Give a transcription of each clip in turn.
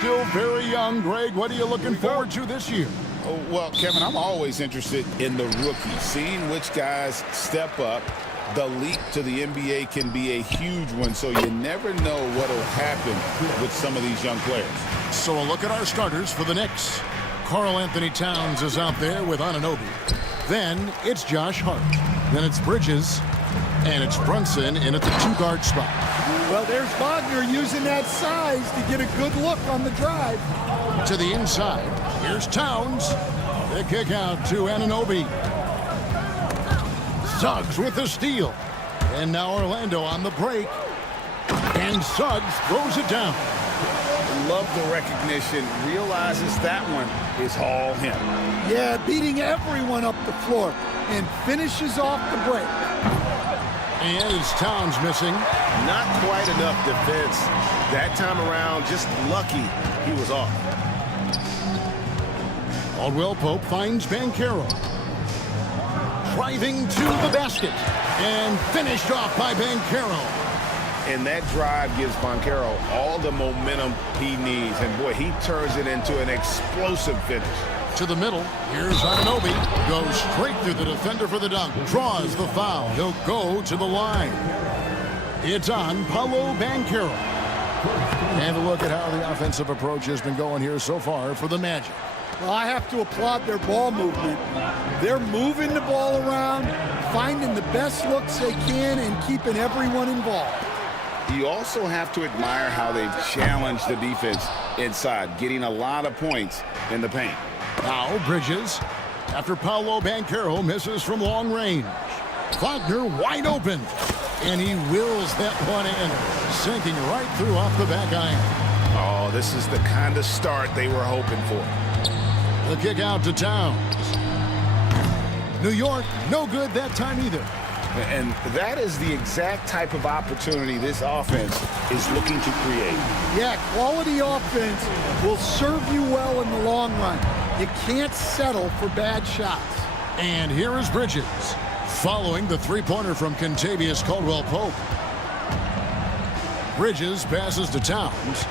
still very young. Greg, what are you looking forward to this year? Oh, well, Kevin, I'm always interested in the rookies, seeing which guys step up. The leap to the NBA can be a huge one, so you never know what will happen with some of these young players. So a look at our starters for the Knicks. Karl Anthony Towns is out there with Anunoby. Then it's Josh Hart. Then it's Bridges. And it's Brunson in at the two-guard spot. Well, there's Wagner using that size to get a good look on the drive. To the inside, here's Towns. The kick out to Anunoby. Suggs with the steal. And now Orlando on the break. And Suggs throws it down. Love the recognition. Realizes that one is all him. Yeah, beating everyone up the floor. And finishes off the break. And is Towns missing? Not quite enough defense. That time around, just lucky he was off. Caldwell Pope finds Banchero. Driving to the basket. And finished off by Banchero. And that drive gives Banchero all the momentum he needs. And boy, he turns it into an explosive finish. To the middle, here's Anunoby. Goes straight through the defender for the dunk. Draws the foul. He'll go to the line. It's on Paolo Banchero. And a look at how the offensive approach has been going here so far for the Magic. Well, I have to applaud their ball movement. They're moving the ball around, finding the best looks they can, and keeping everyone involved. You also have to admire how they've challenged the defense inside, getting a lot of points in the paint. Now Bridges, after Paolo Banchero misses from long range. Wagner wide open, and he wills that one in, sinking right through off the back iron. Oh, this is the kind of start they were hoping for. The kick out to Towns. New York, no good that time either. And that is the exact type of opportunity this offense is looking to create. Yeah, quality offense will serve you well in the long run. You can't settle for bad shots. And here is Bridges, following the three-pointer from Kentavious Caldwell-Pope. Bridges passes to Towns.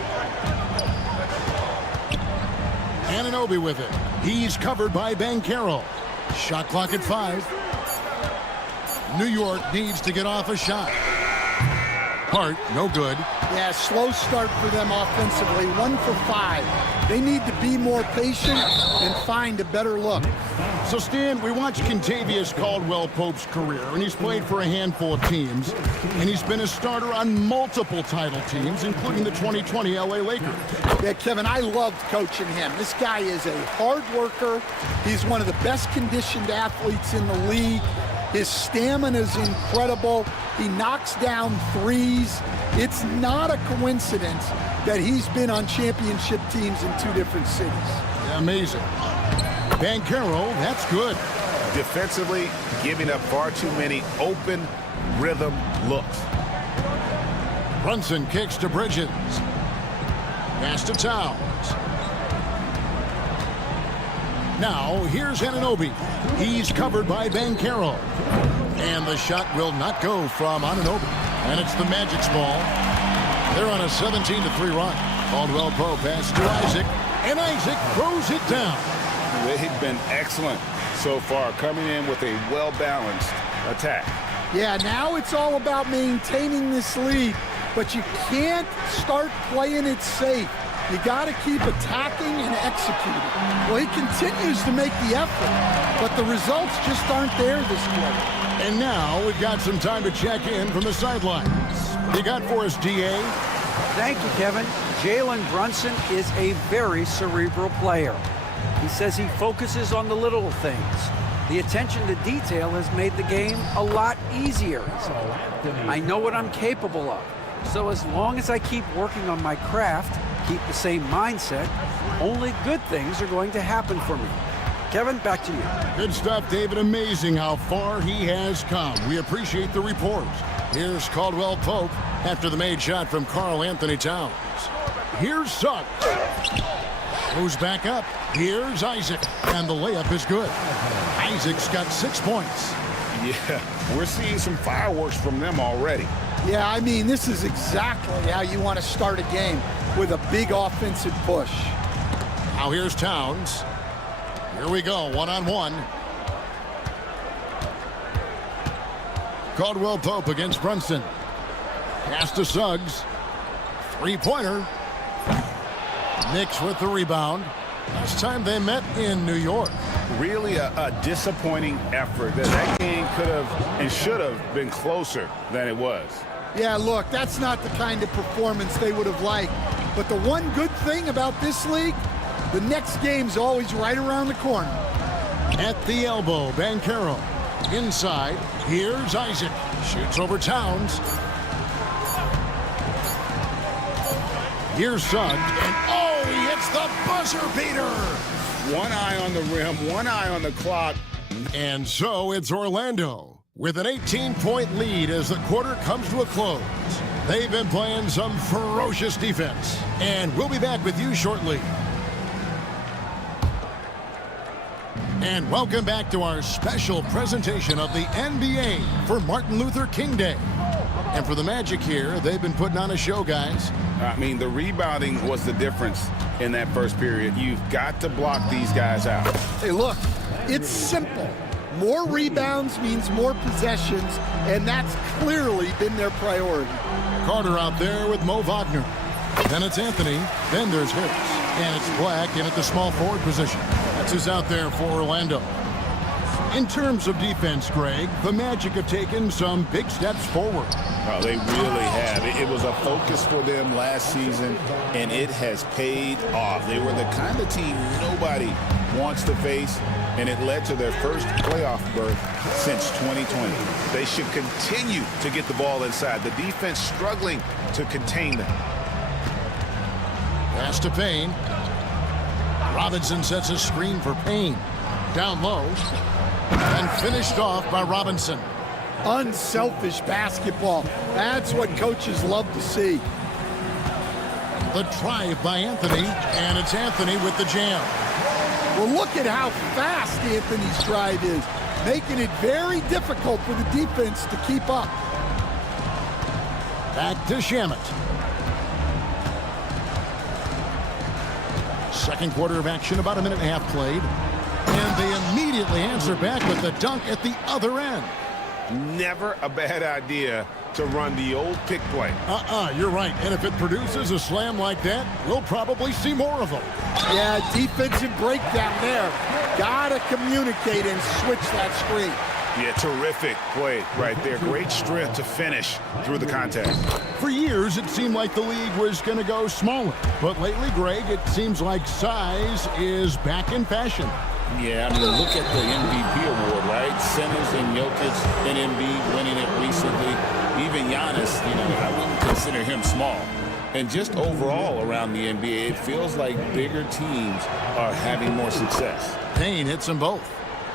Anunoby with it. He's covered by Banchero. Shot clock at 5. New York needs to get off a shot. Hart, no good. Yeah, slow start for them offensively. 1 for 5. They need to be more patient and find a better look. So, Stan, we watched Kentavious Caldwell-Pope's career, and he's played for a handful of teams, and he's been a starter on multiple title teams, including the 2020 LA Lakers. Yeah, Kevin, I loved coaching him. This guy is a hard worker. He's one of the best conditioned athletes in the league. His stamina is incredible. He knocks down threes. It's not a coincidence that he's been on championship teams in 2 different cities. Amazing. Banchero, that's good. Defensively, giving up far too many open rhythm looks. Brunson kicks to Bridges. Pass to Towns. Now, here's Anunoby. He's covered by Banchero. And the shot will not go from Anunoby. And it's the Magic's ball. They're on a 17-3 run. Caldwell-Pope pass to Isaac. And Isaac throws it down. They've been excellent so far, coming in with a well-balanced attack. Yeah, now it's all about maintaining this lead, but you can't start playing it safe. You got to keep attacking and executing. Well, he continues to make the effort, but the results just aren't there this quarter. And now we've got some time to check in from the sidelines. What you got for us, DA? Thank you, Kevin. Jalen Brunson is a very cerebral player. He says he focuses on the little things. The attention to detail has made the game a lot easier. I know what I'm capable of. So as long as I keep working on my craft, keep the same mindset, only good things are going to happen for me. Kevin, back to you. Good stuff, David. Amazing how far he has come. We appreciate the report. Here's Caldwell-Pope after the made shot from Karl Anthony Towns. Here's Suggs. Goes back up. Here's Isaac. And the layup is good. Isaac's got 6 points. Yeah, we're seeing some fireworks from them already. Yeah, I mean, this is exactly how you want to start a game. with a big offensive push. Now here's Towns. Here we go, one-on-one. Caldwell Pope against Brunson. Pass to Suggs. Three-pointer. Knicks with the rebound. Last time they met in New York. Really a disappointing effort. That game could have and should have been closer than it was. Yeah, look, that's not the kind of performance they would have liked. But the one good thing about this league, the next game's always right around the corner. At the elbow, Banchero. Inside, here's Isaac. Shoots over Towns. Here's Suggs, and oh, he hits the buzzer beater! One eye on the rim, one eye on the clock. And so it's Orlando with an 18-point lead as the quarter comes to a close. They've been playing some ferocious defense, and we'll be back with you shortly. And welcome back to our special presentation of the NBA for Martin Luther King Day. And for the Magic here, they've been putting on a show, guys. I mean, the rebounding was the difference in that first period. You've got to block these guys out. Hey, look, it's simple. More rebounds means more possessions, and that's clearly been their priority. Carter out there with Mo Wagner. Then it's Anthony. Then there's Harris. And it's Black in at the small forward position. That's who's out there for Orlando. In terms of defense, Greg, the Magic have taken some big steps forward. Oh, they really have. It was a focus for them last season, and it has paid off. They were the kind of team nobody wants to face, and it led to their first playoff berth since 2020. They should continue to get the ball inside. The defense struggling to contain them. Pass to Payne. Robinson sets a screen for Payne. Down low. And finished off by Robinson. Unselfish basketball. That's what coaches love to see. The drive by Anthony, and it's Anthony with the jam. Well, look at how fast Anthony's drive is, making it very difficult for the defense to keep up. Back to Shamet. Second quarter of action, about a minute and a half played. And they immediately answer back with the dunk at the other end. Never a bad idea to run the old pick play. You're right. And if it produces a slam like that, we'll probably see more of them. Yeah, defensive breakdown there. Gotta communicate and switch that screen. Yeah, terrific play right there. Great strength to finish through the contact. For years, it seemed like the league was going to go smaller. But lately, Greg, it seems like size is back in fashion. Yeah, I mean, look at the MVP award, right? Centers and Jokic and Embiid winning it recently. Even Giannis, I wouldn't consider him small. And just overall around the NBA, it feels like bigger teams are having more success. Payne hits them both.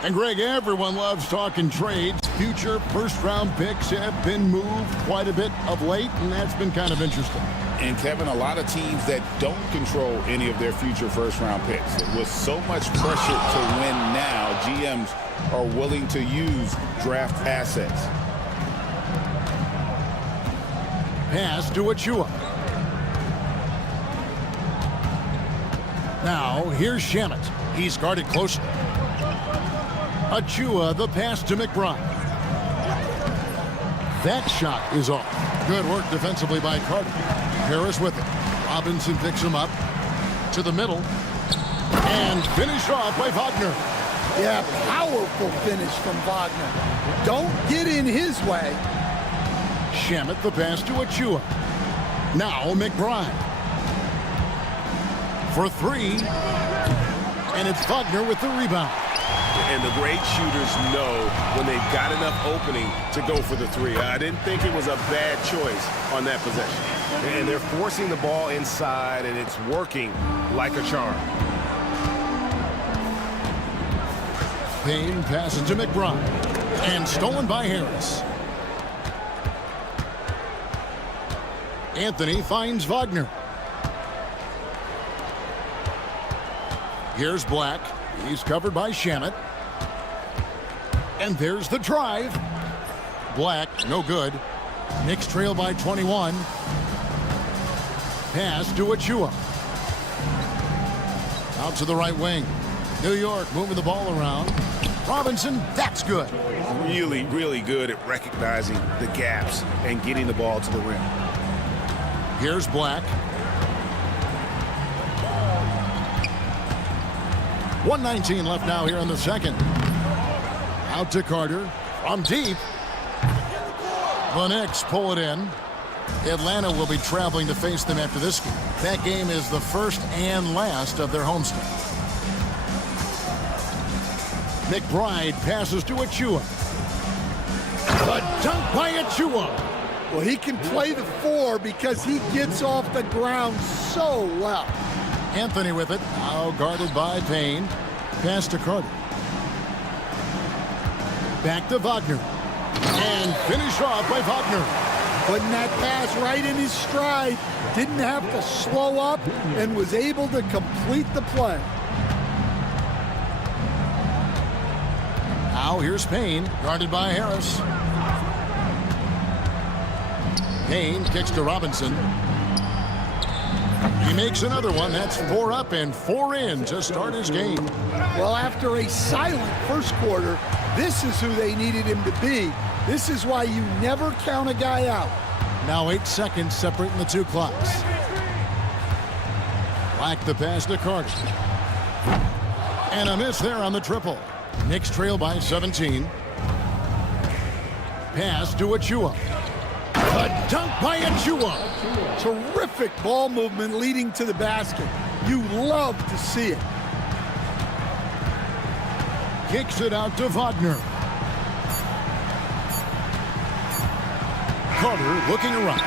And Greg, everyone loves talking trades. Future first-round picks have been moved quite a bit of late, and that's been kind of interesting. And Kevin, a lot of teams that don't control any of their future first-round picks. With so much pressure to win now, GMs are willing to use draft assets. Pass to Achua. Now, here's Shamet. He's guarded closely. Achua, the pass to McBride. That shot is off. Good work defensively by Carter. Harris with it. Robinson picks him up to the middle. And finished off by Wagner. Yeah, powerful finish from Wagner. Don't get in his way. Shamet the pass to Achua. Now McBride. For three. And it's Wagner with the rebound. And the great shooters know when they've got enough opening to go for the three. I didn't think it was a bad choice on that possession. And they're forcing the ball inside, and it's working like a charm. Payne passes to McBride. And stolen by Harris. Anthony finds Wagner. Here's Black. He's covered by Shamet. And there's the drive. Black, no good. Knicks trail by 21. Pass to Achua. Out to the right wing. New York moving the ball around. Robinson, that's good. Really, really good at recognizing the gaps and getting the ball to the rim. Here's Black. 1:19 left now here in the second. Out to Carter. From deep. The Knicks pull it in. Atlanta will be traveling to face them after this game. That game is the first and last of their homestand. McBride passes to Achua. The dunk by Achua. Well, he can play the 4 because he gets off the ground so well. Anthony with it, now guarded by Payne. Pass to Carter. Back to Wagner. And finished off by Wagner. Putting that pass right in his stride. Didn't have to slow up and was able to complete the play. Now here's Payne, guarded by Harris. Payne kicks to Robinson. He makes another one. That's 4 up and 4 in to start his game. Well, after a silent first quarter, this is who they needed him to be. This is why you never count a guy out. Now 8 seconds separating the two clocks. Black the pass to Carter. And a miss there on the triple. Knicks trail by 17. Pass to Achua. A dunk by Achua. Terrific ball movement leading to the basket. You love to see it. Kicks it out to Wagner. Carter looking around.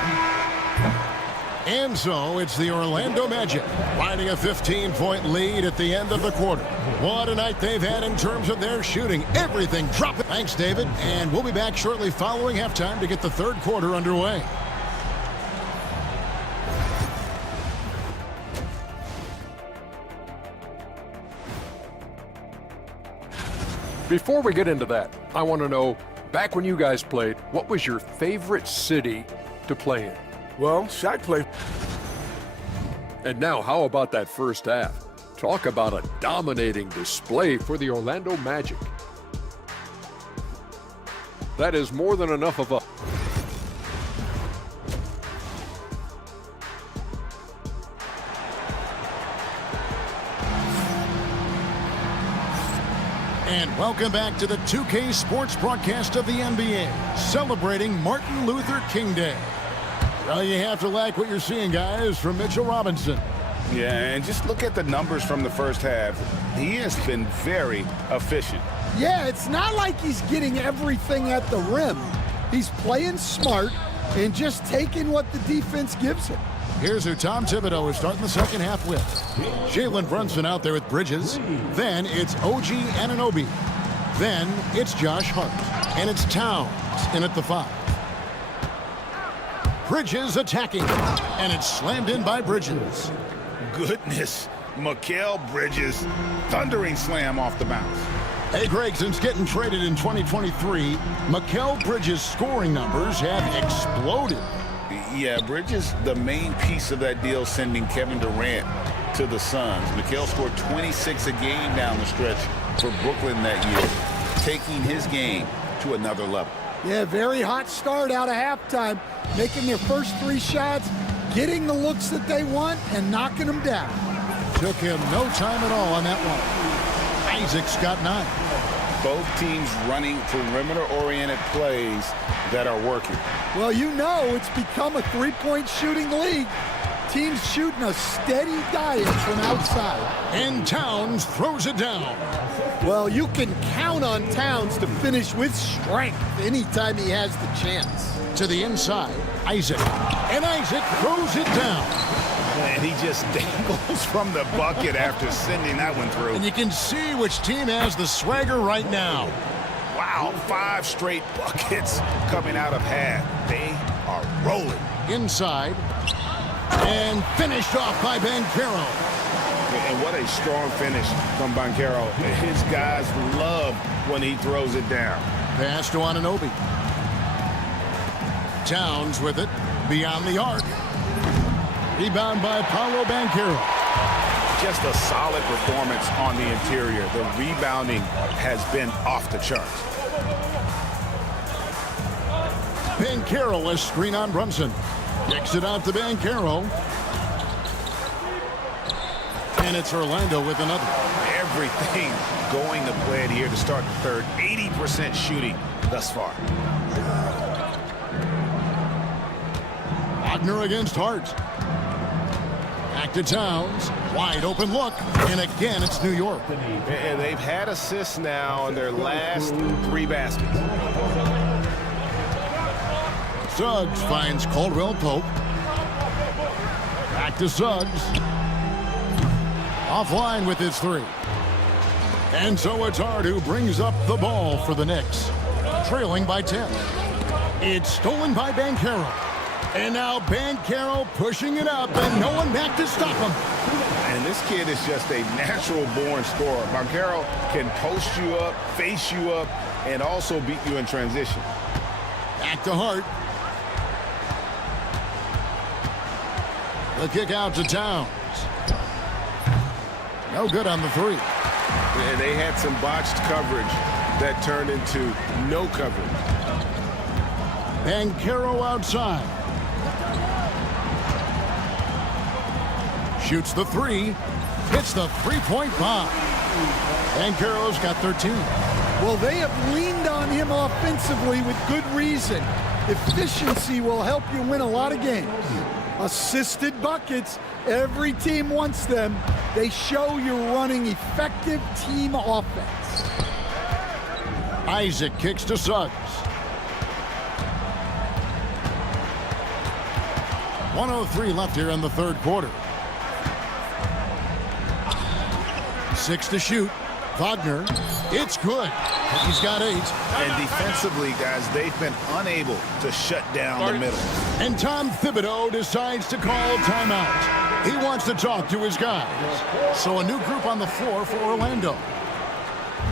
And so it's the Orlando Magic riding a 15-point lead at the end of the quarter. What a night they've had in terms of their shooting. Everything dropping. Thanks, David. And we'll be back shortly following halftime to get the third quarter underway. Before we get into that, I want to know, back when you guys played, what was your favorite city to play in? Well, Shaq played. And now, how about that first half? Talk about a dominating display for the Orlando Magic. That is more than enough of a... And welcome back to the 2K Sports broadcast of the NBA, celebrating Martin Luther King Day. Well, you have to like what you're seeing, guys, from Mitchell Robinson. Yeah, and just look at the numbers from the first half. He has been very efficient. Yeah, it's not like he's getting everything at the rim. He's playing smart and just taking what the defense gives him. Here's who Tom Thibodeau is starting the second half with. Jalen Brunson out there with Bridges. Then it's OG Anunoby. Then it's Josh Hart. And it's Towns in at the 5. Bridges attacking. And it's slammed in by Bridges. Goodness, Mikal Bridges, thundering slam off the bounce. Hey, Greg, since getting traded in 2023, Mikal Bridges' scoring numbers have exploded. Yeah, Bridges, the main piece of that deal, sending Kevin Durant to the Suns. Mikal scored 26 a game down the stretch for Brooklyn that year, taking his game to another level. Yeah, very hot start out of halftime, making their first 3 shots, getting the looks that they want, and knocking them down. Took him no time at all on that one. Isaac's got 9. Both teams running perimeter-oriented plays that are working. Well, you know it's become a 3-point shooting league. Teams shooting a steady diet from outside. And Towns throws it down. Well, you can count on Towns to finish with strength anytime he has the chance. To the inside, Isaac. And Isaac throws it down. And he just dangles from the bucket after sending that one through. And you can see which team has the swagger right now. Wow, 5 straight buckets coming out of half. They are rolling. Inside. And finished off by Banchero. And what a strong finish from Banchero. His guys love when he throws it down. Pass to Anunoby. Towns with it. Beyond the arc. Rebound by Paolo Banchero. Just a solid performance on the interior. The rebounding has been off the charts. Banchero, a screen on Brunson. Kicks it out to Banchero. And it's Orlando with another. Everything going to plan here to start the third. 80% shooting thus far. Wagner against Hart. Back to Towns. Wide open look. And again, it's New York. And they've had assists now on their last 3 baskets. Suggs finds Caldwell Pope. Back to Suggs. Offline with his 3. And so it's Hart who brings up the ball for the Knicks. Trailing by 10. It's stolen by Banchero. And now Banchero pushing it up and no one back to stop him. And this kid is just a natural-born scorer. Banchero can post you up, face you up, and also beat you in transition. Back to Hart. The kick out to Towns. No good on the 3. And they had some botched coverage that turned into no coverage. Banchero outside. Shoots the 3. Hits the three-point bomb. Banchero's got 13. Well, they have leaned on him offensively with good reason. Efficiency will help you win a lot of games. Assisted buckets, every team wants them. They show you're running effective team offense. Isaac kicks to Suggs. 1:03 left here in the third quarter. 6 to shoot. Wagner. It's good. He's got 8. And defensively, guys, they've been unable to shut down the middle. And Tom Thibodeau decides to call timeout. He wants to talk to his guys. So a new group on the floor for Orlando.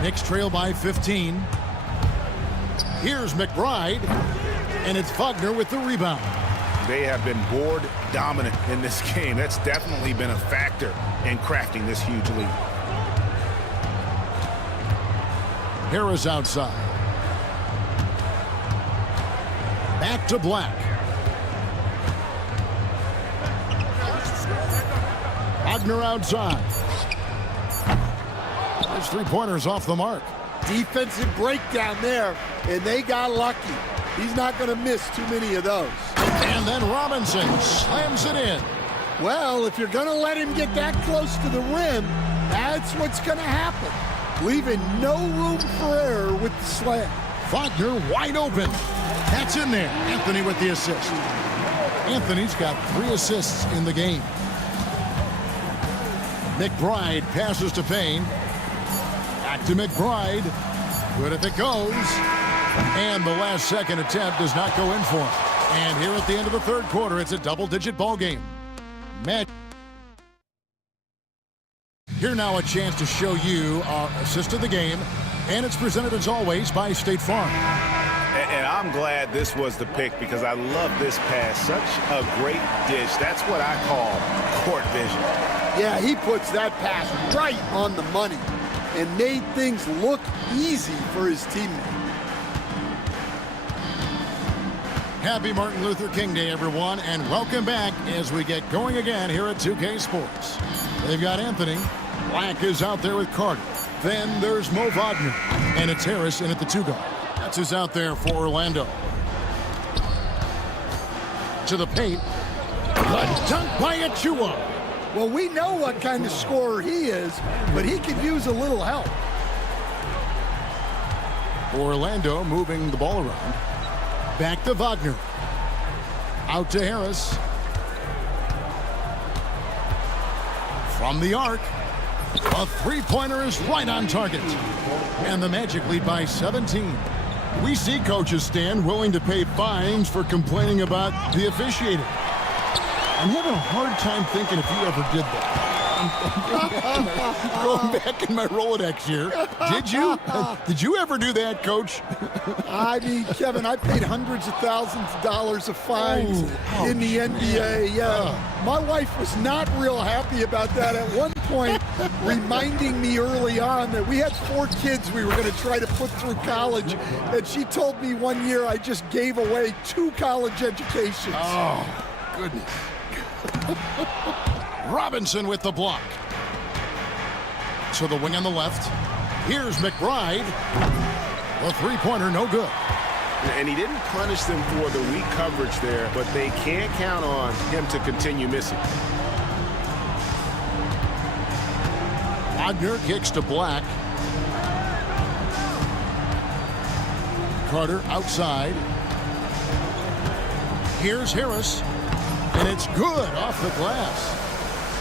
Knicks trail by 15. Here's McBride. And it's Wagner with the rebound. They have been board dominant in this game. That's definitely been a factor in crafting this huge lead. Harris outside. Back to Black. Wagner outside. His 3-pointer's off the mark. Defensive breakdown there, and they got lucky. He's not going to miss too many of those. And then Robinson slams it in. Well, if you're going to let him get that close to the rim, that's what's going to happen. Leaving no room for error with the slam. Wagner wide open. That's in there. Anthony with the assist. Anthony's got 3 assists in the game. McBride passes to Payne. Back to McBride. Good if it goes. And the last second attempt does not go in for him. And here at the end of the third quarter, it's a double-digit ball game. Here now a chance to show you our assist of the game, and it's presented as always by State Farm. And I'm glad this was the pick because I love this pass. Such a great dish. That's what I call court vision. Yeah, he puts that pass right on the money and made things look easy for his teammate. Happy Martin Luther King Day, everyone, and welcome back as we get going again here at 2K Sports. They've got Anthony. Black is out there with Carter. Then there's Mo Wagner, and it's Harris in at the 2-guard. That's who's out there for Orlando. To the paint. The dunk by Achua. Well, we know what kind of scorer he is, but he could use a little help. Orlando moving the ball around. Back to Wagner. Out to Harris. From the arc. A three-pointer is right on target. And the Magic lead by 17. We see coaches stand willing to pay fines for complaining about the officiating. I'm having a hard time thinking if you ever did that. Going back in my Rolodex here. Did you? Did you ever do that, Coach? I mean, Kevin, I paid hundreds of thousands of dollars of fines in the NBA. Yeah, my wife was not real happy about that at one point, reminding me early on that we had 4 kids we were going to try to put through college, and she told me one year I just gave away 2 college educations. Oh, goodness. Robinson with the block. So the wing on the left. Here's McBride. The three-pointer, no good. And he didn't punish them for the weak coverage there, but they can't count on him to continue missing. Wagner kicks to Black. Carter outside. Here's Harris. And it's good off the glass.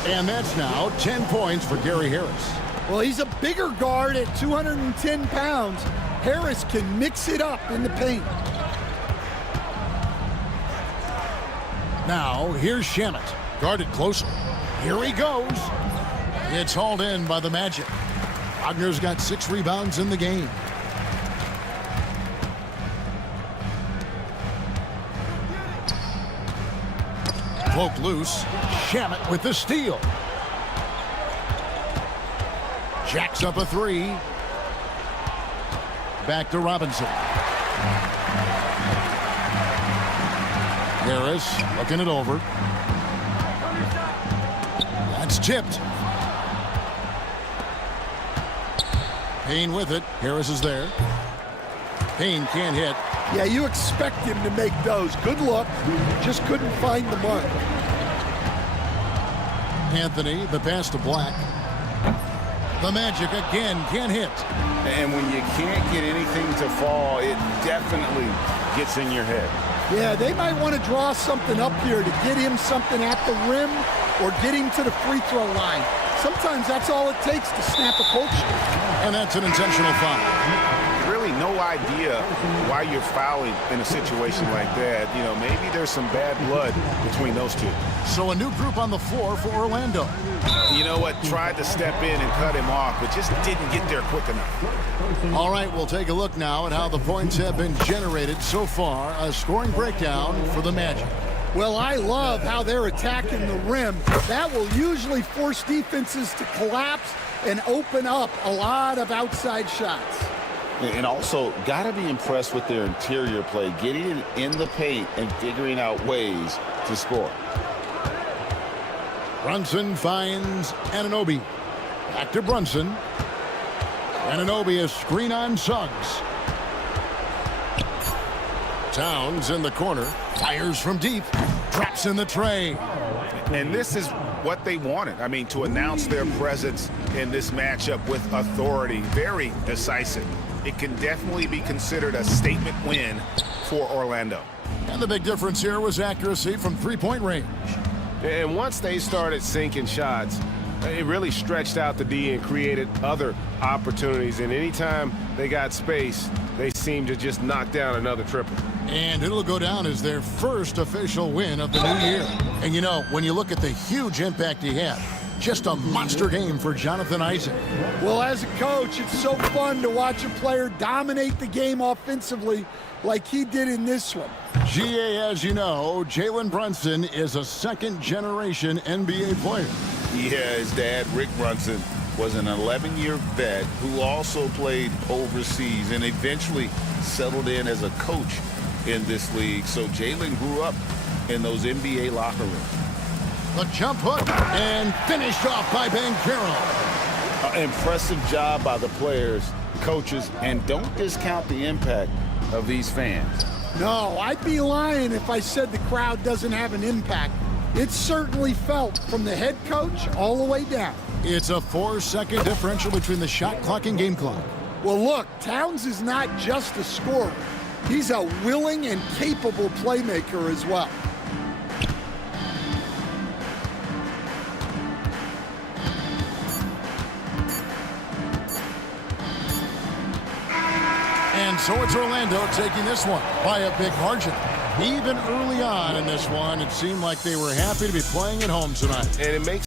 And that's now 10 points for Gary Harris. Well, he's a bigger guard at 210 pounds. Harris can mix it up in the paint. Now, here's Shamet. Guarded closer. Here he goes. It's hauled in by the Magic. Wagner's got 6 rebounds in the game. Poke loose. Shamet with the steal. Jacks up a 3. Back to Robinson. Harris looking it over. That's tipped. Payne with it. Harris is there. Payne can't hit. Yeah, you expect him to make those. Good luck. Just couldn't find the mark. Anthony, the pass to Black. The Magic again can't hit. And when you can't get anything to fall, it definitely gets in your head. Yeah, they might want to draw something up here to get him something at the rim or get him to the free throw line. Sometimes that's all it takes to snap a culture. And that's an intentional foul. Really no idea why you're fouling in a situation like that. You know, maybe there's some bad blood between those two. So a new group on the floor for Orlando. You know what? Tried to step in and cut him off, but just didn't get there quick enough. All right, we'll take a look now at how the points have been generated so far. A scoring breakdown for the Magic. Well, I love how they're attacking the rim. That will usually force defenses to collapse and open up a lot of outside shots. And also, got to be impressed with their interior play, getting it in the paint and figuring out ways to score. Brunson finds Anunoby. Back to Brunson. Anunoby is screen on Suggs. Towns in the corner. Fires from deep. Drops in the tray. And this is what they wanted. I mean, to announce their presence in this matchup with authority. Very decisive. It can definitely be considered a statement win for Orlando. And the big difference here was accuracy from three-point range. And once they started sinking shots, it really stretched out the D and created other opportunities. And anytime they got space, they seemed to just knock down another triple. And it'll go down as their first official win of the new year. And you know, when you look at the huge impact he had, just a monster game for Jonathan Isaac. Well, as a coach, it's so fun to watch a player dominate the game offensively like he did in this one. GA, as you know, Jalen Brunson is a second-generation NBA player. Yeah, his dad, Rick Brunson, was an 11-year vet who also played overseas and eventually settled in as a coach in this league. So Jalen grew up in those NBA locker rooms. The jump hook and finished off by Banchero. Impressive job by the players, coaches, and don't discount the impact of these fans. No, I'd be lying if I said the crowd doesn't have an impact. It's certainly felt from the head coach all the way down. It's a 4-second differential between the shot clock and game clock. Well, look, Towns is not just a scorer. He's a willing and capable playmaker as well. And so it's Orlando taking this one by a big margin. Even early on in this one, it seemed like they were happy to be playing at home tonight. And it makes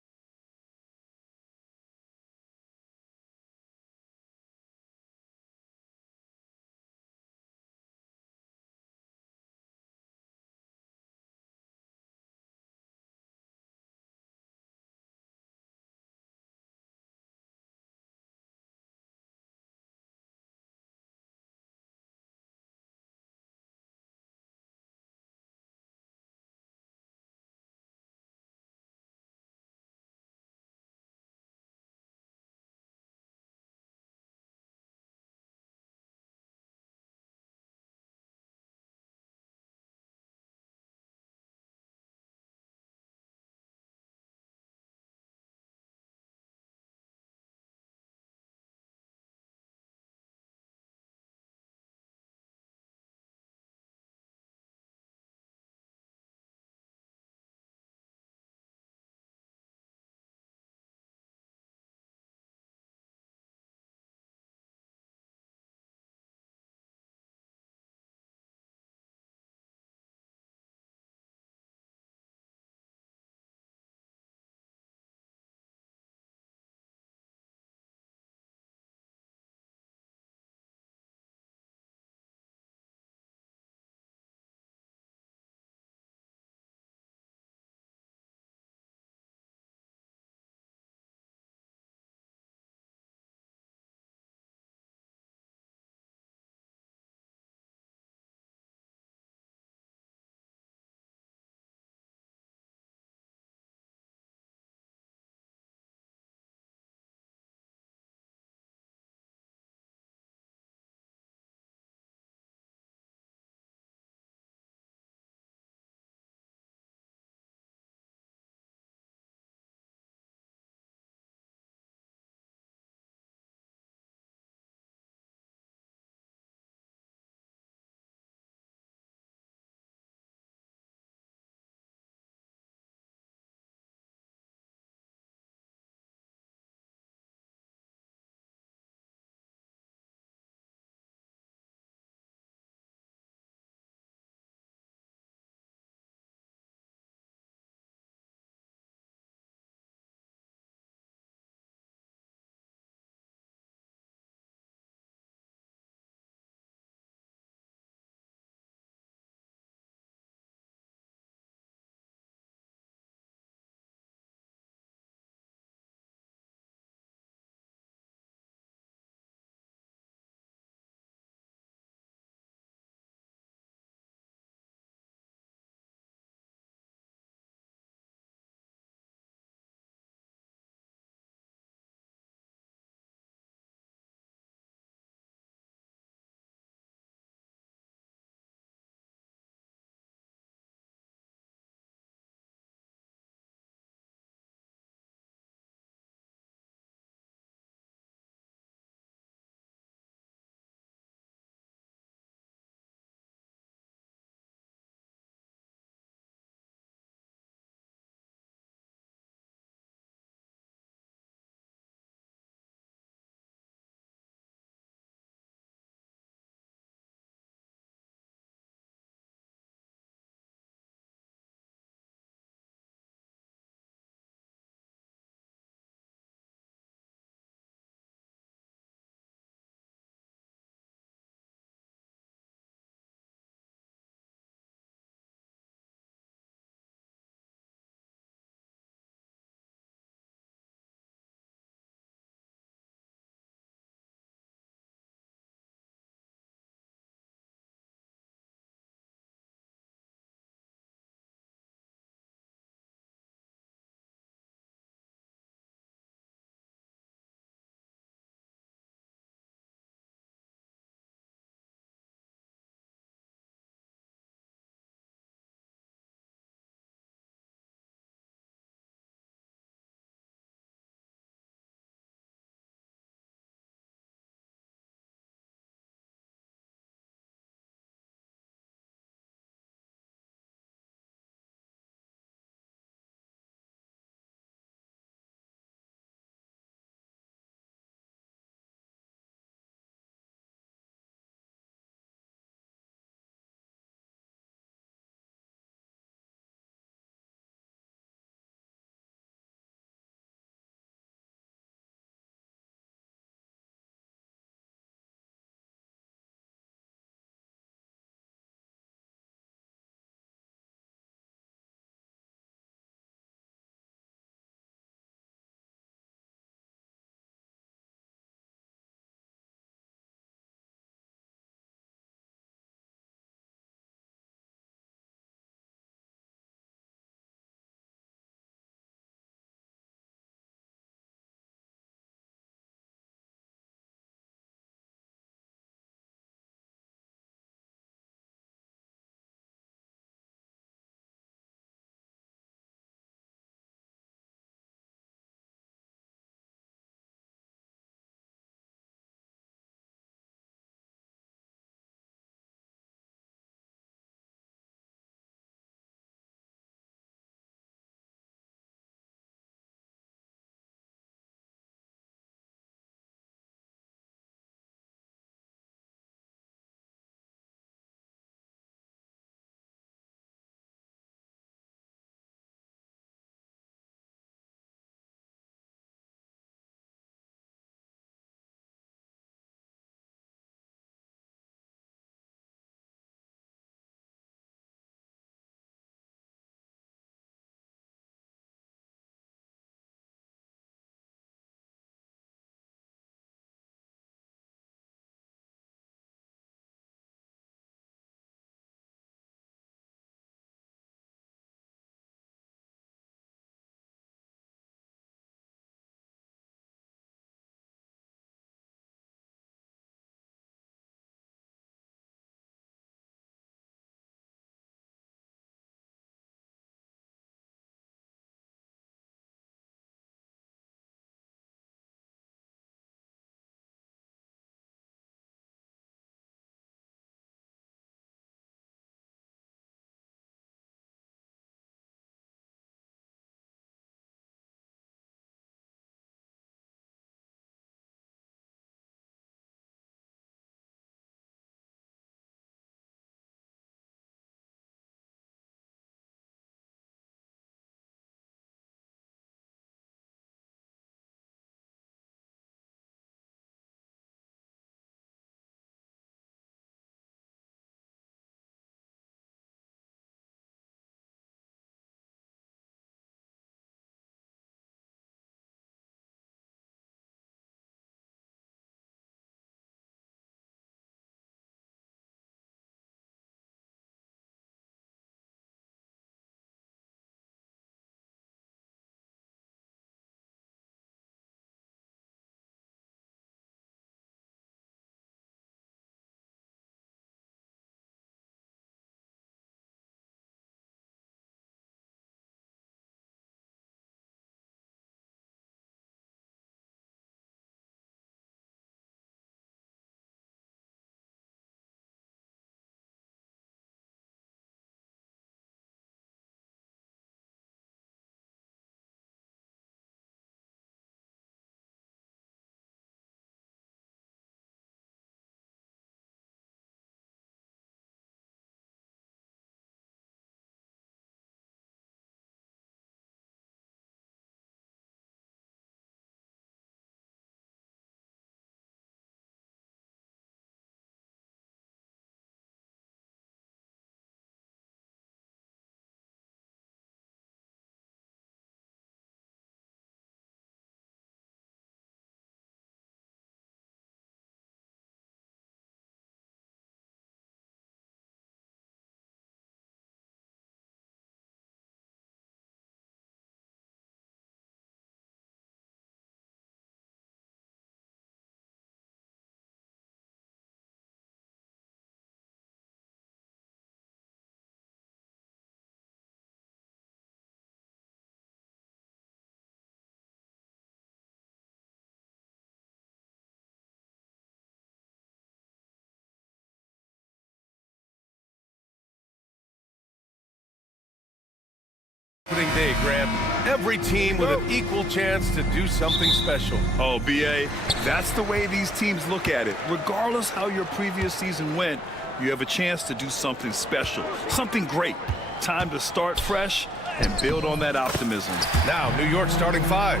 Opening day, Grant. Every team with an equal chance to do something special. Oh, B.A., that's the way these teams look at it. Regardless how your previous season went, you have a chance to do something special, something great. Time to start fresh and build on that optimism. Now, New York starting five.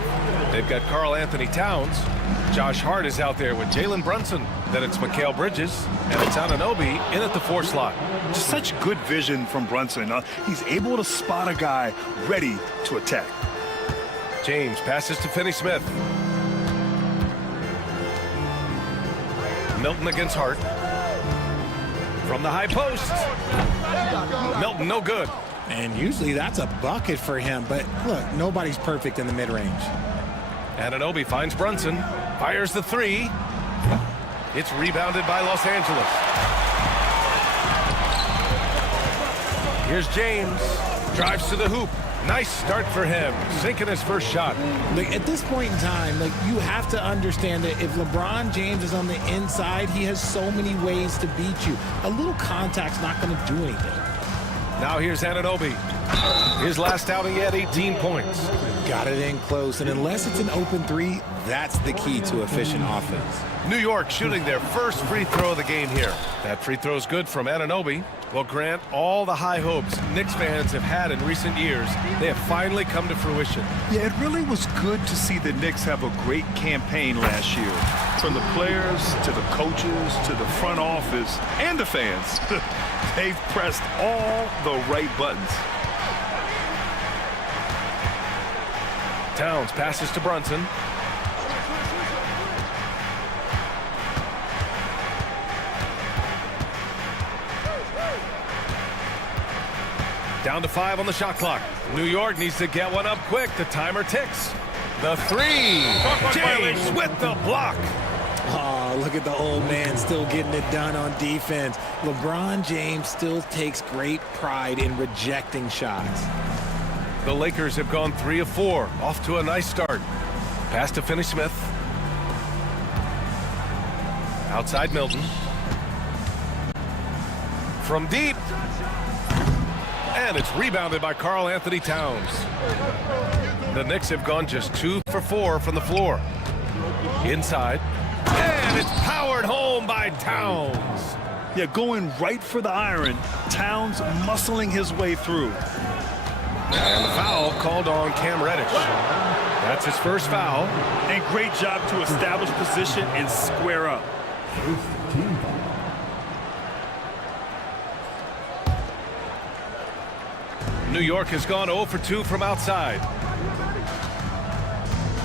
They've got Karl Anthony Towns. Josh Hart is out there with Jalen Brunson. Then it's Mikal Bridges, and it's Anunoby in at the 4 slot. Just such good vision from Brunson. He's able to spot a guy ready to attack. James passes to Finney-Smith. Milton against Hart. From the high post. Milton, no good. And usually that's a bucket for him, but look, nobody's perfect in the mid-range. Anunoby finds Brunson, fires the 3. It's rebounded by Los Angeles. Here's James, drives to the hoop. Nice start for him, sinking his first shot. Like, at this point in time, like, you have to understand that if LeBron James is on the inside, he has so many ways to beat you. A little contact's not going to do anything. Now here's Anunoby. His last outing, he had 18 points. Got it in close, and unless it's an open 3, that's the key to efficient offense. New York shooting their first free throw of the game here. That free throw's good from Anunoby. Well, Grant, all the high hopes Knicks fans have had in recent years, they have finally come to fruition. Yeah, it really was good to see the Knicks have a great campaign last year. From the players to the coaches to the front office and the fans. They've pressed all the right buttons. Towns passes to Brunson. Down to 5 on the shot clock. New York needs to get one up quick. The timer ticks. The 3. James with the block. Oh, look at the old man still getting it done on defense. LeBron James still takes great pride in rejecting shots. The Lakers have gone 3 of 4. Off to a nice start. Pass to Finney-Smith. Outside Milton. From deep. And it's rebounded by Karl Anthony Towns. The Knicks have gone just 2 for 4 from the floor. Inside. And it's powered home by Towns. Yeah, going right for the iron. Towns muscling his way through. And the foul called on Cam Reddish. That's his first foul. And great job to establish position and square up. New York has gone 0 for 2 from outside.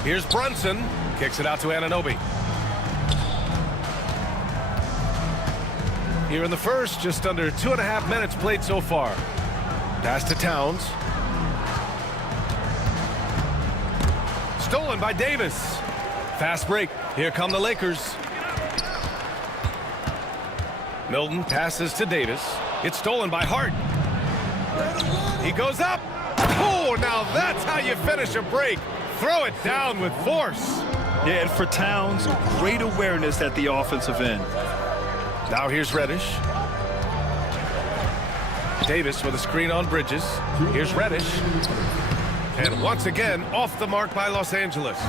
Here's Brunson. Kicks it out to Anunoby. Here in the first, just under 2.5 minutes played so far. Pass to Towns. Stolen by Davis. Fast break. Here come the Lakers. Milton passes to Davis. It's stolen by Hart. He goes up. Oh, now that's how you finish a break. Throw it down with force. Yeah, and for Towns, great awareness at the offensive end. Now here's Reddish. Davis with a screen on Bridges. Here's Reddish. And once again, off the mark by Los Angeles.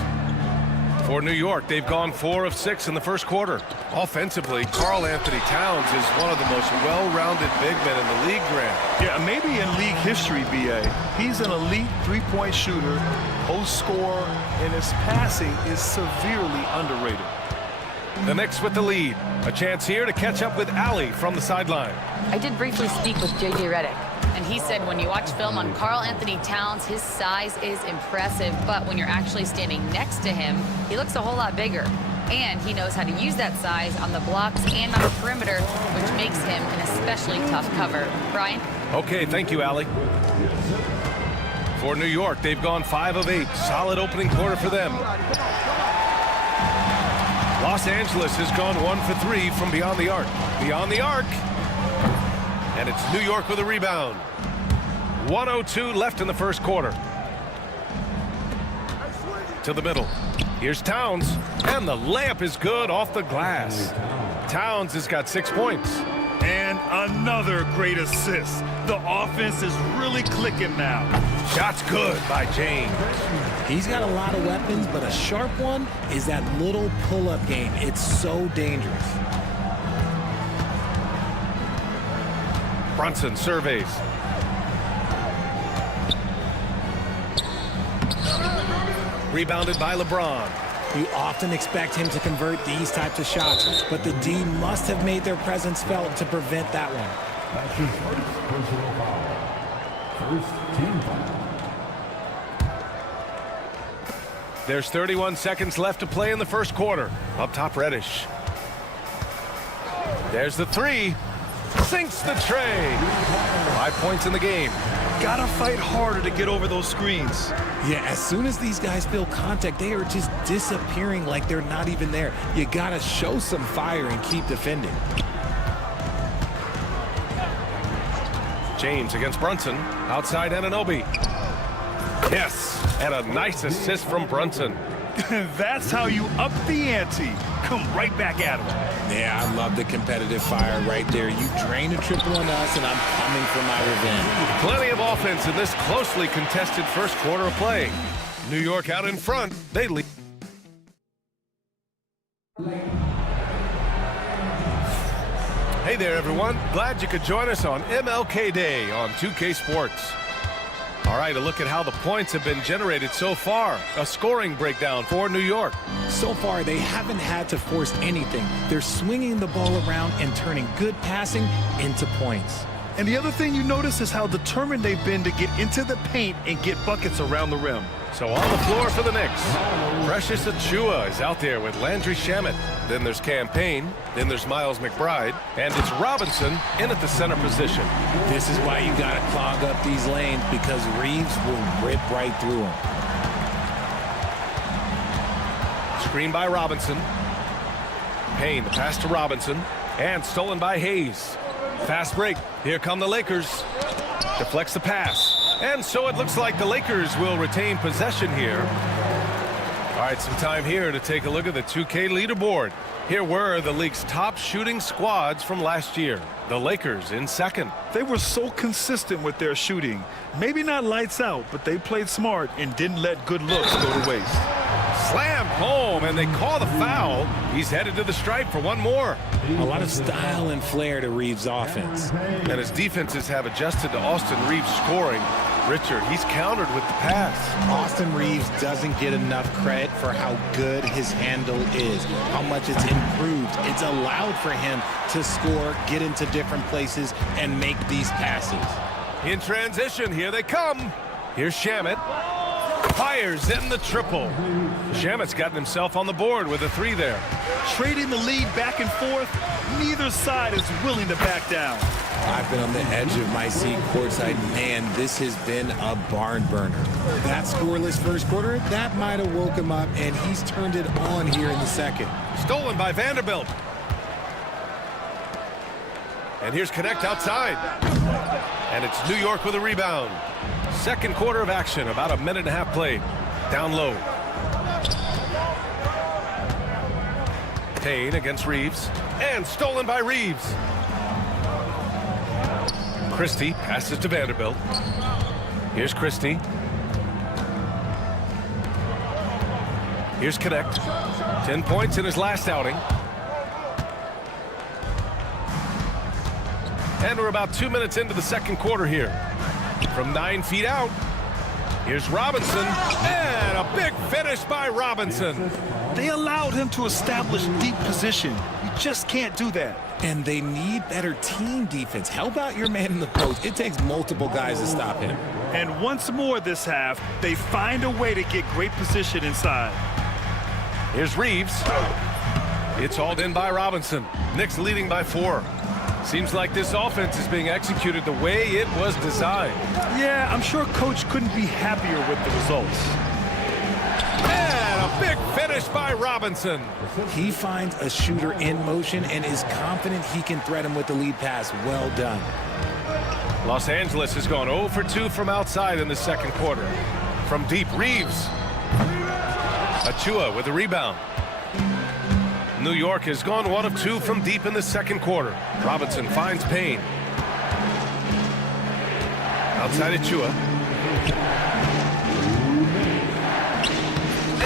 For New York, they've gone 4 of 6 in the first quarter. Offensively, Karl Anthony Towns is one of the most well-rounded big men in the league, Grant. Yeah, maybe in league history, B.A. He's an elite three-point shooter, post scorer, and his passing is severely underrated. The Knicks with the lead. A chance here to catch up with Allie from the sideline. I did briefly speak with J.J. Redick, and he said when you watch film on Karl Anthony Towns, his size is impressive, but when you're actually standing next to him, he looks a whole lot bigger. And he knows how to use that size on the blocks and on the perimeter, which makes him an especially tough cover. Brian? Okay, thank you, Allie. For New York, they've gone 5 of 8. Solid opening quarter for them. Los Angeles has gone 1 for 3 from beyond the arc. Beyond the arc. And it's New York with a rebound. 1:02 left in the first quarter. To the middle. Here's Towns. And the layup is good off the glass. Towns has got 6 points. And And another great assist. The offense is really clicking now. Shot's good by James. He's got a lot of weapons, but a sharp one is that little pull-up game. It's so dangerous. Brunson surveys. Rebounded by LeBron. You often expect him to convert these types of shots, but the D must have made their presence felt to prevent that one. That's his first personal foul. First team foul. There's 31 seconds left to play in the first quarter. Up top, Reddish. There's the three. Sinks the tray. 5 points in the game. Gotta fight harder to get over those screens. Yeah, as soon as these guys feel contact, they are just disappearing like they're not even there. You gotta show some fire and keep defending. James against Brunson. Outside Anunoby. Yes, and a nice assist from Brunson. That's how you up the ante. Come right back at him. Yeah, I love the competitive fire right there. You drain a triple on us, and I'm coming for my revenge. Plenty of offense in this closely contested first quarter of play. New York out in front. They lead. Hey there, everyone. Glad you could join us on MLK Day on 2K Sports. All right, a look at how the points have been generated so far. A scoring breakdown for New York. So far, they haven't had to force anything. They're swinging the ball around and turning good passing into points. And the other thing you notice is how determined they've been to get into the paint and get buckets around the rim. So on the floor for the Knicks, Precious Achiuwa is out there with Landry Shamet. Then there's Campaign. Then there's Miles McBride. And it's Robinson in at the center position. This is why you got to clog up these lanes, because Reeves will rip right through them. Screen by Robinson. Payne, the pass to Robinson. And stolen by Hayes. Fast break. Here come the Lakers. Deflects the pass. And so it looks like the Lakers will retain possession here. All right, some time here to take a look at the 2K leaderboard. Here were the league's top shooting squads from last year. The Lakers in second. They were so consistent with their shooting. Maybe not lights out, but they played smart and didn't let good looks go to waste. Slammed home, and they call the foul. He's headed to the stripe for one more. A lot of style and flair to Reeves' offense. And his defenses have adjusted to Austin Reeves scoring. Richard, he's countered with the pass. Austin Reeves doesn't get enough credit for how good his handle is, how much it's improved. It's allowed for him to score, get into different places, and make these passes. In transition, here they come. Here's Shamet. Fires in the triple. Shamet's gotten himself on the board with a three there. Trading the lead back and forth, neither side is willing to back down. I've been on the edge of my seat courtside. Man, this has been a barn burner. That scoreless first quarter, that might have woke him up, and he's turned it on here in the second. Stolen by Vanderbilt. And here's Connect outside. And it's New York with a rebound. Second quarter of action, about a minute and a half played. Down low. Payne against Reeves. And stolen by Reeves. Christie passes to Vanderbilt. Here's Christie. Here's Connect. 10 points in his last outing. And we're about 2 minutes into the second quarter here. From 9 feet out, here's Robinson, and a big finish by Robinson. They allowed him to establish deep position. You just can't do that. And they need better team defense. Help out your man in the post. It takes multiple guys to stop him. And once more this half, they find a way to get great position inside. Here's Reeves. It's hauled in by Robinson. Knicks leading by 4. Seems like this offense is being executed the way it was designed. Yeah, I'm sure Coach couldn't be happier with the results. And a big finish by Robinson. He finds a shooter in motion and is confident he can threat him with the lead pass. Well done. Los Angeles has gone 0 for 2 from outside in the second quarter. From deep, Reeves. Achiuwa with the rebound. New York has gone 1 of 2 from deep in the second quarter. Robinson finds Payne. Outside of Chua.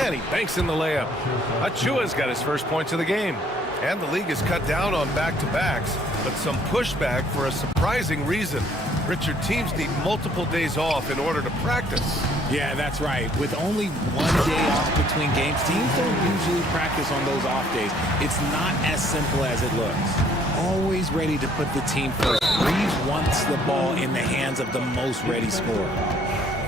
And he banks in the layup. Achua's got his first points of the game. And the league has cut down on back-to-backs, but some pushback for a surprising reason. Richard, teams need multiple days off in order to practice. Yeah, that's right. With only 1 day off between games, teams don't usually practice on those off days. It's not as simple as it looks. Always ready to put the team first. Reeves wants the ball in the hands of the most ready scorer.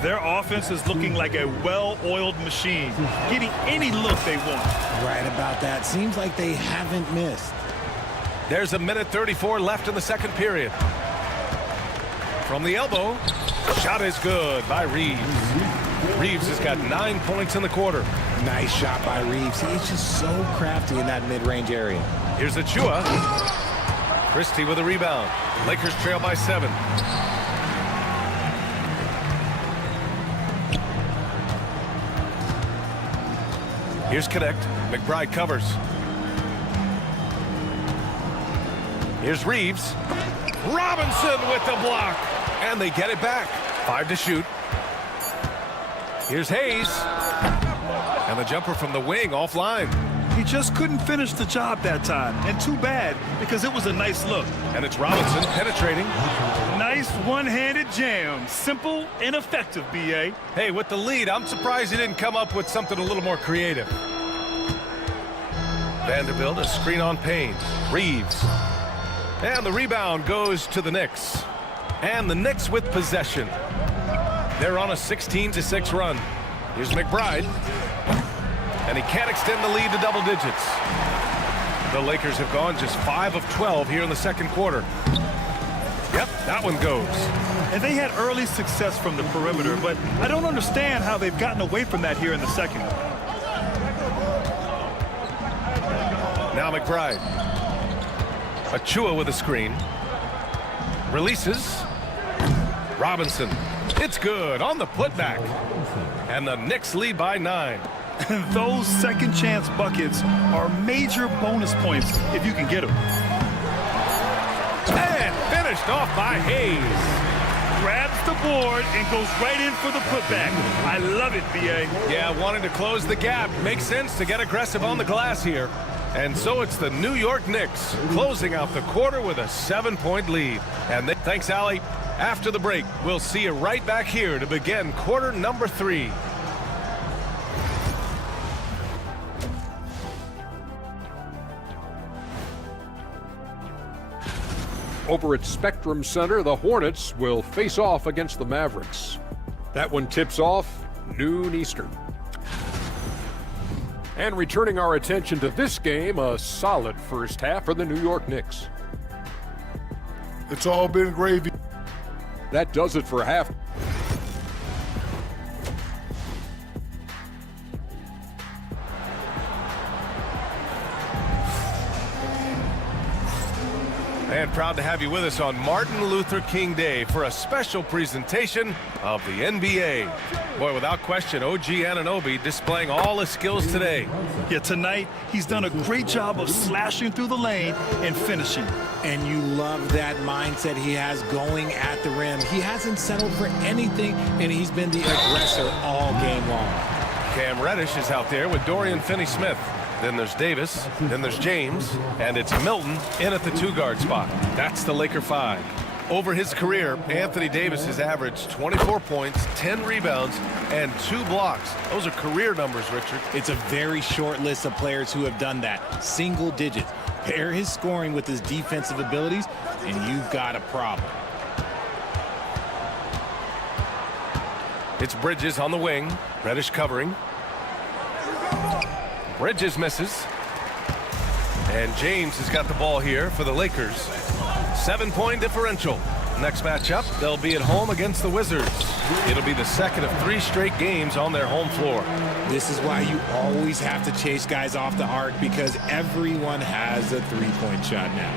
Their offense is looking like a well-oiled machine, getting any look they want. Right about that. Seems like they haven't missed. There's a minute 34 left in the second period. From the elbow, shot is good by Reeves. Reeves has got 9 points in the quarter. Nice shot by Reeves. He's just so crafty in that mid-range area. Here's Achua. Christie with a rebound. Lakers trail by 7. Here's Connect. McBride covers. Here's Reeves. Robinson with the block. And they get it back. 5 to shoot. Here's Hayes. And the jumper from the wing offline. He just couldn't finish the job that time. And too bad, because it was a nice look. And it's Robinson penetrating. Nice one-handed jam. Simple and effective, B.A. Hey, with the lead, I'm surprised he didn't come up with something a little more creative. Vanderbilt, a screen on Payne. Reeves. And the rebound goes to the Knicks. And the Knicks with possession. They're on a 16-6 run. Here's McBride. And he can't extend the lead to double digits. The Lakers have gone just 5 of 12 here in the second quarter. Yep, that one goes. And they had early success from the perimeter, but I don't understand how they've gotten away from that here in the second. Now McBride. Achua with a screen. Releases. Robinson. It's good on the putback. And the Knicks lead by 9. Those second chance buckets are major bonus points if you can get them. And finished off by Hayes. Grabs the board and goes right in for the putback. I love it, B.A. Yeah, wanting to close the gap. Makes sense to get aggressive on the glass here. And so it's the New York Knicks closing out the quarter with a 7-point lead. And thanks, Allie. After the break, we'll see you right back here to begin quarter number 3. Over at Spectrum Center, the Hornets will face off against the Mavericks. That one tips off noon Eastern. And returning our attention to this game, a solid first half for the New York Knicks. It's all been gravy. That does it for half. And proud to have you with us on Martin Luther King Day for a special presentation of the NBA. Boy, without question, OG Anunoby displaying all his skills today. Yeah, tonight he's done a great job of slashing through the lane and finishing. And you love that mindset he has going at the rim. He hasn't settled for anything, and he's been the aggressor all game long. Cam Reddish is out there with Dorian Finney-Smith. Then there's Davis, then there's James, and it's Milton in at the 2-guard spot. That's the Laker 5. Over his career, Anthony Davis has averaged 24 points, 10 rebounds, and 2 blocks. Those are career numbers, Richard. It's a very short list of players who have done that. Single digits. Pair his scoring with his defensive abilities, and you've got a problem. It's Bridges on the wing. Reddish covering. Bridges misses. And James has got the ball here for the Lakers. 7-point differential. Next matchup, they'll be at home against the Wizards. It'll be the second of 3 straight games on their home floor. This is why you always have to chase guys off the arc, because everyone has a 3-point shot now.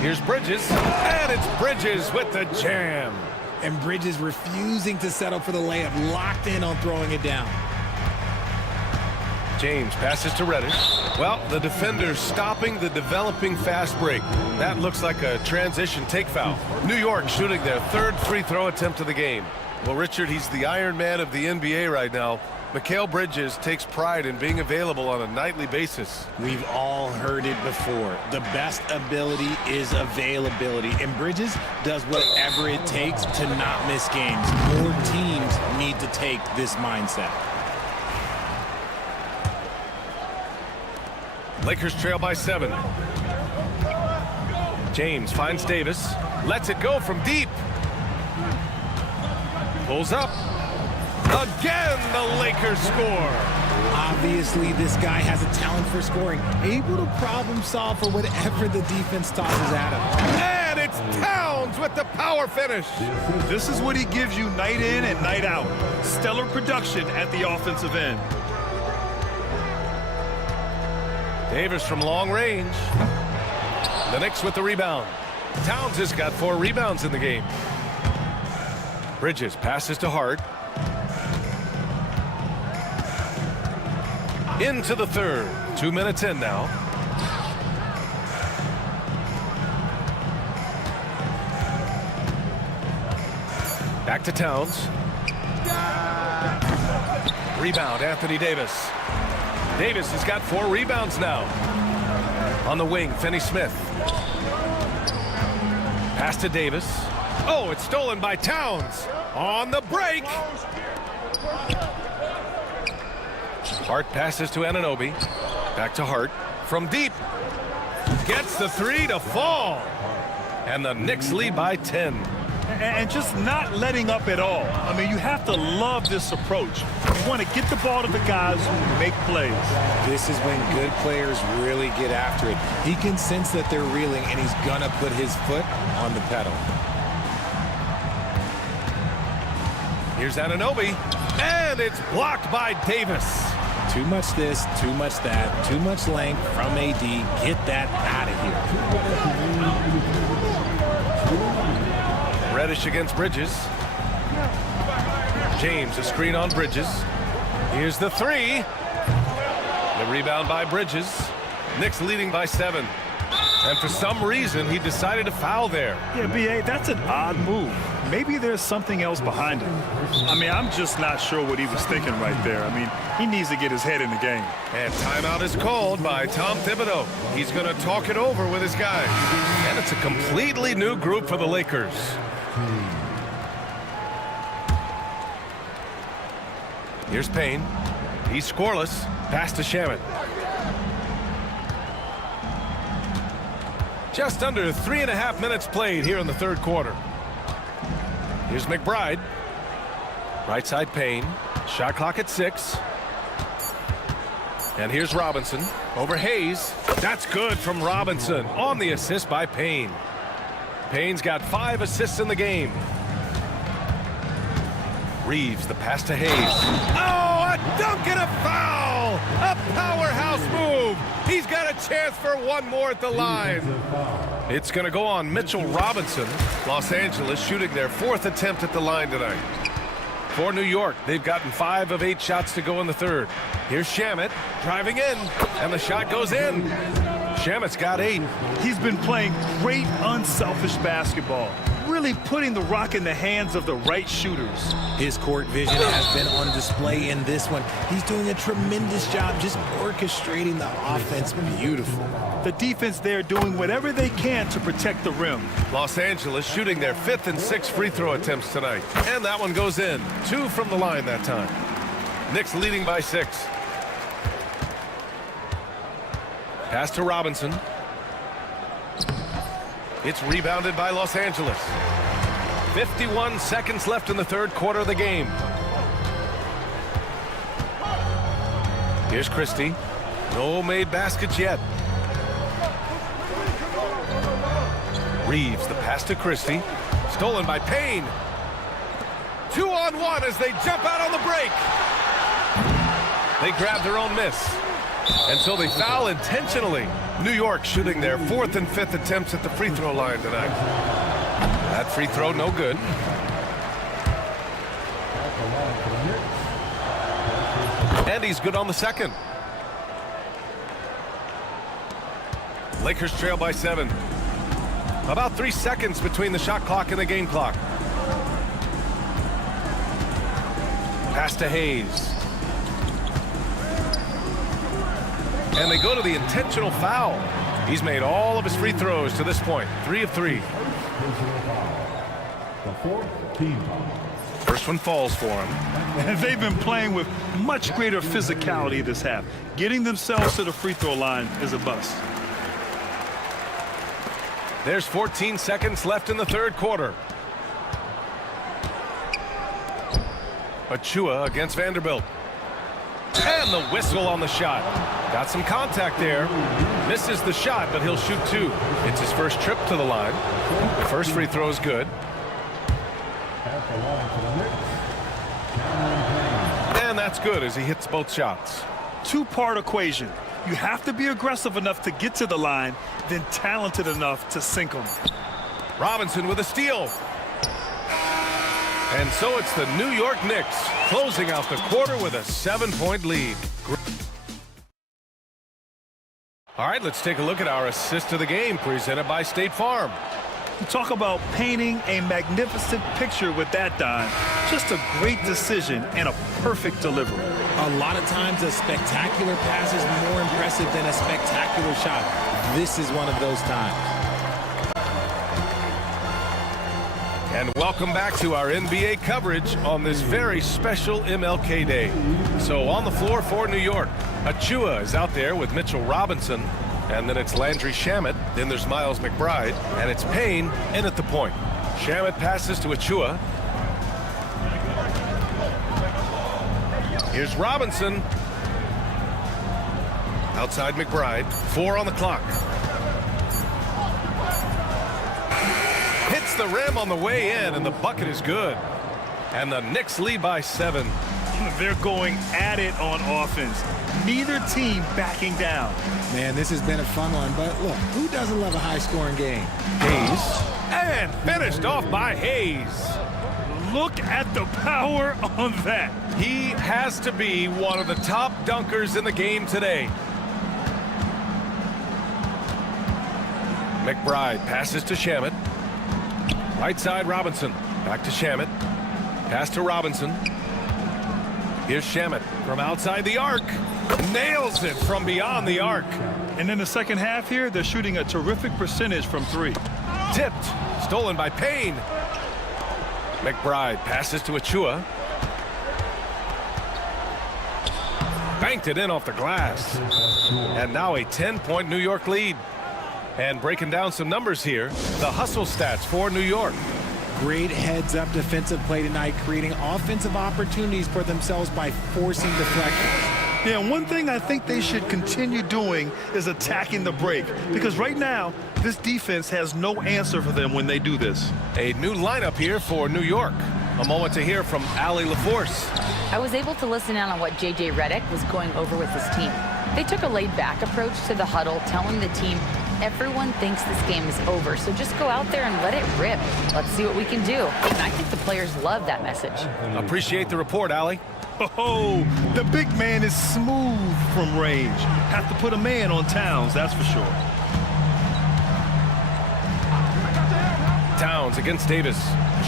Here's Bridges, and it's Bridges with the jam. And Bridges refusing to settle for the layup, locked in on throwing it down. James passes to Reddish. Well, the defender's stopping the developing fast break. That looks like a transition take foul. New York shooting their third free throw attempt of the game. Well, Richard, he's the Iron Man of the NBA right now. Mikal Bridges takes pride in being available on a nightly basis. We've all heard it before. The best ability is availability, and Bridges does whatever it takes to not miss games. More teams need to take this mindset. Lakers trail by 7. James finds Davis, lets it go from deep. Pulls up. Again, the Lakers score. Obviously, this guy has a talent for scoring, able to problem solve for whatever the defense tosses at him. And it's Towns with the power finish. This is what he gives you night in and night out. Stellar production at the offensive end. Davis from long range. The Knicks with the rebound. Towns has got 4 rebounds in the game. Bridges passes to Hart. Into the third. 2 minutes in now. Back to Towns. Rebound, Anthony Davis. Davis has got 4 rebounds now. On the wing, Finney-Smith. Pass to Davis. Oh, it's stolen by Towns. On the break. Hart passes to Anunoby. Back to Hart. From deep. Gets the 3 to fall. And the Knicks lead by 10. And just not letting up at all. I mean, you have to love this approach. You want to get the ball to the guys who make plays. This is when good players really get after it. He can sense that they're reeling, and he's going to put his foot on the pedal. Here's Anunoby. And it's blocked by Davis. Too much this, too much that, too much length from AD. Get that out of here. Reddish against Bridges. James, a screen on Bridges. Here's the 3. The rebound by Bridges. Knicks leading by 7. And for some reason, he decided to foul there. Yeah, B.A., that's an odd move. Maybe there's something else behind it. I mean, I'm just not sure what he was thinking right there. I mean, he needs to get his head in the game. And timeout is called by Tom Thibodeau. He's going to talk it over with his guys. And it's a completely new group for the Lakers. Here's Payne. He's scoreless. Pass to Shaman. Just under 3.5 minutes played here in the third quarter. Here's McBride. Right side Payne. Shot clock at 6. And here's Robinson. Over Hayes. That's good from Robinson on the assist by Payne. Payne's got 5 assists in the game. Reeves, the pass to Hayes. Oh, a dunk and a foul! A powerhouse move! He's got a chance for one more at the line. It's going to go on Mitchell Robinson. Los Angeles shooting their 4th attempt at the line tonight. For New York, they've gotten 5 of 8 shots to go in the third. Here's Shamet driving in, and the shot goes in. Shamet's got 8. He's been playing great, unselfish basketball. Really putting the rock in the hands of the right shooters. His court vision has been on display in this one. He's doing a tremendous job just orchestrating the offense beautiful. The defense there doing whatever they can to protect the rim. Los Angeles shooting their 5th and 6th free throw attempts tonight. And that one goes in. 2 from the line that time. Knicks leading by 6. Pass to Robinson. It's rebounded by Los Angeles. 51 seconds left in the third quarter of the game. Here's Christie. No made baskets yet. Reeves, the pass to Christie. Stolen by Payne. 2-on-1 as they jump out on the break. They grab their own miss. And so they foul intentionally. New York shooting their 4th and 5th attempts at the free throw line tonight. That free throw no good. And he's good on the second. Lakers trail by 7. About 3 seconds between the shot clock and the game clock. Pass to Hayes. And they go to the intentional foul. He's made all of his free throws to this point. 3 of 3. The fourth team foul. First one falls for him. And they've been playing with much greater physicality this half. Getting themselves to the free throw line is a bust. There's 14 seconds left in the third quarter. Achua against Vanderbilt. And the whistle on the shot. Got some contact there. Misses the shot, but he'll shoot 2. It's his first trip to the line. The first free throw is good. At the line for the Knicks, And that's good as he hits both shots. Two-part equation. You have to be aggressive enough to get to the line, then talented enough to sink them. Robinson with a steal. And so it's the New York Knicks closing out the quarter with a 7-point lead. All right, let's take a look at our assist of the game presented by State Farm. You talk about painting a magnificent picture with that dime. Just a great decision and a perfect delivery. A lot of times a spectacular pass is more impressive than a spectacular shot. This is one of those times. And welcome back to our NBA coverage on this very special MLK Day. So on the floor for New York, Achua is out there with Mitchell Robinson, and then it's Landry Shamet, then there's Miles McBride, and it's Payne in at the point. Shamet passes to Achua. Here's Robinson. Outside McBride, 4 on the clock. Hits the rim on the way in, and the bucket is good. And the Knicks lead by 7. They're going at it on offense. Neither team backing down. Man, this has been a fun one, but look, who doesn't love a high-scoring game? Hayes. And finished off by Hayes. Look at the power on that. He has to be one of the top dunkers in the game today. McBride passes to Shamet. Right side Robinson. Back to Shamet. Pass to Robinson. Here's Shamet from outside the arc. Nails it from beyond the arc. And in the second half here, they're shooting a terrific percentage from 3. Tipped. Stolen by Payne. McBride passes to Achua. Banked it in off the glass. And now a 10-point New York lead. And breaking down some numbers here, the hustle stats for New York. Great heads-up defensive play tonight, creating offensive opportunities for themselves by forcing deflections. Yeah, and one thing I think they should continue doing is attacking the break. Because right now, this defense has no answer for them when they do this. A new lineup here for New York. A moment to hear from Allie LaForce. I was able to listen in on what J.J. Redick was going over with his team. They took a laid-back approach to the huddle, telling the team, everyone thinks this game is over, so just go out there and let it rip. Let's see what we can do. And I think the players love that message. Appreciate the report, Allie. Oh, the big man is smooth from range. Have to put a man on Towns, that's for sure. Towns against Davis.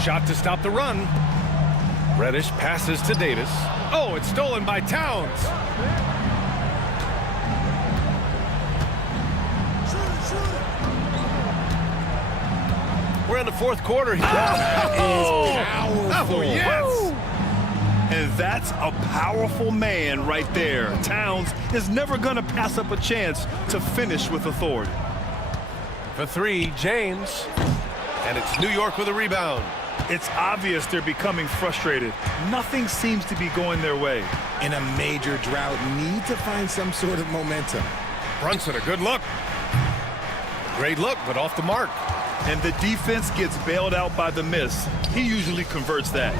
Shot to stop the run. Reddish passes to Davis. Oh, it's stolen by Towns. We're in the fourth quarter here. Oh, yes! And that's a powerful man right there. Towns is never going to pass up a chance to finish with authority. For 3, James. And it's New York with a rebound. It's obvious they're becoming frustrated. Nothing seems to be going their way. In a major drought, need to find some sort of momentum. Brunson, a good look. Great look, but off the mark. And the defense gets bailed out by the miss. He usually converts that.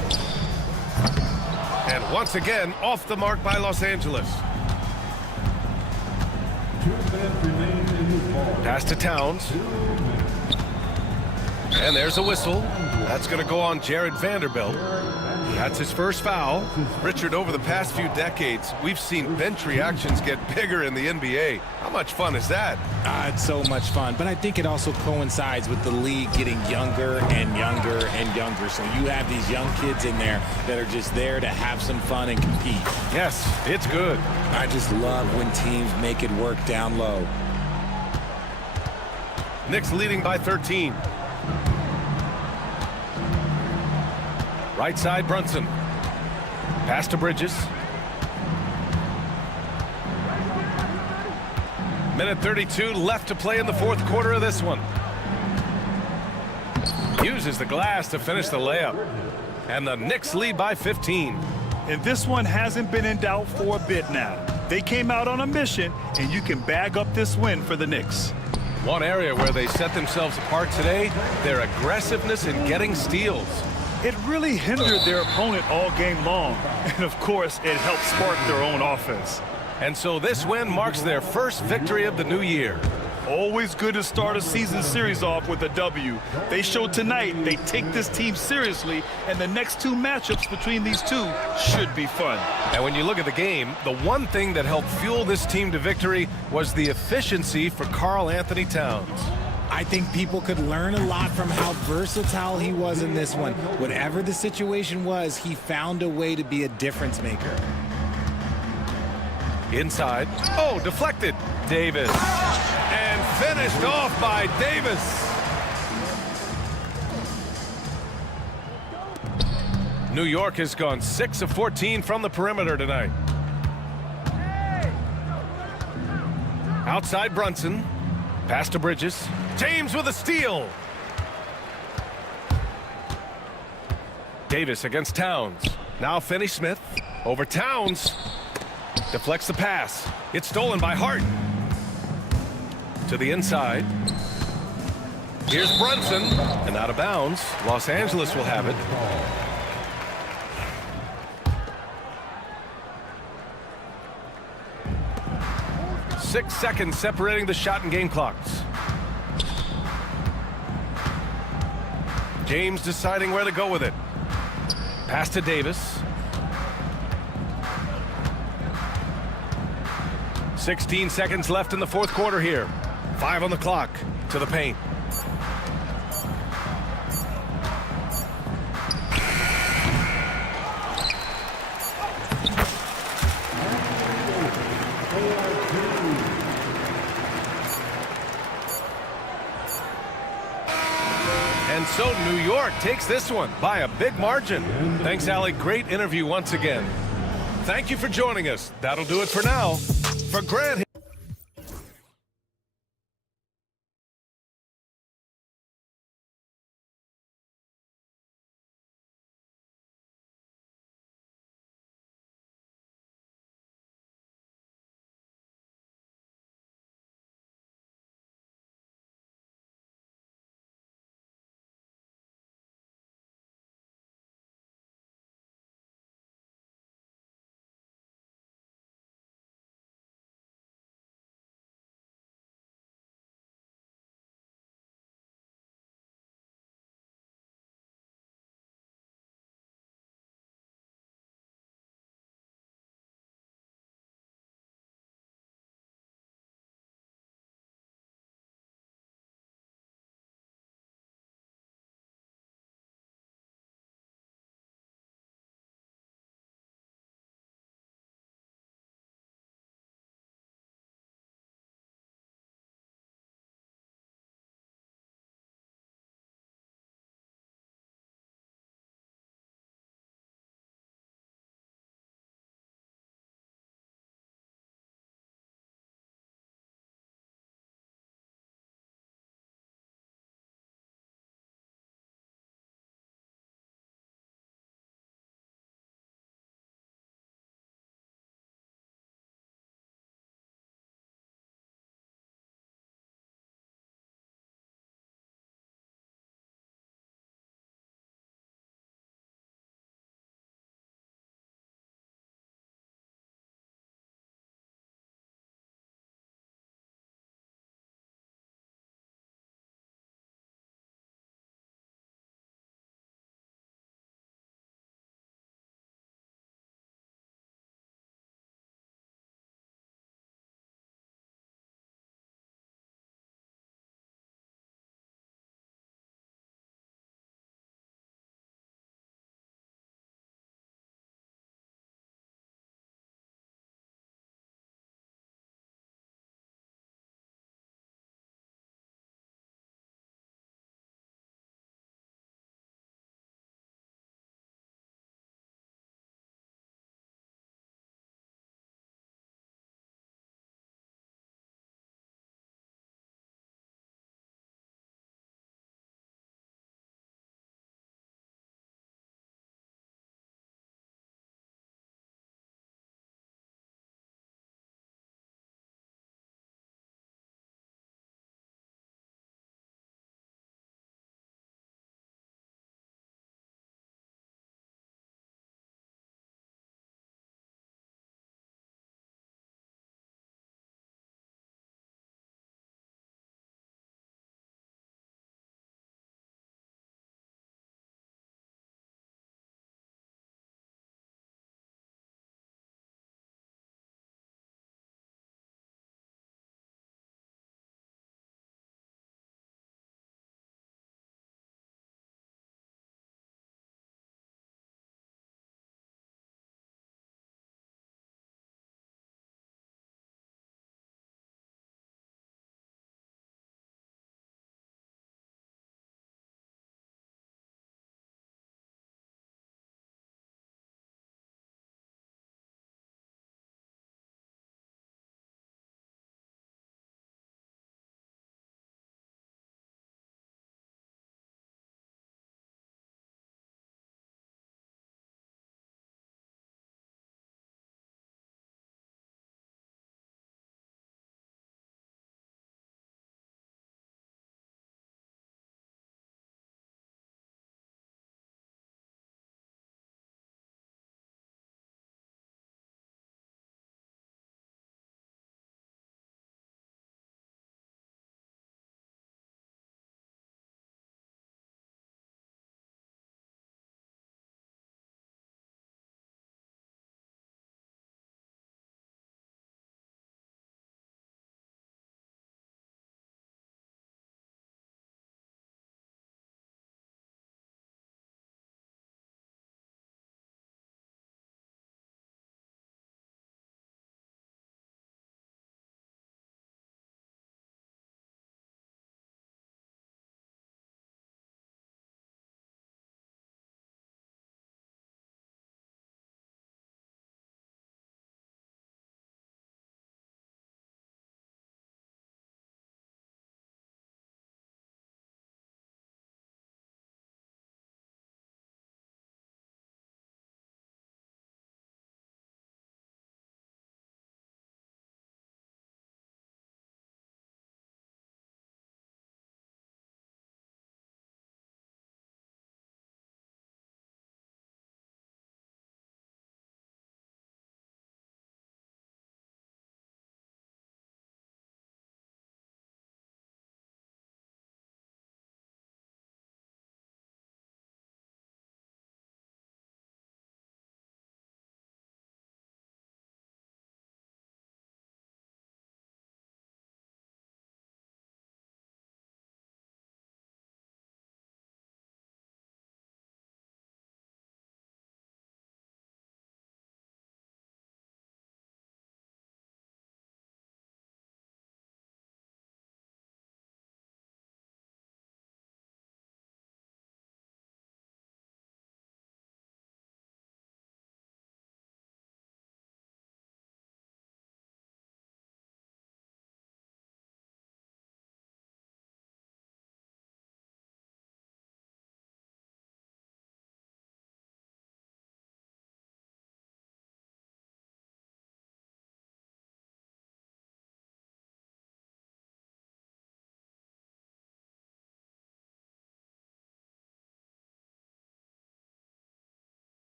And once again, off the mark by Los Angeles. 2 minutes remain in this ball. Pass to Towns. And there's a whistle. That's going to go on Jared Vanderbilt. That's his first foul. Richard, over the past few decades, we've seen bench reactions get bigger in the NBA. How much fun is that? It's so much fun, but I think it also coincides with the league getting younger and younger and younger. So you have these young kids in there that are just there to have some fun and compete. Yes, it's good. I just love when teams make it work down low. Knicks leading by 13. Right side, Brunson. Pass to Bridges. Minute 32 left to play in the fourth quarter of this one. Uses the glass to finish the layup. And the Knicks lead by 15. And this one hasn't been in doubt for a bit now. They came out on a mission, and you can bag up this win for the Knicks. One area where they set themselves apart today, their aggressiveness in getting steals. It really hindered their opponent all game long. And of course, it helped spark their own offense. And so this win marks their first victory of the new year. Always good to start a season series off with a W. They showed tonight they take this team seriously, and the next two matchups between these two should be fun. And when you look at the game, the one thing that helped fuel this team to victory was the efficiency for Karl Anthony Towns. I think people could learn a lot from how versatile he was in this one. Whatever the situation was, he found a way to be a difference maker. Inside. Oh, deflected. Davis. And finished off by Davis. New York has gone 6 of 14 from the perimeter tonight. Outside Brunson. Pass to Bridges. James with a steal. Davis against Towns. Now Finney-Smith. Over Towns. Deflects the pass. It's stolen by Hart. To the inside. Here's Brunson. And out of bounds. Los Angeles will have it. Six seconds separating the shot and game clocks. James deciding where to go with it. Pass to Davis. 16 seconds left in the fourth quarter here. 5 on the clock. To the paint. And so New York takes this one by a big margin. Thanks, Allie. Great interview once again. Thank you for joining us. That'll do it for now. For Grant.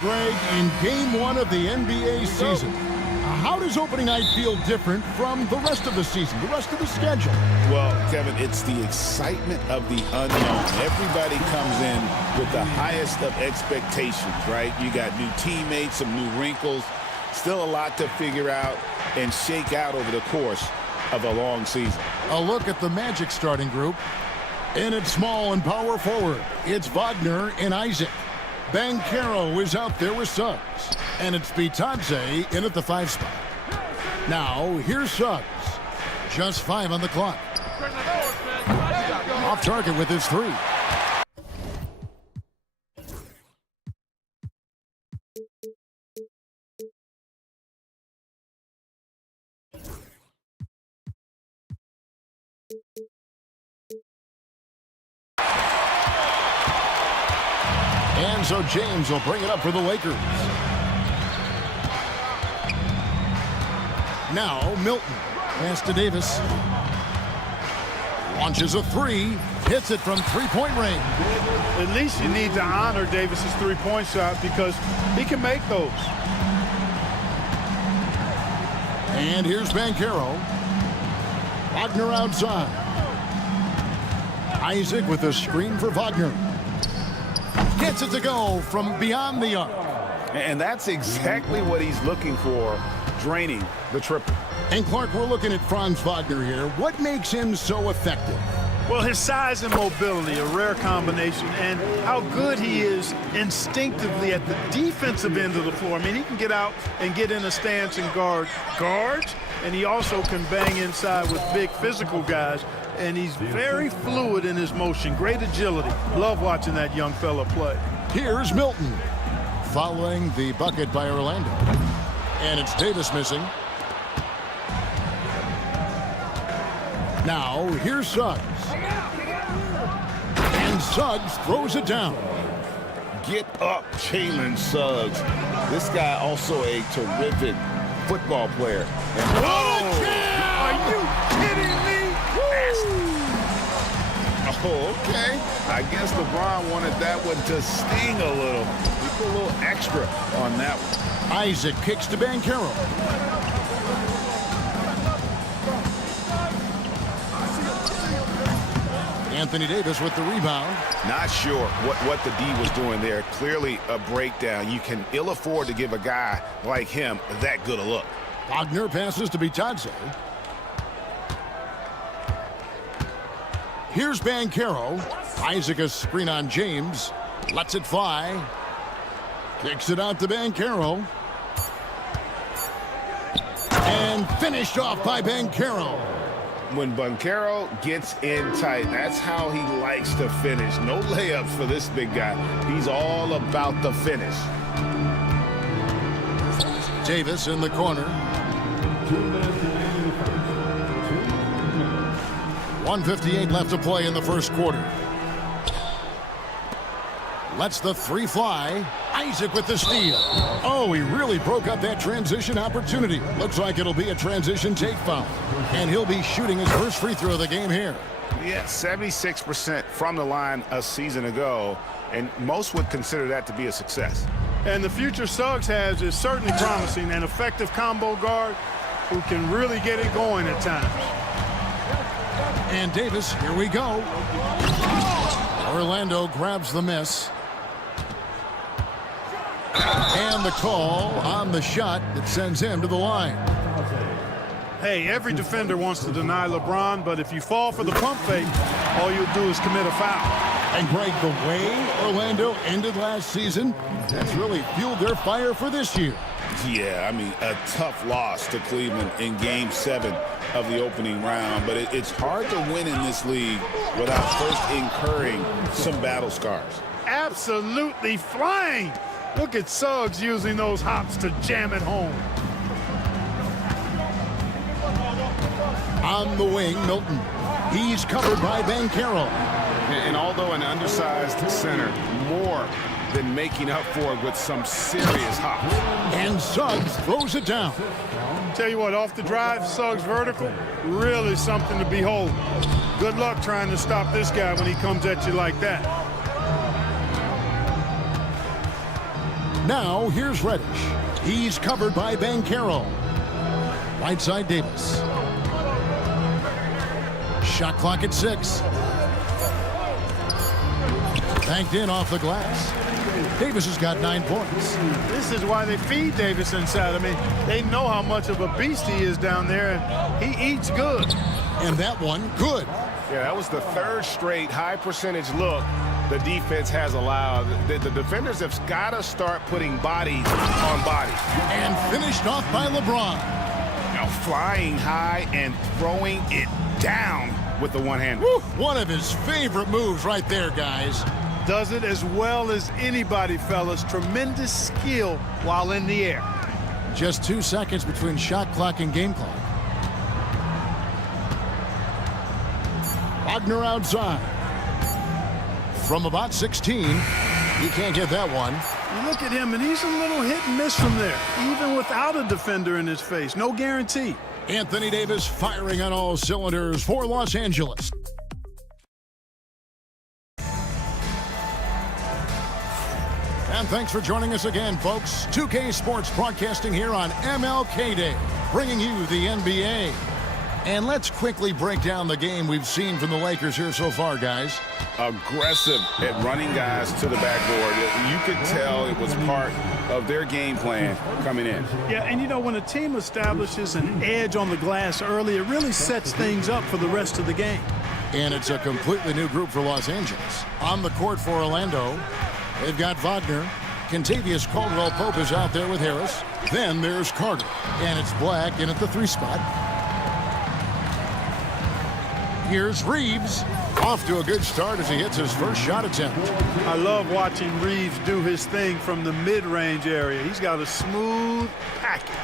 Greg, in game one of the NBA season, how does opening night feel different from the rest of the season, the rest of the schedule? Well, Kevin, it's the excitement of the unknown. Everybody comes in with the highest of expectations, right? You got new teammates, some new wrinkles, still a lot to figure out and shake out over the course of a long season. A look at the Magic starting group. In at small and power forward, it's Wagner and Isaac. Banchero is out there with Suggs. And it's Bitadze in at the 5 spot. Now, here's Suggs. Just 5 on the clock. Off target with his 3. And so James will bring it up for the Lakers. Now Milton. Pass to Davis. Launches a 3. Hits it from three-point range. At least you need to honor Davis's three-point shot because he can make those. And here's Banchero. Wagner outside. Isaac with a screen for Wagner. Gets it to go from beyond the arc. And that's exactly what he's looking for, draining the triple. And Clark, we're looking at Franz Wagner here. What makes him so effective? Well, his size and mobility, a rare combination, and how good he is instinctively at the defensive end of the floor. I mean, he can get out and get in a stance and guard guards, and he also can bang inside with big physical guys. And he's very fluid in his motion. Great agility. Love watching that young fella play. Here's Milton following the bucket by Orlando. And it's Davis missing. Now, here's Suggs. And Suggs throws it down. Get up, Jalen Suggs. This guy also a terrific football player. And Are you kidding me? Oh, okay. I guess LeBron wanted that one to sting a little. He put a little extra on that one. Isaac kicks to Banchero. Anthony Davis with the rebound. Not sure what the D was doing there. Clearly a breakdown. You can ill afford to give a guy like him that good a look. Wagner passes to Bitadze. Here's Banchero. Isaac a screen on James. Lets it fly. Kicks it out to Banchero. And finished off by Banchero. When Banchero gets in tight, that's how he likes to finish. No layups for this big guy. He's all about the finish. Davis in the corner. 1:58 left to play in the first quarter. Lets the 3 fly. Isaac with the steal. Oh, he really broke up that transition opportunity. Looks like it'll be a transition take foul. And he'll be shooting his first free throw of the game here. Yeah, 76% from the line a season ago, and most would consider that to be a success. And the future Suggs has is certainly promising. An effective combo guard who can really get it going at times. And Davis, here we go. Orlando grabs the miss. And the call on the shot that sends him to the line. Hey, every defender wants to deny LeBron, but if you fall for the pump fake, all you'll do is commit a foul. And Greg, the way Orlando ended last season, that's really fueled their fire for this year. Yeah, I mean, a tough loss to Cleveland in Game 7 of the opening round, but it's hard to win in this league without first incurring some battle scars. Absolutely flying. Look at Suggs using those hops to jam it home. On the wing, Milton. He's covered by Banchero. And although an undersized center, more than making up for it with some serious hops. And Suggs throws it down. Tell you what, off the drive, Suggs vertical, really something to behold. Good luck trying to stop this guy when he comes at you like that. Now, here's Reddish. He's covered by Banchero. Right side, Davis. Shot clock at 6. Banked in off the glass. Davis has got 9 points. This is why they feed Davis inside. I mean, they know how much of a beast he is down there, and he eats good. And that one, good. Yeah, that was the third straight high percentage look the defense has allowed. The defenders have got to start putting body on body. And finished off by LeBron. Now flying high and throwing it down with the one-hand. One of his favorite moves right there, guys. Does it as well as anybody, fellas. Tremendous skill while in the air. Just 2 seconds between shot clock and game clock. Wagner outside. From about 16, he can't get that one. You look at him, and he's a little hit and miss from there, even without a defender in his face. No guarantee. Anthony Davis firing on all cylinders for Los Angeles. And thanks for joining us again, folks. 2K Sports broadcasting here on MLK Day, bringing you the NBA. And let's quickly break down the game we've seen from the Lakers here so far, guys. Aggressive at running guys to the backboard. You could tell it was part of their game plan coming in. Yeah, and you know, when a team establishes an edge on the glass early, it really sets things up for the rest of the game. And it's a completely new group for Los Angeles. On the court for Orlando, they've got Wagner. Kentavious Caldwell-Pope is out there with Harris. Then there's Carter. And it's Black in at the 3 spot. Here's Reeves. Off to a good start as he hits his first shot attempt. I love watching Reeves do his thing from the mid-range area. He's got a smooth package.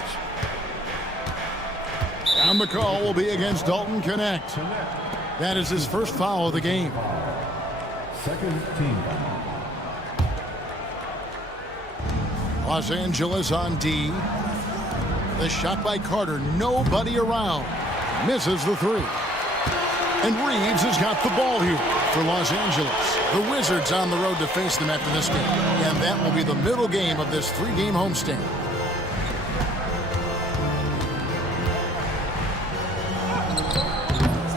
And the call will be against Dalton Connect. That is his first foul of the game. Second team. Los Angeles on D. The shot by Carter. Nobody around. Misses the 3. And Reeves has got the ball here for Los Angeles. The Wizards on the road to face them after this game. And that will be the middle game of this 3-game homestand.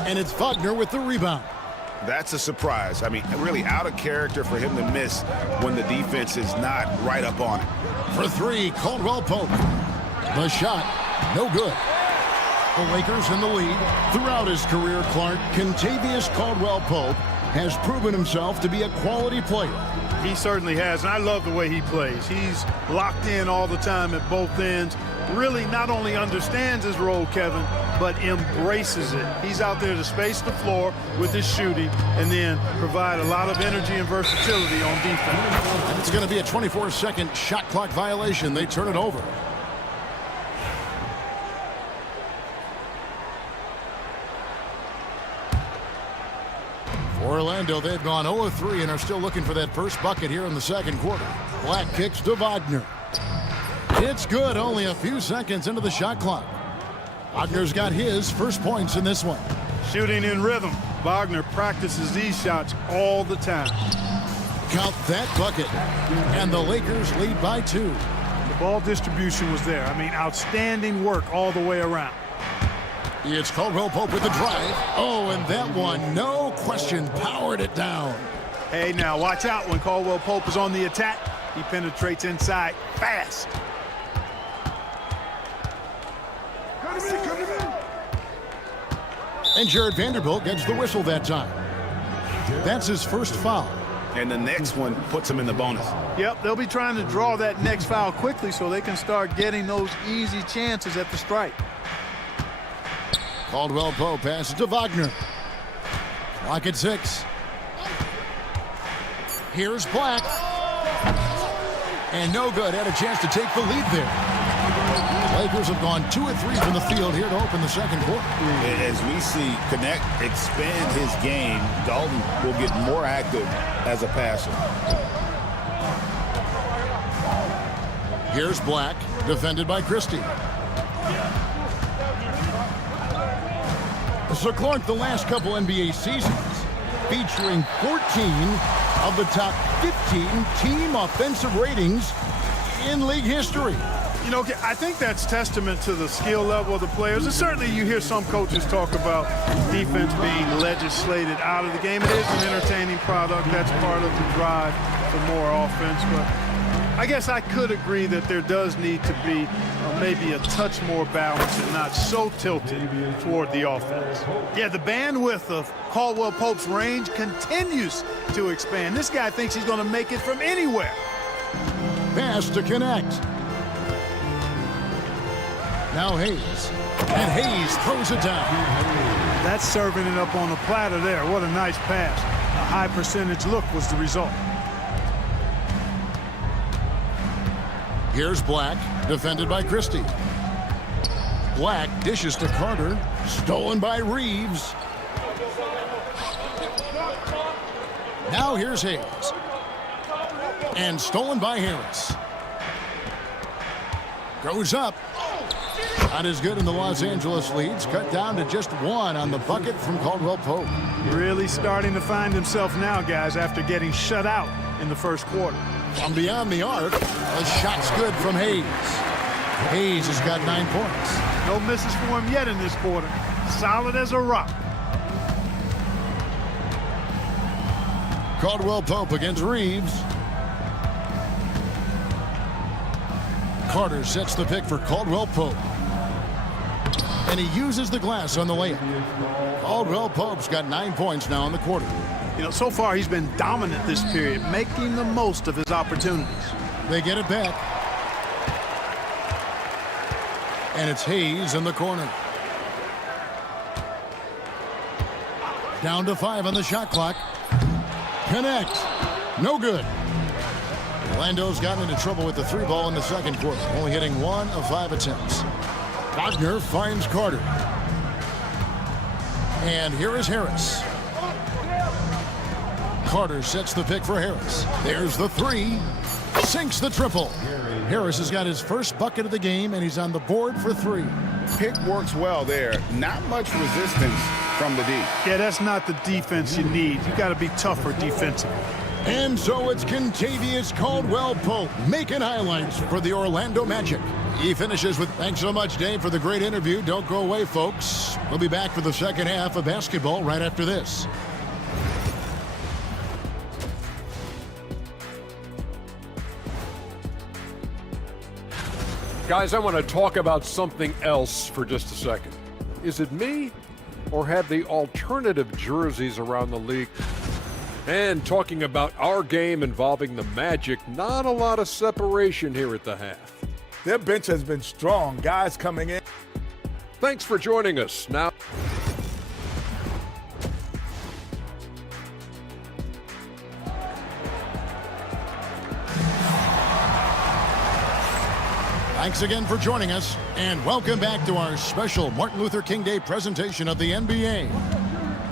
And it's Wagner with the rebound. That's a surprise. I mean, really out of character for him to miss when the defense is not right up on it. For 3, Caldwell-Pope. The shot, no good. The Lakers in the lead. Throughout his career, Clark, Kentavious Caldwell-Pope has proven himself to be a quality player. He certainly has, and I love the way he plays. He's locked in all the time at both ends. Really not only understands his role, Kevin, but embraces it. He's out there to space the floor with his shooting and then provide a lot of energy and versatility on defense. And it's going to be a 24-second shot clock violation. They turn it over. For Orlando, they've gone 0-3 and are still looking for that first bucket here in the second quarter. Black kicks to Wagner. It's good, only a few seconds into the shot clock. Wagner's got his first points in this one. Shooting in rhythm. Wagner practices these shots all the time. Count that bucket. And the Lakers lead by 2. The ball distribution was there. I mean, outstanding work all the way around. It's Caldwell-Pope with the drive. Oh, and that one, no question, powered it down. Hey, now watch out when Caldwell-Pope is on the attack. He penetrates inside fast. And Jared Vanderbilt gets the whistle that time. That's his first foul. And the next one puts him in the bonus. Yep, they'll be trying to draw that next foul quickly so they can start getting those easy chances at the strike. Caldwell-Pope passes to Wagner. Clock at 6. Here's Black. And no good. Had a chance to take the lead there. The Lakers have gone 2 of 3 from the field here to open the second quarter. As we see Connect expand his game, Dalton will get more active as a passer. Here's Black, defended by Christie. So Clark, the last couple NBA seasons featuring 14 of the top 15 team offensive ratings in league history. You know, I think that's testament to the skill level of the players. And certainly you hear some coaches talk about defense being legislated out of the game. It is an entertaining product. That's part of the drive for more offense. But I guess I could agree that there does need to be maybe a touch more balance and not so tilted toward the offense. Yeah, the bandwidth of Caldwell Pope's range continues to expand. This guy thinks he's going to make it from anywhere. Pass to connect. Now Hayes. And Hayes throws it down. That's serving it up on the platter there. What a nice pass. A high percentage look was the result. Here's Black, defended by Christie. Black dishes to Carter, stolen by Reeves. Now here's Hayes. And stolen by Harris. Goes up. Not as good in the Los Angeles leads. Cut down to just one on the bucket from Caldwell Pope. Really starting to find himself now, guys, after getting shut out in the first quarter. From beyond the arc, a shot's good from Hayes. Hayes has got 9 points. No misses for him yet in this quarter. Solid as a rock. Caldwell Pope against Reeves. Carter sets the pick for Caldwell Pope. And he uses the glass on the layup. Caldwell Pope's got 9 points now in the quarter. You know, so far he's been dominant this period, making the most of his opportunities. They get it back. And it's Hayes in the corner. Down to 5 on the shot clock. Connect. No good. Orlando's gotten into trouble with the 3 ball in the second quarter, only hitting 1 of 5 attempts. Wagner finds Carter. And here is Harris. Carter sets the pick for Harris. There's the 3. Sinks the triple. Harris has got his first bucket of the game, and he's on the board for 3. Pick works well there. Not much resistance from the D. Yeah, that's not the defense you need. You got to be tougher defensively. And so it's Kentavious Caldwell Pope making highlights for the Orlando Magic. He finishes with, thanks so much, Dave, for the great interview. Don't go away, folks. We'll be back for the second half of basketball right after this. Guys, I want to talk about something else for just a second. Is it me, or have the alternative jerseys around the league? And talking about our game involving the Magic, not a lot of separation here at the half. Their bench has been strong. Guys coming in. Thanks for joining us. Now, thanks again for joining us, and welcome back to our special Martin Luther King Day presentation of the NBA.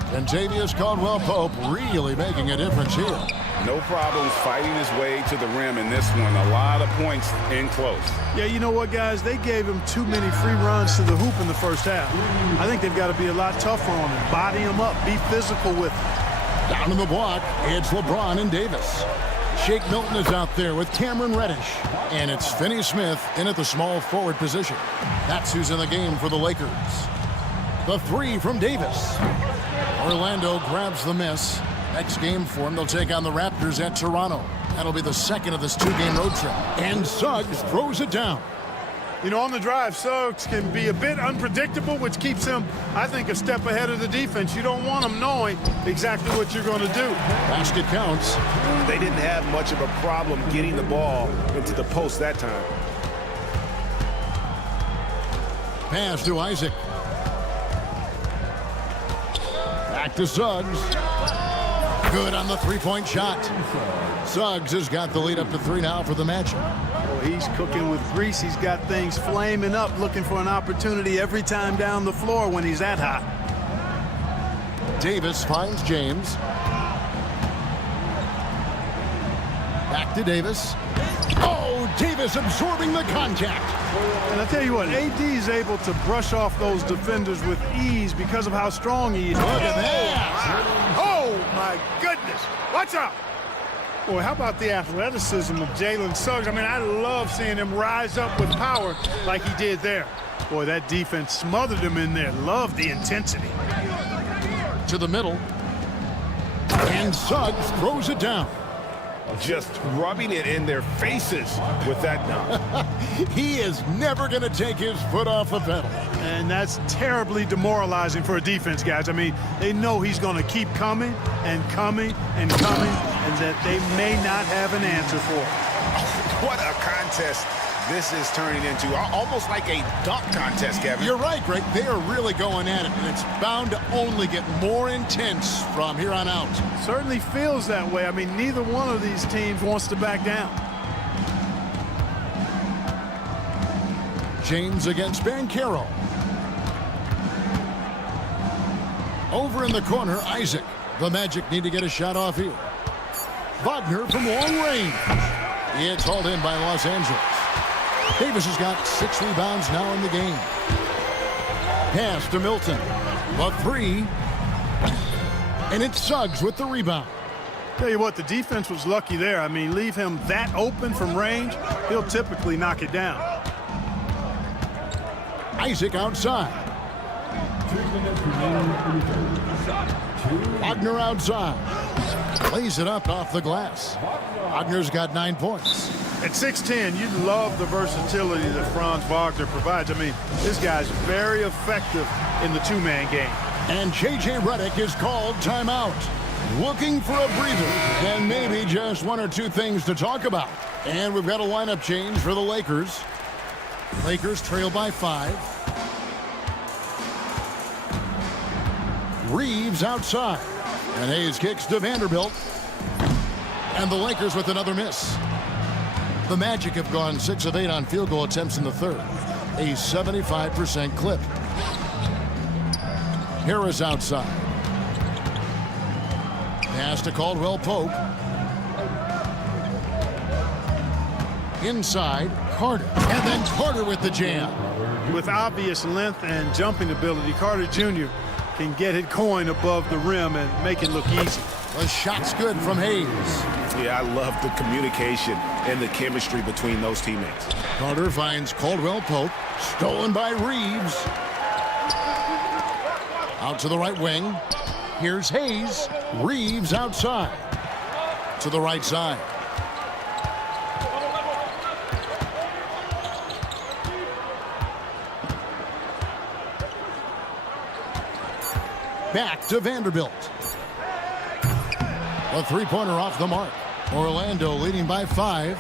Kentavious Caldwell Pope really making a difference here. No problems fighting his way to the rim in this one. A lot of points in close. Yeah, you know what, guys? They gave him too many free runs to the hoop in the first half. I think they've got to be a lot tougher on him. Body him up. Be physical with him. Down in the block, it's LeBron and Davis. Shake Milton is out there with Cameron Reddish. And it's Finney Smith in at the small forward position. That's who's in the game for the Lakers. The 3 from Davis. Orlando grabs the miss. Next game for them, they'll take on the Raptors at Toronto. That'll be the second of this 2-game road trip. And Suggs throws it down. You know, on the drive, Suggs can be a bit unpredictable, which keeps him, I think, a step ahead of the defense. You don't want him knowing exactly what you're going to do. Basket counts. They didn't have much of a problem getting the ball into the post that time. Pass to Isaac. Back to Suggs. Good on the 3-point shot. Suggs has got the lead up to 3 now for the Magic. Well, he's cooking with grease. He's got things flaming up, looking for an opportunity every time down the floor when he's that hot. Davis finds James. Back to Davis. Oh, Davis absorbing the contact. And I tell you what, AD is able to brush off those defenders with ease because of how strong he is. Look at that. Oh, my goodness. Watch out. Boy, how about the athleticism of Jalen Suggs? I mean, I love seeing him rise up with power like he did there. Boy, that defense smothered him in there. Love the intensity. To the middle. And Suggs throws it down. Just rubbing it in their faces with that dunk. He is never going to take his foot off the pedal. And that's terribly demoralizing for a defense, guys. I mean, they know he's going to keep coming and coming and coming, and that they may not have an answer for it. What a contest this is turning into. Almost like a dunk contest, Kevin. You're right, Greg. They are really going at it, and it's bound to only get more intense from here on out. Certainly feels that way. I mean, neither one of these teams wants to back down. James against Bancaro. Over in the corner, Isaac. The Magic need to get a shot off here. Wagner from long range. It's hauled in by Los Angeles. Davis has got 6 rebounds now in the game. Pass to Milton. A 3. And it's Suggs with the rebound. Tell you what, the defense was lucky there. I mean, leave him that open from range, he'll typically knock it down. Isaac outside. Wagner outside. Lays it up off the glass. Wagner's got 9 points. At 6'10", you love the versatility that Franz Wagner provides. I mean, this guy's very effective in the two-man game. And J.J. Redick is called timeout. Looking for a breather and maybe just 1 or 2 things to talk about. And we've got a lineup change for the Lakers. Lakers trail by 5. Reeves outside. And Hayes kicks to Vanderbilt. And the Lakers with another miss. The Magic have gone 6 of 8 on field goal attempts in the third. A 75% clip. Harris outside. Pass to Caldwell Pope. Inside, Carter. And then Carter with the jam. With obvious length and jumping ability, Carter Jr. can get it going above the rim and make it look easy. The shot's good from Hayes. Yeah, I love the communication and the chemistry between those teammates. Carter finds Caldwell Pope. Stolen by Reeves. Out to the right wing. Here's Hayes. Reeves outside. To the right side. Back to Vanderbilt. A 3-pointer off the mark. Orlando leading by 5.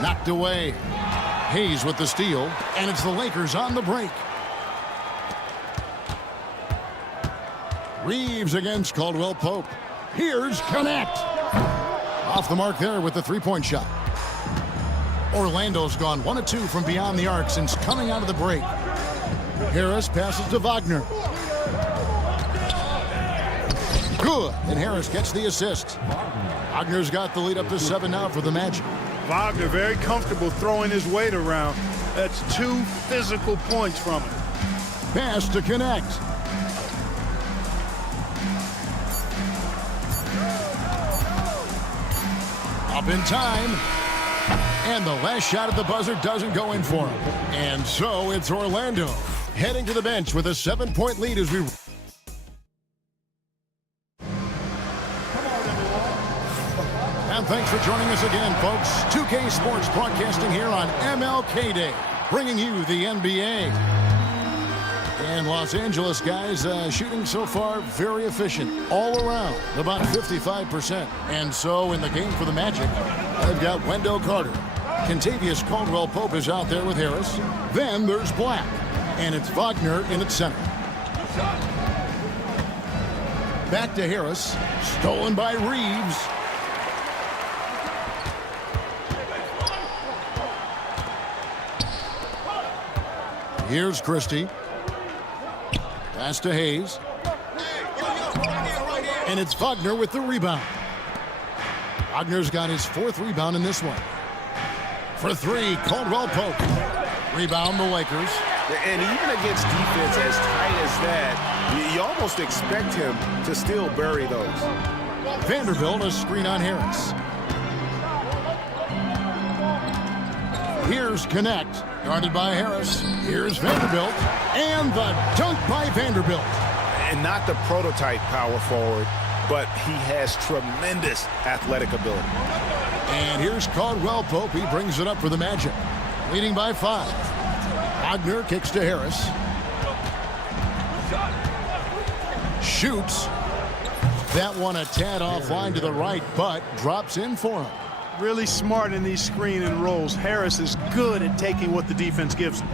Knocked away. Hayes with the steal. And it's the Lakers on the break. Reeves against Caldwell Pope. Here's Connect. Off the mark there with the 3-point shot. Orlando's gone 1 of 2 from beyond the arc since coming out of the break. Harris passes to Wagner. Good, and Harris gets the assist. Wagner's got the lead up to 7 now for the Magic. Wagner very comfortable throwing his weight around. That's 2 physical points from him. Pass to Connect. Up in time. And the last shot at the buzzer doesn't go in for him. And so it's Orlando heading to the bench with a 7-point lead as we... And thanks for joining us again, folks. 2K Sports broadcasting here on MLK Day, bringing you the NBA. And Los Angeles guys shooting so far very efficient all around, about 55%. And so in the game for the Magic, they've got Wendell Carter. Contavious Caldwell Pope is out there with Harris. Then there's Black, and it's Wagner in its center. Back to Harris, stolen by Reeves. Here's Christie. Pass to Hayes. And it's Wagner with the rebound. Wagner's got his 4th rebound in this one. For 3, Caldwell Pope. Rebound the Lakers. And even against defense as tight as that, you almost expect him to still bury those. Vanderbilt a screen on Harris. Here's Connect, guarded by Harris. Here's Vanderbilt, and the dunk by Vanderbilt. And not the prototype power forward, but he has tremendous athletic ability. And here's Caldwell Pope. He brings it up for the Magic. Leading by 5. Wagner kicks to Harris. Shoots. That one a tad offline to the right, but drops in for him. Really smart in these screen and rolls. Harris is good at taking what the defense gives him.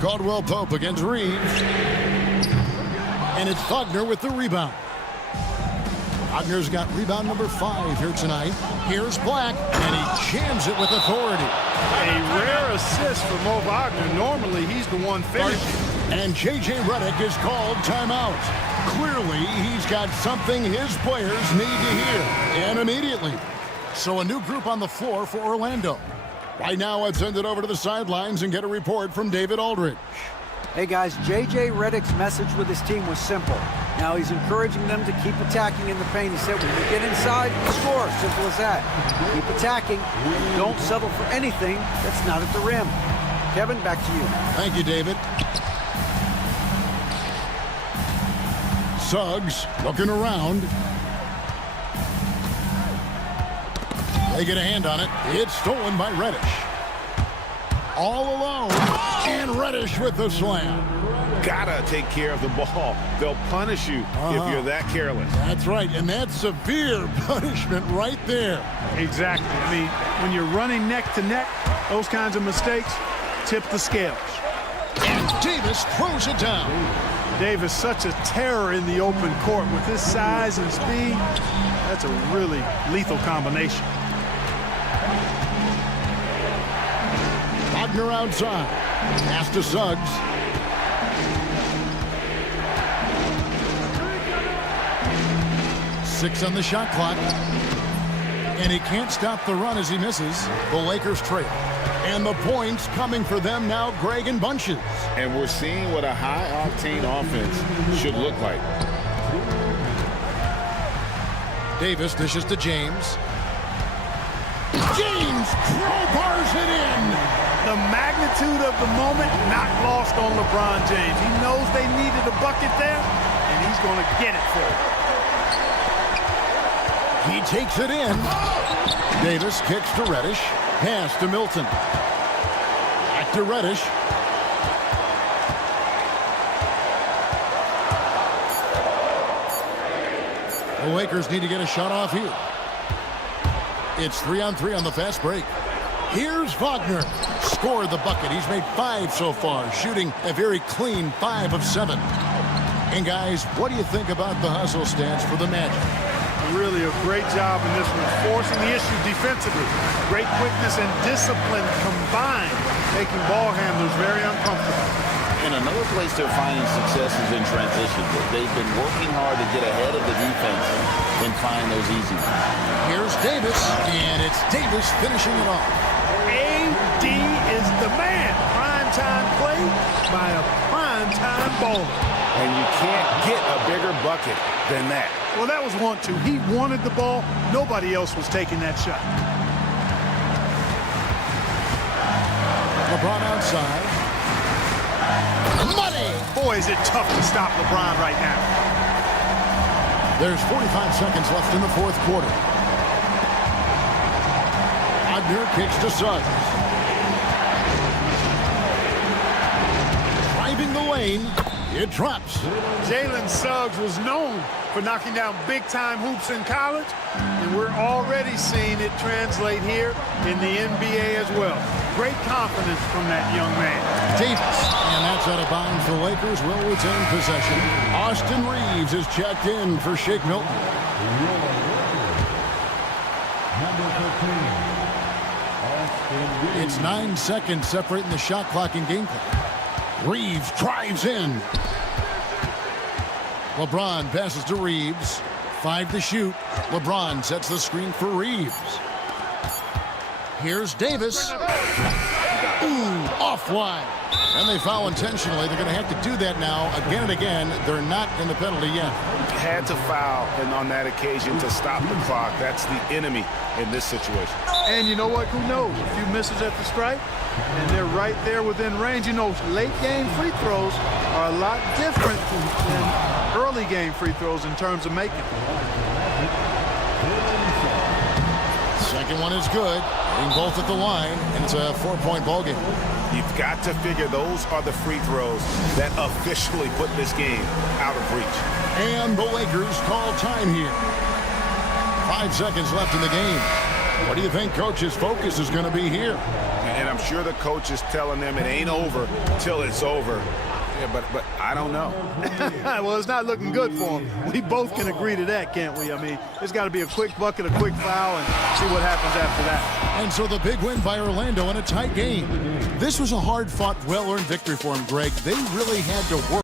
Caldwell Pope against Reeves. And it's Wagner with the rebound. Wagner's got rebound number 5 here tonight. Here's Black, and he jams it with authority. A rare assist for Mo Wagner. Normally, he's the one finishing. And J.J. Redick is called timeout. Clearly, he's got something his players need to hear, and immediately. So a new group on the floor for Orlando. Right now, let's send it over to the sidelines and get a report from David Aldridge. Hey guys, J.J. Redick's message with his team was simple. Now he's encouraging them to keep attacking in the paint. He said, when you get inside, score. Simple as that. Keep attacking. Don't settle for anything that's not at the rim. Kevin, back to you. Thank you, David. Suggs looking around. They get a hand on it. It's stolen by Reddish. All alone. And Reddish with the slam. Gotta take care of the ball. They'll punish you if you're that careless. That's right, and that's severe punishment right there. Exactly. I mean, when you're running neck to neck, those kinds of mistakes tip the scales. And Davis throws it down. Davis, such a terror in the open court with his size and speed. That's a really lethal combination. Wagner outside. Pass to Suggs. Six on the shot clock. And he can't stop the run as he misses. The Lakers trail. And the points coming for them now, Greg, in bunches. And we're seeing what a high-octane offense should look like. Davis dishes to James. James crowbars it in. The magnitude of the moment not lost on LeBron James. He knows they needed a bucket there, and he's going to get it for them. He takes it in. Davis kicks to Reddish. Pass to Milton. Back to Reddish. The Lakers need to get a shot off here. It's 3-on-3 on the fast break. Here's Wagner. Scored the bucket. He's made 5 so far, shooting a very clean 5 of 7. And guys, what do you think about the hustle stance for the Magic? Really a great job in this one, forcing the issue defensively. Great quickness and discipline combined, making ball handlers very uncomfortable. And another place they're finding success is in transition. They've been working hard to get ahead of the defense and find those easy ones. Here's Davis, and it's Davis finishing it off. AD is the man. Primetime play by a primetime baller. And you can't get a bigger bucket than that. Well, that was 1-2. He wanted the ball. Nobody else was taking that shot. LeBron outside. Money! Boy, is it tough to stop LeBron right now. There's 45 seconds left in the fourth quarter. Wagner kicks to Suggs. Driving the lane. It drops. Jalen Suggs was known for knocking down big-time hoops in college, and we're already seeing it translate here in the NBA as well. Great confidence from that young man. Davis, and that's out of bounds. The Lakers will retain possession. Austin Reeves is checked in for Shake Milton. It's 9 seconds separating the shot clock and game clock. Reeves drives in. LeBron passes to Reeves. 5 to shoot. LeBron sets the screen for Reeves. Here's Davis. Ooh, offline. And they foul intentionally. They're going to have to do that now again and again. They're not in the penalty yet. Had to foul, and on that occasion to stop the clock. That's the enemy in this situation. And you know what? Who knows? A few misses at the stripe, and they're right there within range. You know, late game free throws are a lot different than early game free throws in terms of making. Second one is good. Hitting both at the line, and it's a 4-point ball game. You've got to figure those are the free throws that officially put this game out of reach. And the Lakers call time here. 5 seconds left in the game. What do you think Coach's focus is going to be here? And I'm sure the coach is telling them it ain't over till it's over. Yeah, but I don't know. Well, it's not looking good for him. We both can agree to that, can't we? I mean, it's got to be a quick bucket, a quick foul, and see what happens after that. And so the big win by Orlando in a tight game. This was a hard-fought, well-earned victory for him, Greg. They really had to work.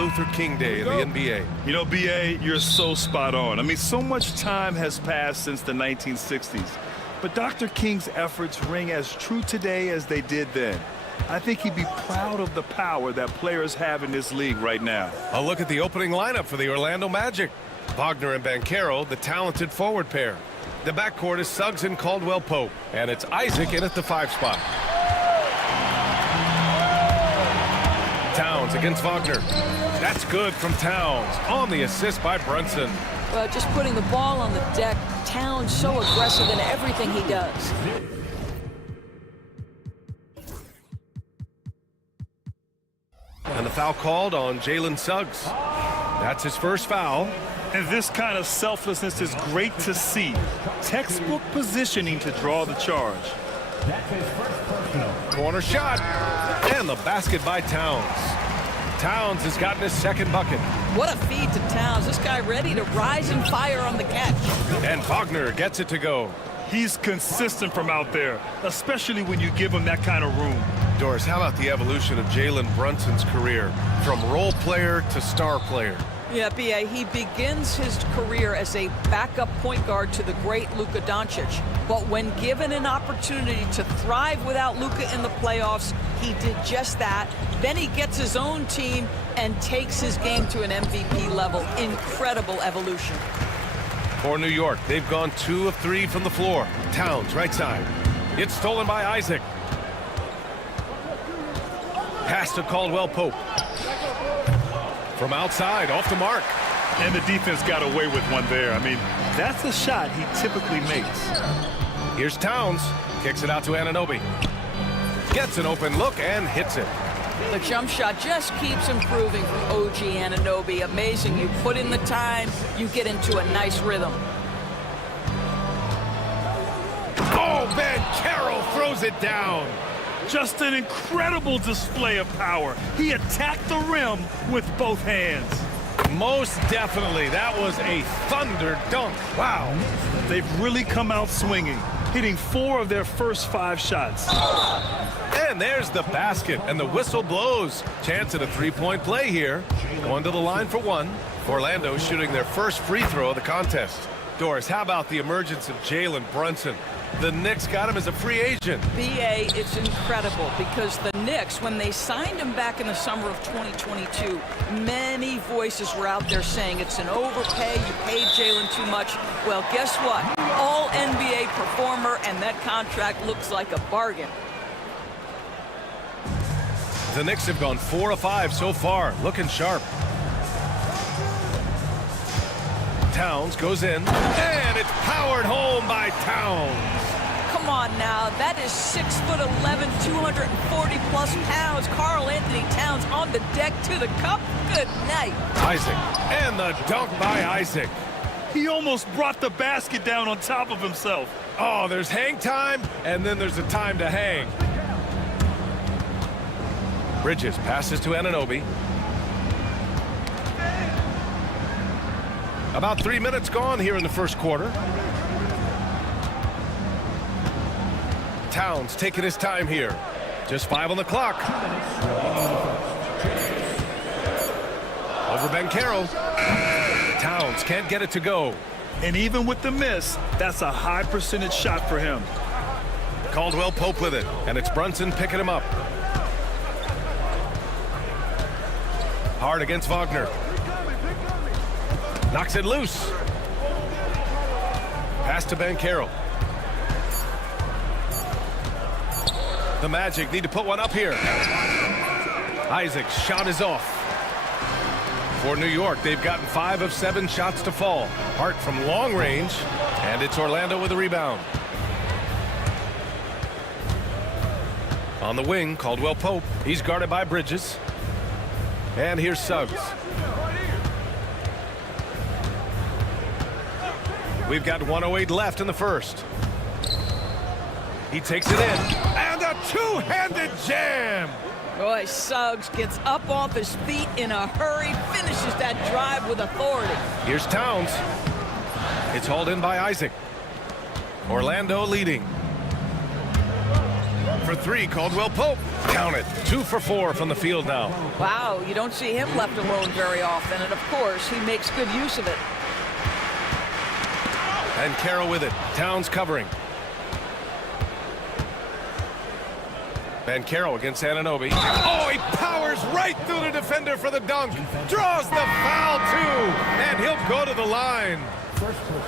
Luther King Day in the NBA. You know, B.A., you're so spot on. I mean, so much time has passed since the 1960s. But Dr. King's efforts ring as true today as they did then. I think he'd be proud of the power that players have in this league right now. A look at the opening lineup for the Orlando Magic. Wagner and Banchero, the talented forward pair. The backcourt is Suggs and Caldwell-Pope, and it's Isaac in at the 5 spot. Towns against Wagner. That's good from Towns on the assist by Brunson. Well, just putting the ball on the deck. Towns so aggressive in everything he does. And the foul called on Jalen Suggs. That's his first foul. And this kind of selflessness is great to see. Textbook positioning to draw the charge. Corner shot. And the basket by Towns. Towns has gotten his second bucket. What a feed to Towns. This guy ready to rise and fire on the catch. And Wagner gets it to go. He's consistent from out there, especially when you give him that kind of room. Doris, how about the evolution of Jalen Brunson's career from role player to star player? Yeah, B.A., he begins his career as a backup point guard to the great Luka Doncic. But when given an opportunity to thrive without Luka in the playoffs, he did just that. Then he gets his own team and takes his game to an MVP level. Incredible evolution. For New York, they've gone 2 of 3 from the floor. Towns, right side. It's stolen by Isaac. Pass to Caldwell-Pope. From outside, off the mark. And the defense got away with one there. I mean, that's a shot he typically makes. Here's Towns. Kicks it out to Anunoby. Gets an open look and hits it. The jump shot just keeps improving from OG Anunoby. Amazing. You put in the time, you get into a nice rhythm. Oh, Banchero throws it down. Just an incredible display of power. He attacked the rim with both hands. Most definitely. That was a thunder dunk. Wow. They've really come out swinging, hitting 4 of their first 5 shots. And there's the basket, and the whistle blows. Chance at a 3-point play here. Going to the line for 1. Orlando shooting their first free throw of the contest. Doris, how about the emergence of Jalen Brunson? The Knicks got him as a free agent. B.A., it's incredible because the Knicks, when they signed him back in the summer of 2022, many voices were out there saying it's an overpay, you paid Jalen too much. Well, guess what? All NBA performer, and that contract looks like a bargain. The Knicks have gone 4 of 5 so far, looking sharp. Towns goes in, and it's powered home by Towns. Come on now, that is 6'11", 240-plus pounds. Karl Anthony Towns on the deck to the cup. Good night. Isaac, and the dunk by Isaac. He almost brought the basket down on top of himself. Oh, there's hang time, and then there's a time to hang. Bridges passes to Anunoby. About 3 minutes gone here in the first quarter. Towns taking his time here. Just 5 on the clock. Over Banchero. Towns can't get it to go. And even with the miss, that's a high percentage shot for him. Caldwell-Pope with it, and it's Brunson picking him up. Hard against Wagner. Knocks it loose. Pass to Banchero. The Magic need to put one up here. Isaac's shot is off. For New York, they've gotten 5 of 7 shots to fall. Hart from long range, and it's Orlando with a rebound. On the wing, Caldwell-Pope. He's guarded by Bridges. And here's Suggs. We've got 1:08 left in the first. He takes it in. And a two-handed jam! Boy, Suggs gets up off his feet in a hurry, finishes that drive with authority. Here's Towns. It's hauled in by Isaac. Orlando leading. for three, Caldwell Pope. Count it. 2 for 4 from the field now. Wow, you don't see him left alone very often, and of course, he makes good use of it. And Carroll with it. Towns covering. Carroll against Anunoby. Oh, he powers right through the defender for the dunk. Draws the foul, too. And he'll go to the line.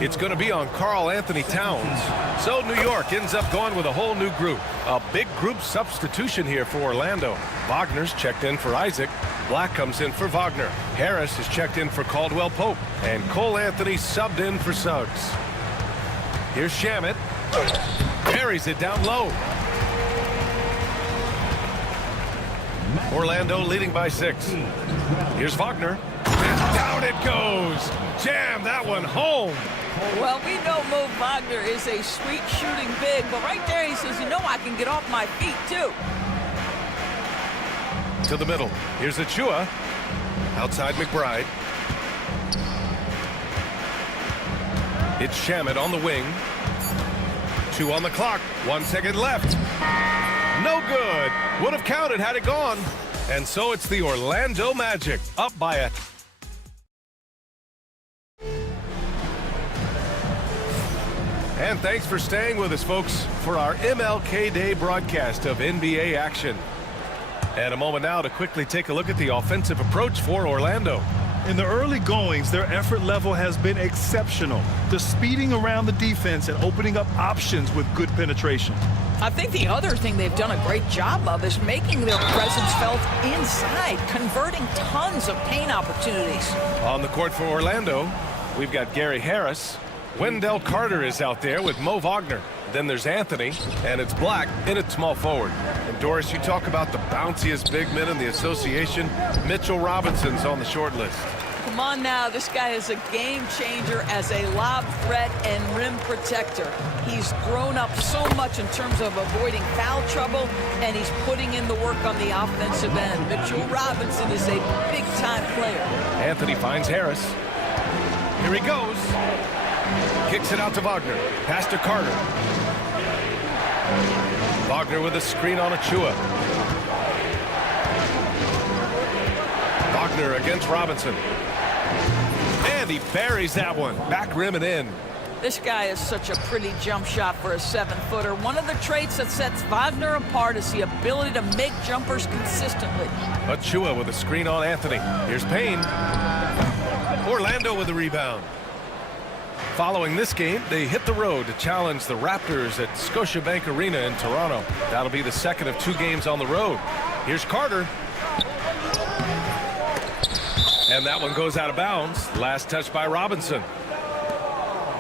It's going to be on Karl Anthony Towns. So New York ends up going with a whole new group. A big group substitution here for Orlando. Wagner's checked in for Isaac. Black comes in for Wagner. Harris is checked in for Caldwell Pope. And Cole Anthony subbed in for Suggs. Here's Shamet. Buries it down low. Orlando leading by 6. Here's Wagner. And down it goes. Jam that one home. Well, we know Mo Wagner is a sweet shooting big, but right there he says, you know, I can get off my feet too. To the middle. Here's Achua. Outside McBride. It's Shamet on the wing. 2 on the clock. 1 second left. No good. Would have counted had it gone. And so it's the Orlando Magic up by it. And thanks for staying with us, folks, for our MLK Day broadcast of NBA action. And a moment now to quickly take a look at the offensive approach for Orlando. In the early goings, their effort level has been exceptional. The speeding around the defense and opening up options with good penetration. I think the other thing they've done a great job of is making their presence felt inside, converting tons of paint opportunities. On the court for Orlando, we've got Gary Harris. Wendell Carter is out there with Mo Wagner. Then there's Anthony, and it's Black in at small forward. And Doris, you talk about the bounciest big men in the association. Mitchell Robinson's on the short list. Come on now, this guy is a game changer as a lob threat and rim protector. He's grown up so much in terms of avoiding foul trouble, and he's putting in the work on the offensive end. Mitchell Robinson is a big-time player. Anthony finds Harris. Here he goes. Kicks it out to Wagner. Pass to Carter. Wagner with a screen on Achua. Wagner against Robinson. And he buries that one. Back rim and in. This guy is such a pretty jump shot for a 7-footer. One of the traits that sets Wagner apart is the ability to make jumpers consistently. Achua with a screen on Anthony. Here's Payne. Orlando with the rebound. Following this game, they hit the road to challenge the Raptors at Scotiabank Arena in Toronto. That'll be the second of 2 games on the road. Here's Carter. And that one goes out of bounds. Last touch by Robinson.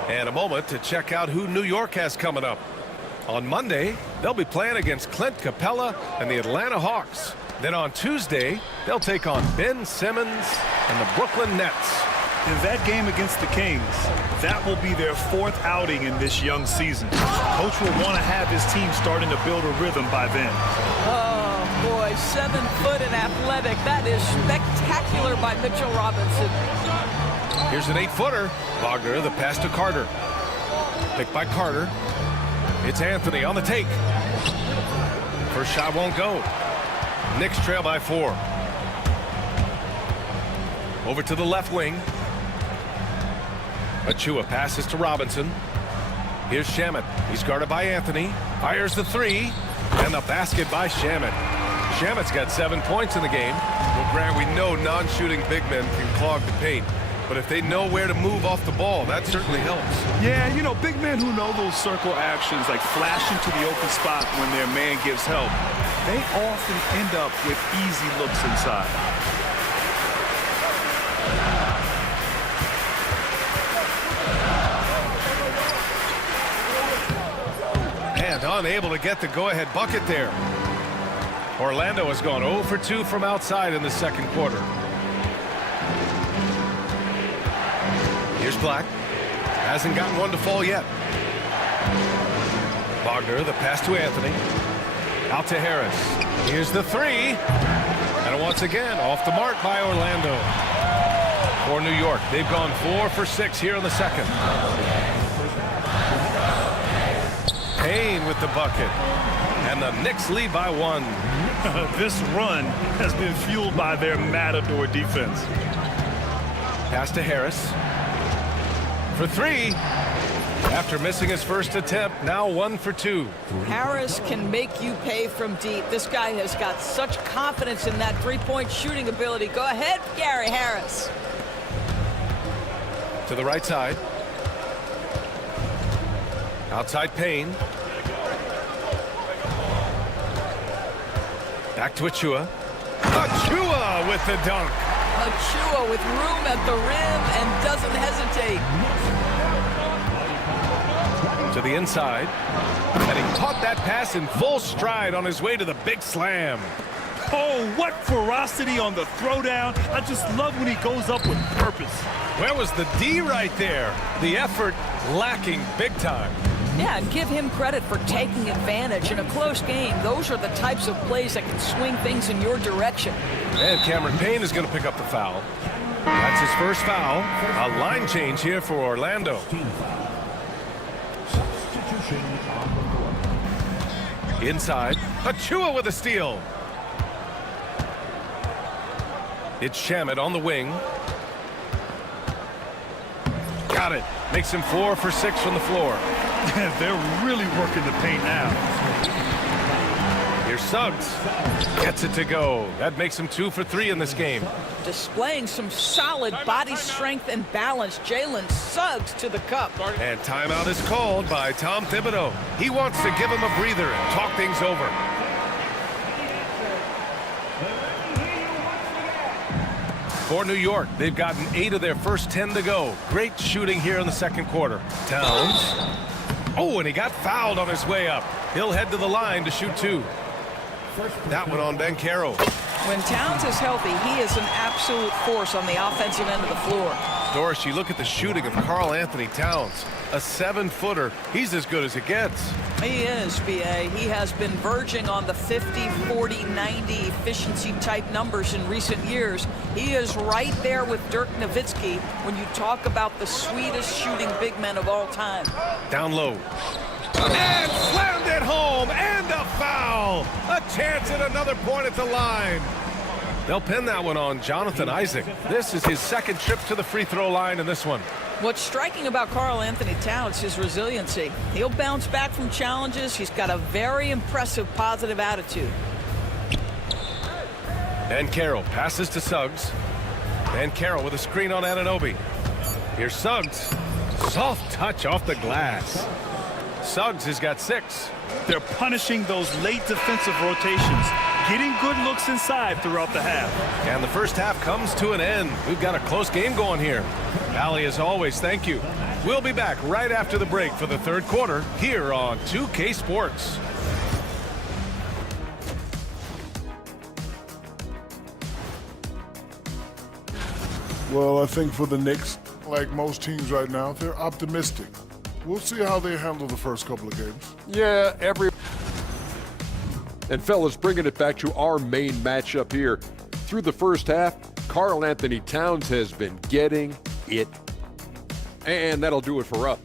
And a moment to check out who New York has coming up. On Monday, they'll be playing against Clint Capella and the Atlanta Hawks. Then on Tuesday, they'll take on Ben Simmons and the Brooklyn Nets. In that game against the Kings, that will be their 4th outing in this young season. Coach will want to have his team starting to build a rhythm by then. Oh, boy, 7 foot and athletic. That is spectacular by Mitchell Robinson. Here's an 8-footer. Wagner, the pass to Carter. Picked by Carter. It's Anthony on the take. First shot won't go. Knicks trail by 4. Over to the left wing. Achua passes to Robinson. Here's Shamet. He's guarded by Anthony. Fires the 3. And the basket by Shamet. Shamet's got 7 points in the game. Well, Grant, we know non-shooting big men can clog the paint. But if they know where to move off the ball, that certainly helps. Yeah, you know, big men who know those circle actions, like flashing to the open spot when their man gives help, they often end up with easy looks inside. And unable to get the go-ahead bucket there. Orlando has gone 0 for 2 from outside in the second quarter. Here's Black. Hasn't gotten one to fall yet. Wagner, the pass to Anthony. Out to Harris. Here's the 3. And once again, off the mark by Orlando. For New York, they've gone 4 for 6 here in the second. Payne with the bucket. And the Knicks lead by 1. This run has been fueled by their matador defense. Pass to Harris. For 3. After missing his first attempt, now 1 for 2. Harris can make you pay from deep. This guy has got such confidence in that three-point shooting ability. Go ahead, Gary Harris. To the right side. Outside Payne. Back to Achua. Achua with the dunk. Achua with room at the rim and doesn't hesitate. To the inside. And he caught that pass in full stride on his way to the big slam. Oh, what ferocity on the throwdown. I just love when he goes up with purpose. Where was the D right there? The effort lacking big time. Yeah, and give him credit for taking advantage in a close game. Those are the types of plays that can swing things in your direction. And Cameron Payne is going to pick up the foul. That's his first foul. A line change here for Orlando. Inside, Achua with a steal. It's Shamet on the wing. Got it. Makes him 4 for 6 from the floor. They're really working the paint now. Here's Suggs. Gets it to go. That makes him 2 for 3 in this game. Displaying some solid body strength and balance. Jalen Suggs to the cup. And timeout is called by Tom Thibodeau. He wants to give him a breather and talk things over. For New York, they've gotten 8 of their first 10 to go. Great shooting here in the second quarter. Towns. Oh, and he got fouled on his way up. He'll head to the line to shoot 2. That one on Banchero. When Towns is healthy, he is an absolute force on the offensive end of the floor. Doris, you look at the shooting of Karl Anthony Towns. A 7-footer. He's as good as it gets. He is, B.A. He has been verging on the 50, 40, 90 efficiency type numbers in recent years. He is right there with Dirk Nowitzki when you talk about the sweetest shooting big men of all time. Down low. And slammed it home, and a foul. A chance at another point at the line. They'll pin that one on Jonathan Isaac. This is his second trip to the free throw line in this one. What's striking about Karl Anthony Towns is his resiliency. He'll bounce back from challenges. He's got a very impressive positive attitude. Banchero passes to Suggs. Banchero with a screen on Anunoby. Here's Suggs. Soft touch off the glass. Suggs has got 6. They're punishing those late defensive rotations, getting good looks inside throughout the half. And the first half comes to an end. We've got a close game going here. Allie, as always, thank you. We'll be back right after the break for the third quarter here on 2K Sports. Well, I think for the Knicks, like most teams right now, they're optimistic. We'll see how they handle the first couple of games. Yeah, And fellas, bringing it back to our main matchup here. Through the first half, Karl Anthony Towns has been getting it. And that'll do it for us.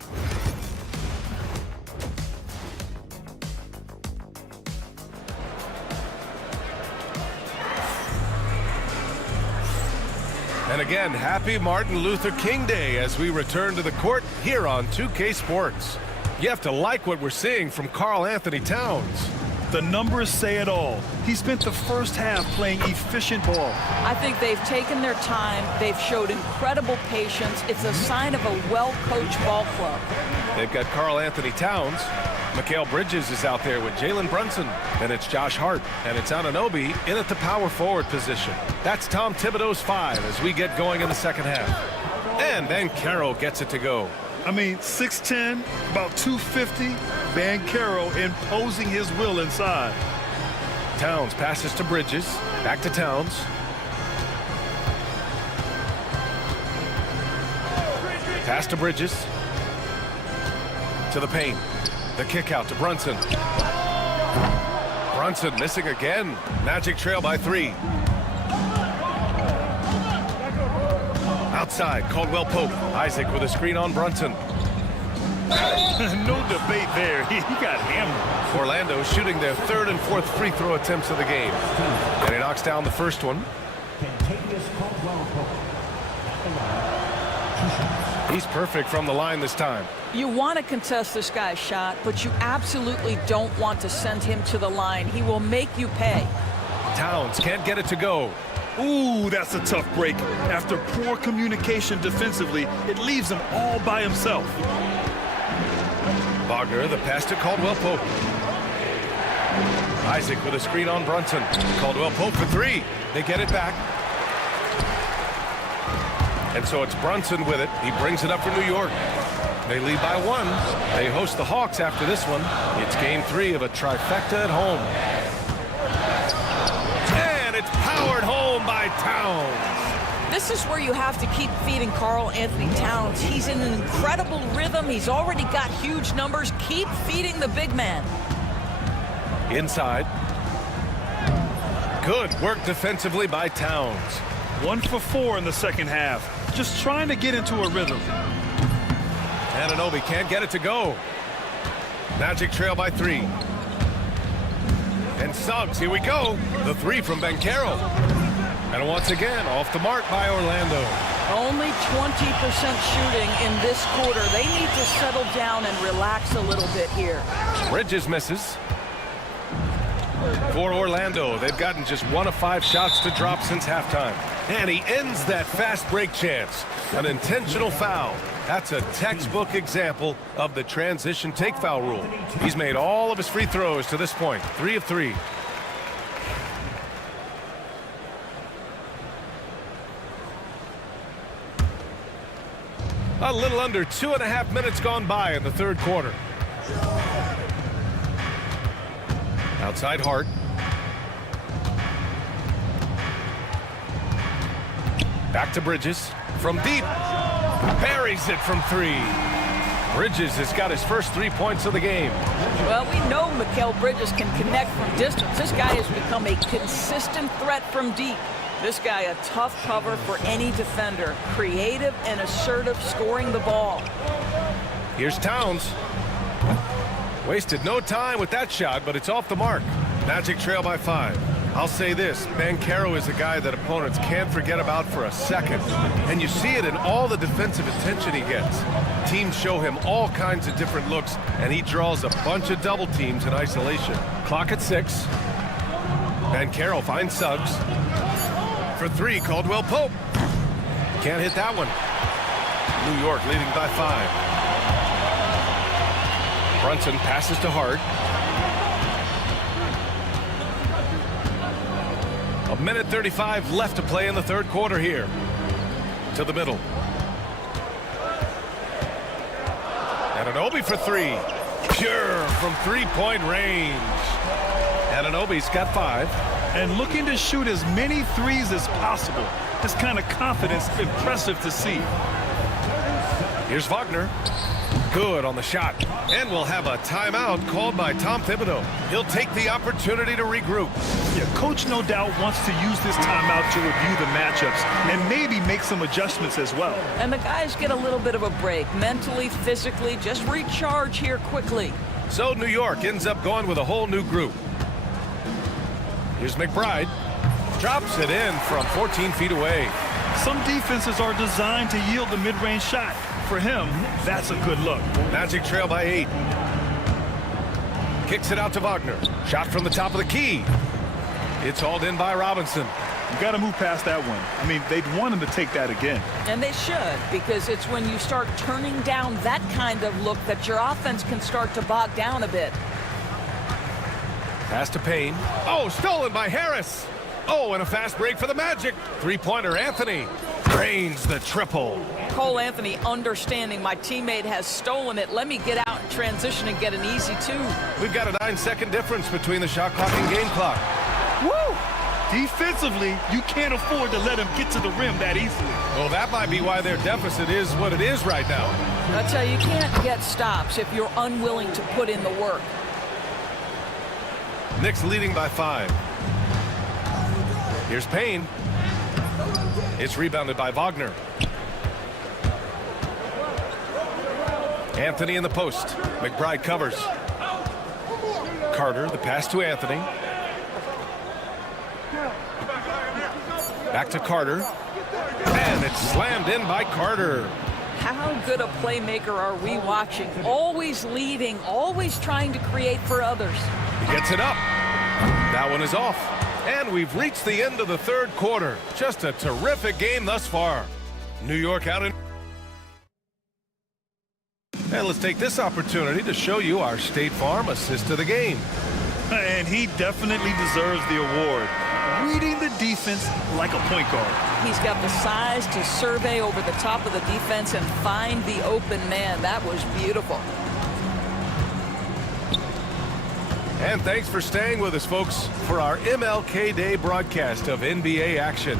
And again, happy Martin Luther King Day as we return to the court here on 2K Sports. You have to like what we're seeing from Karl Anthony Towns. The numbers say it all. He spent the first half playing efficient ball. I think they've taken their time. They've showed incredible patience. It's a sign of a well-coached ball club. They've got Karl Anthony Towns. Mikal Bridges is out there with Jalen Brunson. And it's Josh Hart. And it's Anunoby in at the power forward position. That's Tom Thibodeau's 5 as we get going in the second half. And Banchero gets it to go. I mean, 6'10", about 250. Banchero imposing his will inside. Towns passes to Bridges. Back to Towns. Pass to Bridges. To the paint. The kick out to Brunson. Brunson missing again. Magic trail by 3. Outside, Caldwell Pope. Isaac with a screen on Brunson. No debate there. He got hammered. Orlando shooting their third and fourth free throw attempts of the game. And he knocks down the first one. He's perfect from the line this time. You want to contest this guy's shot, but you absolutely don't want to send him to the line. He will make you pay. Towns can't get it to go. Ooh, that's a tough break. After poor communication defensively, it leaves him all by himself. Wagner, the pass to Caldwell-Pope. Isaac with a screen on Brunson. Caldwell-Pope for three. They get it back. And so it's Brunson with it. He brings it up for New York. They lead by one. They host the Hawks after this one. It's game 3 of a trifecta at home. And it's powered home by Towns. This is where you have to keep feeding Karl Anthony Towns. He's in an incredible rhythm. He's already got huge numbers. Keep feeding the big man. Inside. Good work defensively by Towns. 1 for 4 in the second half. Just trying to get into a rhythm. Anunoby can't get it to go. Magic trail by 3. And Suggs, here we go. The 3 from Banchero. And once again, off the mark by Orlando. Only 20% shooting in this quarter. They need to settle down and relax a little bit here. Bridges misses. For Orlando, they've gotten just 1 of 5 shots to drop since halftime. And he ends that fast break chance. An intentional foul. That's a textbook example of the transition take foul rule. He's made all of his free throws to this point. 3 of 3. A little under 2.5 minutes gone by in the third quarter. Outside Hart. Back to Bridges. From deep. Buries it from 3. Bridges has got his first 3 points of the game. Well, we know Mikal Bridges can connect from distance. This guy has become a consistent threat from deep. This guy a tough cover for any defender. Creative and assertive scoring the ball. Here's Towns. Wasted no time with that shot, but it's off the mark. Magic trail by 5. I'll say this, Banchero is a guy that opponents can't forget about for a second. And you see it in all the defensive attention he gets. Teams show him all kinds of different looks, and he draws a bunch of double teams in isolation. Clock at 6. Banchero finds Suggs. For 3, Caldwell-Pope. Can't hit that one. New York leading by 5. Brunson passes to Hart. 1:35 left to play in the third quarter here. To the middle. Anunoby for 3. Pure from 3-point range. Anunoby's got 5. And looking to shoot as many threes as possible. This kind of confidence, impressive to see. Here's Wagner. Good on the shot. And we'll have a timeout called by Tom Thibodeau. He'll take the opportunity to regroup. Yeah, coach no doubt wants to use this timeout to review the matchups and maybe make some adjustments as well. And the guys get a little bit of a break. Mentally, physically, just recharge here quickly. So New York ends up going with a whole new group. Here's McBride. Drops it in from 14 feet away. Some defenses are designed to yield the mid-range shot. For him, that's a good look. Magic trail by 8. Kicks it out to Wagner. Shot from the top of the key. It's hauled in by Robinson. You got to move past that one. I mean, they'd want him to take that again. And they should, because it's when you start turning down that kind of look that your offense can start to bog down a bit. Pass to Payne. Oh, stolen by Harris. Oh, and a fast break for the Magic. 3-pointer Anthony drains the triple. Cole Anthony understanding my teammate has stolen it. Let me get out in transition and get an easy 2. We've got a 9-second difference between the shot clock and game clock. Woo! Defensively, you can't afford to let him get to the rim that easily. Well, that might be why their deficit is what it is right now. That's how you can't get stops if you're unwilling to put in the work. Knicks leading by 5. Here's Payne. It's rebounded by Wagner. Anthony in the post. McBride covers. Carter, the pass to Anthony. Back to Carter. And it's slammed in by Carter. How good a playmaker are we watching? Always leading, always trying to create for others. He gets it up. That one is off. And we've reached the end of the third quarter. Just a terrific game thus far. New York out in... And let's take this opportunity to show you our State Farm assist of the game. And he definitely deserves the award. Reading the defense like a point guard. He's got the size to survey over the top of the defense and find the open man. That was beautiful. And thanks for staying with us, folks, for our MLK Day broadcast of NBA action.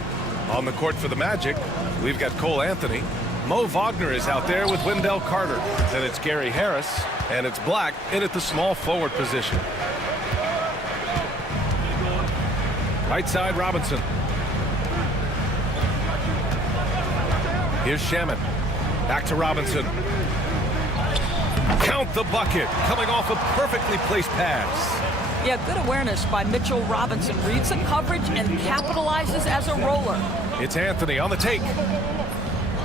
On the court for the Magic, we've got Cole Anthony. Mo Wagner is out there with Wendell Carter. Then it's Gary Harris, and it's Black in at the small forward position. Right side, Robinson. Here's Shaman. Back to Robinson. Count the bucket. Coming off a perfectly placed pass. Yeah, good awareness by Mitchell Robinson. Reads the coverage and capitalizes as a roller. It's Anthony on the take.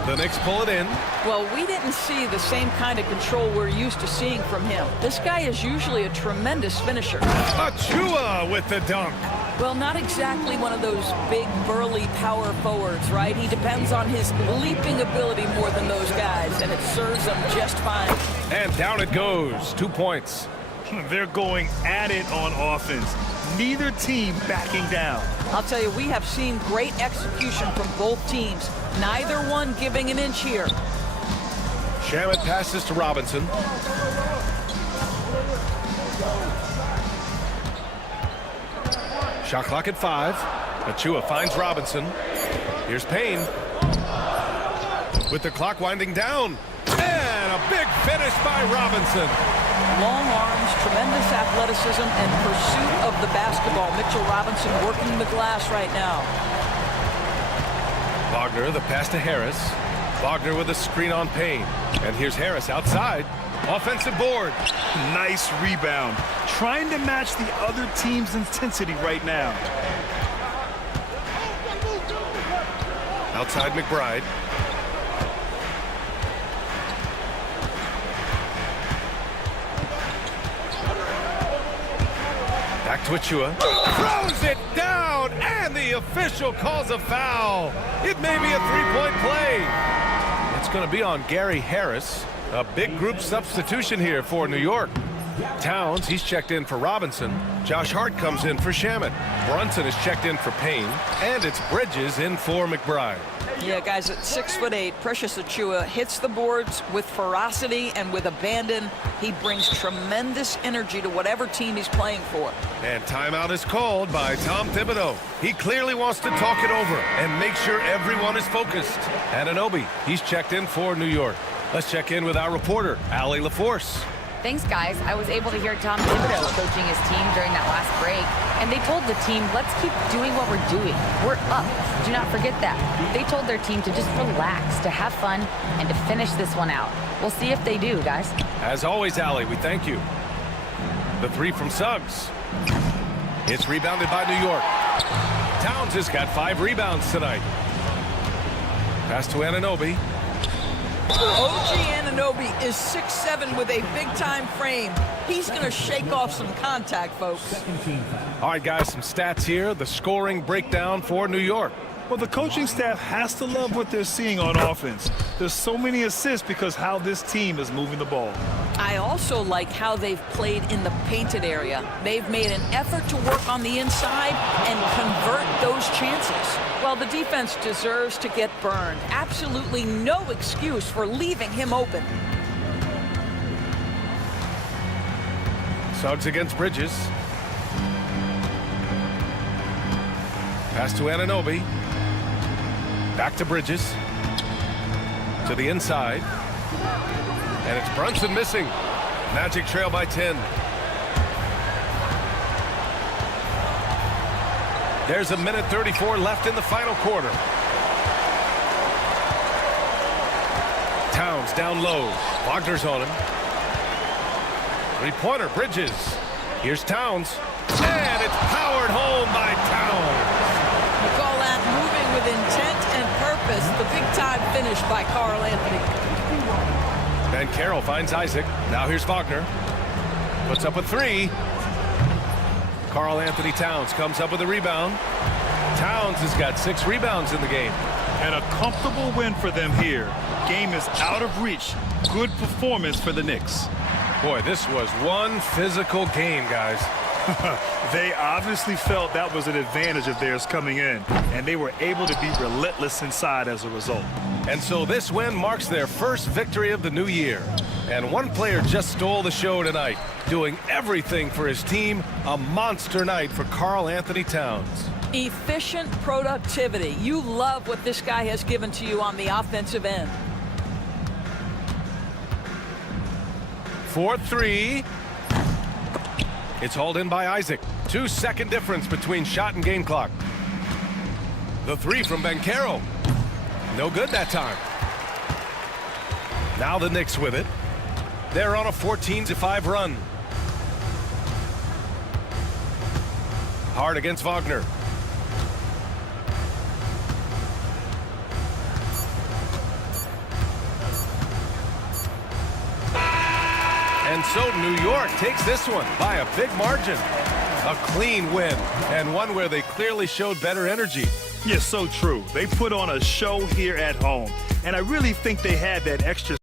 The Knicks pull it in. Well, we didn't see the same kind of control we're used to seeing from him. This guy is usually a tremendous finisher. Achua with the dunk. Well, not exactly one of those big, burly power forwards, right? He depends on his leaping ability more than those guys, and it serves him just fine. And down it goes. 2 points. They're going at it on offense. Neither team backing down. I'll tell you, we have seen great execution from both teams. Neither one giving an inch here. Shaman passes to Robinson. Shot clock at 5. Achua finds Robinson. Here's Payne. With the clock winding down. And a big finish by Robinson. Long arms, tremendous athleticism, and pursuit of the basketball. Mitchell Robinson working the glass right now. Wagner, the pass to Harris. Wagner with a screen on Payne. And here's Harris outside. Offensive board. Nice rebound. Trying to match the other team's intensity right now. Outside McBride. Back to Achua. Throws it down, and the official calls a foul. It may be a three-point play. It's going to be on Gary Harris. A big group substitution here for New York. Towns, he's checked in for Robinson. Josh Hart comes in for Shaman. Brunson is checked in for Payne. And it's Bridges in for McBride. Yeah, guys, at 6'8", Precious Achua hits the boards with ferocity and with abandon. He brings tremendous energy to whatever team he's playing for. And timeout is called by Tom Thibodeau. He clearly wants to talk it over and make sure everyone is focused. Anunoby, he's checked in for New York. Let's check in with our reporter, Allie LaForce. Thanks, guys. I was able to hear Tom Thibodeau coaching his team during that last break, and they told the team, let's keep doing what we're doing. We're up. Do not forget that. They told their team to just relax, to have fun, and to finish this one out. We'll see if they do, guys. As always, Allie, we thank you. The three from Suggs. It's rebounded by New York. Towns has got 5 rebounds tonight. Pass to Anunoby. OG Anunoby is 6'7" with a big-time frame. He's going to shake off some contact, folks. All right, guys, some stats here. The scoring breakdown for New York. Well, the coaching staff has to love what they're seeing on offense. There's so many assists because how this team is moving the ball. I also like how they've played in the painted area. They've made an effort to work on the inside and convert those chances. Well, the defense deserves to get burned. Absolutely no excuse for leaving him open. Suggs against Bridges. Pass to Anunoby. Back to Bridges. To the inside. And it's Brunson missing. Magic trail by 10. There's a minute 34 left in the final quarter. Towns down low. Wagner's on him. Three-pointer, Bridges. Here's Towns. And it's powered home by Towns. You call that moving with intent and purpose. The big-time finish by Carl Anthony. Van Carroll finds Isaac. Now here's Wagner. Puts up a three. Carl Anthony Towns comes up with a rebound. Towns has got 6 rebounds in the game. And a comfortable win for them here. Game is out of reach. Good performance for the Knicks. Boy, this was one physical game, guys. They obviously felt that was an advantage of theirs coming in, and they were able to be relentless inside as a result. And so this win marks their first victory of the new year. And one player just stole the show tonight, doing everything for his team. A monster night for Carl Anthony Towns. Efficient productivity. You love what this guy has given to you on the offensive end. 4-3. It's hauled in by Isaac. 2-second difference between shot and game clock. The three from Banchero. No good that time. Now the Knicks with it. They're on a 14-5 run. Hard against Wagner. And so New York takes this one by a big margin. A clean win, and one where they clearly showed better energy. Yes, so true. They put on a show here at home, and I really think they had that extra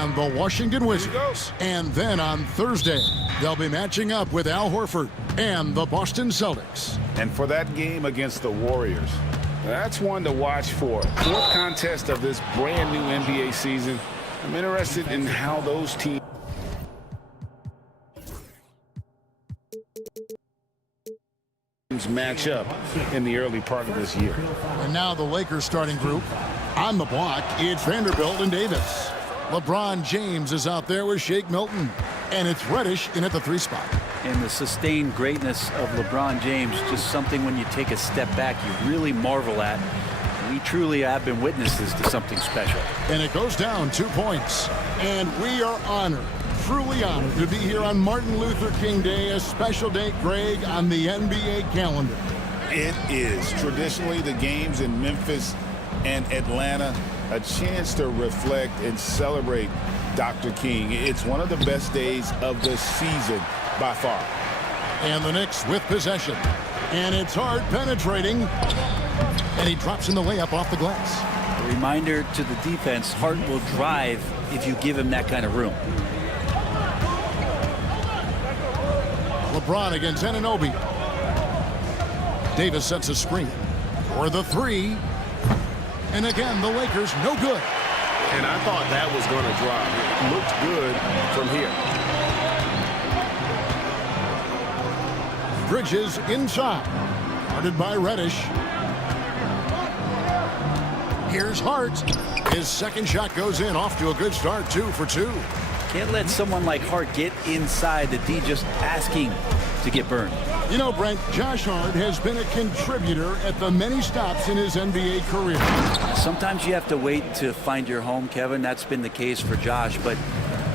and the Washington Wizards. And then on Thursday, they'll be matching up with Al Horford and the Boston Celtics. And for that game against the Warriors, that's one to watch for. Fourth contest of this brand new NBA season. I'm interested in how those teams match up in the early part of this year. And now the Lakers starting group. On the block, it's Vanderbilt and Davis. LeBron James is out there with Shake Milton. And it's Reddish in at the 3 spot. And the sustained greatness of LeBron James, just something when you take a step back, you really marvel at. We truly have been witnesses to something special. And it goes down 2 points. And we are honored, truly honored, to be here on Martin Luther King Day, a special day, Greg, on the NBA calendar. It is. Traditionally, the games in Memphis and Atlanta, a chance to reflect and celebrate Dr. King. It's one of the best days of the season by far. And the Knicks with possession. And it's hard penetrating. And he drops in the layup off the glass. A reminder to the defense, Hart will drive if you give him that kind of room. LeBron against Anunoby. Davis sets a screen for the 3. And again, the Lakers no good. And I thought that was going to drop. It looked good from here. Bridges inside. Guarded by Reddish. Here's Hart. His second shot goes in, off to a good start, 2 for 2. Can't let someone like Hart get inside the D just asking to get burned. You know, Brent, Josh Hart has been a contributor at the many stops in his NBA career. Sometimes you have to wait to find your home, Kevin. That's been the case for Josh, but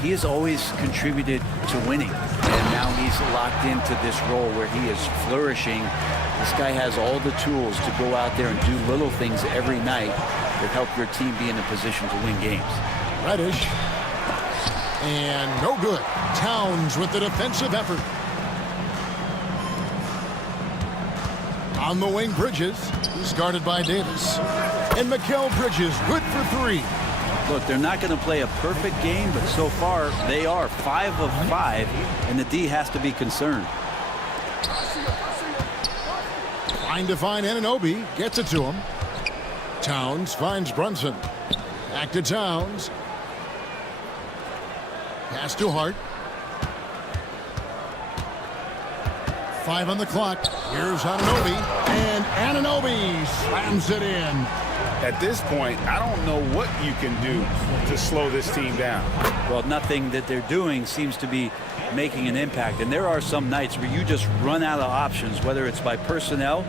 he has always contributed to winning. And now he's locked into this role where he is flourishing. This guy has all the tools to go out there and do little things every night that help your team be in a position to win games. Reddish. And no good. Towns with the defensive effort. On the wing, Bridges. He's guarded by Davis. And Mikal Bridges, good for 3. Look, they're not going to play a perfect game, but so far they are 5 of 5, and the D has to be concerned. Trying to find Anunoby. Gets it to him. Towns finds Brunson. Back to Towns. Pass to Hart. 5 on the clock. Here's Anunoby. And Anunoby slams it in. At this point, I don't know what you can do to slow this team down. Well, nothing that they're doing seems to be making an impact. And there are some nights where you just run out of options, whether it's by personnel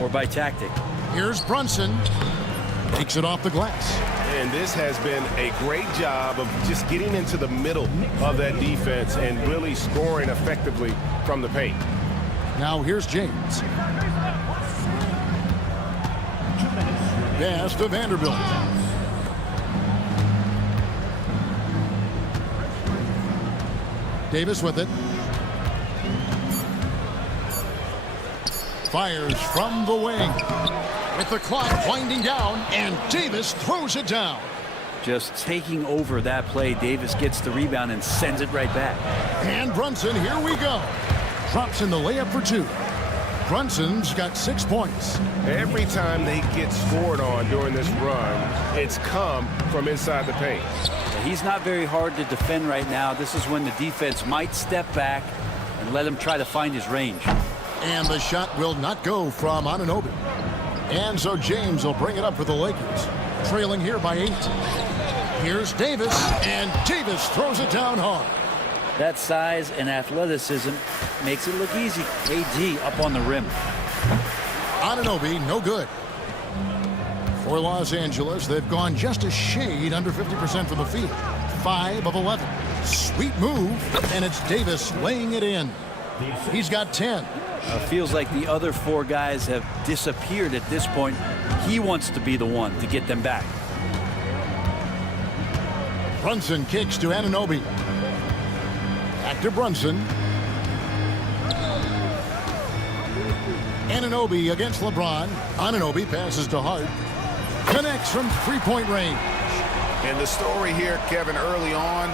or by tactic. Here's Brunson. Takes it off the glass. And this has been a great job of just getting into the middle of that defense and really scoring effectively from the paint. Now here's James. Pass to Vanderbilt. Davis with it. Fires from the wing. With the clock winding down, and Davis throws it down. Just taking over that play, Davis gets the rebound and sends it right back. And Brunson, here we go. Drops in the layup for 2. Brunson's got 6 points. Every time they get scored on during this run, it's come from inside the paint. He's not very hard to defend right now. This is when the defense might step back and let him try to find his range. And the shot will not go from Anunoby. And so James will bring it up for the Lakers, trailing here by 8. Here's Davis, and Davis throws it down hard. That size and athleticism makes it look easy. AD up on the rim. Anunoby, no good. For Los Angeles, they've gone just a shade under 50% from the field. 5 of 11. Sweet move, and it's Davis laying it in. He's got 10. Feels like the other 4 guys have disappeared at this point. He wants to be the one to get them back. Brunson kicks to Anunoby. Back to Brunson. Anunoby against LeBron. Anunoby passes to Hart. Connects from 3-point range. And the story here, Kevin, early on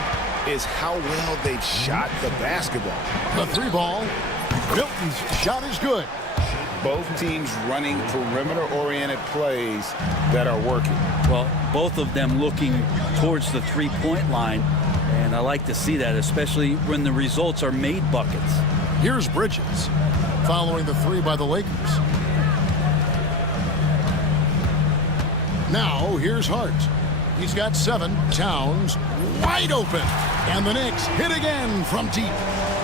is how well they've shot the basketball. The three ball. Milton's shot is good. Both teams running perimeter-oriented plays that are working. Well, both of them looking towards the three-point line, and I like to see that, especially when the results are made buckets. Here's Bridges, following the three by the Lakers. Now, here's Hart. He's got 7. Towns wide open. And the Knicks hit again from deep.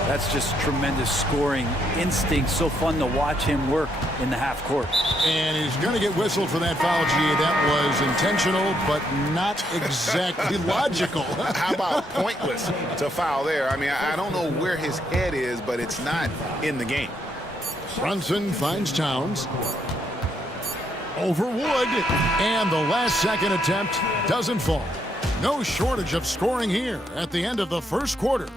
That's just tremendous scoring instinct. So fun to watch him work in the half court. And he's going to get whistled for that foul, G. That was intentional, but not exactly logical. How about pointless to foul there? I mean, I don't know where his head is, but it's not in the game. Brunson finds Towns. Over Wood. And the last second attempt doesn't fall. No shortage of scoring here at the end of the first quarter.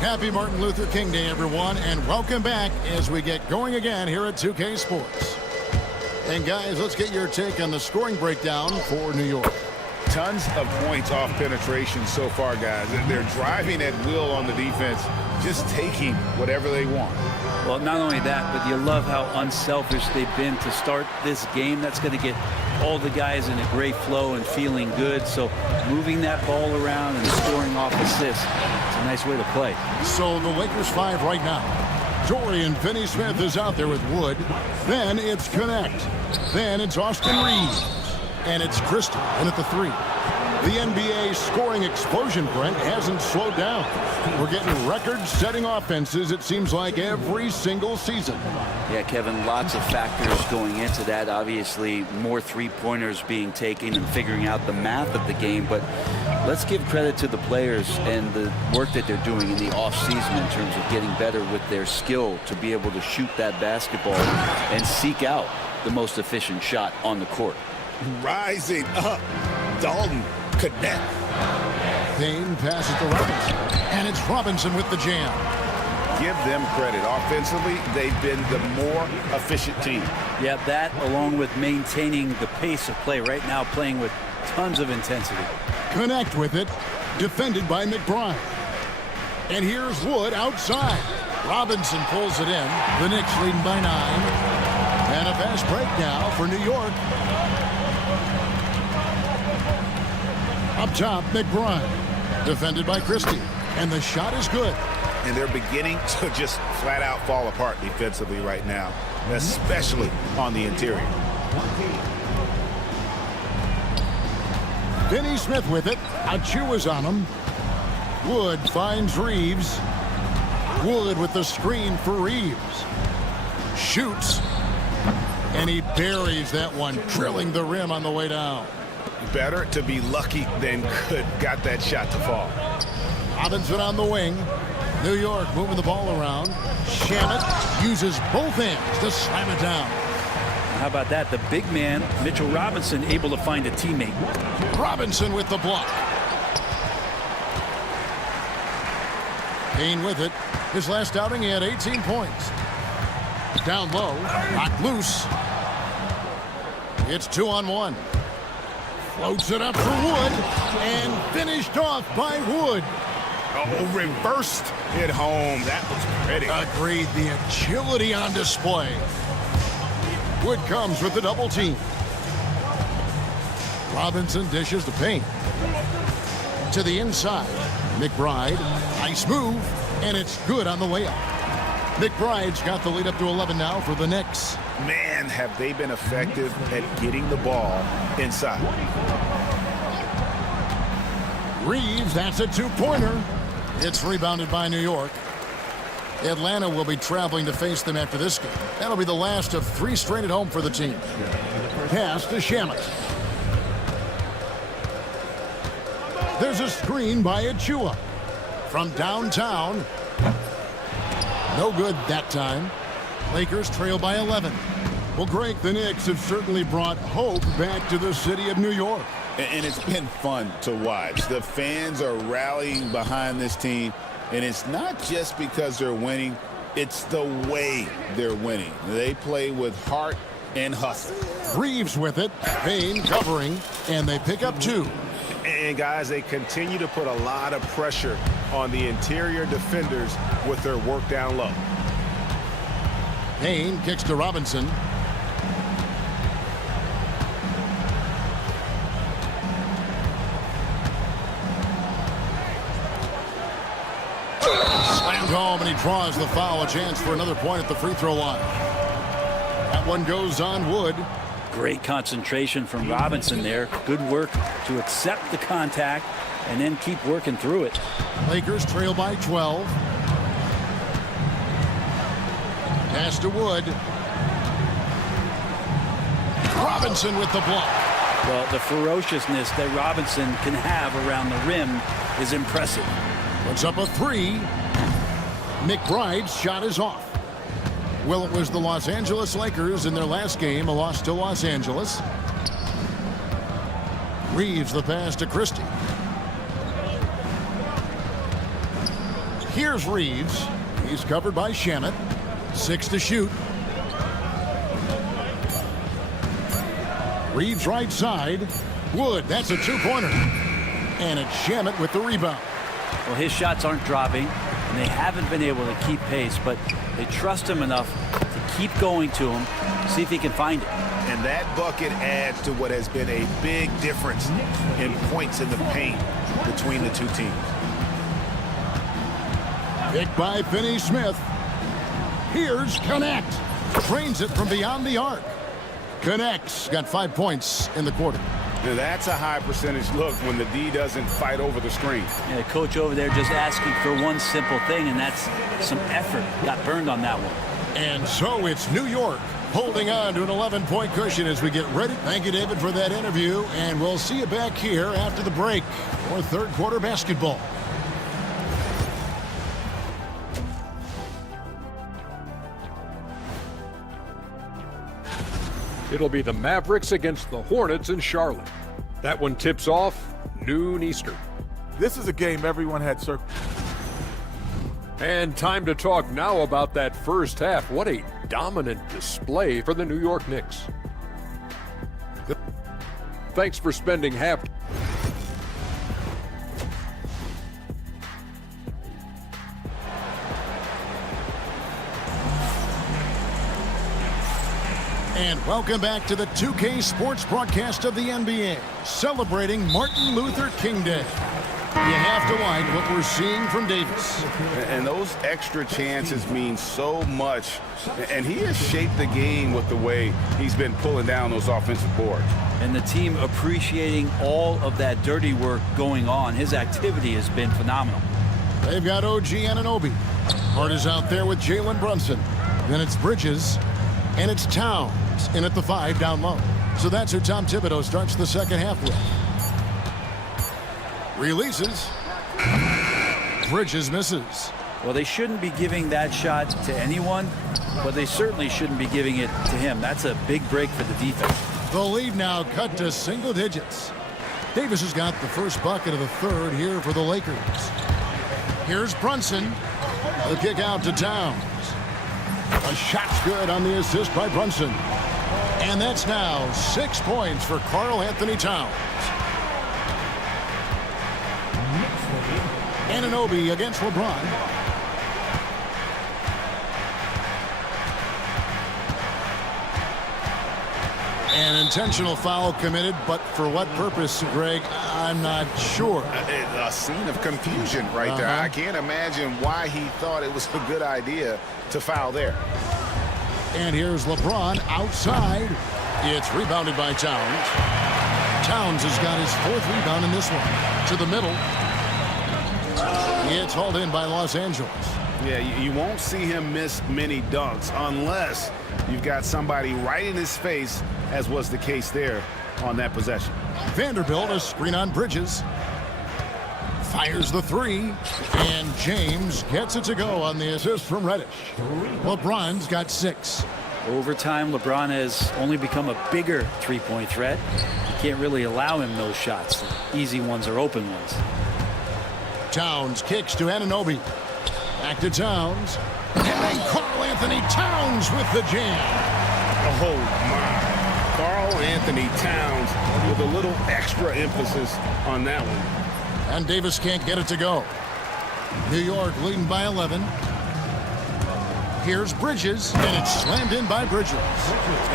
Happy Martin Luther King Day, everyone, and welcome back as we get going again here at 2K Sports. And guys, let's get your take on the scoring breakdown for New York. Tons of points off penetration so far, guys. They're driving at will on the defense, just taking whatever they want. Well, not only that, but you love how unselfish they've been to start this game. That's going to get all the guys in a great flow and feeling good. So moving that ball around and scoring off assists, it's a nice way to play. So the Lakers 5 right now. Dorian Finney-Smith is out there with Wood. Then it's Connect. Then it's Austin Reeves. And it's Christie in at the 3. The NBA scoring explosion, Brent, hasn't slowed down. We're getting record-setting offenses, it seems like, every single season. Yeah, Kevin, lots of factors going into that. Obviously, more three-pointers being taken and figuring out the math of the game. But let's give credit to the players and the work that they're doing in the offseason in terms of getting better with their skill to be able to shoot that basketball and seek out the most efficient shot on the court. Rising up, Dalton Connect. Payne passes to Robinson, and it's Robinson with the jam. Give them credit. Offensively, they've been the more efficient team. Yeah, that along with maintaining the pace of play right now, playing with tons of intensity. Connect with it, defended by McBride. And here's Wood outside. Robinson pulls it in. The Knicks leading by 9. And a fast break now for New York. Up top, McBride. Defended by Christie. And the shot is good. And they're beginning to just flat out fall apart defensively right now, especially on the interior. Finney-Smith with it. Achiuwa's on him. Wood finds Reeves. Wood with the screen for Reeves. Shoots. And he buries that one, drilling the rim on the way down. Better to be lucky than good. Got that shot to fall. Robinson on the wing. New York moving the ball around. Shamet uses both hands to slam it down. How about that? The big man, Mitchell Robinson, able to find a teammate. Robinson with the block. Payne with it. His last outing, he had 18 points. Down low, knocked loose. It's 2-on-1. Floats it up for Wood, and finished off by Wood. Oh, reversed it home. That was pretty. Agreed. The agility on display. Wood comes with the double team. Robinson dishes to Payne. To the inside. McBride. Nice move. And it's good on the way up. McBride's got the lead up to 11 now for the Knicks. Man, have they been effective at getting the ball inside. Reeves, that's a two-pointer. It's rebounded by New York. Atlanta will be traveling to face them after this game. That'll be the last of 3 straight at home for the team. Pass to Shamet. There's a screen by Achiuwa. From downtown. No good that time. Lakers trail by 11. Well, Greg, the Knicks have certainly brought hope back to the city of New York. And it's been fun to watch. The fans are rallying behind this team. And it's not just because they're winning. It's the way they're winning. They play with heart and hustle. Reeves with it. Payne covering, and they pick up 2. And guys, they continue to put a lot of pressure on the interior defenders with their work down low. Payne kicks to Robinson. Slammed home, and he draws the foul. A chance for another point at the free throw line. That one goes on Wood. Great concentration from Robinson there. Good work to accept the contact and then keep working through it. Lakers trail by 12. Pass to Wood. Robinson with the block. Well, the ferociousness that Robinson can have around the rim is impressive. Puts up a 3. McBride's shot is off. Well, it was the Los Angeles Lakers in their last game, a loss to Los Angeles. Reeves the pass to Christie. Here's Reeves. He's covered by Shamet. 6 to shoot. Reeves right side. Wood, that's a 2-pointer. And it's Shamet with the rebound. Well, his shots aren't dropping, and they haven't been able to keep pace, but they trust him enough to keep going to him, see if he can find it. And that bucket adds to what has been a big difference in points in the paint between the two teams. Picked by Finney-Smith. Here's Connect. Trains it from beyond the arc. Connects. Got 5 points in the quarter. Now that's a high percentage look when the D doesn't fight over the screen. Yeah, the coach over there just asking for one simple thing, and that's some effort. Got burned on that one. And so it's New York holding on to an 11-point cushion as we get ready. Thank you, David, for that interview, and we'll see you back here after the break for third quarter basketball. It'll be the Mavericks against the Hornets in Charlotte. That one tips off noon Eastern. This is a game everyone had circled. And time to talk now about that first half. What a dominant display for the New York Knicks. Thanks for spending half. And welcome back to the 2K Sports broadcast of the NBA, celebrating Martin Luther King Day. You have to like what we're seeing from Davis. And those extra chances mean so much. And he has shaped the game with the way he's been pulling down those offensive boards. And the team appreciating all of that dirty work going on. His activity has been phenomenal. They've got OG Anunoby. Hart is out there with Jalen Brunson. Then it's Bridges. And it's Towns in at the 5 down low. So that's who Tom Thibodeau starts the second half with. Releases. Bridges misses. Well, they shouldn't be giving that shot to anyone, but they certainly shouldn't be giving it to him. That's a big break for the defense. The lead now cut to single digits. Davis has got the first bucket of the third here for the Lakers. Here's Brunson. The kick out to Towns. A shot's good on the assist by Brunson. And that's now 6 points for Karl Anthony Towns. Anunoby against LeBron. An intentional foul committed, but for what purpose, Greg? I'm not sure. A scene of confusion right there. I can't imagine why he thought it was a good idea to foul there. And here's LeBron outside. It's rebounded by Towns. Towns has got his 4th rebound in this one. To the middle. It's hauled in by Los Angeles. Yeah, you won't see him miss many dunks unless you've got somebody right in his face, as was the case there on that possession. Vanderbilt, a screen on Bridges. Fires the 3, and James gets it to go on the assist from Reddish. LeBron's got 6. Over time, LeBron has only become a bigger three-point threat. You can't really allow him those shots, easy ones or open ones. Towns kicks to Anunoby. Back to Towns. And then Karl Anthony Towns with the jam. Oh, my. Karl Anthony Towns with a little extra emphasis on that one. And Davis can't get it to go. New York leading by 11. Here's Bridges, and it's slammed in by Bridges.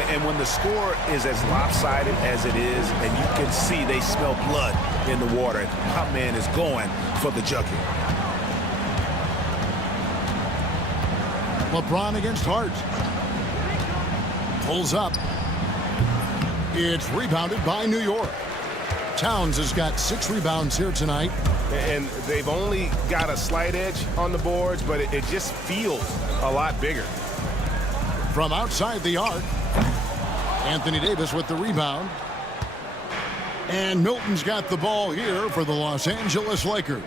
And when the score is as lopsided as it is, and you can see they smell blood in the water, my man is going for the bucket. LeBron against Hart. Pulls up. It's rebounded by New York. Towns has got 6 rebounds here tonight. And they've only got a slight edge on the boards, but it just feels a lot bigger. From outside the arc, Anthony Davis with the rebound. And Milton's got the ball here for the Los Angeles Lakers.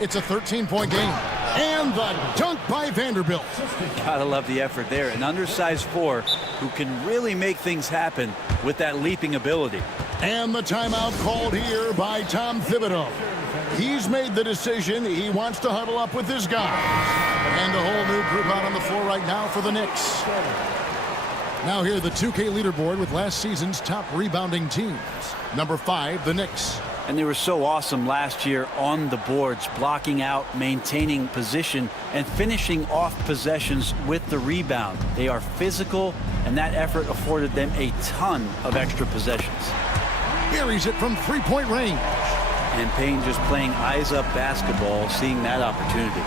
It's a 13-point game. And the dunk by Vanderbilt. Gotta love the effort there. An undersized 4 who can really make things happen with that leaping ability. And the timeout called here by Tom Thibodeau. He's made the decision. He wants to huddle up with his guys. And a whole new group out on the floor right now for the Knicks. Now here the 2K leaderboard with last season's top rebounding teams. Number 5, the Knicks. And they were so awesome last year on the boards, blocking out, maintaining position, and finishing off possessions with the rebound. They are physical, and that effort afforded them a ton of extra possessions. Buries it from 3-point range. And Payne just playing eyes-up basketball, seeing that opportunity.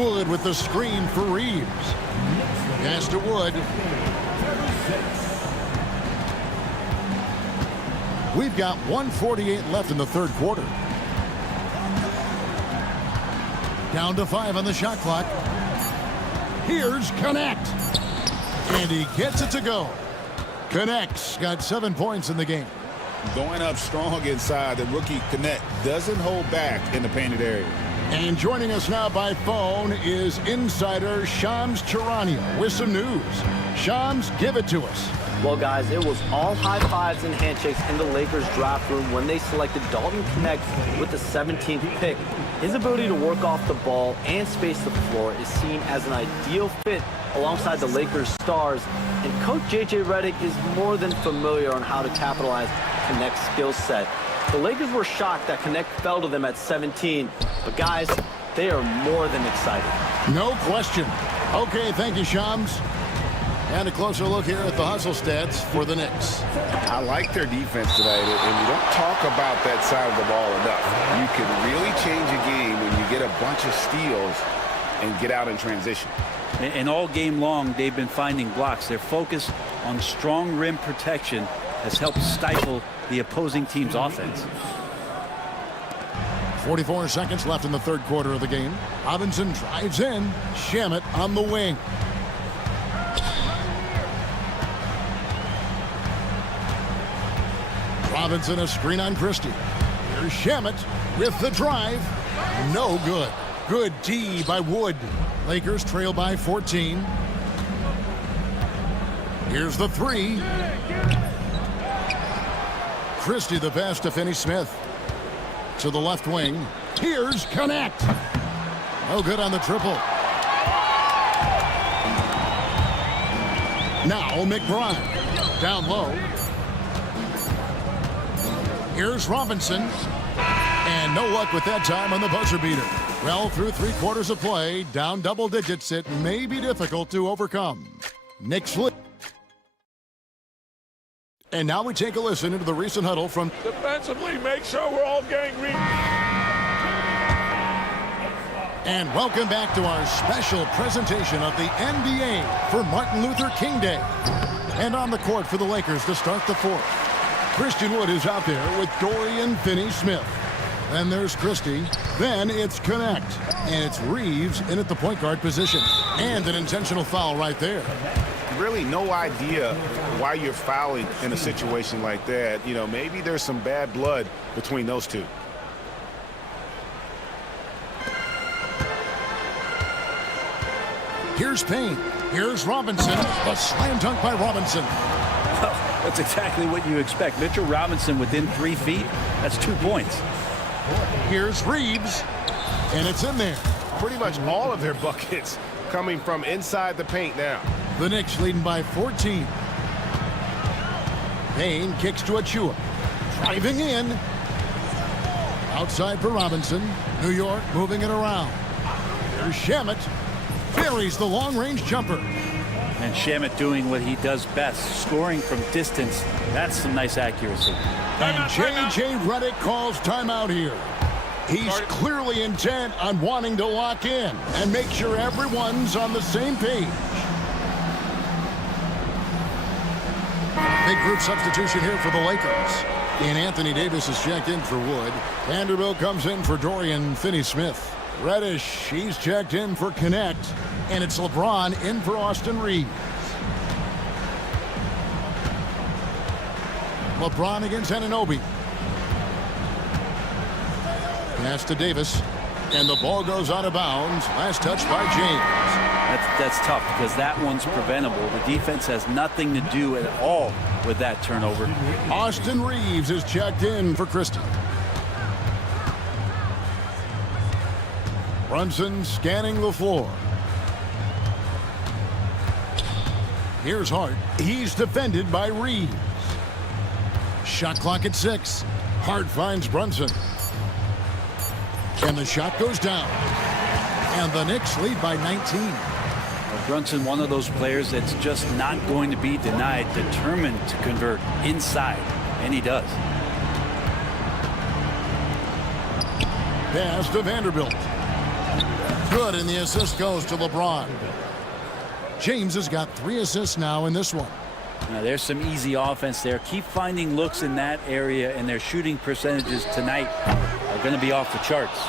Wood with the screen for Reeves. Pass to Wood. We've got 1:48 left in the third quarter. Down to 5 on the shot clock. Here's Connect. And he gets it to go. Connect's got 7 points in the game. Going up strong inside, the rookie Connect doesn't hold back in the painted area. And joining us now by phone is insider Shams Charania with some news. Shams, give it to us. Well, guys, it was all high fives and handshakes in the Lakers draft room when they selected Dalton Connect with the 17th pick. His ability to work off the ball and space the floor is seen as an ideal fit alongside the Lakers stars, and Coach J.J. Redick is more than familiar on how to capitalize Connect's skill set. The Lakers were shocked that Connect fell to them at 17, but guys, they are more than excited. No question. Okay, thank you, Shams. And a closer look here at the hustle stats for the Knicks. I like their defense tonight, and you don't talk about that side of the ball enough. You can really change a game when you get a bunch of steals and get out in transition. And all game long, they've been finding blocks. Their focus on strong rim protection has helped stifle the opposing team's offense. 44 seconds left in the third quarter of the game. Robinson drives in. Shamet on the wing. Robinson a screen on Christie. Here's Shamet with the drive. No good. Good D by Wood. Lakers trail by 14. Here's the 3. Christie the pass to Finney-Smith. To the left wing. Here's Connect. No good on the triple. Now McBride. Down low. Here's Robinson. And no luck with that time on the buzzer beater. Well, through 3 quarters of play, down double digits, it may be difficult to overcome. Knicks lead. And now we take a listen into the recent huddle from defensively, make sure we're all getting And welcome back to our special presentation of the NBA for Martin Luther King Day. And on the court for the Lakers to start the fourth. Christian Wood is out there with Dorian Finney-Smith. Then there's Christie. Then it's Connect. And it's Reeves in at the point guard position. And an intentional foul right there. Really no idea why you're fouling in a situation like that. You know, maybe there's some bad blood between those two. Here's Payne. Here's Robinson. A slam dunk by Robinson. Well, that's exactly what you expect. Mitchell Robinson within 3 feet. That's 2 points. Here's Reeves. And it's in there. Pretty much all of their buckets coming from inside the paint now. The Knicks leading by 14. Payne kicks to Achua. Driving in. Outside for Robinson. New York moving it around. There's Shamet. Buries the long-range jumper. And Shamet doing what he does best, scoring from distance. That's some nice accuracy. And J.J. Redick calls timeout here. He's clearly intent on wanting to lock in and make sure everyone's on the same page. Big group substitution here for the Lakers. And Anthony Davis is checked in for Wood. Vanderbilt comes in for Dorian Finney-Smith. Reddish, he's checked in for Connect. And it's LeBron in for Austin Reeves. LeBron against Anunoby. Pass to Davis. And the ball goes out of bounds. Last touch by James. That's tough because that one's preventable. The defense has nothing to do at all with that turnover. Austin Reeves is checked in for Christie. Brunson scanning the floor. Here's Hart. He's defended by Reeves. Shot clock at 6. Hart finds Brunson. And the shot goes down. And the Knicks lead by 19. Well, Brunson, one of those players that's just not going to be denied, determined to convert inside. And he does. Pass to Vanderbilt. Good, and the assist goes to LeBron. James has got 3 assists now in this one. Now, there's some easy offense there. Keep finding looks in that area, and their shooting percentages tonight are going to be off the charts.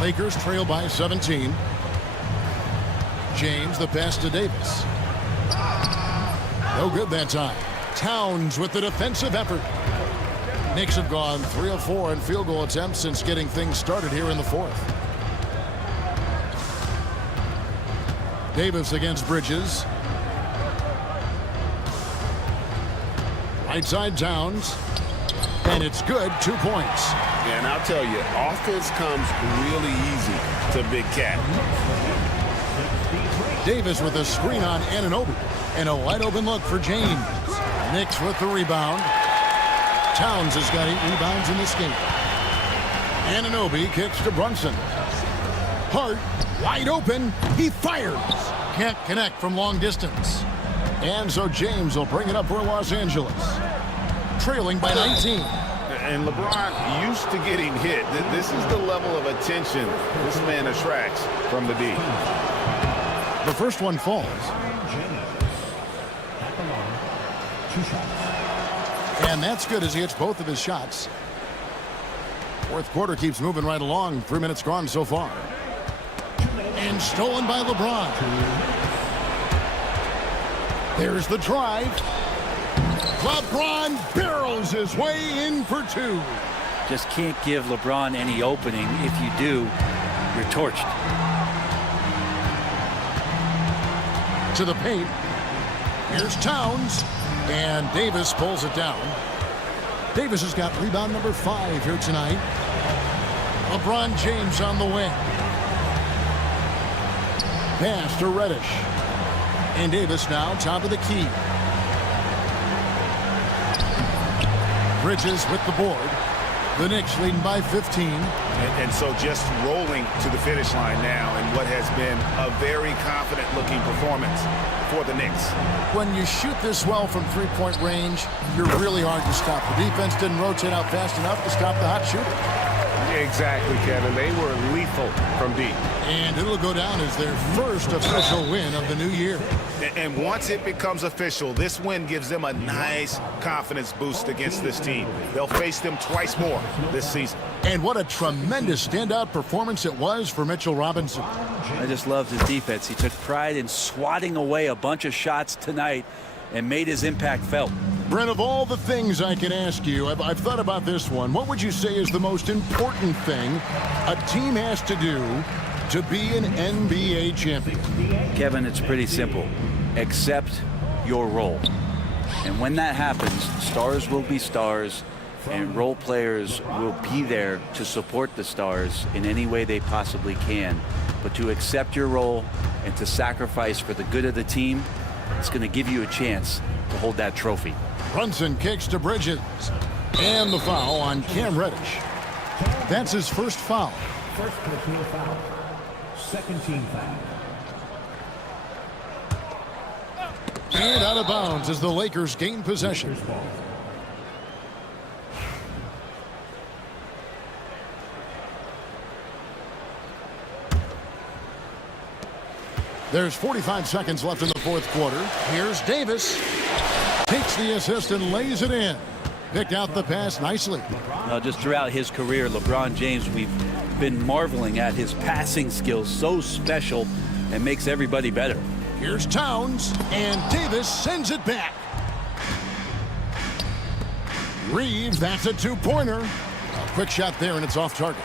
Lakers trail by 17. James, the pass to Davis. No good that time. Towns with the defensive effort. Knicks have gone 3 of 4 in field goal attempts since getting things started here in the 4th. Davis against Bridges. Right side Towns. And it's good. 2 points. Yeah, and I'll tell you, offense comes really easy to Big Cat. Davis with a screen on Anunoby. And a wide open look for James. Knicks with the rebound. Towns has got 8 rebounds in this game. Anunoby kicks to Brunson. Hart wide open. He fires. Can't connect from long distance. And so James will bring it up for Los Angeles. Trailing by 19. And LeBron used to getting hit. This is the level of attention this man attracts from the D. The first one falls. And that's good as he hits both of his shots. 4th quarter keeps moving right along. 3 minutes gone so far. And stolen by LeBron. There's the drive. LeBron barrels his way in for 2. Just can't give LeBron any opening. If you do, you're torched. To the paint. Here's Towns. And Davis pulls it down. Davis has got rebound number 5 here tonight. LeBron James on the wing. Pass to Reddish. And Davis now top of the key. Bridges with the board. The Knicks leading by 15. And so just rolling to the finish line now in what has been a very confident-looking performance for the Knicks. When you shoot this well from three-point range, you're really hard to stop. The defense didn't rotate out fast enough to stop the hot shooter. Exactly, Kevin. They were lethal from deep. And it'll go down as their first official win of the new year. And once it becomes official, this win gives them a nice confidence boost against this team. They'll face them twice more this season. And what a tremendous standout performance it was for Mitchell Robinson. I just loved his defense. He took pride in swatting away a bunch of shots tonight and made his impact felt. Brent, of all the things I can ask you, I've thought about this one. What would you say is the most important thing a team has to do to be an NBA champion? Kevin, it's pretty simple. Accept your role. And when that happens, stars will be stars, and role players will be there to support the stars in any way they possibly can. But to accept your role and to sacrifice for the good of the team, it's going to give you a chance to hold that trophy. Brunson kicks to Bridges. And the foul on Cam Reddish. That's his first foul. First personal foul. Second team foul. And out of bounds as the Lakers gain possession. There's 45 seconds left in the fourth quarter. Here's Davis. Takes the assist and lays it in. Picked out the pass nicely. Now, just throughout his career, LeBron James, we've been marveling at his passing skills. So special and makes everybody better. Here's Towns, and Davis sends it back. Reeves, that's a two-pointer. A quick shot there, and it's off target.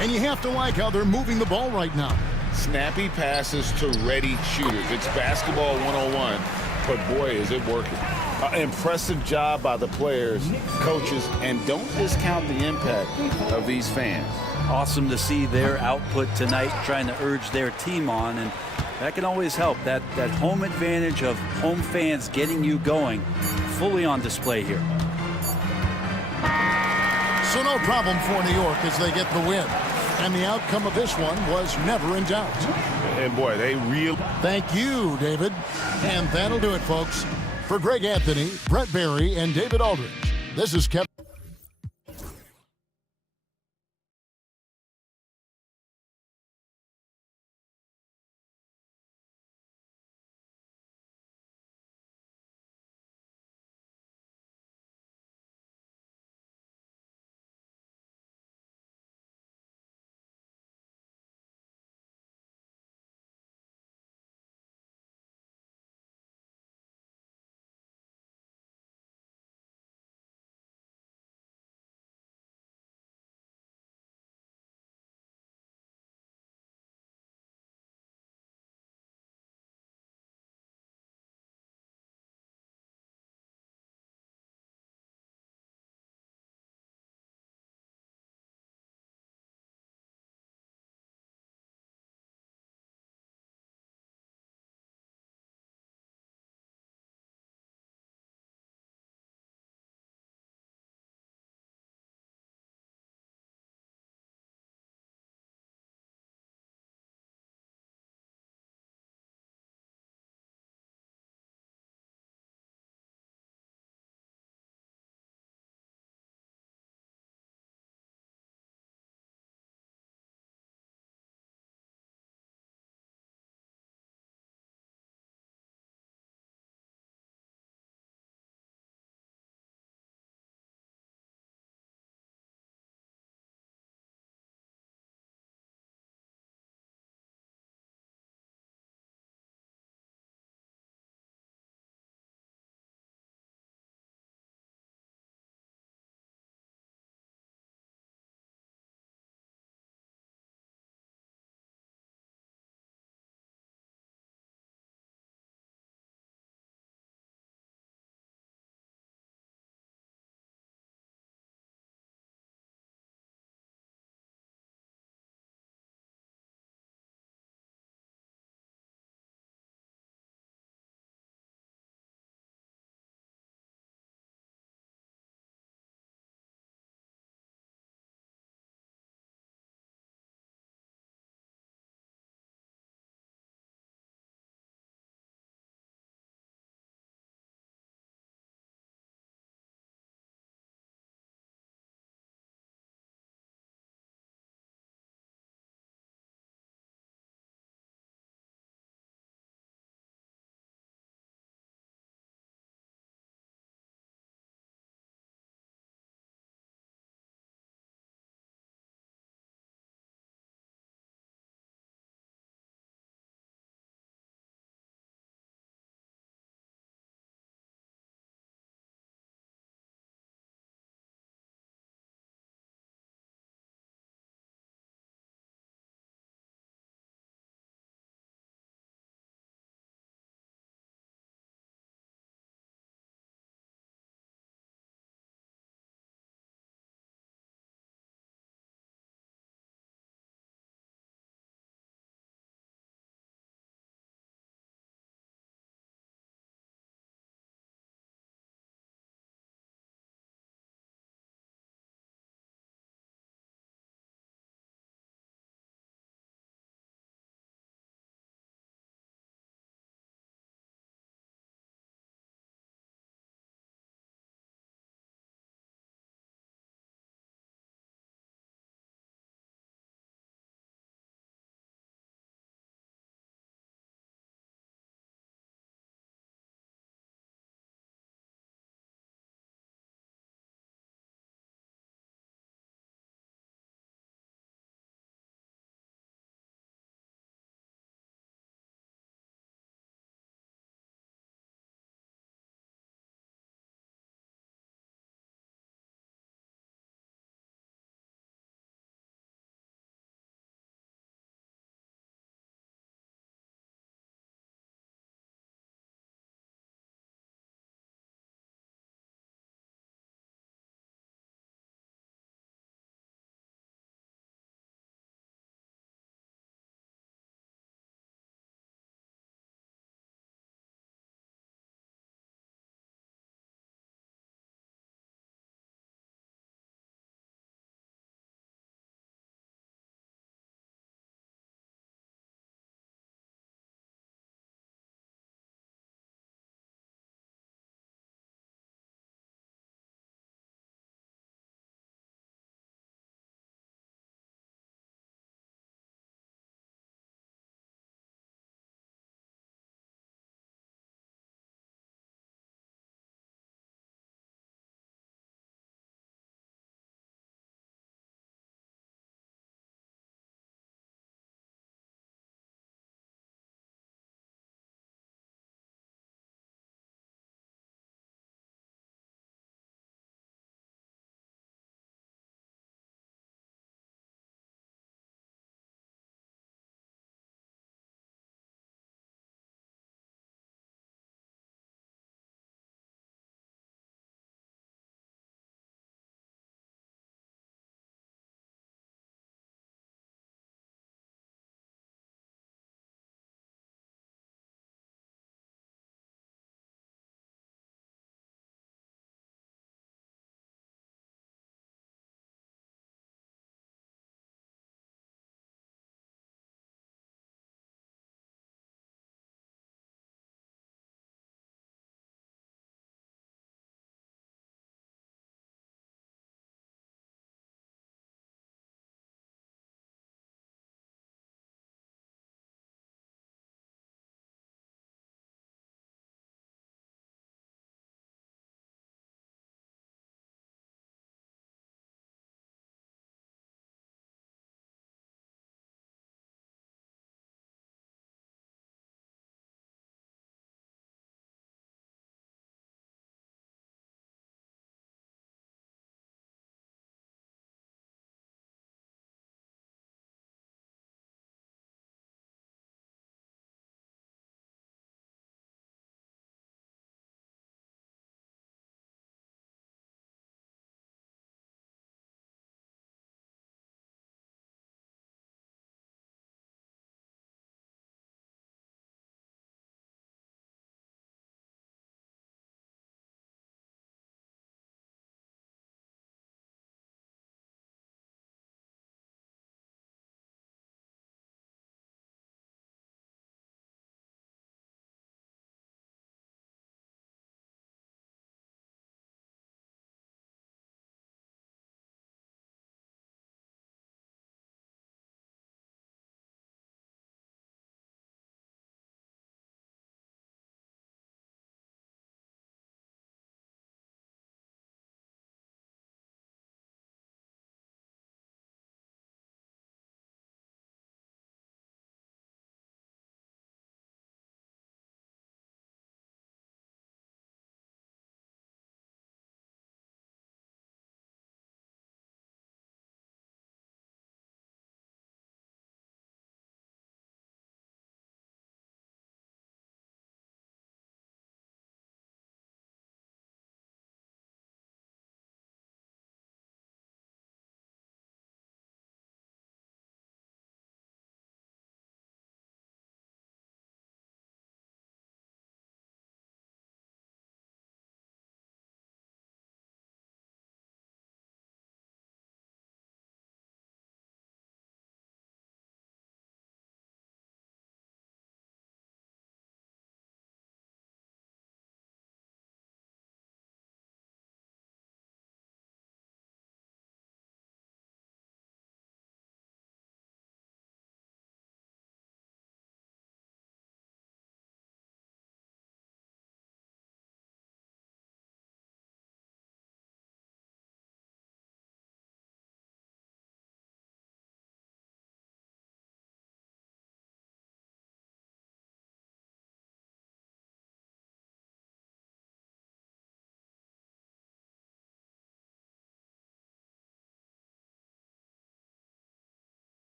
And you have to like how they're moving the ball right now. Snappy passes to ready shooters. It's basketball 101, but boy, is it working. Impressive job by the players, coaches, and don't discount the impact of these fans. Awesome to see their output tonight, trying to urge their team on, and that can always help. That home advantage of home fans getting you going, fully on display here. So no problem for New York as they get the win. And the outcome of this one was never in doubt. And boy, they really... Thank you, David. And that'll do it, folks. For Greg Anthony, Brett Barry, and David Aldridge, this is Kevin.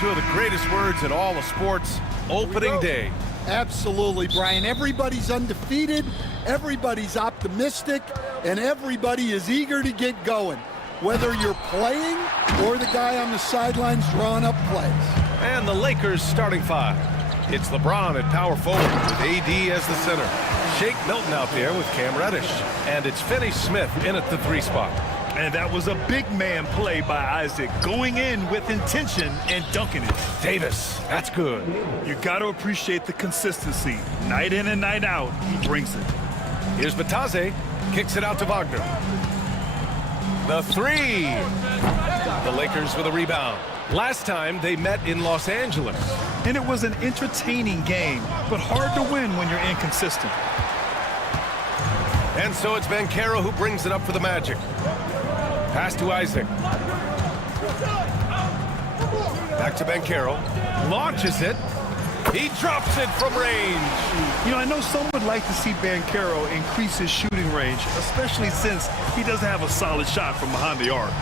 Two of the greatest words in all of sports, opening day. Absolutely, Brian. Everybody's undefeated, everybody's optimistic, and everybody is eager to get going, whether you're playing or the guy on the sidelines drawing up plays. And the Lakers starting five. It's LeBron at power forward with AD as the center. Shake Milton out there with Cam Reddish. And it's Finney Smith in at the 3 spot. And that was a big man play by Isaac, going in with intention and dunking it. Davis, that's good. You got to appreciate the consistency. Night in and night out, he brings it. Here's Batadze, kicks it out to Wagner. The 3. The Lakers with a rebound. Last time they met in Los Angeles. And it was an entertaining game, but hard to win when you're inconsistent. And so it's Banchero who brings it up for the Magic. Pass to Isaac. Back to Banchero. Launches it. He drops it from range. You know, I know some would like to see Banchero increase his shooting range, especially since he doesn't have a solid shot from behind the arc.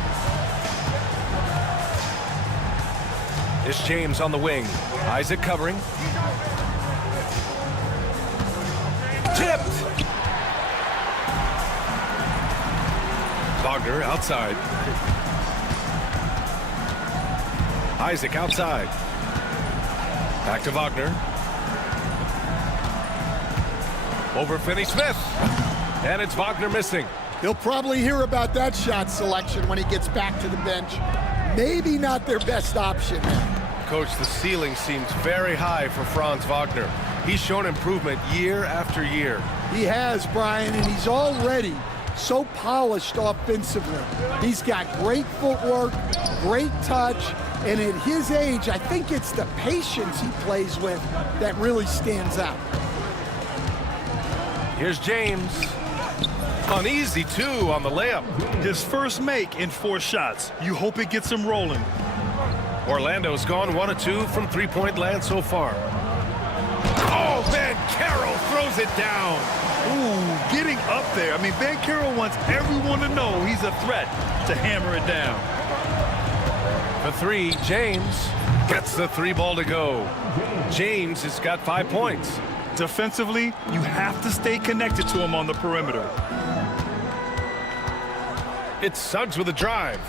It's James on the wing. Isaac covering. Tipped. Wagner outside. Isaac outside. Back to Wagner. Over Finney Smith. And it's Wagner missing. He'll probably hear about that shot selection when he gets back to the bench. Maybe not their best option now. Coach, the ceiling seems very high for Franz Wagner. He's shown improvement year after year. He has, Brian, and he's already so polished offensively. He's got great footwork, great touch, and at his age, I think it's the patience he plays with that really stands out. Here's James. Uneasy, too, on the layup. His first make in 4 shots. You hope it gets him rolling. Orlando's gone 1 of 2 from three-point land so far. Oh, Banchero throws it down. Ooh, getting up there. I mean, Banchero wants everyone to know he's a threat to hammer it down. The 3, James gets the 3 ball to go. James has got 5 points. Defensively, you have to stay connected to him on the perimeter. It's Suggs with a drive.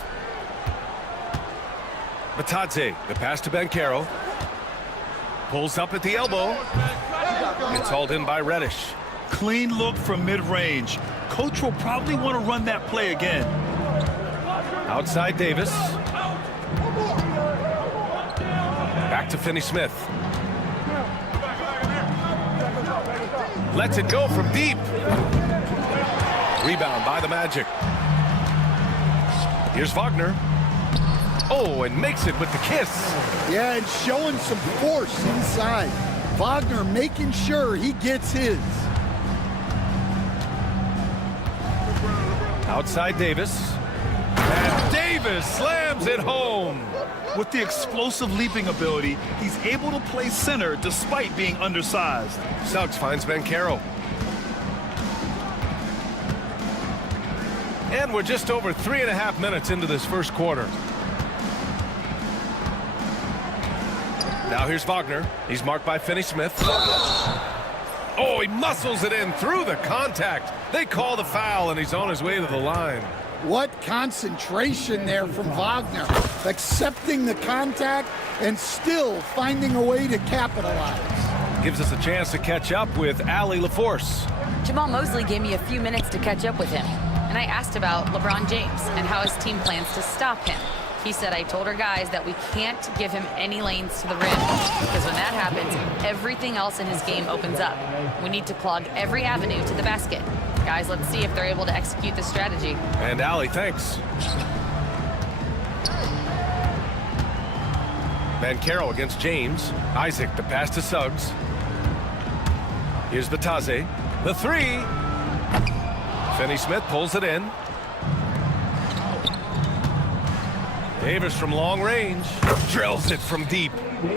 Batadze, the pass to Banchero. Pulls up at the elbow. It's hauled in by Reddish. Clean look from mid-range. Coach will probably want to run that play again. Outside Davis. Back to Finney Smith. Lets it go from deep. Rebound by the Magic. Here's Wagner. Oh, and makes it with the kiss. Yeah, and showing some force inside. Wagner making sure he gets his. Outside Davis. And Davis slams it home. With the explosive leaping ability, he's able to play center despite being undersized. Suggs finds Banchero. And we're just over 3.5 minutes into this first quarter. Now here's Wagner. He's marked by Finney Smith. Oh, he muscles it in through the contact. They call the foul, and he's on his way to the line. What concentration there from Wagner. Accepting the contact and still finding a way to capitalize. Gives us a chance to catch up with Allie LaForce. Jamal Mosley gave me a few minutes to catch up with him. And I asked about LeBron James and how his team plans to stop him. He said, I told our guys that we can't give him any lanes to the rim because when that happens, everything else in his game opens up. We need to clog every avenue to the basket. Guys, let's see if they're able to execute this strategy. And Allie, thanks. Banchero against James. Isaac, the pass to Suggs. Here's Batadze. The 3. Finney Smith pulls it in. Davis from long range drills it from deep.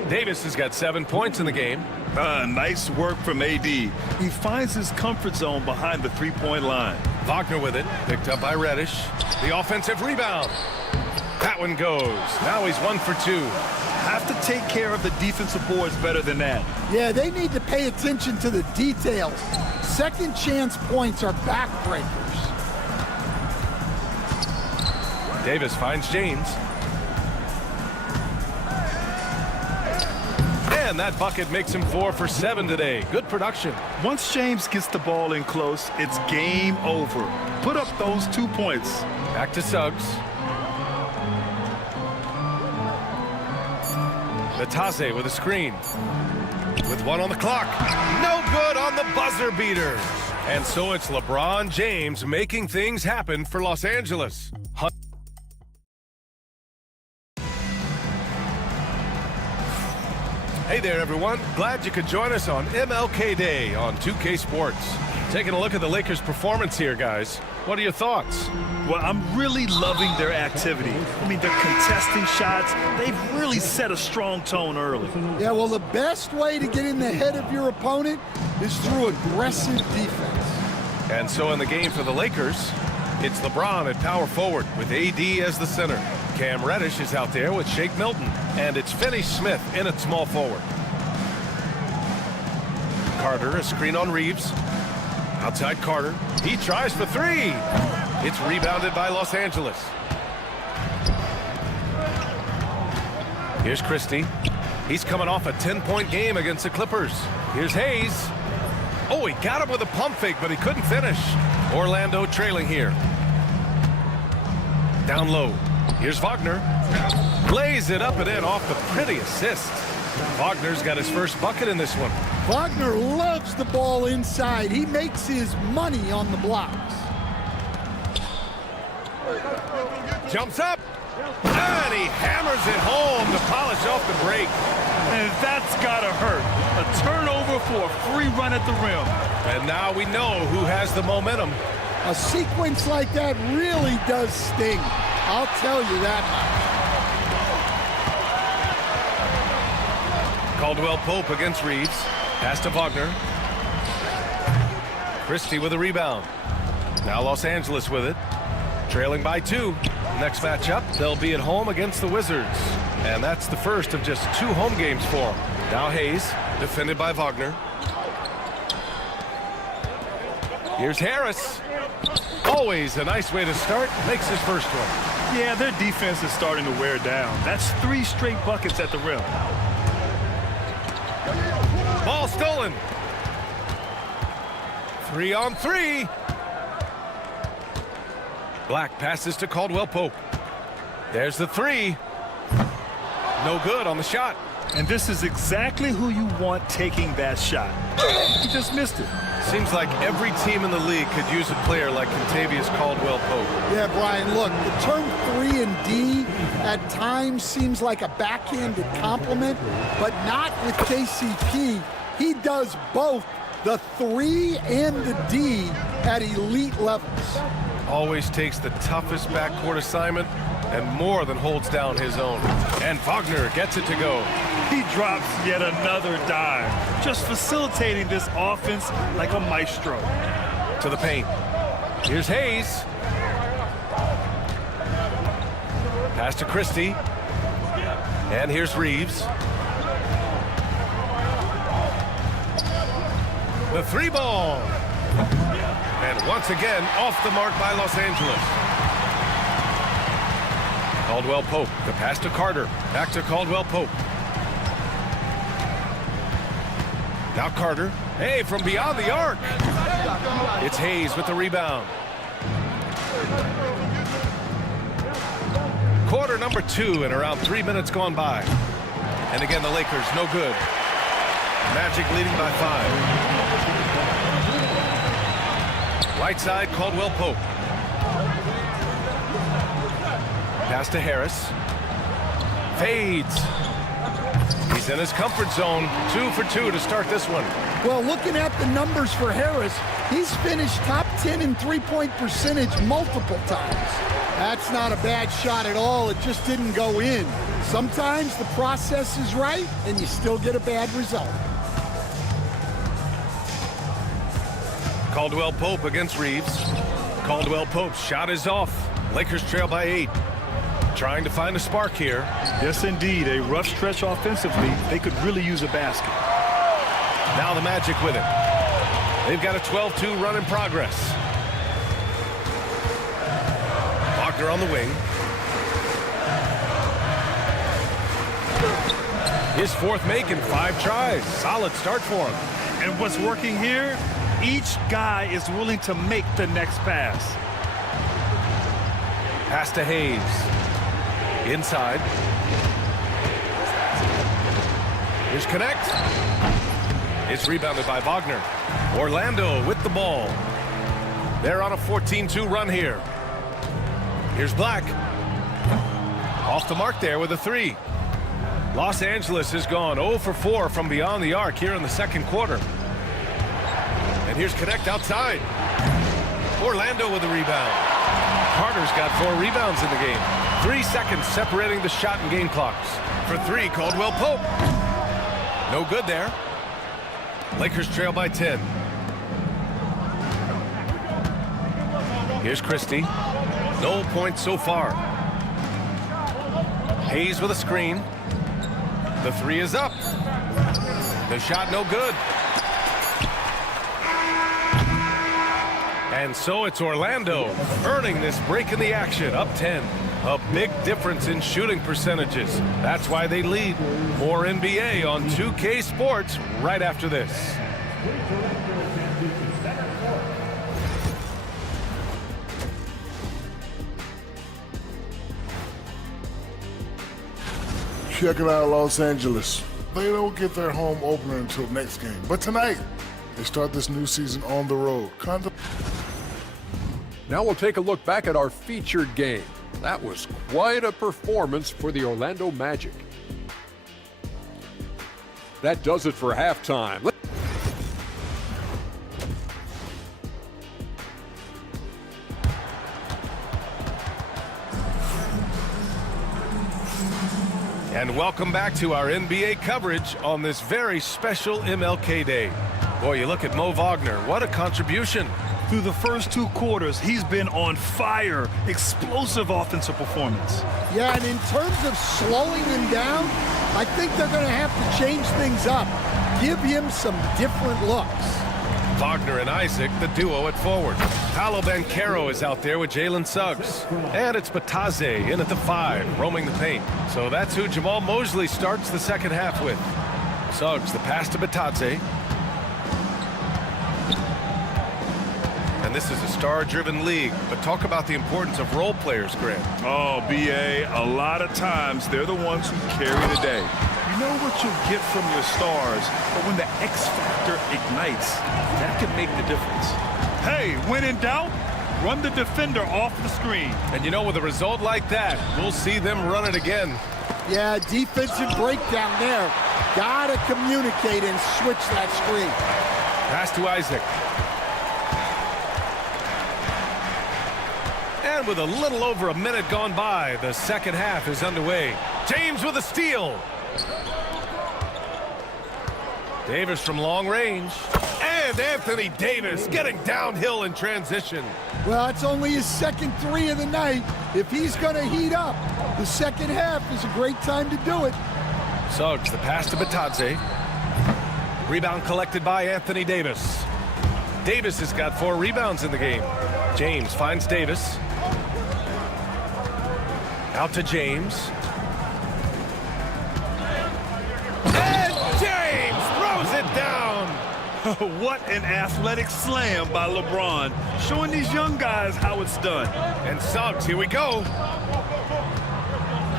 Davis has got 7 points in the game. Nice work from AD. He finds his comfort zone behind the 3-point line. Wagner with it, picked up by Reddish. The offensive rebound. That one goes. Now he's 1 for 2. Have to take care of the defensive boards better than that. Yeah, they need to pay attention to the details. Second chance points are backbreakers. Davis finds James. And that bucket makes him 4 for 7 today. Good production. Once James gets the ball in close, it's game over. Put up those 2 points. Back to Suggs. Natase with a screen. With 1 on the clock. No good on the buzzer beater. And so it's LeBron James making things happen for Los Angeles. Hey there, everyone. Glad you could join us on MLK Day on 2K Sports. Taking a look at the Lakers' performance here, guys. What are your thoughts? Well, I'm really loving their activity. I mean, they're contesting shots. They've really set a strong tone early. Yeah, well, the best way to get in the head of your opponent is through aggressive defense. And so in the game for the Lakers, it's LeBron at power forward with AD as the center. Cam Reddish is out there with Shake Milton. And it's Finney-Smith in at small forward. Carter, a screen on Reeves. Outside Carter. He tries for 3. It's rebounded by Los Angeles. Here's Christie. He's coming off a 10-point game against the Clippers. Here's Hayes. Oh, he got him with a pump fake, but he couldn't finish. Orlando trailing here. Down low. Here's Wagner. Lays it up and in off the pretty assist. Wagner's got his first bucket in this one. Wagner loves the ball inside. He makes his money on the blocks. Jumps up. And he hammers it home to polish off the break. And that's gotta hurt. A turnover for a free run at the rim. And now we know who has the momentum. A sequence like that really does sting. I'll tell you that much. Caldwell Pope against Reeves. Pass to Wagner. Christie with a rebound. Now Los Angeles with it. Trailing by 2. Next matchup, they'll be at home against the Wizards. And that's the first of just 2 home games for them. Now Hayes, defended by Wagner. Here's Harris. Always a nice way to start. Makes his first one. Yeah, their defense is starting to wear down. That's 3 straight buckets at the rim. Ball stolen. 3 on 3. Black passes to Caldwell Pope. There's the 3. No good on the shot. And this is exactly who you want taking that shot. He just missed it. Seems like every team in the league could use a player like Contavious Caldwell Pope. Yeah, Brian, look, the term 3 and D at times seems like a backhanded compliment, but not with KCP. He does both the 3 and the D at elite levels. Always takes the toughest backcourt assignment and more than holds down his own. And Wagner gets it to go. He drops yet another dime, just facilitating this offense like a maestro. To the paint. Here's Hayes. Pass to Christie. And here's Reeves. The 3 ball. And once again, off the mark by Los Angeles. Caldwell Pope, the pass to Carter. Back to Caldwell Pope. Now Carter. Hey, from beyond the arc. It's Hayes with the rebound. Quarter number 2 and around 3 minutes gone by. And again, the Lakers no good. Magic leading by 5. Right side, Caldwell Pope. Pass to Harris. Fades. He's in his comfort zone. 2 for 2 to start this one. Well, looking at the numbers for Harris, he's finished top 10 in three-point percentage multiple times. That's not a bad shot at all. It just didn't go in. Sometimes the process is right, and you still get a bad result. Caldwell Pope against Reeves. Caldwell Pope's shot is off. Lakers trail by 8. trying to find a spark here. Yes, indeed. A rough stretch offensively. They could really use a basket. Now the Magic with it. They've got a 12-2 run in progress. Wagner on the wing. His fourth make in 5 tries. Solid start for him. And what's working here? Each guy is willing to make the next pass. Pass to Hayes. Inside. Here's Connect. It's rebounded by Wagner. Orlando with the ball. They're on a 14-2 run here. Here's Black. Off the mark there with a 3. Los Angeles has gone 0 for 4 from beyond the arc here in the second quarter. And here's Connect outside. Orlando with a rebound. Carter's got 4 rebounds in the game. 3 seconds separating the shot and game clocks. For 3, Caldwell Pope. No good there. Lakers trail by 10. Here's Christie. No points so far. Hayes with a screen. The 3 is up. The shot no good. And so it's Orlando earning this break in the action, up 10. A big difference in shooting percentages. That's why they lead. More NBA on 2K Sports right after this. Check it out, Los Angeles. They don't get their home opener until next game. But tonight, they start this new season on the road. Now we'll take a look back at our featured game. That was quite a performance for the Orlando Magic. That does it for halftime. And welcome back to our NBA coverage on this very special MLK Day. Boy, you look at Mo Wagner. What a contribution. Through the first 2 quarters, he's been on fire. Explosive offensive performance. Yeah, and in terms of slowing him down, I think they're going to have to change things up. Give him some different looks. Wagner and Isaac, the duo at forward. Paolo Banchero is out there with Jalen Suggs. And it's Batadze in at the 5, roaming the paint. So that's who Jamal Mosley starts the second half with. Suggs, the pass to Batadze. And this is a star-driven league, but talk about the importance of role players, Grant. Oh, B.A., a lot of times they're the ones who carry the day. You know what you'll get from your stars, but when the X factor ignites, that can make the difference. Hey, when in doubt, run the defender off the screen. And you know, with a result like that, we'll see them run it again. Yeah, defensive breakdown there. Gotta communicate and switch that screen. Pass to Isaac. And with a little over a minute gone by, the second half is underway. James with a steal. Davis from long range. And Anthony Davis getting downhill in transition. Well, it's only his second 3 of the night. If he's going to heat up, the second half is a great time to do it. Suggs, the pass to Batadze. Rebound collected by Anthony Davis. Davis has got 4 rebounds in the game. James finds Davis. Out to James. And James throws it down. What an athletic slam by LeBron, showing these young guys how it's done. And Suggs, here we go.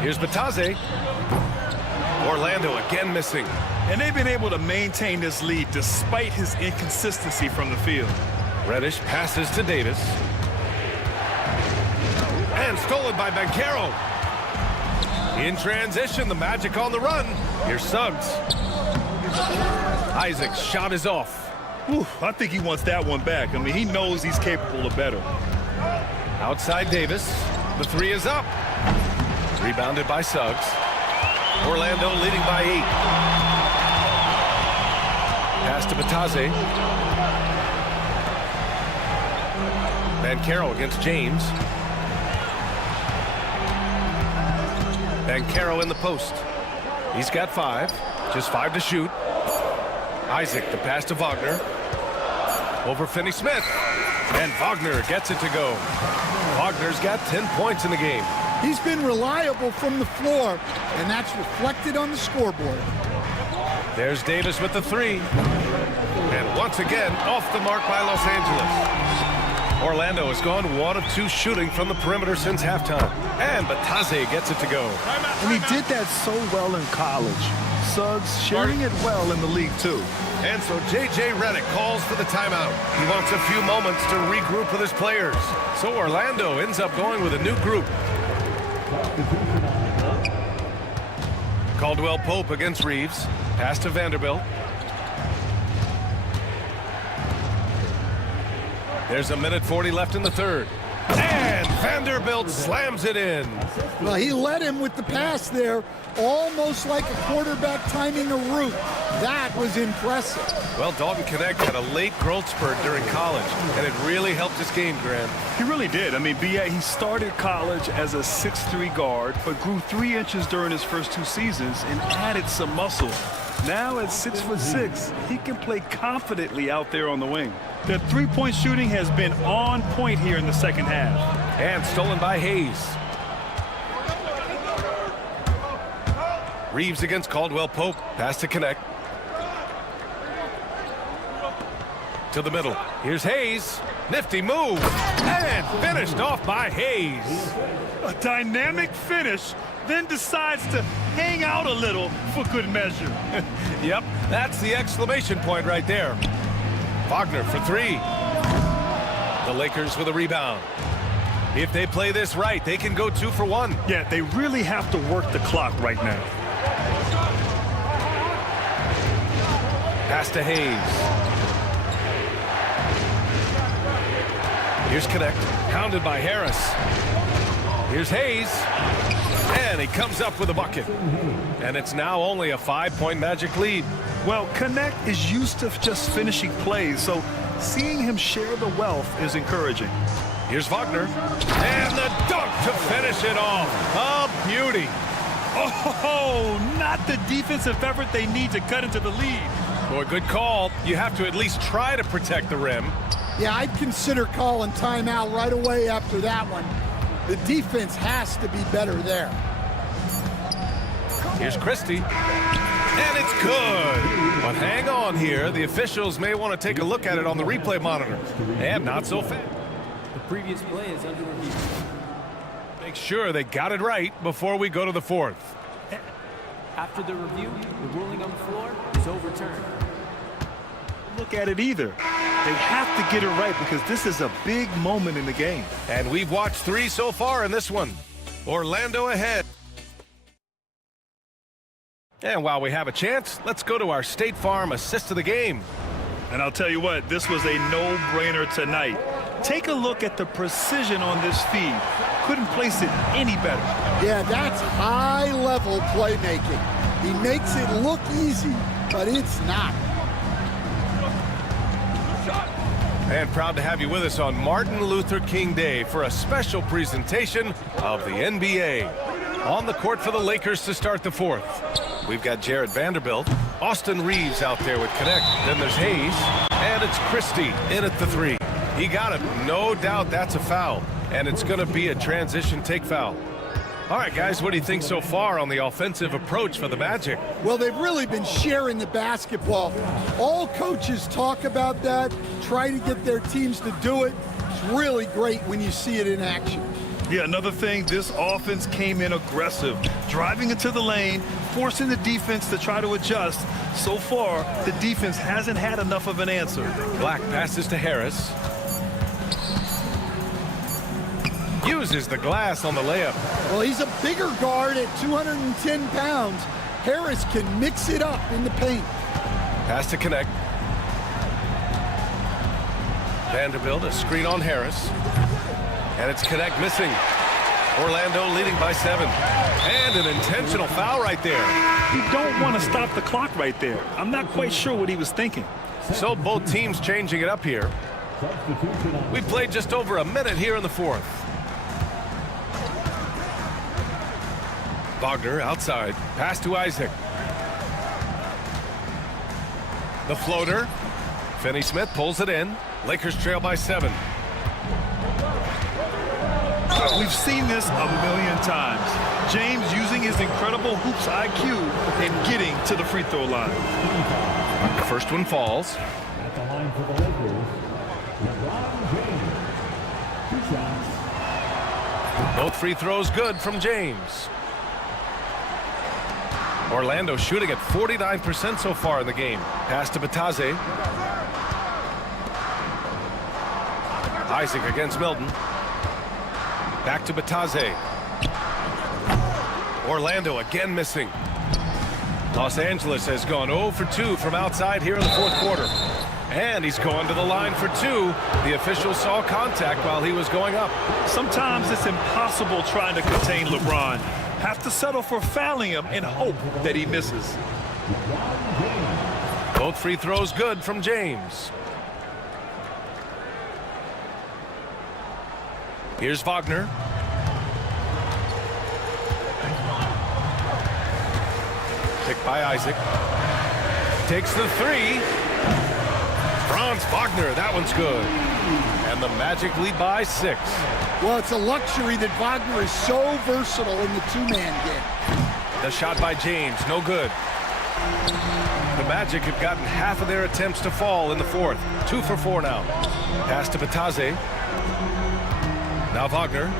Here's Batadze. Orlando again missing. And they've been able to maintain this lead despite his inconsistency from the field. Reddish passes to Davis. And stolen by Banchero. In transition, the Magic on the run. Here's Suggs. Isaac's shot is off. Whew, I think he wants that one back. I mean, he knows he's capable of better. Outside Davis. The 3 is up. Rebounded by Suggs. Orlando leading by 8. Pass to Batadze. Banchero against James. And Caro in the post. He's got 5. Just 5 to shoot. Isaac, the pass to Wagner. Over Finney-Smith. And Wagner gets it to go. Wagner's got 10 points in the game. He's been reliable from the floor, and that's reflected on the scoreboard. There's Davis with the 3. And once again, off the mark by Los Angeles. Orlando has gone 1 of 2 shooting from the perimeter since halftime. And Bataze gets it to go. And he did that so well in college. Suggs sharing it well in the league, too. And so J.J. Redick calls for the timeout. He wants a few moments to regroup with his players. So Orlando ends up going with a new group. Caldwell Pope against Reeves. Pass to Vanderbilt. There's 1:40 left in the third. And Vanderbilt slams it in. Well, he led him with the pass there, almost like a quarterback timing a route. That was impressive. Well, Dalton Connect had a late growth spurt during college, and it really helped his game, Grant. He really did. I mean, B.A., he started college as a 6'3" guard, but grew 3 inches during his first 2 seasons and added some muscle. Now at 6'6", he can play confidently out there on the wing. The three-point shooting has been on point here in the second half. And stolen by Hayes. Reeves against Caldwell Pope. Pass to Connect. To the middle. Here's Hayes. Nifty move. And finished off by Hayes. A dynamic finish, then decides to hang out a little for good measure. Yep, that's the exclamation point right there. Wagner for 3. The Lakers with a rebound. If they play this right, they can go 2 for 1. Yeah, they really have to work the clock right now. Pass to Hayes. Here's Connect, pounded by Harris. Here's Hayes. And he comes up with a bucket. And it's now only a 5-point Magic lead. Well, Connect is used to just finishing plays, so seeing him share the wealth is encouraging. Here's Wagner. And the dunk to finish it off. A beauty. Oh, not the defensive effort they need to cut into the lead. Boy, good call. You have to at least try to protect the rim. Yeah, I'd consider calling timeout right away after that one. The defense has to be better there. Here's Christie. And it's good. But hang on here. The officials may want to take a look at it on the replay monitor. And not so fast. The previous play is under review. Make sure they got it right before we go to the 4th. After the review, the ruling on the floor is overturned. Look at it either. They have to get it right because this is a big moment in the game. And we've watched 3 so far in this one. Orlando ahead. And while we have a chance, let's go to our State Farm assist of the game. And I'll tell you what, this was a no-brainer tonight. Take a look at the precision on this feed. Couldn't place it any better. Yeah, that's high-level playmaking. He makes it look easy, but it's not. And proud to have you with us on Martin Luther King Day for a special presentation of the NBA. On the court for the Lakers to start the 4th. We've got Jared Vanderbilt, Austin Reeves out there with Connect. Then there's Hayes, and it's Christie in at the 3. He got it. No doubt that's a foul, and it's going to be a transition take foul. All right, guys, what do you think so far on the offensive approach for the Magic? Well, they've really been sharing the basketball. All coaches talk about that, try to get their teams to do it. It's really great when you see it in action. Yeah, another thing, this offense came in aggressive, driving into the lane, forcing the defense to try to adjust. So far, the defense hasn't had enough of an answer. Black passes to Harris. Uses the glass on the layup. Well, he's a bigger guard at 210 pounds. Harris can mix it up in the paint. Pass to Connect. Vanderbilt, a screen on Harris. And it's Connect missing. Orlando leading by 7. And an intentional foul right there. You don't want to stop the clock right there. I'm not quite sure what he was thinking. So both teams changing it up here. We played just over a minute here in the 4th. Wagner outside. Pass to Isaac. The floater. Finney-Smith pulls it in. Lakers trail by 7. We've seen this a million times. James using his incredible hoops IQ and getting to the free throw line. The first one falls. At the line for the Lakers, LeBron James. 2 shots. Both free throws good from James. Orlando shooting at 49% so far in the game. Pass to Bataze. Isaac against Milton. Back to Bataze. Orlando again missing. Los Angeles has gone 0 for 2 from outside here in the fourth quarter. And he's going to the line for 2. The official saw contact while he was going up. Sometimes it's impossible trying to contain LeBron. Have to settle for fouling him and hope that he misses. Both free throws good from James. Here's Wagner. Picked by Isaac. Takes the 3. Franz Wagner, that one's good. And the Magic lead by 6. Well, it's a luxury that Wagner is so versatile in the two-man game. The shot by James, no good. The Magic have gotten half of their attempts to fall in the fourth. 2 for 4 now. Pass to Bataze. Now Wagner.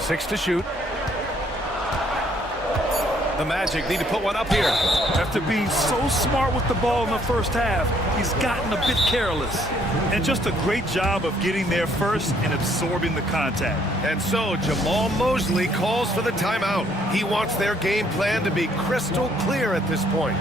Six to shoot. The Magic need to put one up here. After being so smart with the ball in the first half, he's gotten a bit careless. And just a great job of getting there first and absorbing the contact. And so Jamal Mosley calls for the timeout. He wants their game plan to be crystal clear at this point.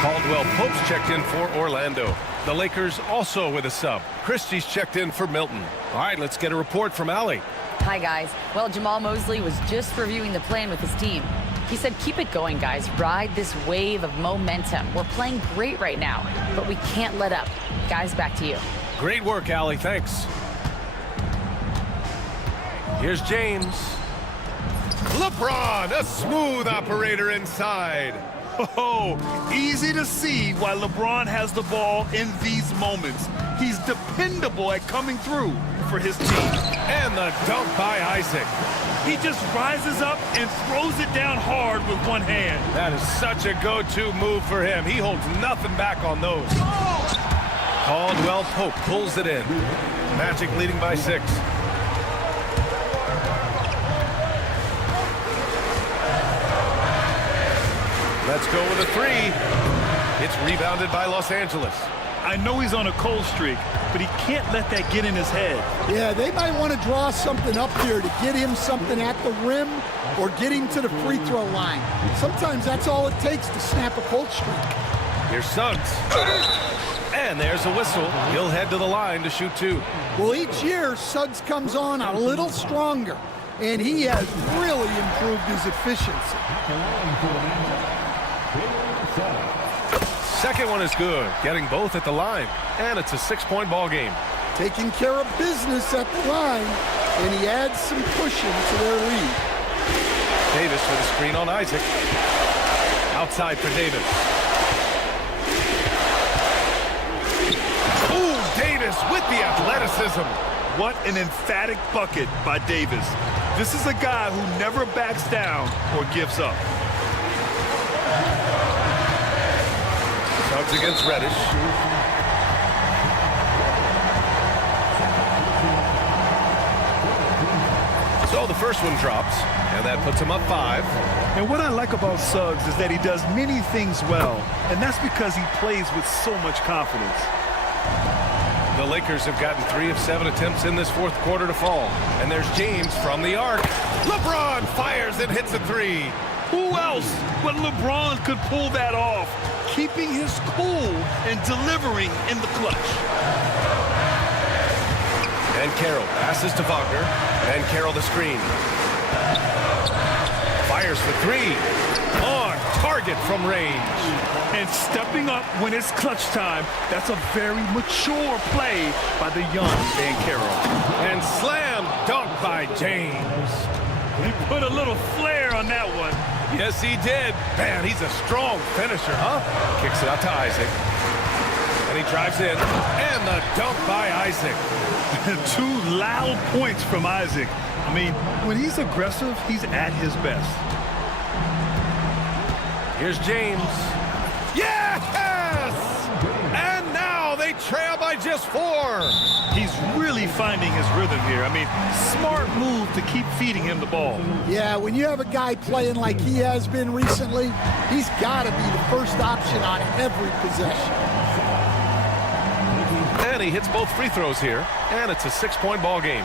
Caldwell Pope's checked in for Orlando. The Lakers also with a sub. Christie's checked in for Milton. All right, let's get a report from Allie. Hi, guys. Well, Jamal Mosley was just reviewing the plan with his team. He said, keep it going, guys. Ride this wave of momentum. We're playing great right now, but we can't let up. Guys, back to you. Great work, Allie. Thanks. Here's James. LeBron, a smooth operator inside. Oh, easy to see why LeBron has the ball in these moments. He's dependable at coming through for his team. And the dunk by Isaac. He just rises up and throws it down hard with one hand. That is such a go-to move for him. He holds nothing back on those. Caldwell Pope pulls it in. Magic leading by 6. Let's go with a 3. It's rebounded by Los Angeles. I know he's on a cold streak, but he can't let that get in his head. Yeah, they might want to draw something up here to get him something at the rim or get him to the free throw line. Sometimes that's all it takes to snap a cold streak. Here's Suggs. And there's a whistle. He'll head to the line to shoot 2. Well, each year, Suggs comes on a little stronger, and he has really improved his efficiency. Second one is good, getting both at the line, and it's a 6-point ball game. Taking care of business at the line, and he adds some cushion to their lead. Davis with a screen on Isaac. Outside for Davis. Ooh, Davis with the athleticism. What an emphatic bucket by Davis. This is a guy who never backs down or gives up. Suggs against Reddish. So the first one drops, and that puts him up 5. And what I like about Suggs is that he does many things well, and that's because he plays with so much confidence. The Lakers have gotten 3 of 7 attempts in this fourth quarter to fall. And there's James from the arc. LeBron fires and hits a 3. Who else but LeBron could pull that off, keeping his cool and delivering in the clutch. And Carroll passes to Wagner. And Carroll the screen. Fires for 3. On target from range. And stepping up when it's clutch time, that's a very mature play by the young Dan Carroll. And slam dunk by James. He put a little flair on that one. Yes, he did. Man, he's a strong finisher, huh? Kicks it out to Isaac. And he drives in. And the dunk by Isaac. 2 loud points from Isaac. I mean, when he's aggressive, he's at his best. Here's James. Yes! And now they trail by just 4. He's really finding his rhythm here. I mean, smart move to keep feeding him the ball. Yeah, when you have a guy playing like he has been recently, he's got to be the first option on every possession. And he hits both free throws here, and it's a 6-point ball game.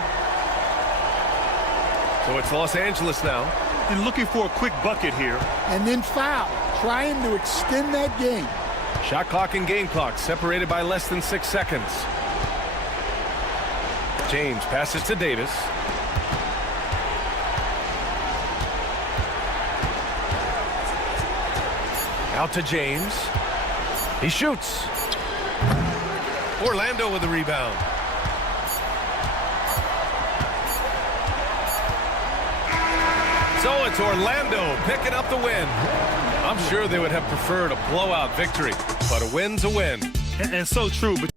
So it's Los Angeles now. And looking for a quick bucket here. And then foul, trying to extend that game. Shot clock and game clock separated by less than 6 seconds. James passes to Davis. Out to James. He shoots. Orlando with the rebound. So it's Orlando picking up the win. I'm sure they would have preferred a blowout victory, but a win's a win. And so true. But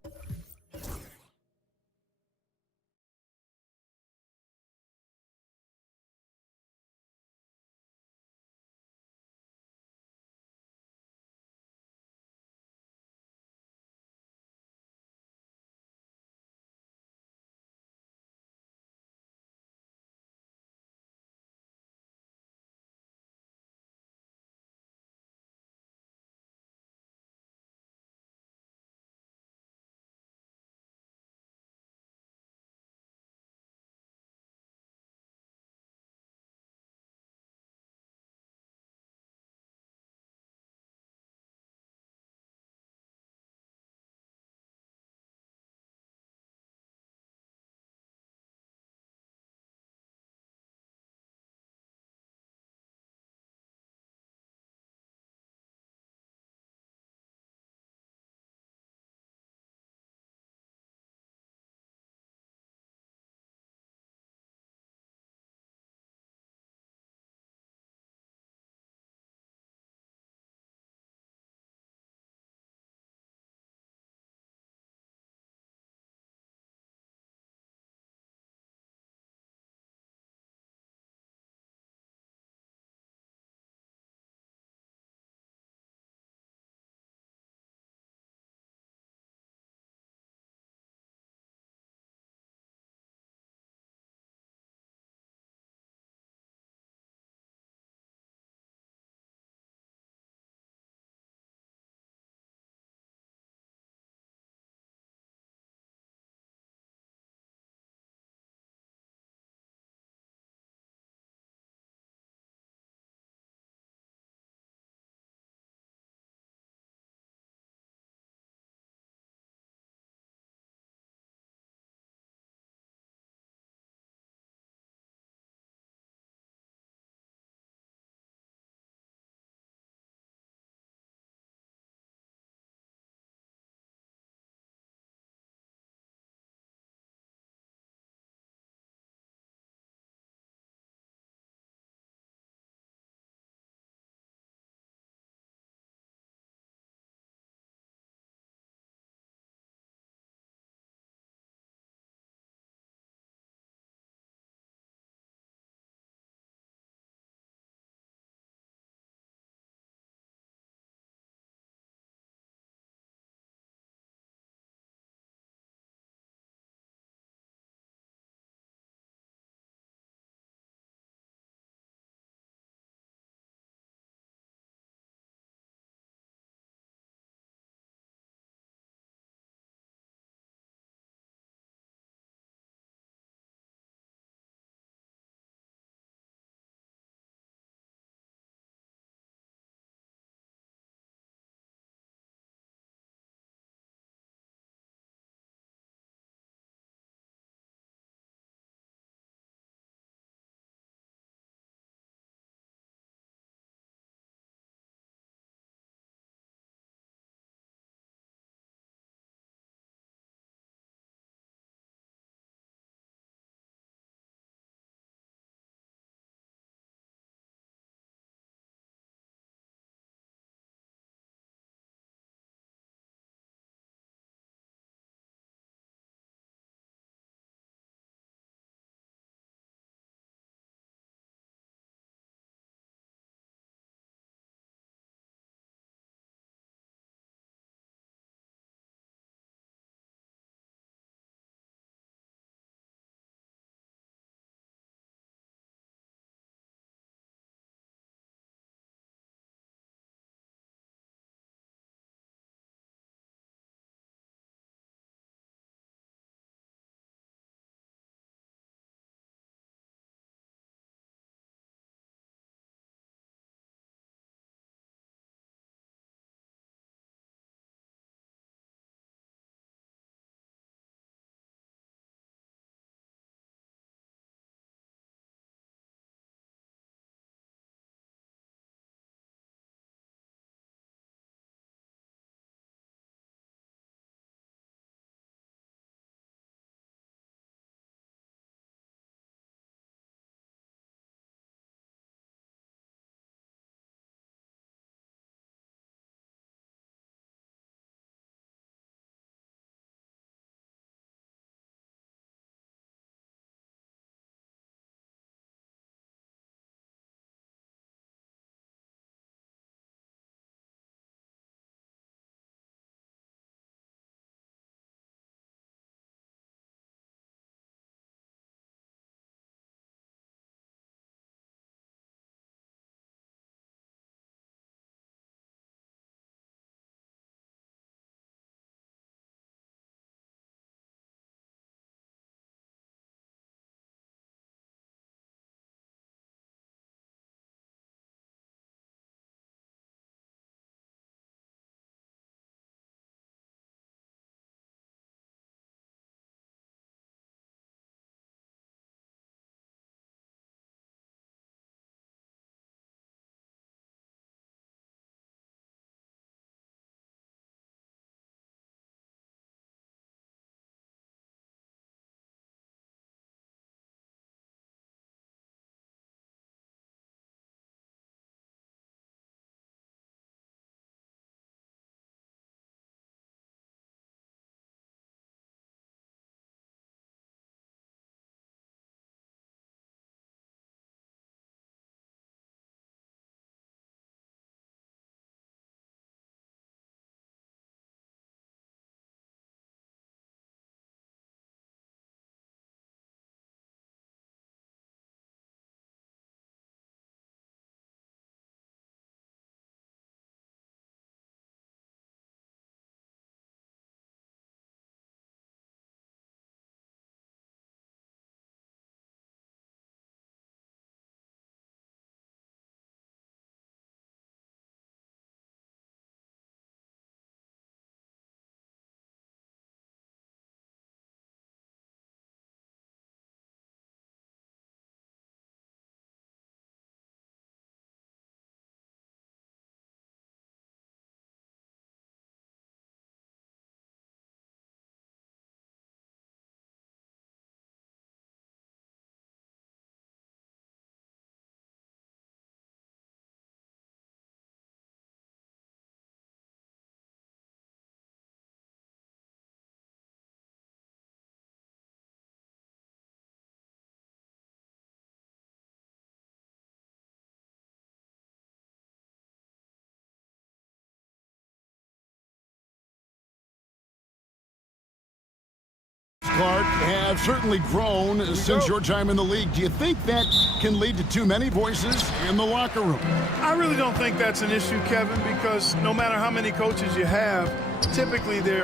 Clark, have certainly grown since your time in the league. Do you think that can lead to too many voices in the locker room? I really don't think that's an issue, Kevin, because no matter how many coaches you have, typically they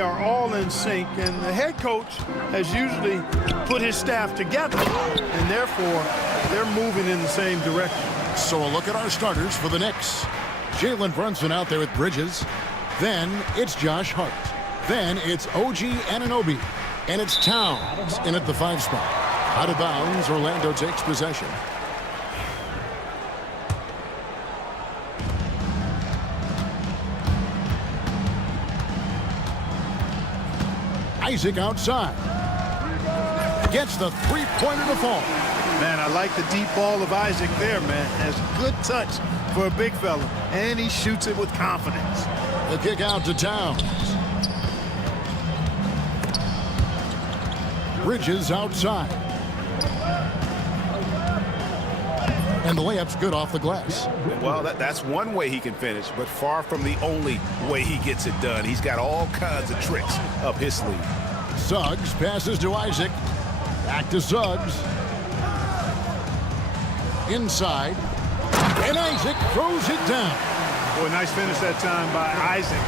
are all in sync, and the head coach has usually put his staff together, and therefore they're moving in the same direction. So a look at our starters for the Knicks. Jalen Brunson out there with Bridges. Then it's Josh Hart. Then it's OG Anunoby. And it's Towns in at the 5 spot. Out of bounds, Orlando takes possession. Isaac outside. Gets the three-pointer to fall. Man, I like the deep ball of Isaac there, man. Has good touch for a big fella, and he shoots it with confidence. The kick out to Towns. Bridges outside. And the layup's good off the glass. Well, that's one way he can finish, but far from the only way he gets it done. He's got all kinds of tricks up his sleeve. Suggs passes to Isaac. Back to Suggs. Inside. And Isaac throws it down. Boy, nice finish that time by Isaac.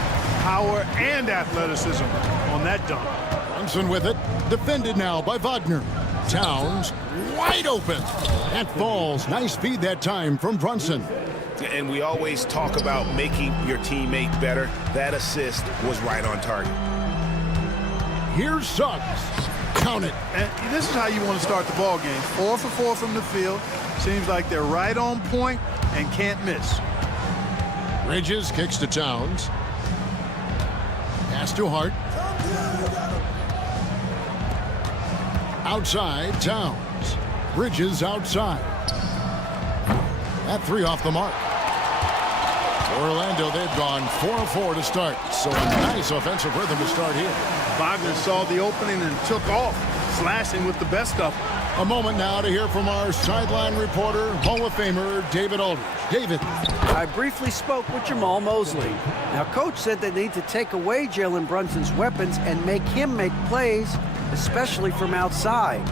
Power and athleticism on that dunk. Brunson with it. Defended now by Wagner. Towns wide open. That falls. Nice feed that time from Brunson. And we always talk about making your teammate better. That assist was right on target. Here's Suggs. Count it. And this is how you want to start the ball game. 4 for 4 from the field. Seems like they're right on point and can't miss. Bridges kicks to Towns. Pass to Hart. Outside, Towns. Bridges outside. That 3 off the mark. Orlando, they've gone 4-4 to start. So a nice offensive rhythm to start here. Wagner saw the opening and took off, slashing with the best of them. A moment now to hear from our sideline reporter, Hall of Famer David Aldridge. David. I briefly spoke with Jamal Mosley. Now, Coach said they need to take away Jalen Brunson's weapons and make him make plays, especially from outside.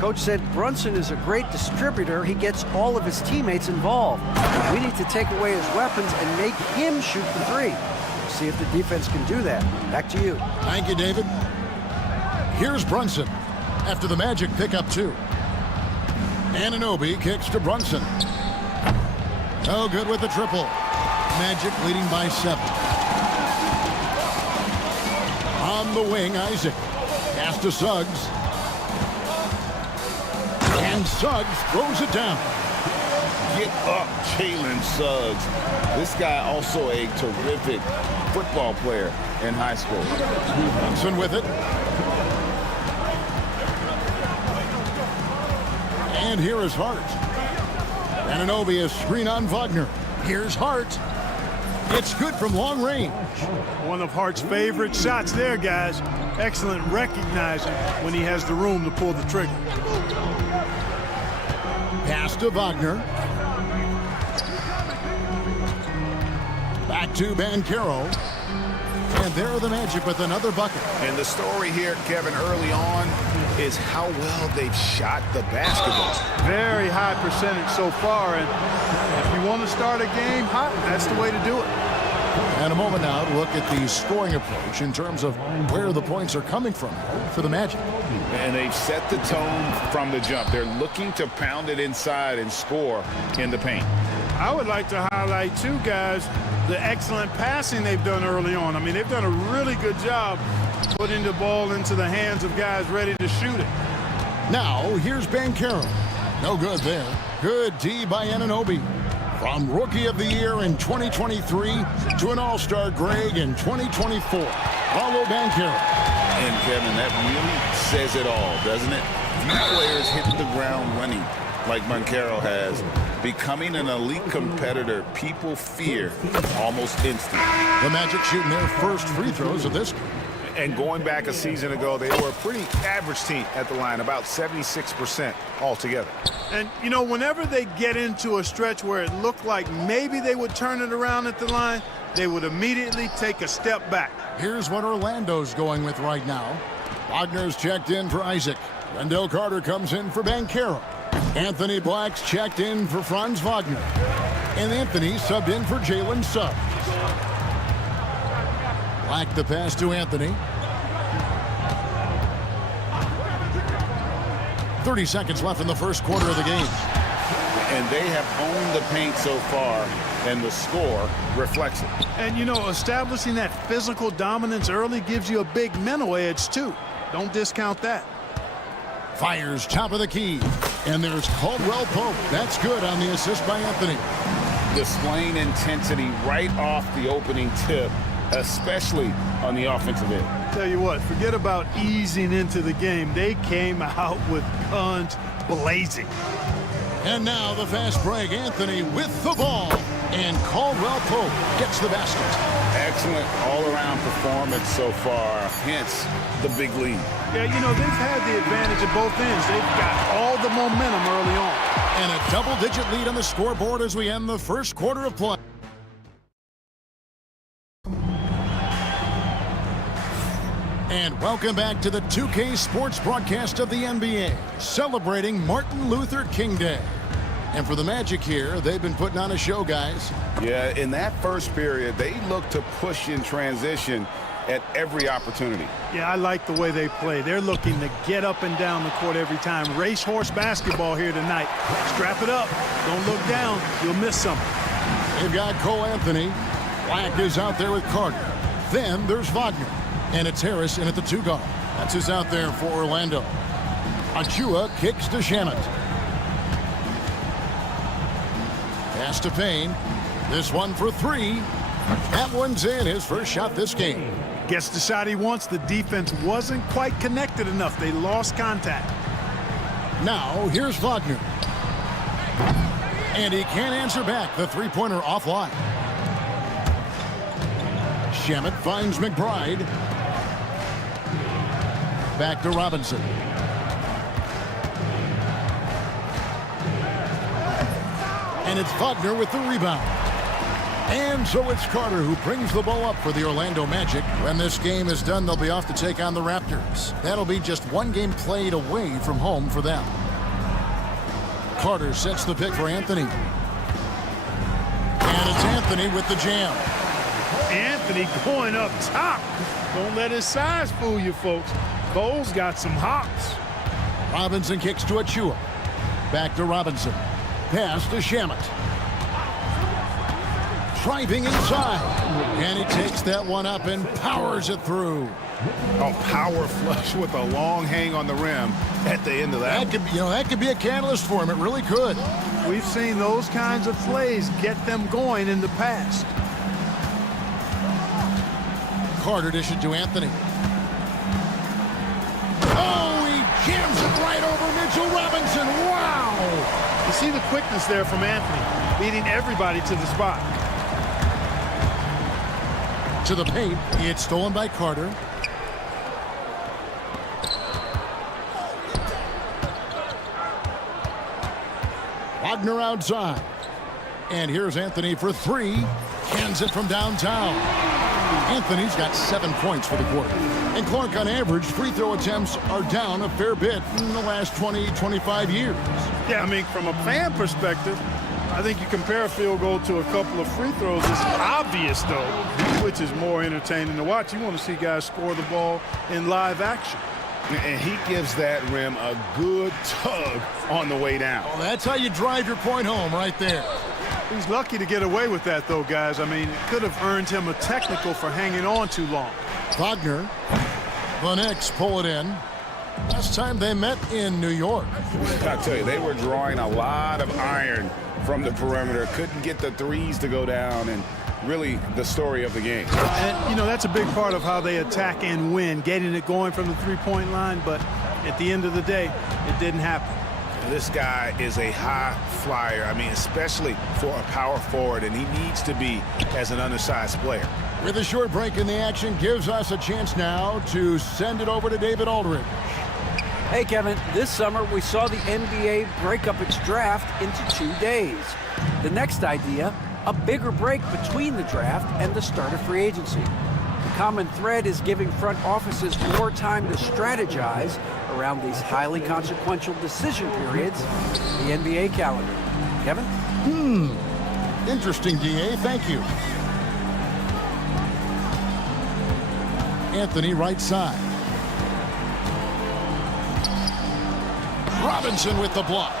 Coach said Brunson is a great distributor. He gets all of his teammates involved. We need to take away his weapons and make him shoot the 3. See if the defense can do that. Back to you. Thank you, David. Here's Brunson after the Magic pick up 2. Anunoby kicks to Brunson. Oh, good with the triple. Magic leading by 7. On the wing, Isaac. Pass to Suggs. And Suggs throws it down. Get up, Jalen Suggs. This guy also a terrific football player in high school. Brunson with it. And here is Hart. Anunoby is screen on Wagner. Here's Hart. It's good from long range. One of Hart's favorite shots there, guys. Excellent recognizing when he has the room to pull the trigger. Pass to Wagner. Back to Banchero. And there are the Magic with another bucket. And the story here, Kevin, early on is how well they've shot the basketball. Very high percentage so far, and if you want to start a game hot, that's the way to do it. And a moment now to look at the scoring approach in terms of where the points are coming from for the Magic. And they've set the tone from the jump. They're looking to pound it inside and score in the paint. I would like to highlight, too, guys, the excellent passing they've done early on. I mean, they've done a really good job putting the ball into the hands of guys ready to shoot it. Now, here's Banchero. No good there. Good D by Anunoby. From Rookie of the Year in 2023 to an All-Star grade in 2024. Paulo Banchero. And, Kevin, that really says it all, doesn't it? Few players hit the ground running like Banchero has. Becoming an elite competitor, people fear almost instantly. The Magic shooting their first free throws of this game. And going back a season ago, they were a pretty average team at the line, about 76% altogether. And, you know, whenever they get into a stretch where it looked like maybe they would turn it around at the line, they would immediately take a step back. Here's what Orlando's going with right now. Wagner's checked in for Isaac. Wendell Carter comes in for Banchero. Anthony Black's checked in for Franz Wagner. And Anthony subbed in for Jalen Suggs. Black the pass to Anthony. 30 seconds left in the first quarter of the game. And they have owned the paint so far, and the score reflects it. And, you know, establishing that physical dominance early gives you a big mental edge, too. Don't discount that. Fires top of the key. And there's Caldwell Pope. That's good on the assist by Anthony. Displaying intensity right off the opening tip, especially on the offensive end. Tell you what, forget about easing into the game. They came out with guns blazing. And now the fast break. Anthony with the ball. And Caldwell Pope gets the basket. Excellent all-around performance so far, hence the big lead. Yeah, you know, they've had the advantage at both ends. They've got all the momentum early on. And a double-digit lead on the scoreboard as we end the first quarter of play. And welcome back to the 2K Sports broadcast of the NBA, celebrating Martin Luther King Day. And for the Magic here, they've been putting on a show, guys. Yeah, in that first period, they looked to push in transition at every opportunity. Yeah, I like the way they play. They're looking to get up and down the court every time. Racehorse basketball here tonight. Strap it up. Don't look down. You'll miss something. They've got Cole Anthony. Black is out there with Carter. Then there's Wagner. And it's Harris in at the 2 guard. That's who's out there for Orlando. Achua kicks to Shamet. Pass to Payne. This one for 3. That one's in, his first shot this game. Gets the shot he wants. The defense wasn't quite connected enough. They lost contact. Now, here's Wagner. And he can't answer back. The three-pointer offline. Shamet finds McBride. Back to Robinson. And it's Wagner with the rebound. And so it's Carter who brings the ball up for the Orlando Magic. When this game is done, they'll be off to take on the Raptors. That'll be just one game played away from home for them. Carter sets the pick for Anthony. And it's Anthony with the jam. Anthony going up top. Don't let his size fool you, folks. Cole's got some hops. Robinson kicks to Achua. Back to Robinson. Pass to Shamet. Driving inside. And he takes that one up and powers it through. A power flush with a long hang on the rim at the end of that. That could be a catalyst for him. It really could. We've seen those kinds of plays get them going in the past. Carter dish it to Anthony. Oh, he jams it right over Mitchell Robinson. Wow! You see the quickness there from Anthony, beating everybody to the spot. To the paint. It's stolen by Carter. Wagner outside. And here's Anthony for 3. Cans it from downtown. Anthony's got 7 points for the quarter. And Clark, on average, free throw attempts are down a fair bit in the last 20, 25 years. Yeah, I mean, from a fan perspective, I think you compare a field goal to a couple of free throws. It's obvious, though, which is more entertaining to watch. You want to see guys score the ball in live action. And he gives that rim a good tug on the way down. Well, that's how you drive your point home right there. He's lucky to get away with that, though, guys. I mean, it could have earned him a technical for hanging on too long. Wagner. The Knicks pull it in. Last time they met in New York. I'll tell you, they were drawing a lot of iron from the perimeter. Couldn't get the threes to go down, and really the story of the game. And, you know, that's a big part of how they attack and win, getting it going from the three-point line. But at the end of the day, it didn't happen. This guy is a high flyer. I mean, especially for a power forward, and he needs to be as an undersized player. With a short break in the action, gives us a chance now to send it over to David Aldridge. Hey, Kevin, this summer we saw the NBA break up its draft into 2 days. The next idea, a bigger break between the draft and the start of free agency. common thread is giving front offices more time to strategize around these highly consequential decision periods in the NBA calendar. Kevin? Interesting, DA. Thank you. Anthony, right side. Robinson with the block.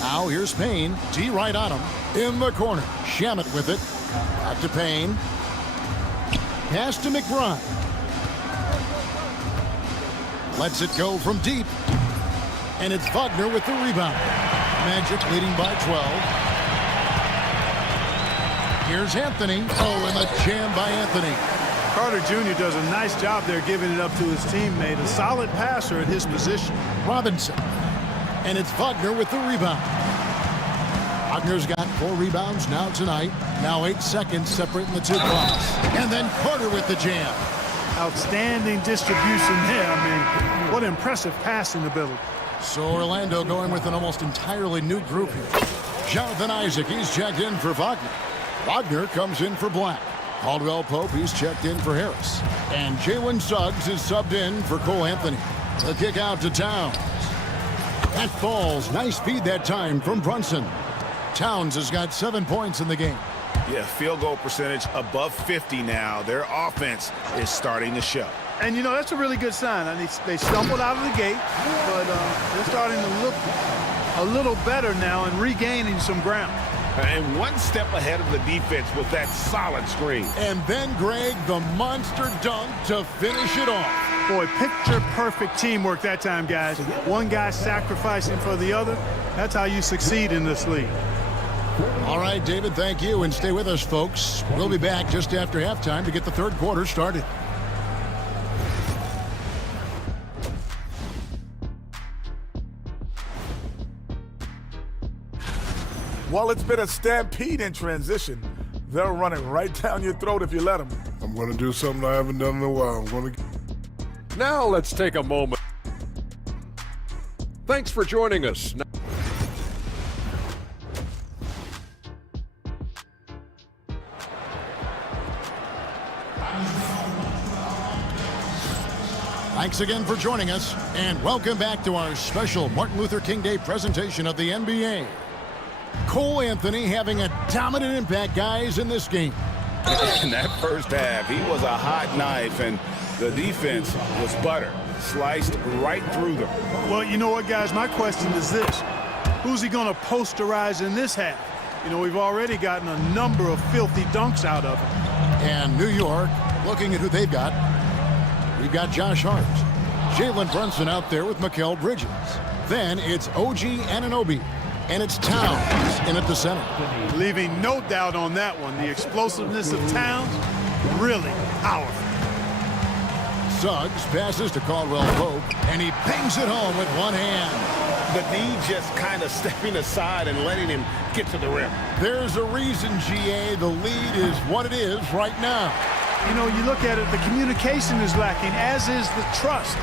Now here's Payne. D right on him. In the corner. Shamet with it. Back to Payne. Pass to McBride. Lets it go from deep. And it's Wagner with the rebound. Magic leading by 12. Here's Anthony. Oh, and the jam by Anthony. Carter Jr. does a nice job there giving it up to his teammate. A solid passer at his position. Robinson. And it's Wagner with the rebound. Wagner's got 4 rebounds now tonight. Now 8 seconds separating the 2 blocks. And then Carter with the jam. Outstanding distribution there. I mean, what impressive passing ability. So Orlando going with an almost entirely new group here. Jonathan Isaac, he's checked in for Wagner. Wagner comes in for Black. Caldwell Pope, he's checked in for Harris. And Jalen Suggs is subbed in for Cole Anthony. The kick out to Towns. That falls. Nice feed that time from Brunson. Towns has got 7 points in the game. Yeah, field goal percentage above 50 now. Their offense is starting to show. And, you know, that's a really good sign. I mean, they stumbled out of the gate, but they're starting to look a little better now and regaining some ground. And one step ahead of the defense with that solid screen. And then, Greg, the monster dunk to finish it off. Boy, picture-perfect teamwork that time, guys. One guy sacrificing for the other. That's how you succeed in this league. All right, David, thank you. And stay with us, folks. We'll be back just after halftime to get the third quarter started. While it's been a stampede in transition, they'll run it right down your throat if you let them. I'm going to do something I haven't done in a while. I'm going to... Now let's take a moment. Thanks for joining us. Thanks again for joining us, and welcome back to our special Martin Luther King Day presentation of the NBA. Cole Anthony having a dominant impact, guys, in this game. In that first half, he was a hot knife, and the defense was butter, sliced right through them. Well, you know what, guys? My question is this. Who's he going to posterize in this half? You know, we've already gotten a number of filthy dunks out of him. And New York, looking at who they've got, we've got Josh Hart. Jalen Brunson out there with Mikal Bridges. Then it's OG Anunoby. And it's Towns in at the center. Leaving no doubt on that one. The explosiveness of Towns, really powerful. Suggs passes to Caldwell Pope, and he bangs it home with one hand. The D just kind of stepping aside and letting him get to the rim. There's a reason, GA, the lead is what it is right now. You know, you look at it, the communication is lacking, as is the trust.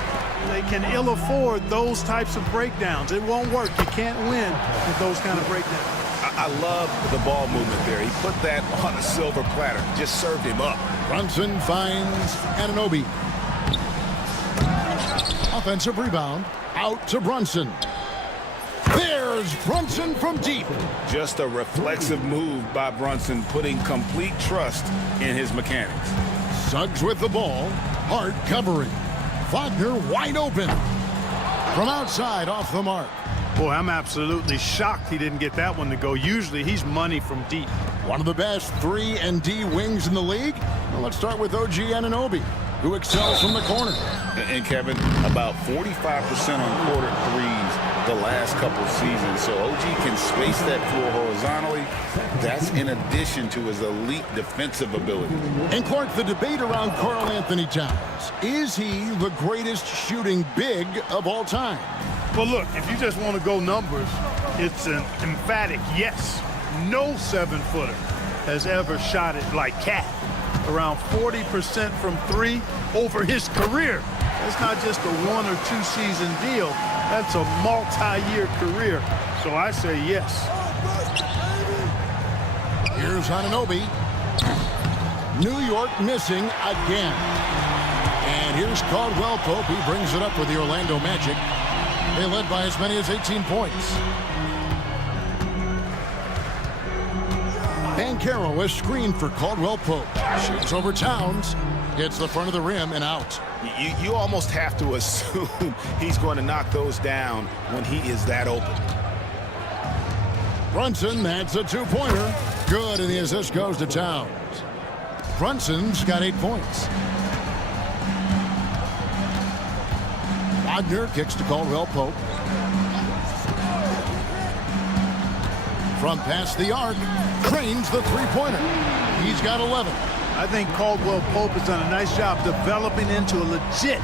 They can ill afford those types of breakdowns. It won't work. You can't win with those kind of breakdowns. I love the ball movement there. He put that on a silver platter. Just served him up. Brunson finds Anunoby. Offensive rebound. Out to Brunson. There's Brunson from deep. Just a reflexive move by Brunson, putting complete trust in his mechanics. Suggs with the ball. Hart covering. Wagner wide open. From outside, off the mark. Boy, I'm absolutely shocked he didn't get that one to go. Usually he's money from deep. One of the best 3 and D wings in the league. Well, let's start with OG Anunoby, who excels from the corner. And Kevin, about 45% on quarter threes the last couple seasons. So OG can space that floor horizontally. That's in addition to his elite defensive ability. And Clark, the debate around Karl Anthony Towns. Is he the greatest shooting big of all time? Well, look, if you just want to go numbers, it's an emphatic yes. No 7-footer has ever shot it like Cat. Around 40% from 3 over his career. That's not just a 1 or 2 season deal. That's a multi-year career. So I say yes. Here's Anunoby. New York missing again. And here's Caldwell Pope. He brings it up with the Orlando Magic. They led by as many as 18 points. Bancaro is screened for Caldwell Pope. Shoots over Towns. Hits the front of the rim and out. You almost have to assume he's going to knock those down when he is that open. Brunson, that's a two-pointer. Good, and the assist goes to Towns. Brunson's got 8 points. Wagner kicks to Caldwell Pope. From past the arc, trains the three-pointer. He's got 11. I think Caldwell Pope has done a nice job developing into a legit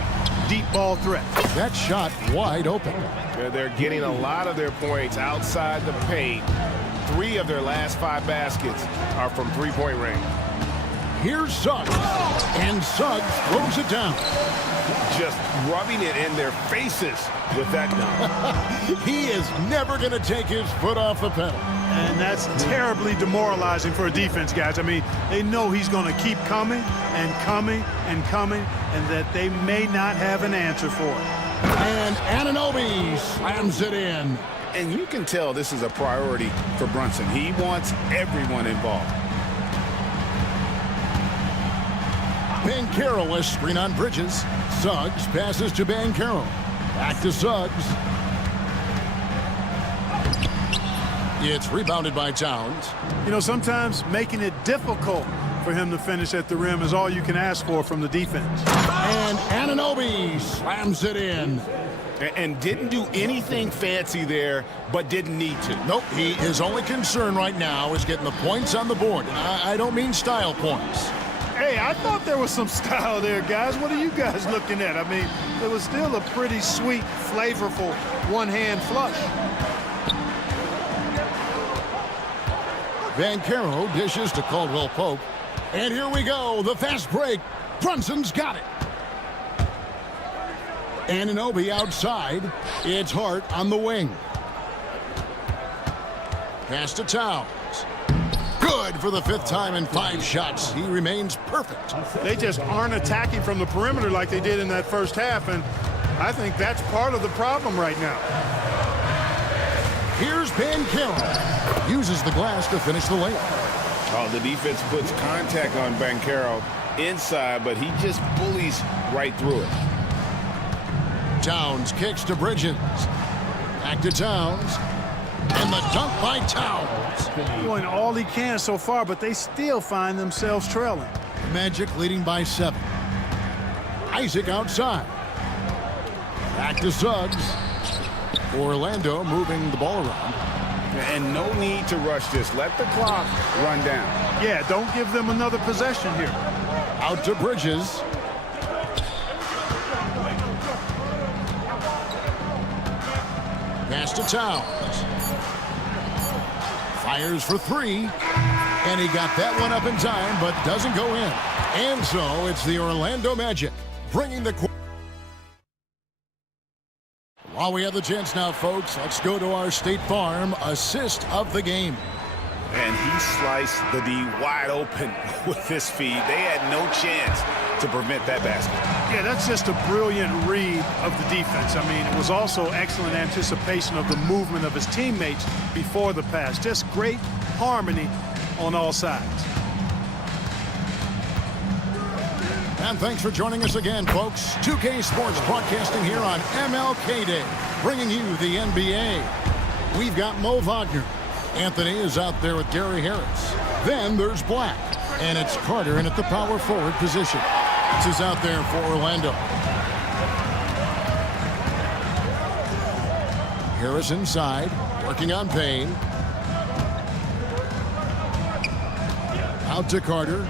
deep ball threat. That shot wide open. They're getting a lot of their points outside the paint. 3 of their last 5 baskets are from three-point range. Here's Suggs, and Suggs throws it down. Just rubbing it in their faces with that dunk. He is never going to take his foot off the pedal. And that's terribly demoralizing for a defense, guys. I mean, they know he's going to keep coming and coming and coming, and that they may not have an answer for it. And Anunoby slams it in. And you can tell this is a priority for Brunson. He wants everyone involved. Bancaro is screen on Bridges. Suggs passes to Bancaro. Back to Suggs. It's rebounded by Towns. You know, sometimes making it difficult for him to finish at the rim is all you can ask for from the defense. And Anunoby slams it in. And didn't do anything fancy there, but didn't need to. Nope, his only concern right now is getting the points on the board. I don't mean style points. Hey, I thought there was some style there, guys. What are you guys looking at? I mean, it was still a pretty sweet, flavorful one-hand flush. Bancaro dishes to Caldwell Pope. And here we go, the fast break. Brunson's got it. Anunoby outside. It's Hart on the wing. Pass to Towns. Good for the 5th time in 5 shots. He remains perfect. They just aren't attacking from the perimeter like they did in that first half, and I think that's part of the problem right now. Here's Bancaro. Uses the glass to finish the layup. Oh, the defense puts contact on Bancaro inside, but he just bullies right through it. Towns kicks to Bridges. Back to Towns. And the dunk by Towns. Doing all he can so far, but they still find themselves trailing. Magic leading by 7. Isaac outside. Back to Suggs. Orlando moving the ball around. And no need to rush this. Let the clock run down. Yeah, don't give them another possession here. Out to Bridges. Pass to Towns. Fires for 3. And he got that one up in time, but doesn't go in. And so it's the Orlando Magic bringing the... While we have the chance now, folks, let's go to our State Farm assist of the game. And he sliced the D wide open with this feed. They had no chance to prevent that basket. Yeah, that's just a brilliant read of the defense. I mean, it was also excellent anticipation of the movement of his teammates before the pass. Just great harmony on all sides. And thanks for joining us again, folks. 2K Sports broadcasting here on MLK Day, bringing you the NBA. We've got Mo Wagner. Anthony is out there with Gary Harris. Then there's Black, and it's Carter in at the power forward position. This is out there for Orlando. Harris inside, working on Payne. Out to Carter.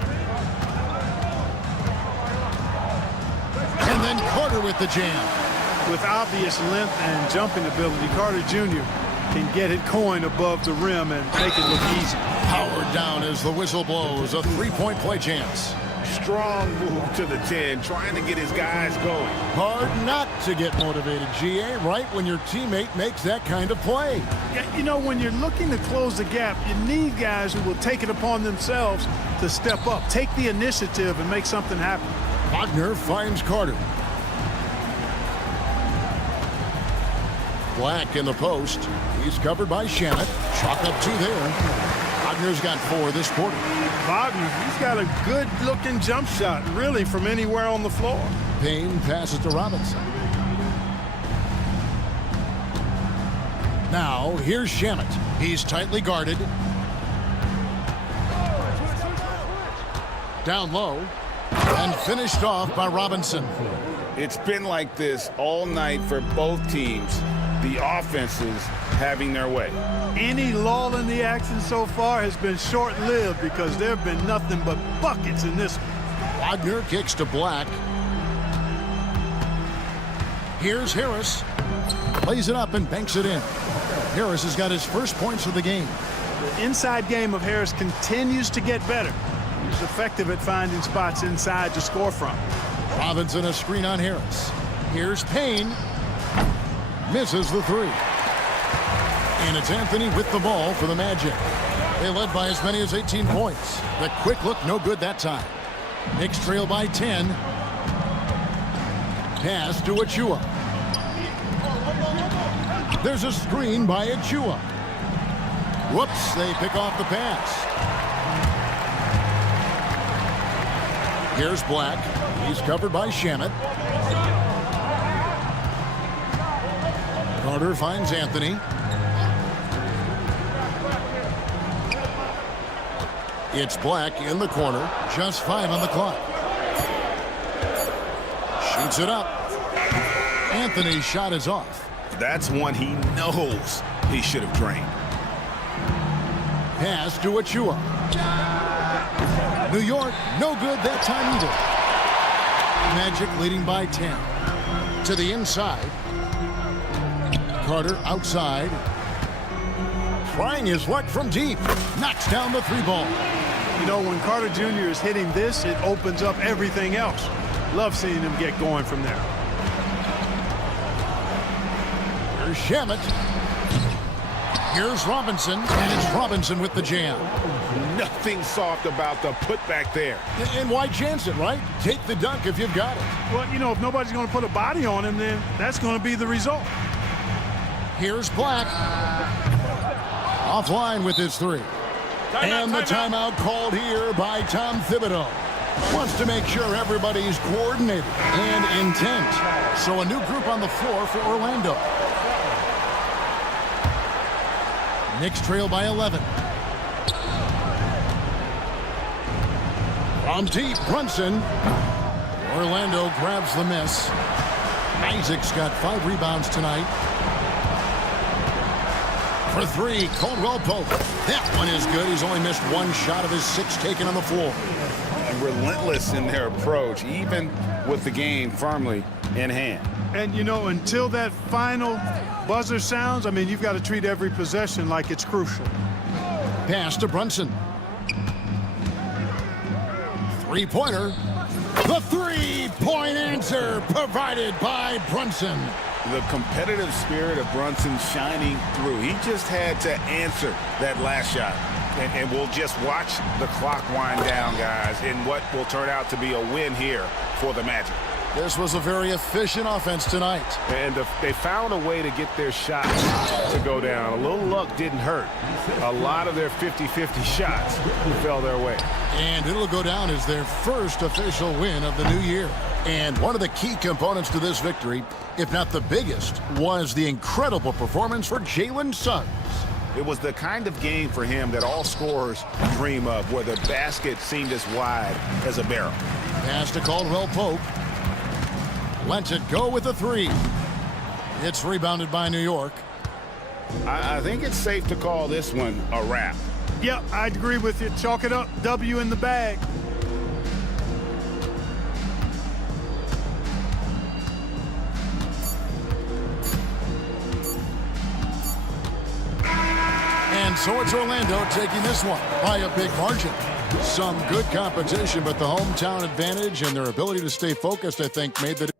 And then Carter with the jam. With obvious length and jumping ability, Carter Jr. can get it going above the rim and make it look easy. Powered down as the whistle blows. A 3-point play chance. Strong move to the 10, trying to get his guys going. Hard not to get motivated, GA, right when your teammate makes that kind of play. Yeah, you know, when you're looking to close the gap, you need guys who will take it upon themselves to step up, take the initiative, and make something happen. Wagner finds Carter. Black in the post. He's covered by Shannon. Chalk up 2 there. Wagner's got 4 this quarter. Wagner, he's got a good-looking jump shot, really, from anywhere on the floor. Payne passes to Robinson. Now, here's Shamet. He's tightly guarded. Down low. And finished off by Robinson. It's been like this all night for both teams. The offenses having their way. Any lull in the action so far has been short-lived because there have been nothing but buckets in this one. Wagner kicks to Black. Here's Harris. Plays it up and banks it in. Harris has got his first points of the game. The inside game of Harris continues to get better. He's effective at finding spots inside to score from. Robinson a screen on Harris. Here's Payne. Misses the 3. And it's Anthony with the ball for the Magic. They led by as many as 18 points. The quick look no good that time. Knicks trail by 10. Pass to Achua. There's a screen by Achua. Whoops, they pick off the pass. Here's Black. He's covered by Shamet. Carter finds Anthony. It's Black in the corner. Just 5 on the clock. Shoots it up. Anthony's shot is off. That's one he knows he should have drained. Pass to Achua. New York, no good that time either. Magic leading by 10. To the inside. Carter outside. Trying his luck from deep. Knocks down the 3 ball. You know, when Carter Jr. is hitting this, it opens up everything else. Love seeing him get going from there. Here's Shamet. Here's Robinson, and it's Robinson with the jam. Nothing soft about the putback there. And why chance it, right? Take the dunk if you've got it. Well, you know, if nobody's going to put a body on him, then that's going to be the result. Here's Black. Offline with his 3. And the timeout called here by Tom Thibodeau. Wants to make sure everybody's coordinated and intent. So a new group on the floor for Orlando. Knicks trail by 11. From deep, Brunson. Orlando grabs the miss. Isaac's got 5 rebounds tonight. For 3, Caldwell Pope. That one is good. He's only missed 1 shot of his 6 taken on the floor. And relentless in their approach, even with the game firmly in hand. And, you know, until that final buzzer sounds, I mean, you've got to treat every possession like it's crucial. Pass to Brunson. 3-pointer. The 3-point answer provided by Brunson. The competitive spirit of Brunson shining through. He just had to answer that last shot. And we'll just watch the clock wind down, guys, in what will turn out to be a win here for the Magic. This was a very efficient offense tonight. And they found a way to get their shots to go down. A little luck didn't hurt. A lot of their 50-50 shots fell their way. And it'll go down as their first official win of the new year. And one of the key components to this victory, if not the biggest, was the incredible performance for Jalen Suggs. It was the kind of game for him that all scorers dream of, where the basket seemed as wide as a barrel. Pass to Caldwell Pope. Lets it go with a 3. It's rebounded by New York. I think it's safe to call this one a wrap. Yep, I'd agree with you. Chalk it up. W in the bag. And so it's Orlando taking this one by a big margin. Some good competition, but the hometown advantage and their ability to stay focused, I think, made the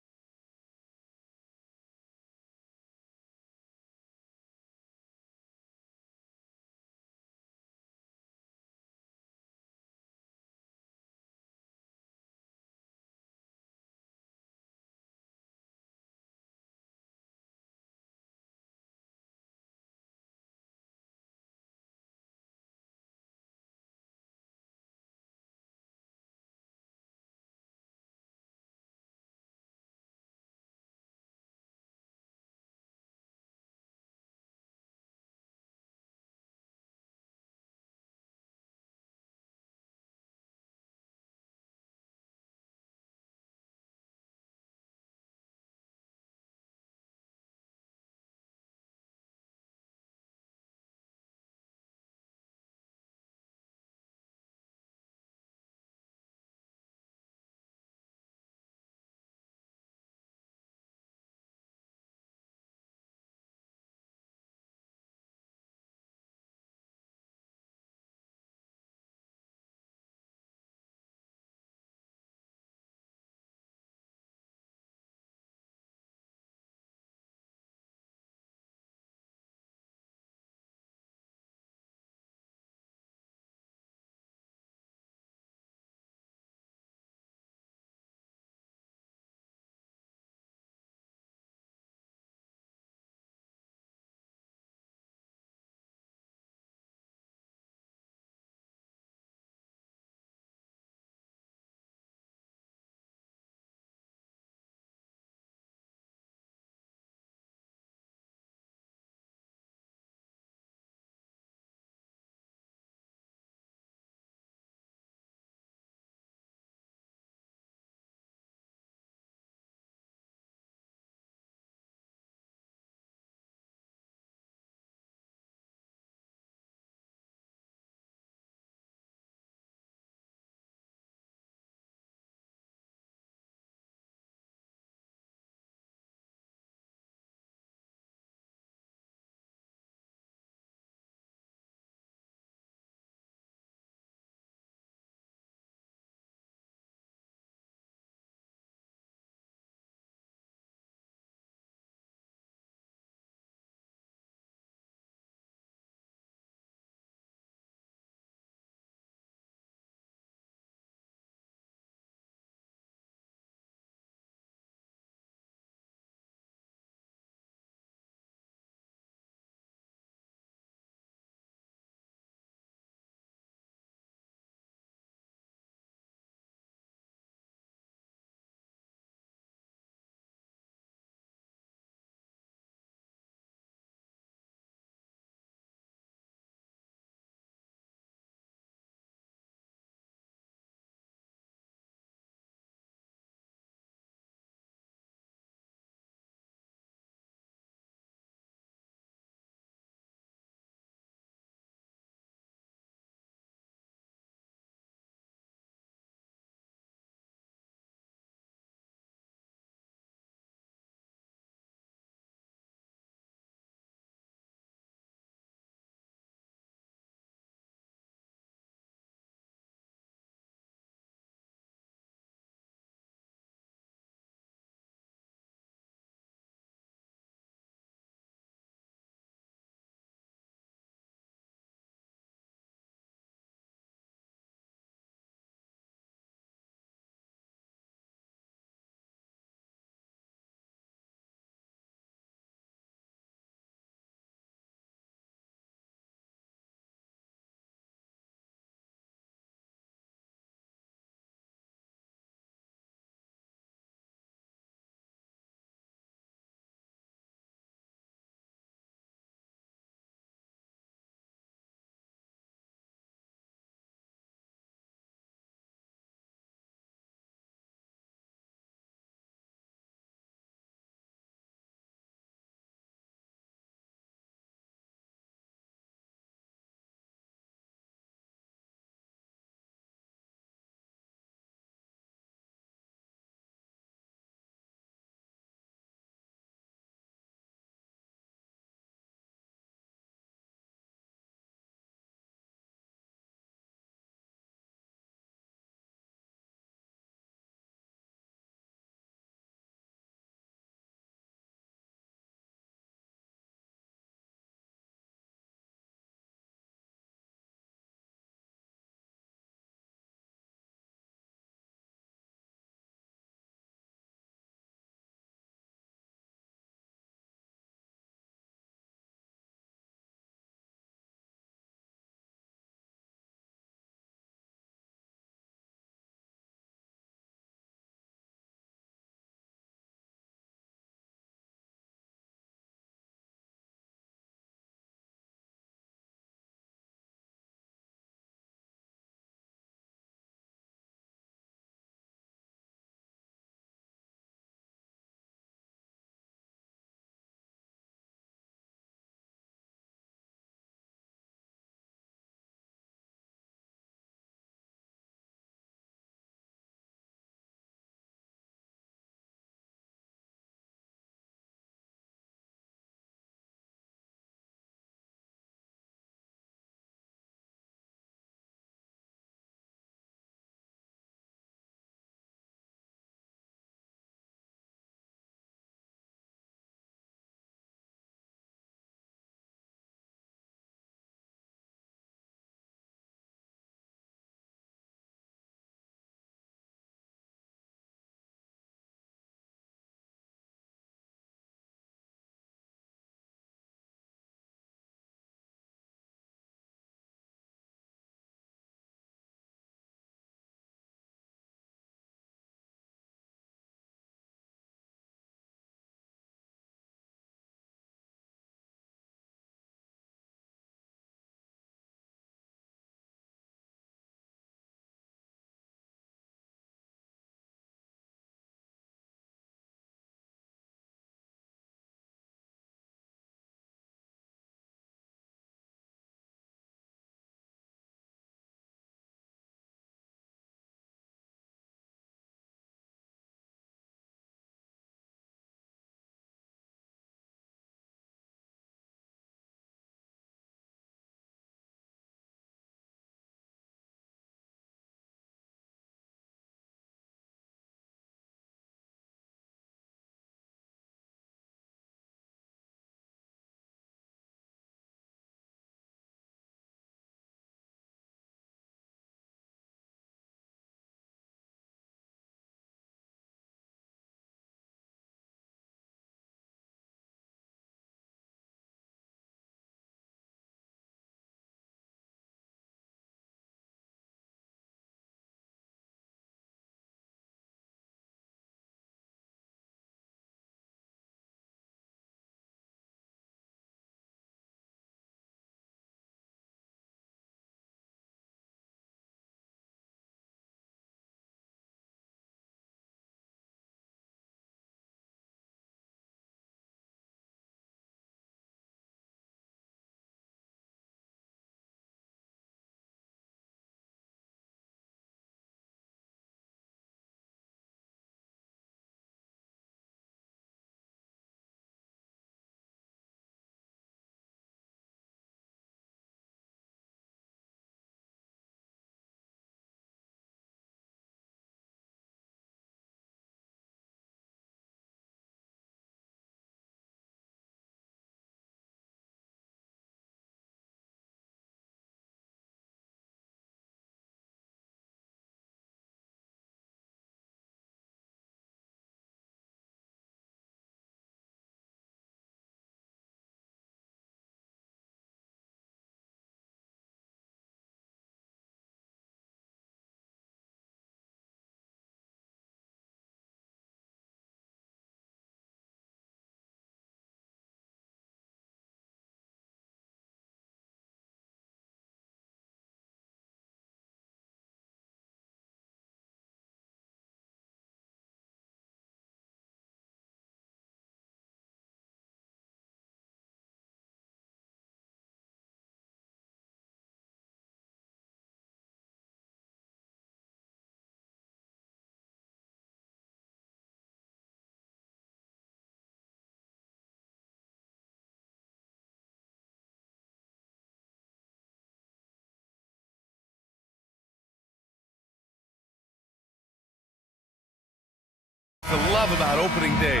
love about opening day?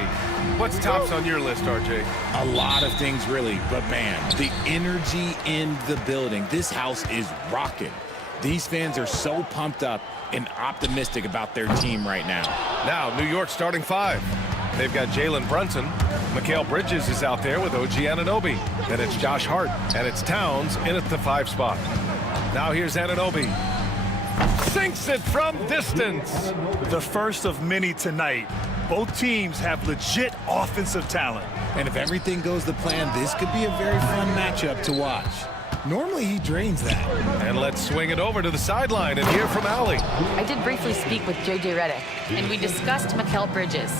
What's tops on your list, RJ? A lot of things, really. But, man, the energy in the building. This house is rocking. These fans are so pumped up and optimistic about their team right now. Now, New York starting five. They've got Jalen Brunson. Mikal Bridges is out there with OG Anunoby. And it's Josh Hart. And it's Towns in at the 5 spot. Now here's Anunoby. Sinks it from distance. The first of many tonight. Both teams have legit offensive talent. And if everything goes to plan, this could be a very fun matchup to watch. Normally he drains that. And let's swing it over to the sideline and hear from Allie. I did briefly speak with JJ Redick, and we discussed Mikal Bridges.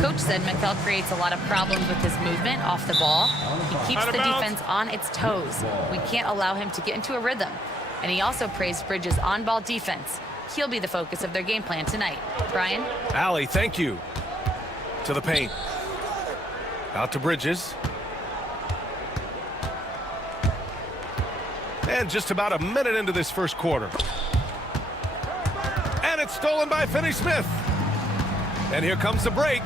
Coach said Mikal creates a lot of problems with his movement off the ball. He keeps the defense on its toes. We can't allow him to get into a rhythm. And he also praised Bridges' on-ball defense. He'll be the focus of their game plan tonight. Brian? Allie, thank you. To the paint. Out to Bridges. And just about a minute into this first quarter. And it's stolen by Finney-Smith. And here comes the break.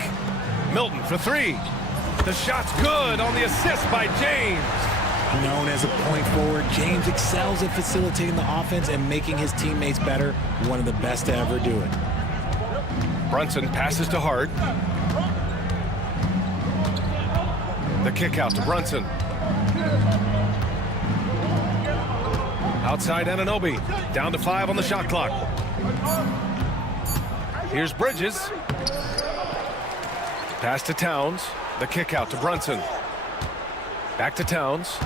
Milton for 3. The shot's good on the assist by James. Known as a point forward, James excels at facilitating the offense and making his teammates better. One of the best to ever do it. Brunson passes to Hart. The kick out to Brunson. Outside Anunoby. Down to 5 on the shot clock. Here's Bridges. Pass to Towns. The kick out to Brunson. Back to Towns.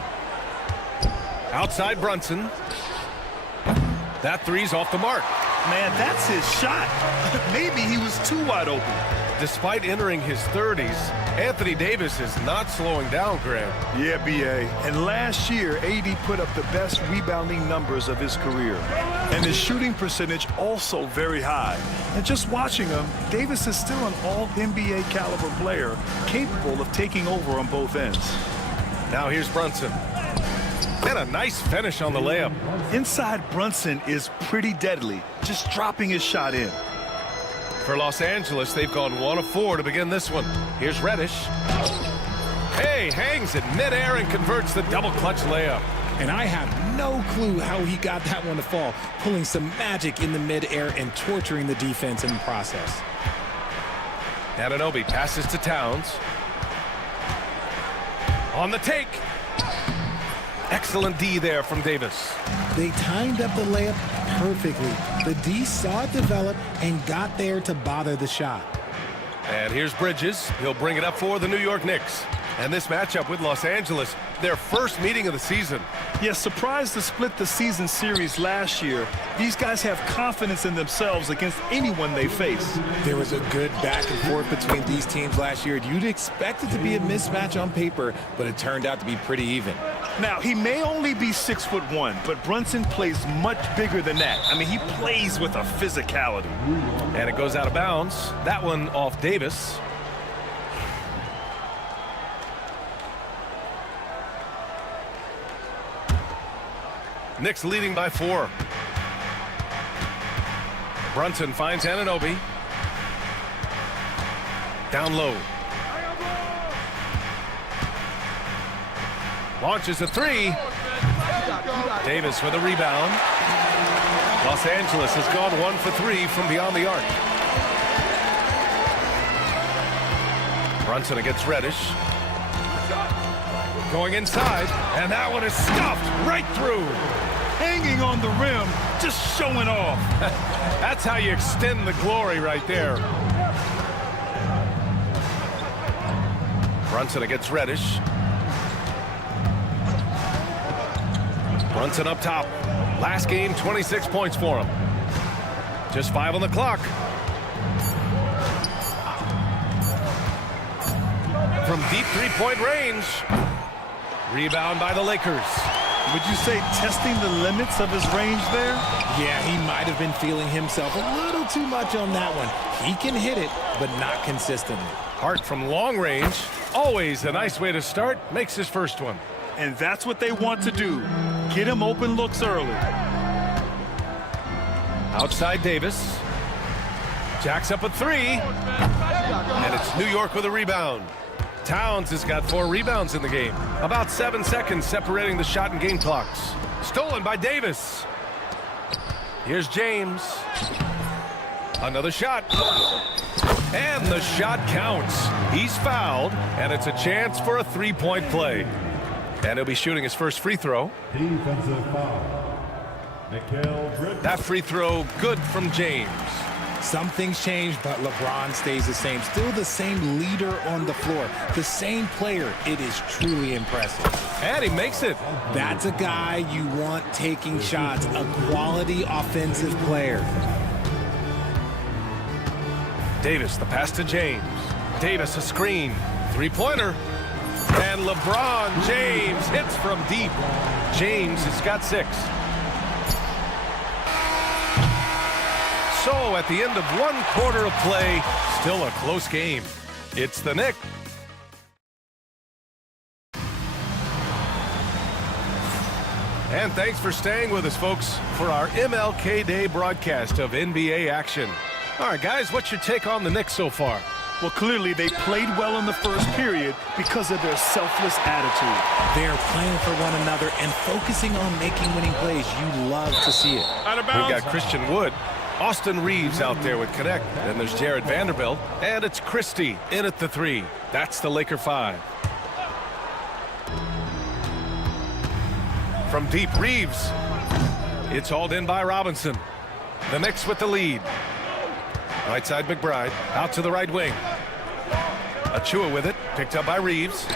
Outside Brunson. That three's off the mark. Man, that's his shot. Maybe he was too wide open. Despite entering his 30s, Anthony Davis is not slowing down, Graham. Yeah, B.A. And last year, AD put up the best rebounding numbers of his career. And his shooting percentage also very high. And just watching him, Davis is still an all-NBA caliber player, capable of taking over on both ends. Now here's Brunson. And a nice finish on the layup. Inside Brunson is pretty deadly, just dropping his shot in. For Los Angeles, they've gone 1 of 4 to begin this one. Here's Reddish. Hey, hangs in midair and converts the double clutch layup. And I have no clue how he got that one to fall, pulling some magic in the midair and torturing the defense in the process. Anunoby passes to Towns. On the take. Excellent D there from Davis. They timed up the layup perfectly. The D saw it develop and got there to bother the shot. And here's Bridges. He'll bring it up for the New York Knicks. And this matchup with Los Angeles, their first meeting of the season. Yeah, surprised to split the season series last year. These guys have confidence in themselves against anyone they face. There was a good back and forth between these teams last year. You'd expect it to be a mismatch on paper, but it turned out to be pretty even. Now, he may only be 6'1", but Brunson plays much bigger than that. I mean, he plays with a physicality. And it goes out of bounds. That one off Davis. Knicks leading by 4. Brunson finds Anunoby. Down low. Launches a 3. Davis with a rebound. Los Angeles has gone 1 for 3 from beyond the arc. Brunson against Reddish. Going inside, and that one is stuffed right through. Hanging on the rim, just showing off. That's how you extend the glory right there. Brunson against Reddish. Brunson up top. Last game, 26 points for him. Just 5 on the clock. From deep three-point range. Rebound by the Lakers. Would you say testing the limits of his range there? Yeah, he might have been feeling himself a little too much on that one. He can hit it, but not consistently. Hart from long range. Always a nice way to start. Makes his first one. And that's what they want to do. Get him open looks early. Outside Davis. Jacks up a 3. And it's New York with a rebound. Towns has got 4 rebounds in the game. About 7 seconds separating the shot and game clocks. Stolen by Davis. Here's James. Another shot. And the shot counts. He's fouled, and it's a chance for a 3-point play. And he'll be shooting his first free throw. Defensive foul. That free throw good from James. Some things change, but LeBron stays the same. Still the same leader on the floor. The same player. It is truly impressive. And he makes it. That's a guy you want taking shots. A quality offensive player. Davis, the pass to James. Davis, a screen. 3-pointer. And LeBron James hits from deep. James has got 6. So at the end of 1 quarter of play, still a close game. It's the Knicks. And thanks for staying with us, folks, for our MLK Day broadcast of NBA action. All right, guys, what's your take on the Knicks so far? Well, clearly they played well in the first period because of their selfless attitude. They're playing for one another and focusing on making winning plays. You love to see it. Out of bounds. We got Christian Wood. Austin Reeves out there with Connect. Then there's Jared Vanderbilt. And it's Christie in at the 3. That's the Laker 5. From deep, Reeves. It's hauled in by Robinson. The Knicks with the lead. Right side, McBride. Out to the right wing. Achua with it. Picked up by Reeves.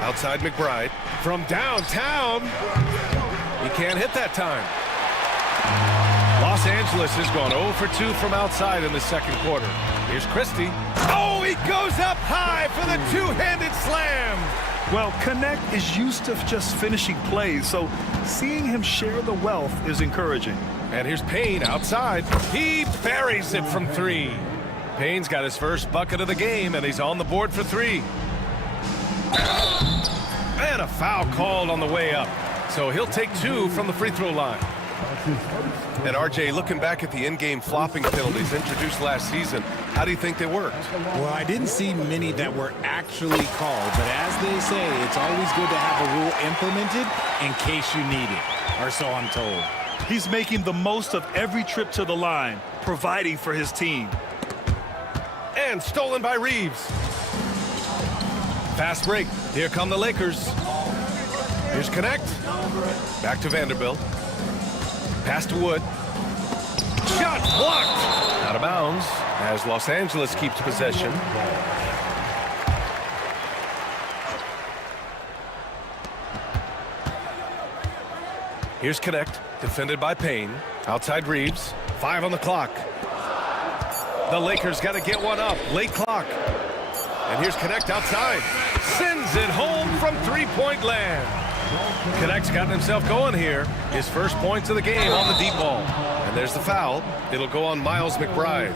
Outside, McBride. From downtown. He can't hit that time. Los Angeles has gone 0 for 2 from outside in the second quarter. Here's Christie. Oh, he goes up high for the two-handed slam. Well, Connect is used to just finishing plays, so seeing him share the wealth is encouraging. And here's Payne outside. He buries it from 3. Payne's got his first bucket of the game, and he's on the board for 3. And a foul called on the way up. So he'll take 2 from the free throw line. And RJ, looking back at the in-game flopping penalties introduced last season, how do you think they worked? Well, I didn't see many that were actually called, but as they say, it's always good to have a rule implemented in case you need it, or so I'm told. He's making the most of every trip to the line, providing for his team. And stolen by Reeves. Fast break. Here come the Lakers. Here's Connect. Back to Vanderbilt. Pass to Wood. Shot blocked. Out of bounds as Los Angeles keeps possession. Here's Connect. Defended by Payne. Outside Reeves. 5 on the clock. The Lakers got to get one up. Late clock. And here's Connect outside. Sends it home from 3-point land. Connect's gotten himself going here. His first points of the game on the deep ball. And there's the foul. It'll go on Miles McBride.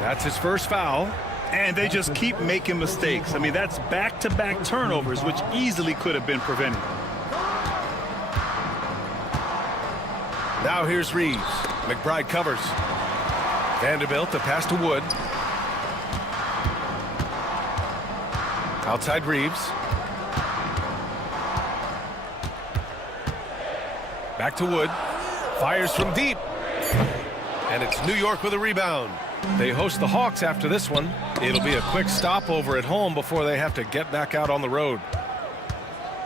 That's his first foul. And they just keep making mistakes. I mean, that's back-to-back turnovers, which easily could have been prevented. Now here's Reeves. McBride covers. Vanderbilt, the pass to Wood. Outside Reeves. Back to Wood. Fires from deep. And it's New York with a rebound. They host the Hawks after this one. It'll be a quick stopover at home before they have to get back out on the road.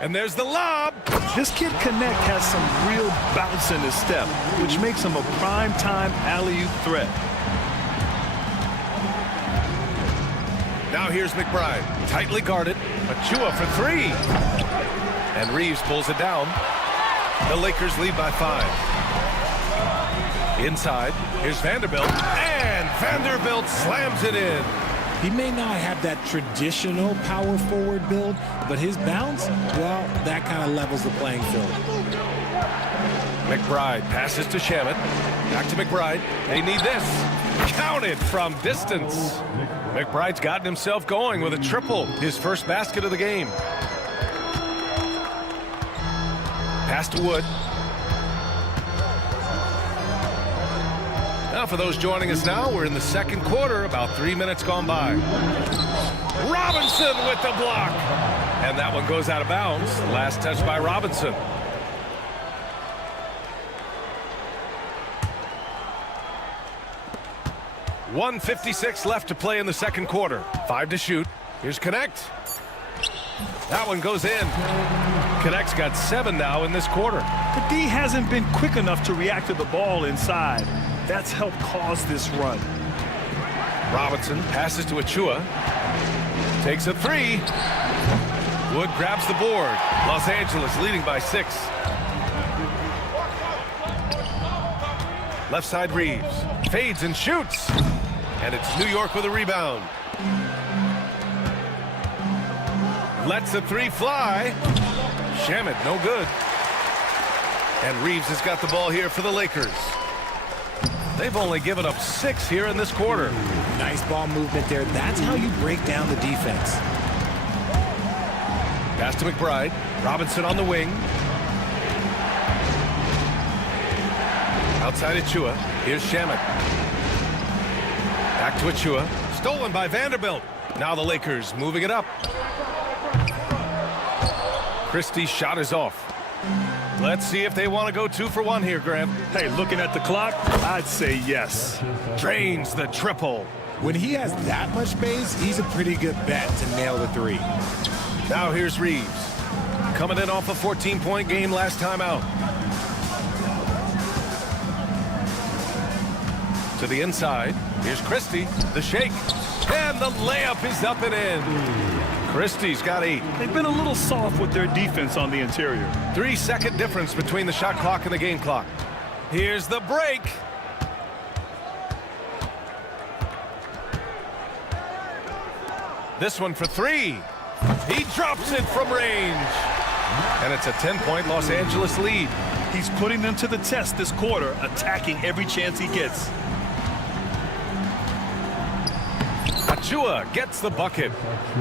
And there's the lob. This kid Connect has some real bounce in his step, which makes him a prime-time alley-oop threat. Now here's McBride. Tightly guarded. Achua for 3. And Reeves pulls it down. The Lakers lead by 5. Inside, here's Vanderbilt. And Vanderbilt slams it in. He may not have that traditional power forward build, but his bounce, well, that kind of levels the playing field. McBride passes to Shamet. Back to McBride. They need this. Counted from distance. McBride's gotten himself going with a triple. His first basket of the game. Pass to Wood. Now, for those joining us now, we're in the second quarter, about 3 minutes gone by. Robinson with the block. And that one goes out of bounds. Last touch by Robinson. .156 left to play in the second quarter. 5 to shoot. Here's Connect. That one goes in. Connect's got 7 now in this quarter. The D hasn't been quick enough to react to the ball inside. That's helped cause this run. Robinson passes to Achua. Takes a 3. Wood grabs the board. Los Angeles leading by 6. Left side Reeves. Fades and shoots. And it's New York with a rebound. Lets the 3 fly. Shamet, no good. And Reeves has got the ball here for the Lakers. They've only given up 6 here in this quarter. Nice ball movement there. That's how you break down the defense. Pass to McBride. Robinson on the wing. Outside Achua. Here's Shamet. Back to Achua. Stolen by Vanderbilt. Now the Lakers moving it up. Christie's shot is off. Let's see if they want to go 2 for 1 here, Graham. Hey, looking at the clock, I'd say yes. Drains the triple. When he has that much space, he's a pretty good bet to nail the 3. Now here's Reeves. Coming in off a 14-point game last time out. To the inside. Here's Christie. The shake. And the layup is up and in. Christie's got 8. They've been a little soft with their defense on the interior. 3-second difference between the shot clock and the game clock. Here's the break. This one for 3. He drops it from range. And it's a 10-point Los Angeles lead. He's putting them to the test this quarter, attacking every chance he gets. Achua gets the bucket.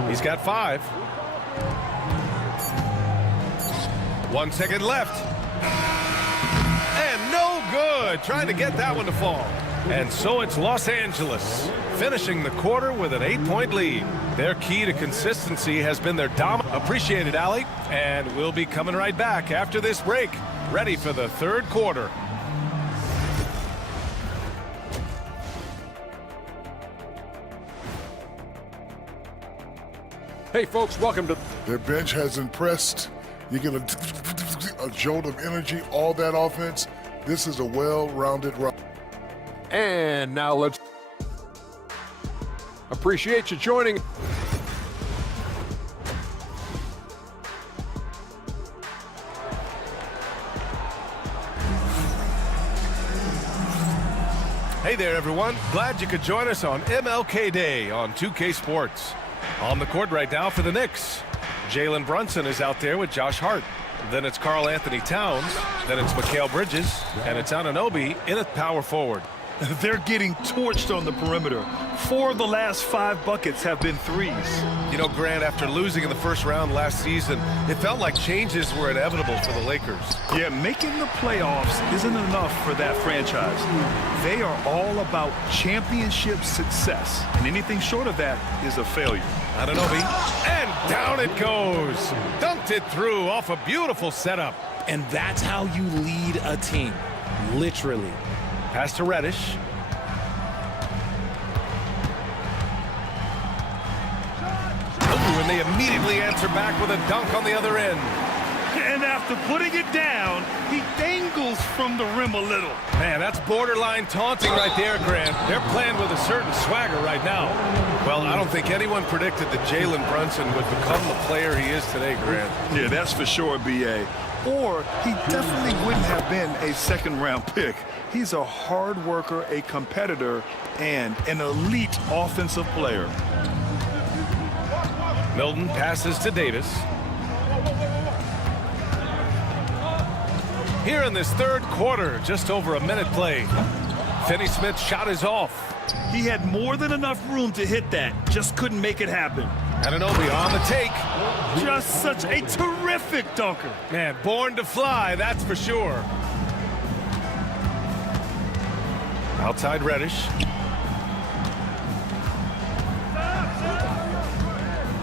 He's got 5. 1 second left. And no good. Trying to get that one to fall. And so it's Los Angeles finishing the quarter with an 8-point lead. Their key to consistency has been their dominance. Appreciate it, Allie. And we'll be coming right back after this break. Ready for the third quarter. Hey, folks, welcome to... Their bench has impressed. You get a jolt of energy, all that offense. This is a well-rounded run. And now let's... Appreciate you joining. Hey there, everyone. Glad you could join us on MLK Day on 2K Sports. On the court right now for the Knicks. Jalen Brunson is out there with Josh Hart. Then it's Karl Anthony Towns. Then it's Mikal Bridges. And it's Anunoby in at power forward. They're getting torched on the perimeter. 4 of the last 5 buckets have been threes. You know, Grant, after losing in the first round last season, it felt like changes were inevitable for the Lakers. Yeah, making the playoffs isn't enough for that franchise. They are all about championship success, and anything short of that is a failure. Anunoby, and down it goes. Dunked it through off a beautiful setup. And that's how you lead a team, literally. Pass to Reddish. Ooh, and they immediately answer back with a dunk on the other end. And after putting it down, he dangles from the rim a little. Man, that's borderline taunting right there, Grant. They're playing with a certain swagger right now. Well, I don't think anyone predicted that Jalen Brunson would become the player he is today, Grant. Yeah, that's for sure, B.A. Or he definitely wouldn't have been a second-round pick. He's a hard worker, a competitor, and an elite offensive player. Milton passes to Davis. Here in this third quarter, just over a minute played. Finney-Smith's shot is off. He had more than enough room to hit that, just couldn't make it happen. Anunoby on the take. Just such a terrific dunker. Man, born to fly, that's for sure. Outside Reddish.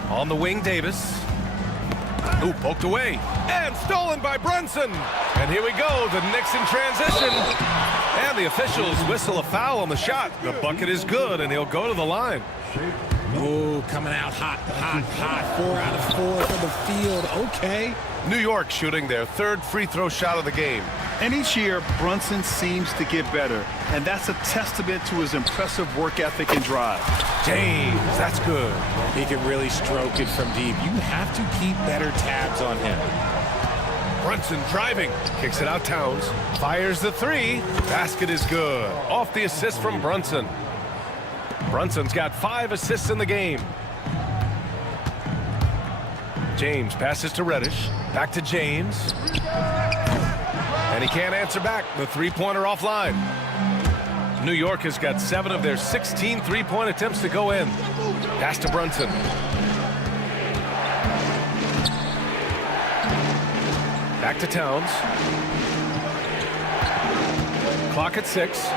On the wing, Davis. Ooh, poked away. And stolen by Brunson. And here we go, the Knicks in transition. And the officials whistle a foul on the shot. The bucket is good, and he'll go to the line. Ooh, coming out hot, hot, hot. 4 out of 4 for the field. Okay. New York shooting their third free throw shot of the game. And each year, Brunson seems to get better, and that's a testament to his impressive work ethic and drive. James, that's good. He can really stroke it from deep. You have to keep better tabs on him. Brunson driving, kicks it out Towns, fires the three, basket is good. Off the assist from Brunson. Brunson's got 5 assists in the game. James passes to Reddish, back to James. And he can't answer back, the three-pointer offline. New York has got 7 of their 16 three-point attempts to go in. Pass to Brunson. Back to Towns. Clock at 6.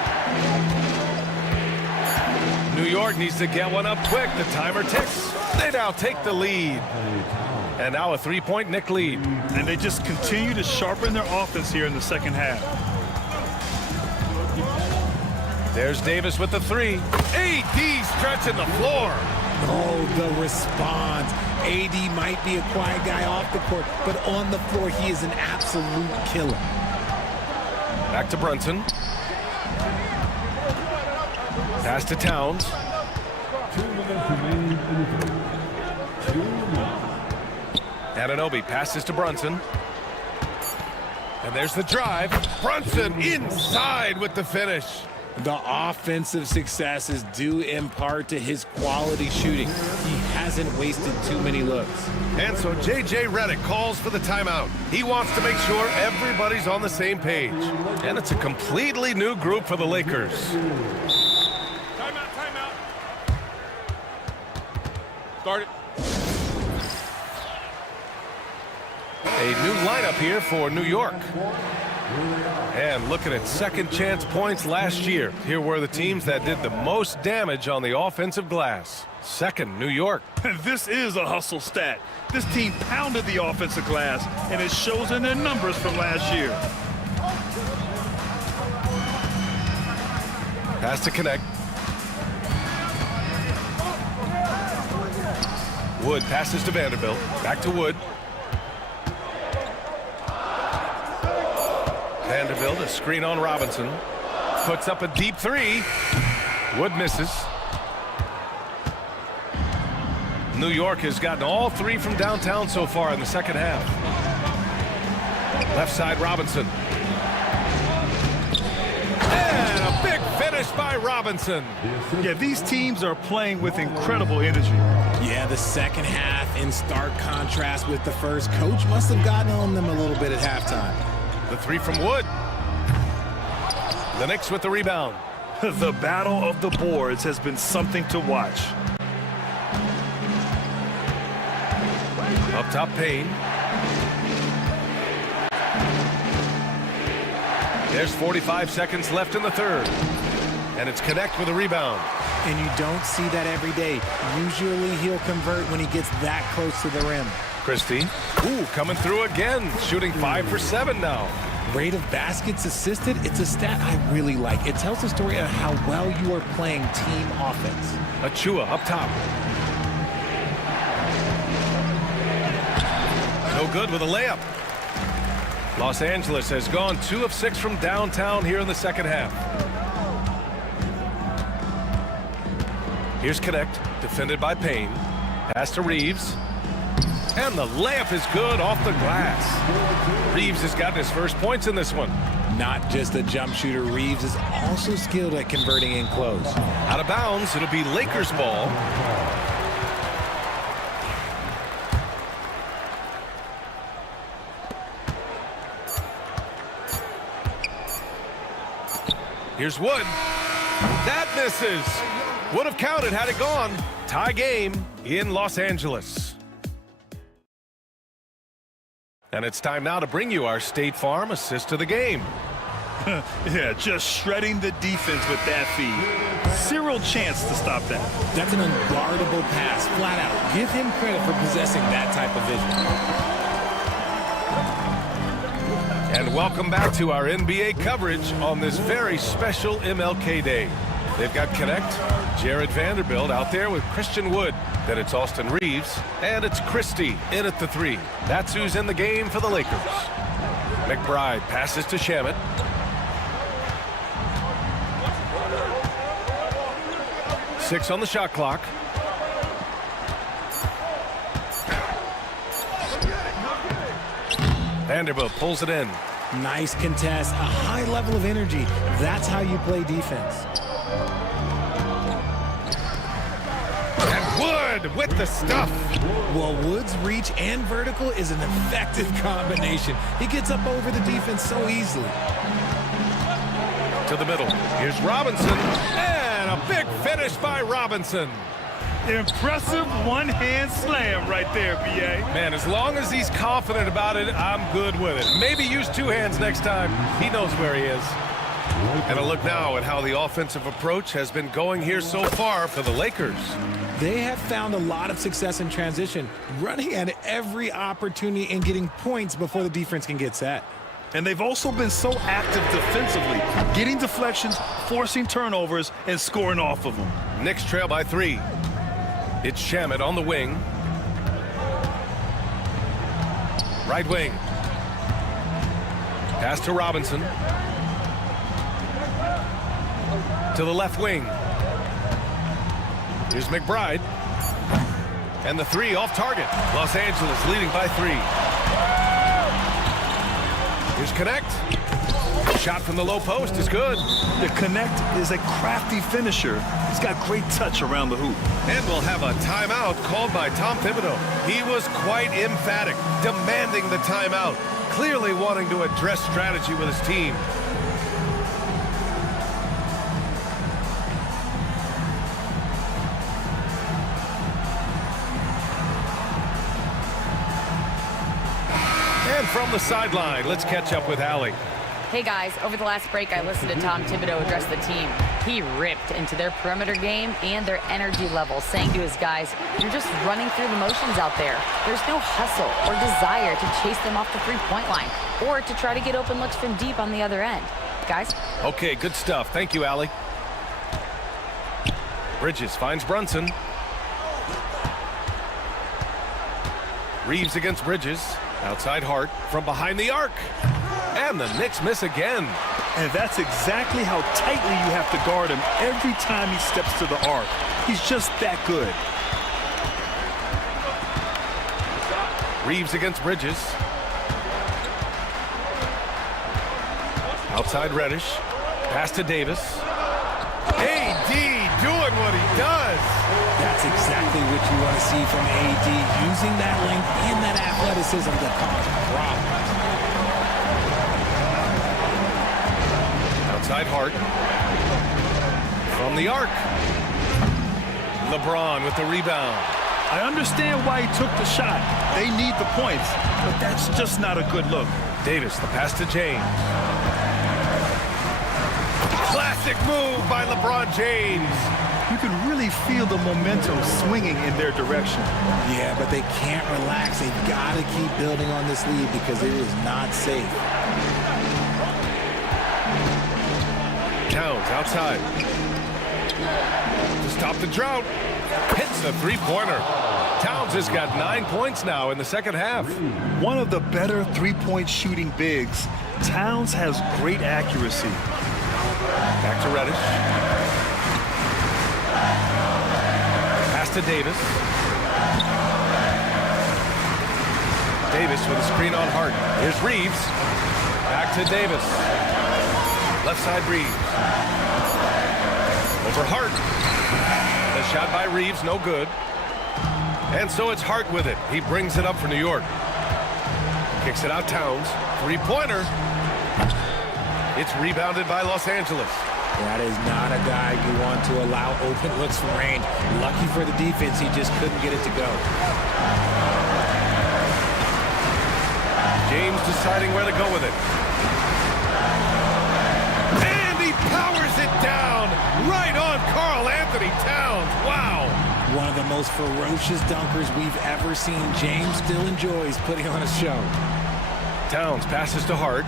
New York needs to get one up quick. The timer ticks. They now take the lead. And now a 3-point Knick lead. And they just continue to sharpen their offense here in the second half. There's Davis with the 3. AD stretching the floor. Oh, the response. AD might be a quiet guy off the court, but on the floor, he is an absolute killer. Back to Brunson. Pass to Towns. 2 minutes remaining in the third. 2-0. Anunoby passes to Brunson. And there's the drive. Brunson inside with the finish. The offensive success is due in part to his quality shooting. He hasn't wasted too many looks. And so J.J. Redick calls for the timeout. He wants to make sure everybody's on the same page. And it's a completely new group for the Lakers. Timeout, timeout. Start it. A new lineup here for New York. And looking at second chance points last year, here were the teams that did the most damage on the offensive glass. Second, New York. This is a hustle stat. This team pounded the offensive glass, and it shows in their numbers from last year. Pass to connect. Wood passes to Vanderbilt. Back to Wood. Vanderbilt, a screen on Robinson. Puts up a deep 3. Wood misses. New York has gotten all 3 from downtown so far in the second half. Left side, Robinson. And a big finish by Robinson. Yeah, these teams are playing with incredible energy. Yeah, the second half in stark contrast with the first. Coach must have gotten on them a little bit at halftime. The 3 from Wood. The Knicks with the rebound. The battle of the boards has been something to watch. Up top, Payne. There's 45 seconds left in the third. And it's Connect with a rebound. And you don't see that every day. Usually he'll convert when he gets that close to the rim. Christie. Ooh, coming through again. Shooting 5 for 7 now. Rate of baskets assisted, it's a stat I really like. It tells the story of how well you are playing team offense. Achua up top. No good with a layup. Los Angeles has gone 2 of 6 from downtown here in the second half. Here's Connect, defended by Payne. Pass to Reeves. And the layup is good off the glass. Reeves has gotten his first points in this one. Not just a jump shooter, Reeves is also skilled at converting in close. Out of bounds, it'll be Lakers ball. Here's Wood. That misses. Would have counted had it gone. Tie game in Los Angeles. And it's time now to bring you our State Farm assist of the game. Yeah, just shredding the defense with that feed. Zero chance to stop that. That's an unguardable pass, flat out. Give him credit for possessing that type of vision. And welcome back to our NBA coverage on this very special MLK Day. They've got Connect, Jared Vanderbilt out there with Christian Wood. Then it's Austin Reeves, and it's Christie in at the 3. That's who's in the game for the Lakers. McBride passes to Shamet. Six on the shot clock. Vanderbilt pulls it in. Nice contest, a high level of energy. That's how you play defense. And Wood with the stuff. Well, Wood's reach and vertical is an effective combination. He gets up over the defense so easily. To the middle. Here's Robinson. And a big finish by Robinson. Impressive one-hand slam right there, B.A. Man, as long as he's confident about it, I'm good with it. Maybe use two hands next time. He knows where he is. And a look now at how the offensive approach has been going here so far for the Lakers. They have found a lot of success in transition, running at every opportunity and getting points before the defense can get set. And they've also been so active defensively, getting deflections, forcing turnovers, and scoring off of them. Knicks trail by 3. It's Shamet on the wing. Right wing. Pass to Robinson. To the left wing. Here's McBride. And the 3 off target. Los Angeles leading by 3. Here's Connect. Shot from the low post is good. The Connect is a crafty finisher. He's got great touch around the hoop. And we'll have a timeout called by Tom Thibodeau. He was quite emphatic, demanding the timeout, clearly wanting to address strategy with his team. And from the sideline, let's catch up with Allie. Hey guys, over the last break I listened to Tom Thibodeau address the team. He ripped into their perimeter game and their energy level, saying to his guys, you're just running through the motions out there. There's no hustle or desire to chase them off the three-point line or to try to get open looks from deep on the other end. Guys? Okay, good stuff. Thank you, Allie. Bridges finds Brunson. Reeves against Bridges. Outside Hart from behind the arc. And the Knicks miss again. And that's exactly how tightly you have to guard him every time he steps to the arc. He's just that good. Reeves against Bridges. Outside Reddish. Pass to Davis. AD doing what he does. That's exactly what you want to see from AD, using that length and that athleticism to cause problems. Outside Hart. From the arc. LeBron with the rebound. I understand why he took the shot. They need the points, but that's just not a good look. Davis, the pass to James. Classic move by LeBron James. You can really feel the momentum swinging in their direction. Yeah, but they can't relax. They've got to keep building on this lead because it is not safe. Towns outside. To stop the drought. Hits the three-pointer. Towns has got 9 points now in the second half. One of the better three-point shooting bigs. Towns has great accuracy. Back to Reddish. Pass to Davis. Davis with a screen on Hart. Here's Reeves. Back to Davis. Left side Reeves. Over Hart. The shot by Reeves, no good. And so it's Hart with it. He brings it up for New York. Kicks it out Towns. Three-pointer. It's rebounded by Los Angeles. That is not a guy you want to allow open looks from range. Lucky for the defense, he just couldn't get it to go. James deciding where to go with it. showers it down right on Karl Anthony Towns. Wow. One of the most ferocious dunkers we've ever seen. James still enjoys putting on a show. Towns passes to Hart.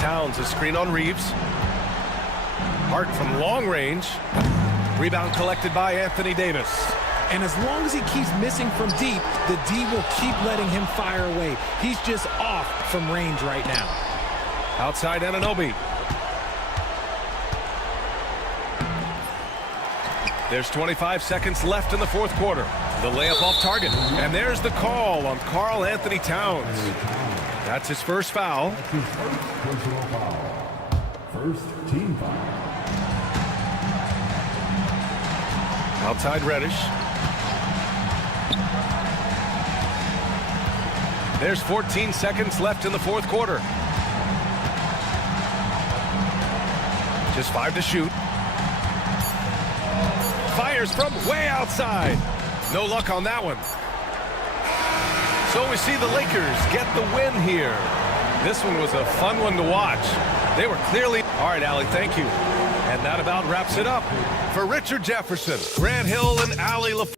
Towns a screen on Reeves. Hart from long range. Rebound collected by Anthony Davis. And as long as he keeps missing from deep, the D will keep letting him fire away. He's just off from range right now. Outside Anunoby. There's 25 seconds left in the fourth quarter. The layup off target. And there's the call on Karl Anthony Towns. That's his first foul. That's his first personal foul. First team foul. Outside Reddish. There's 14 seconds left in the fourth quarter. Just 5 to shoot. Fires from way outside. No luck on that one. So we see the Lakers get the win here. This one was a fun one to watch. They were clearly... All right, Allie, thank you. And that about wraps it up. For Richard Jefferson, Grant Hill, and Allie LaFleur.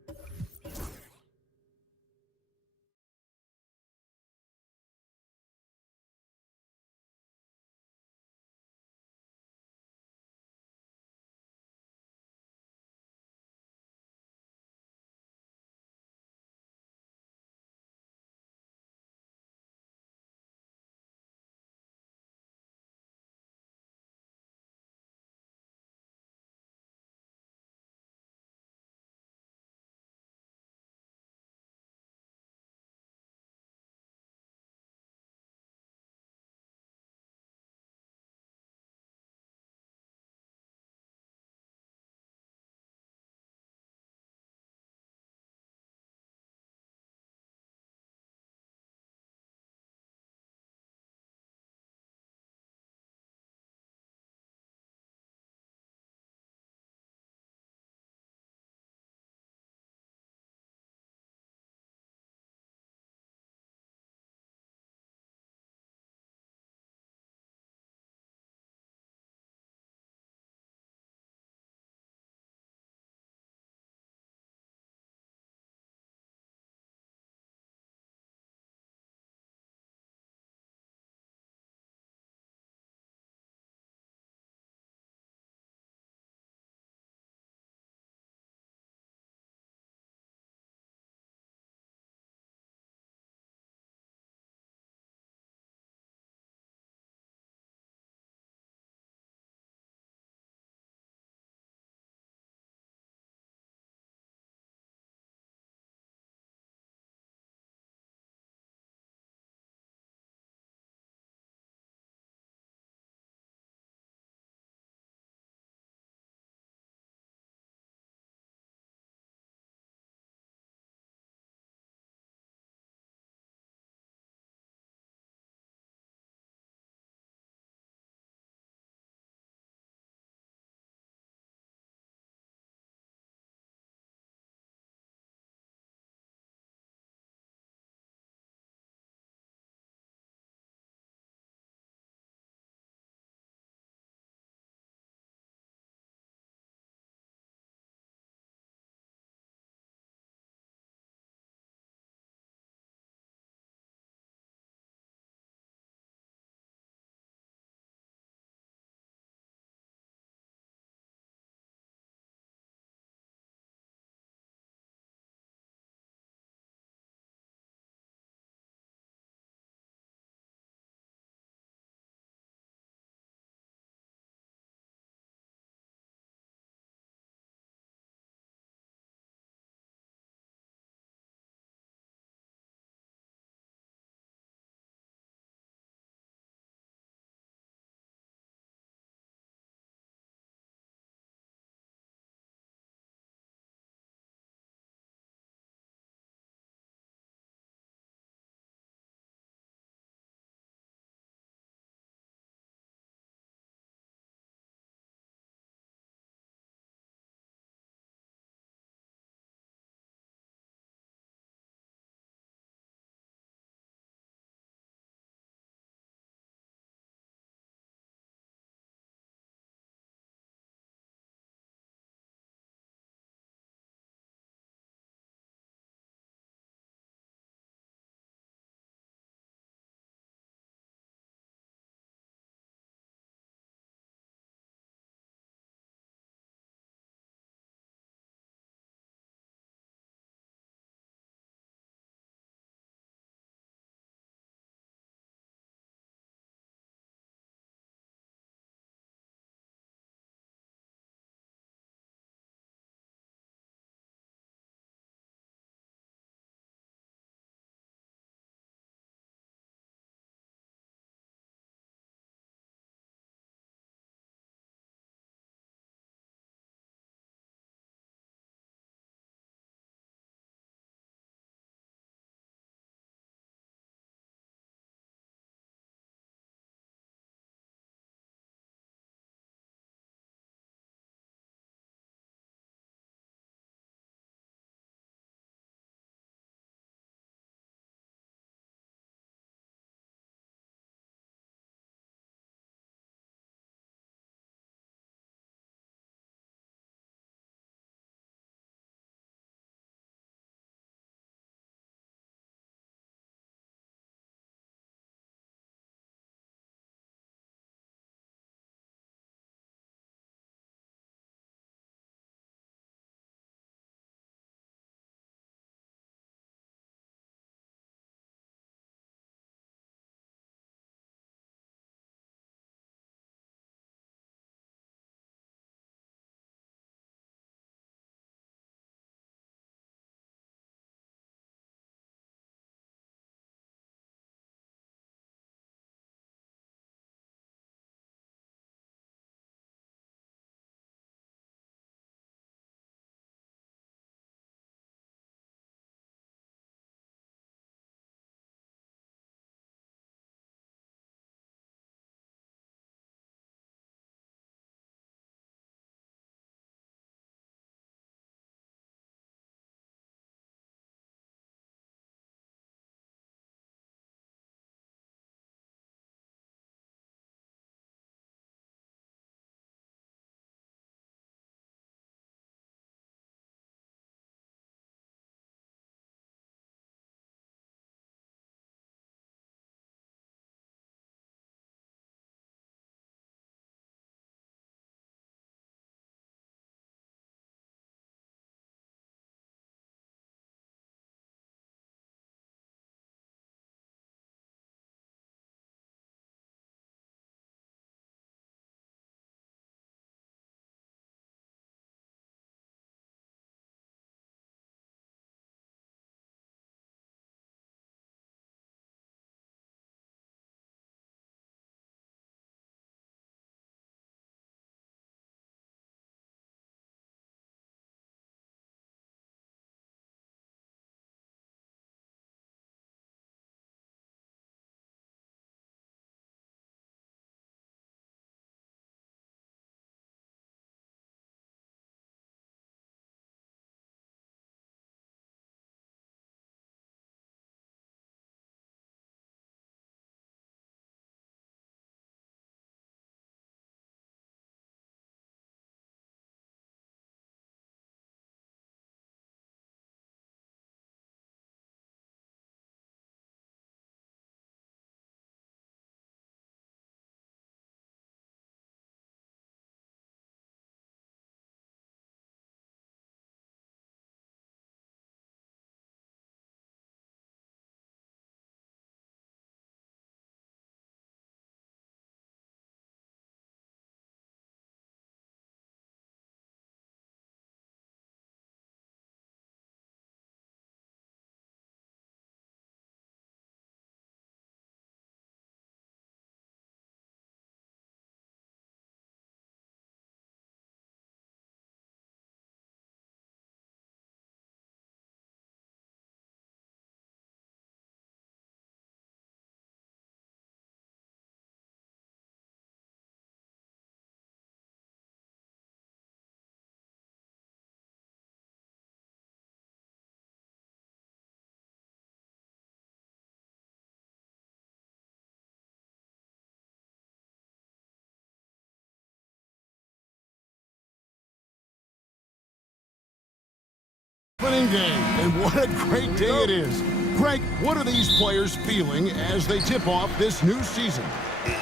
opening day, and what a great day it is. Greg, what are these players feeling as they tip off this new season?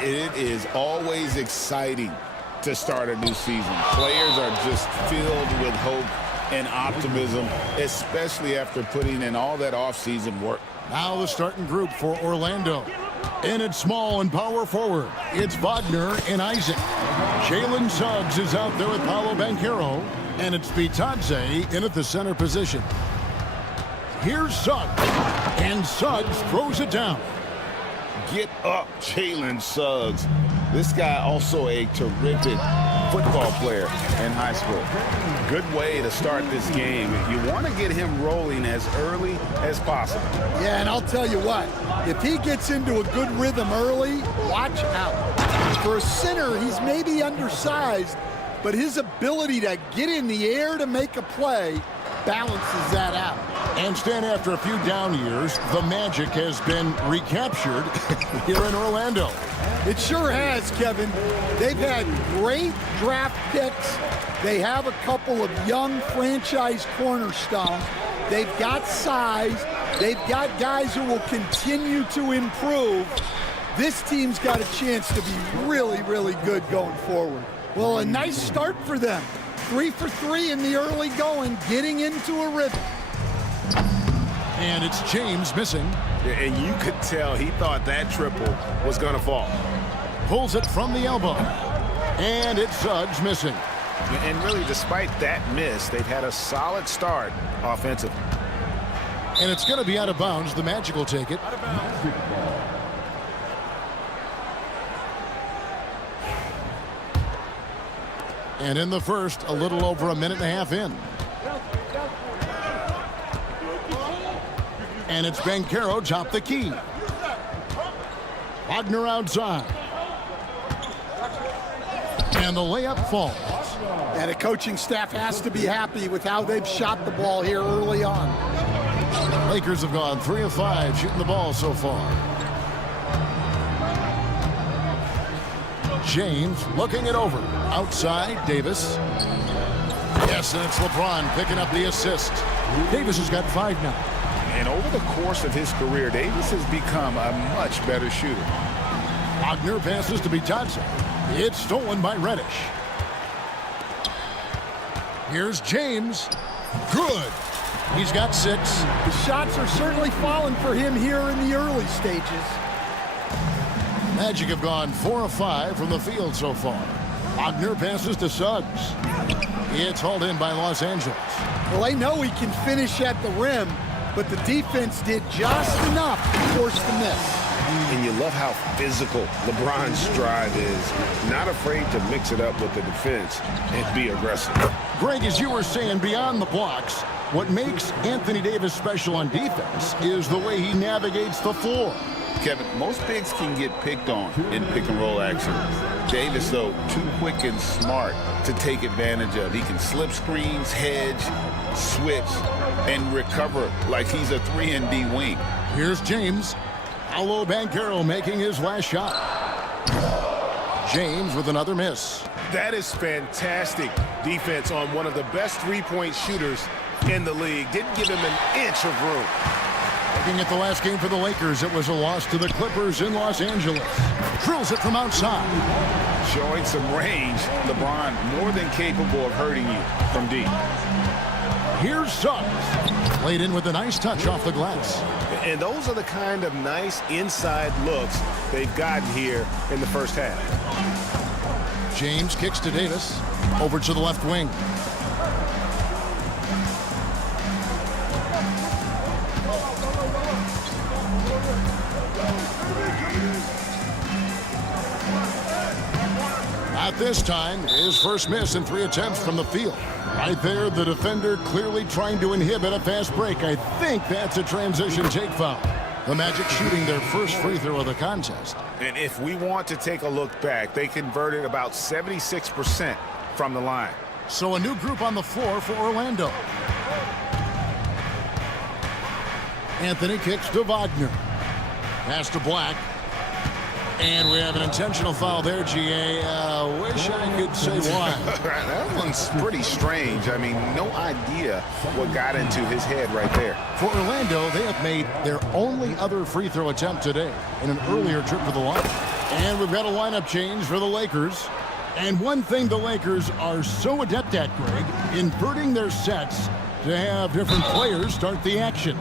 It is always exciting to start a new season. Players are just filled with hope and optimism, especially after putting in all that off-season work. Now the starting group for Orlando. In at small and power forward, it's Wagner and Isaac. Jalen Suggs is out there with Paolo Banchero, and it's Bitadze in at the center position. Here's Suggs, and Suggs throws it down. Get up, Jalen Suggs. This guy also a terrific football player in high school. Good way to start this game. You want to get him rolling as early as possible. Yeah, and I'll tell you what, if he gets into a good rhythm early, watch out. For a center, he's maybe undersized, but his ability to get in the air to make a play balances that out. And stand after a few down years, the magic has been recaptured here in Orlando. It sure has, Kevin. They've had great draft picks. They have a couple of young franchise cornerstones. They've got size. They've got guys who will continue to improve. This team's got a chance to be really, really good going forward. Well, a nice start for them. 3 for 3 in the early going, getting into a rhythm. And it's James missing. And you could tell he thought that triple was going to fall. Pulls it from the elbow. And it's Suggs missing. And really, despite that miss, they've had a solid start offensively. And it's going to be out of bounds. The Magic will take it. And in the first, a little over a minute and a half in. And it's Banchero top the key. Wagner outside. And the layup falls. And the coaching staff has to be happy with how they've shot the ball here early on. Lakers have gone 3 of 5 shooting the ball so far. James looking it over. Outside, Davis. Yes, and it's LeBron picking up the assist. Davis has got 5 now. And over the course of his career, Davis has become a much better shooter. Wagner passes to Bitadze. It's stolen by Reddish. Here's James. Good. He's got 6. The shots are certainly falling for him here in the early stages. Magic have gone 4 of 5 from the field so far. Wagner passes to Suggs. It's hauled in by Los Angeles. Well, they know he can finish at the rim, but the defense did just enough to force the miss. And you love how physical LeBron's drive is. Not afraid to mix it up with the defense and be aggressive. Greg, as you were saying, beyond the blocks, what makes Anthony Davis special on defense is the way he navigates the floor. Kevin, most bigs can get picked on in pick-and-roll action. Davis, though, too quick and smart to take advantage of. He can slip screens, hedge, switch, and recover like he's a 3-and-D wing. Here's James. Paolo Banchero making his last shot. James with another miss. That is fantastic defense on one of the best three-point shooters in the league. Didn't give him an inch of room. Looking at the last game for the Lakers, it was a loss to the Clippers in Los Angeles. Drills it from outside. Showing some range, LeBron more than capable of hurting you from deep. Here's Suggs. Played in with a nice touch off the glass. And those are the kind of nice inside looks they've gotten here in the first half. James kicks to Davis. Over to the left wing. Not this time. His first miss in 3 attempts from the field. Right there, the defender clearly trying to inhibit a fast break. I think that's a transition take foul. The Magic shooting their first free throw of the contest. And if we want to take a look back, they converted about 76% from the line. So a new group on the floor for Orlando. Anthony kicks to Wagner. Pass to Black. And we have an intentional foul there, GA. Wish I could say why. That one's pretty strange. I mean, no idea what got into his head right there. For Orlando, they have made their only other free throw attempt today in an earlier trip to the line. And we've got a lineup change for the Lakers. And one thing the Lakers are so adept at, Greg, inverting their sets to have different players start the action.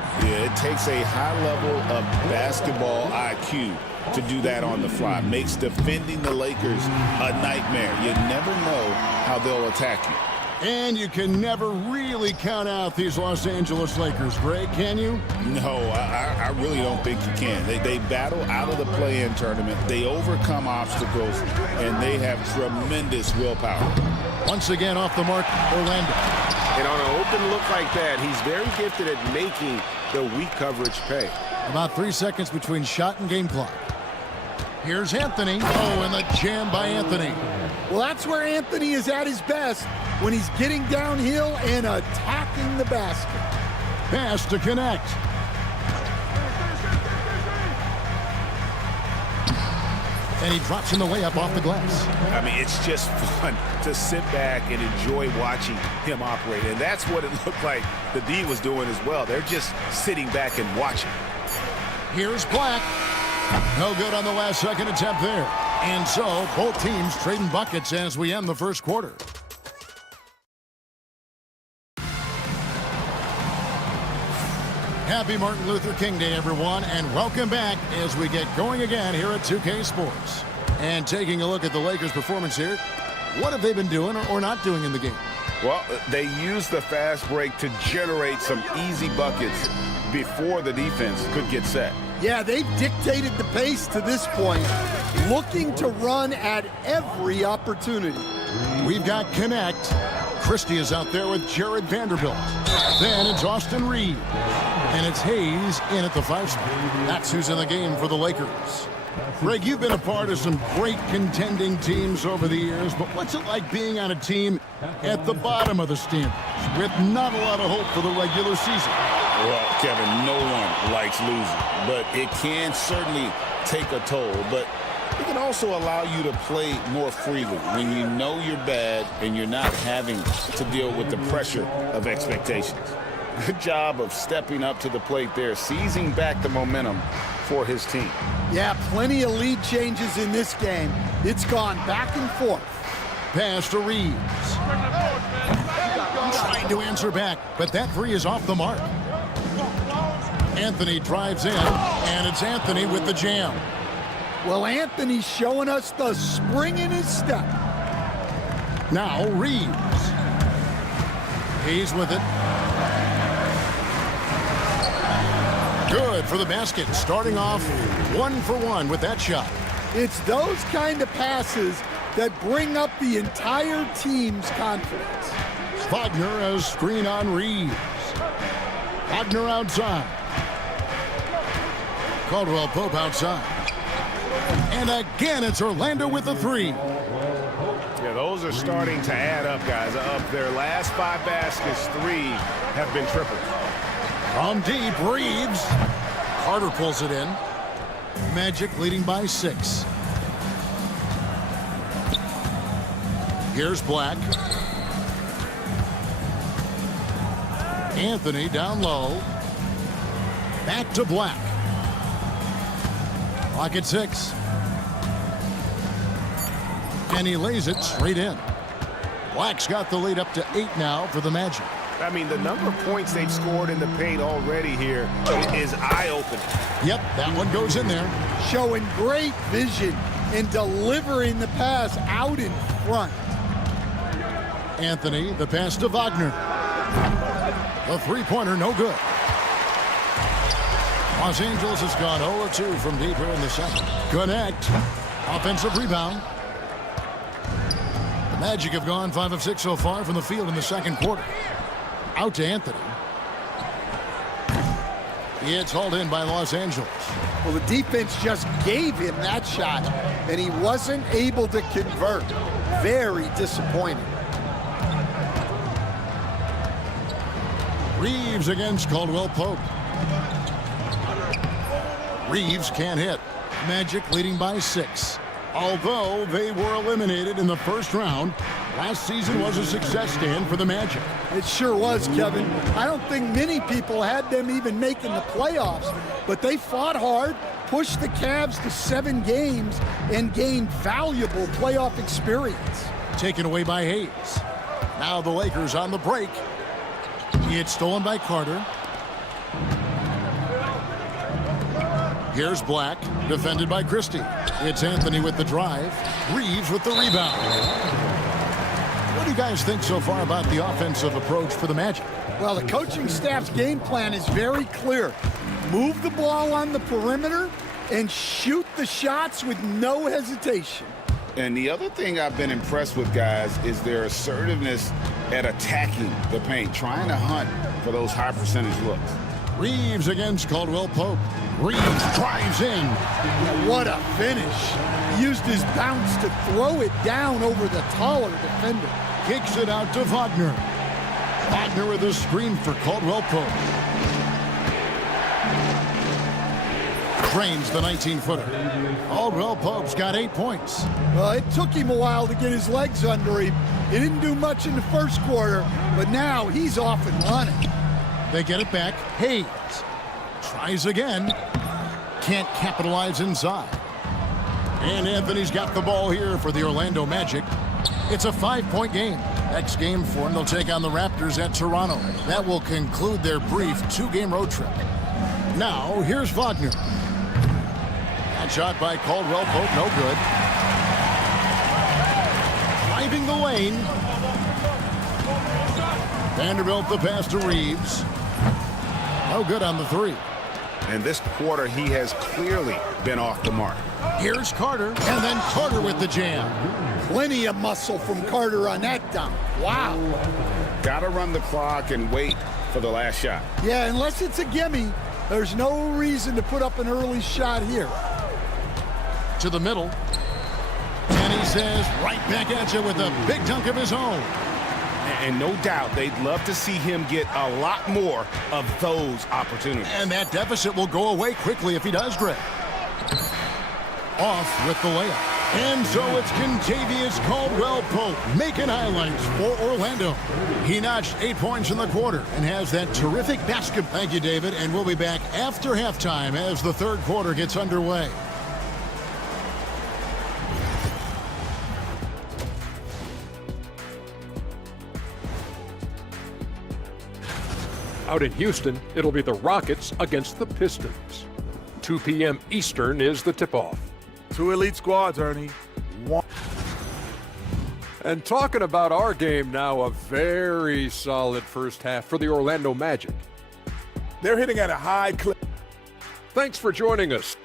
Yeah, it takes a high level of basketball IQ to do that on the fly. Makes defending the Lakers a nightmare. You never know how they'll attack you. And you can never really count out these Los Angeles Lakers, Greg, can you? No, I really don't think you can. They battle out of the play-in tournament. They overcome obstacles, and they have tremendous willpower. Once again, off the mark, Orlando. And on an open look like that, he's very gifted at making the weak coverage pay. About 3 seconds between shot and game clock. Here's Anthony. Oh, and the jam by Anthony. Well, that's where Anthony is at his best, when he's getting downhill and attacking the basket. Pass to connect. And he drops in the layup off the glass. I mean, it's just fun to sit back and enjoy watching him operate. And that's what it looked like the D was doing as well. They're just sitting back and watching. Here's Black. No good on the last second attempt there. And so, both teams trading buckets as we end the first quarter. Happy Martin Luther King Day, everyone, and welcome back as we get going again here at 2K Sports. And taking a look at the Lakers' performance here, what have they been doing or not doing in the game? Well, they used the fast break to generate some easy buckets before the defense could get set. Yeah, they've dictated the pace to this point, looking to run at every opportunity. We've got Connect. Christie is out there with Jared Vanderbilt. Then it's Austin Reed. And it's Hayes in at the 5 spot. That's who's in the game for the Lakers. Greg, you've been a part of some great contending teams over the years, but what's it like being on a team at the bottom of the standings with not a lot of hope for the regular season? Well, Kevin, no one likes losing, but it can certainly take a toll. But it can also allow you to play more freely when you know you're bad and you're not having to deal with the pressure of expectations. Good job of stepping up to the plate there, seizing back the momentum for his team. Yeah, plenty of lead changes in this game. It's gone back and forth. Pass to Reeves. Trying to answer back, but that three is off the mark. Anthony drives in, and it's Anthony with the jam. Well, Anthony's showing us the spring in his step. Now Reeves. He's with it. Good for the basket, starting off 1 for 1 with that shot. It's those kind of passes that bring up the entire team's confidence. Wagner has screen on Reeves. Wagner outside. Caldwell Pope outside. And again, it's Orlando with the three. Yeah, those are starting to add up, guys. Of their last 5 baskets, 3 have been tripled. From deep, Reeves. Carter pulls it in. Magic leading by 6. Here's Black. Anthony down low. Back to Black. Clock at 6. And he lays it straight in. Black's got the lead up to 8 now for the Magic. I mean, the number of points they've scored in the paint already here is eye-opening. Yep, that one goes in there. Showing great vision and delivering the pass out in front. Anthony, the pass to Wagner. The three-pointer, no good. Los Angeles has gone 0-2 from deep here in the second. Connect. Offensive rebound. The Magic have gone 5 of 6 so far from the field in the second quarter. Out to Anthony. It's hauled in by Los Angeles. Well, the defense just gave him that shot, and he wasn't able to convert. Very disappointing. Reeves against Caldwell Pope. Reeves can't hit. Magic leading by 6. Although they were eliminated in the first round, last season was a success stand for the Magic. It sure was, Kevin. I don't think many people had them even making the playoffs, but they fought hard, pushed the Cavs to 7 games, and gained valuable playoff experience. Taken away by Hayes. Now the Lakers on the break. It's stolen by Carter. Here's Black, defended by Christie. It's Anthony with the drive. Reeves with the rebound. What do you guys think so far about the offensive approach for the Magic? Well, the coaching staff's game plan is very clear. Move the ball on the perimeter and shoot the shots with no hesitation. And the other thing I've been impressed with, guys, is their assertiveness at attacking the paint, trying to hunt for those high percentage looks. Reeves against Caldwell Pope. Reeves drives in. What a finish. He used his bounce to throw it down over the taller defender. Kicks it out to Wagner. Wagner with a screen for Caldwell Pope. Drains the 19-footer. Caldwell Pope's got 8 points. Well, it took him a while to get his legs under him. He didn't do much in the first quarter, but now he's off and running. They get it back. Hayes tries again. Can't capitalize inside. And Anthony's got the ball here for the Orlando Magic. It's a 5-point game. Next game for them, they'll take on the Raptors at Toronto. That will conclude their brief 2-game road trip. Now, here's Wagner. That shot by Caldwell Pope, no good. Driving the lane. Vanderbilt the pass to Reeves. No good on the 3. And this quarter, he has clearly been off the mark. Here's Carter, and then Carter with the jam. Plenty of muscle from Carter on that dunk. Wow. Got to run the clock and wait for the last shot. Yeah, unless it's a gimme, there's no reason to put up an early shot here. To the middle. And he says, right back at you with a big dunk of his own. And no doubt they'd love to see him get a lot more of those opportunities. And that deficit will go away quickly if he does, Greg. Off with the layup. And so it's Kentavious Caldwell Pope making highlights for Orlando. He notched 8 points in the quarter and has that terrific basket. Thank you, David. And we'll be back after halftime as the third quarter gets underway. Out in Houston, it'll be the Rockets against the Pistons. 2 p.m. Eastern is the tip-off. 2 elite squads, Ernie. 1. And talking about our game now, a very solid first half for the Orlando Magic. They're hitting at a high clip. Thanks for joining us.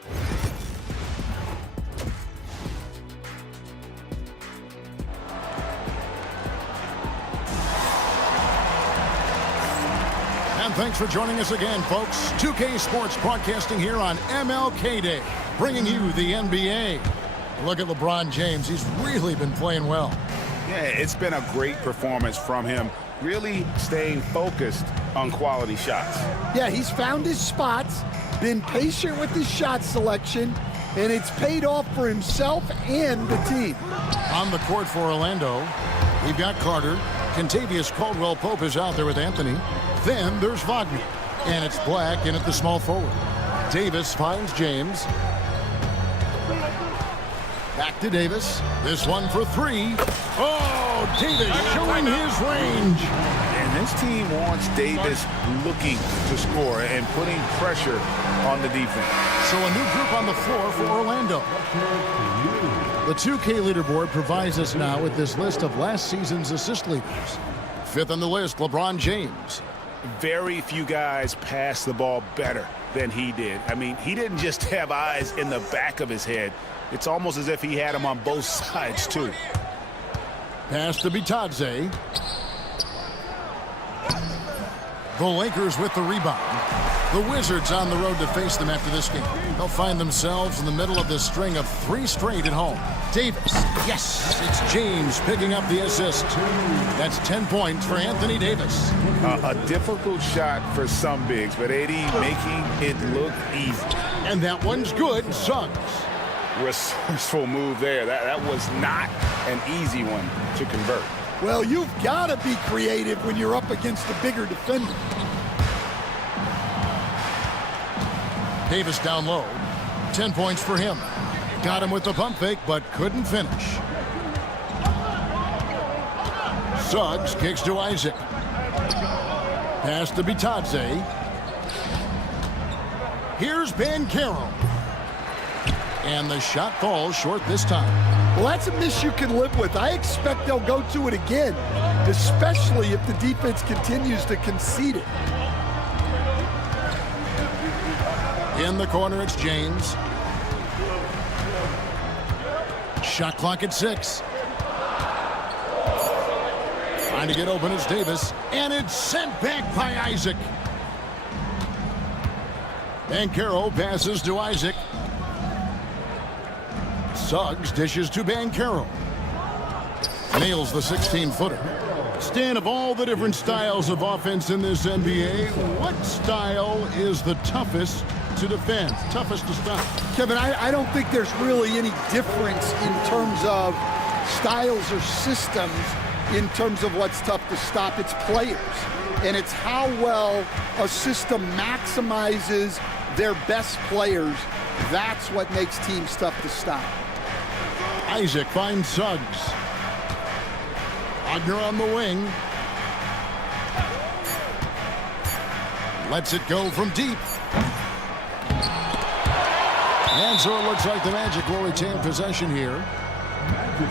And thanks for joining us again, folks. 2K Sports broadcasting here on MLK Day, bringing you the NBA. Look at LeBron James. He's really been playing well. Yeah, it's been a great performance from him, really staying focused on quality shots. Yeah, he's found his spots, been patient with his shot selection, and it's paid off for himself and the team. On the court for Orlando, we've got Carter. Kentavious Caldwell Pope is out there with Anthony. Then there's Wagner, and it's Black in at the small forward. Davis finds James. Back to Davis. This one for 3. Oh, Davis showing his range. And this team wants Davis looking to score and putting pressure on the defense. So a new group on the floor for Orlando. The 2K leaderboard provides us now with this list of last season's assist leaders. 5th on the list, LeBron James. Very few guys pass the ball better than he did. I mean, he didn't just have eyes in the back of his head. It's almost as if he had them on both sides, too. Pass to Bitadze. The Lakers with the rebound. The Wizards on the road to face them after this game. They'll find themselves in the middle of this string of 3 straight at home. Davis, yes, it's James picking up the assist. That's 10 points for Anthony Davis. A difficult shot for some bigs, but AD making it look easy. And that one's good, Suggs. Resourceful move there. That was not an easy one to convert. Well, you've got to be creative when you're up against a bigger defender. Davis down low. 10 points for him. Got him with the pump fake, but couldn't finish. Suggs kicks to Isaac. Pass to Bitadze. Here's Banchero. And the shot falls short this time. Well, that's a miss you can live with. I expect they'll go to it again, especially if the defense continues to concede it. In the corner, it's James. Shot clock at 6. Trying to get open is Davis, and it's sent back by Isaac. Banchero passes to Isaac. Suggs dishes to Banchero. Nails the 16-footer. Stan, of all the different styles of offense in this NBA, what style is the toughest to defend, toughest to stop? Kevin, I don't think there's really any difference in terms of styles or systems in terms of what's tough to stop. It's players, and it's how well a system maximizes their best players. That's what makes teams tough to stop. Isaac finds Suggs. Wagner on the wing. Lets it go from deep. And so it looks like the Magic will retain possession here.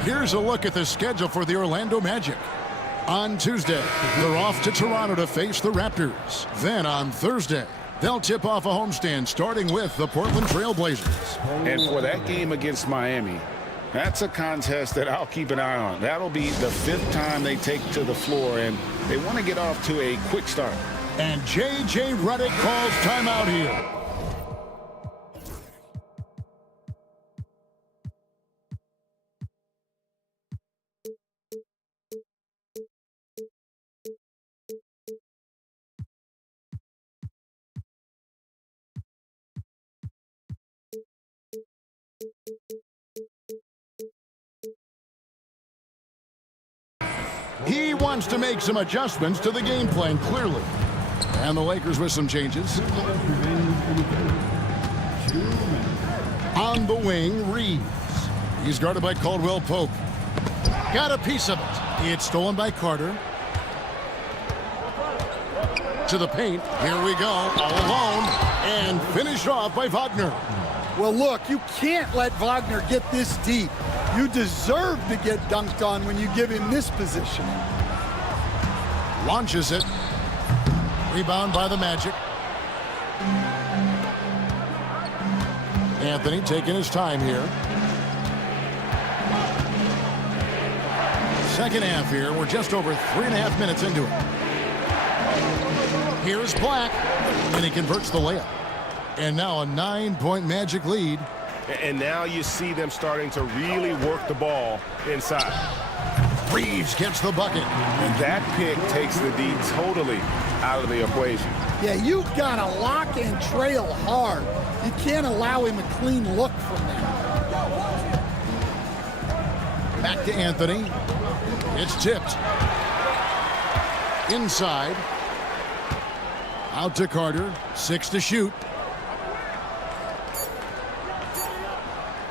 Here's a look at the schedule for the Orlando Magic. On Tuesday, they're off to Toronto to face the Raptors. Then on Thursday, they'll tip off a homestand starting with the Portland Trail Blazers. And for that game against Miami, that's a contest that I'll keep an eye on. That'll be the 5th time they take to the floor, and they want to get off to a quick start. And J.J. Redick calls timeout here. He wants to make some adjustments to the game plan, clearly. And the Lakers with some changes. On the wing, Reeves. He's guarded by Caldwell Pope. Got a piece of it. It's stolen by Carter. To the paint. Here we go. All alone. And finished off by Wagner. Well, look, you can't let Wagner get this deep. You deserve to get dunked on when you give him this position. Launches it. Rebound by the Magic. Anthony taking his time here. Second half here. We're just over 3.5 minutes into it. Here's Black. And he converts the layup. And now a 9-point Magic lead. And now you see them starting to really work the ball inside. Reeves gets the bucket. And that pick takes the D totally out of the equation. Yeah, you've got to lock and trail hard. You can't allow him a clean look from there. Back to Anthony. It's tipped. Inside. Out to Carter. 6 to shoot.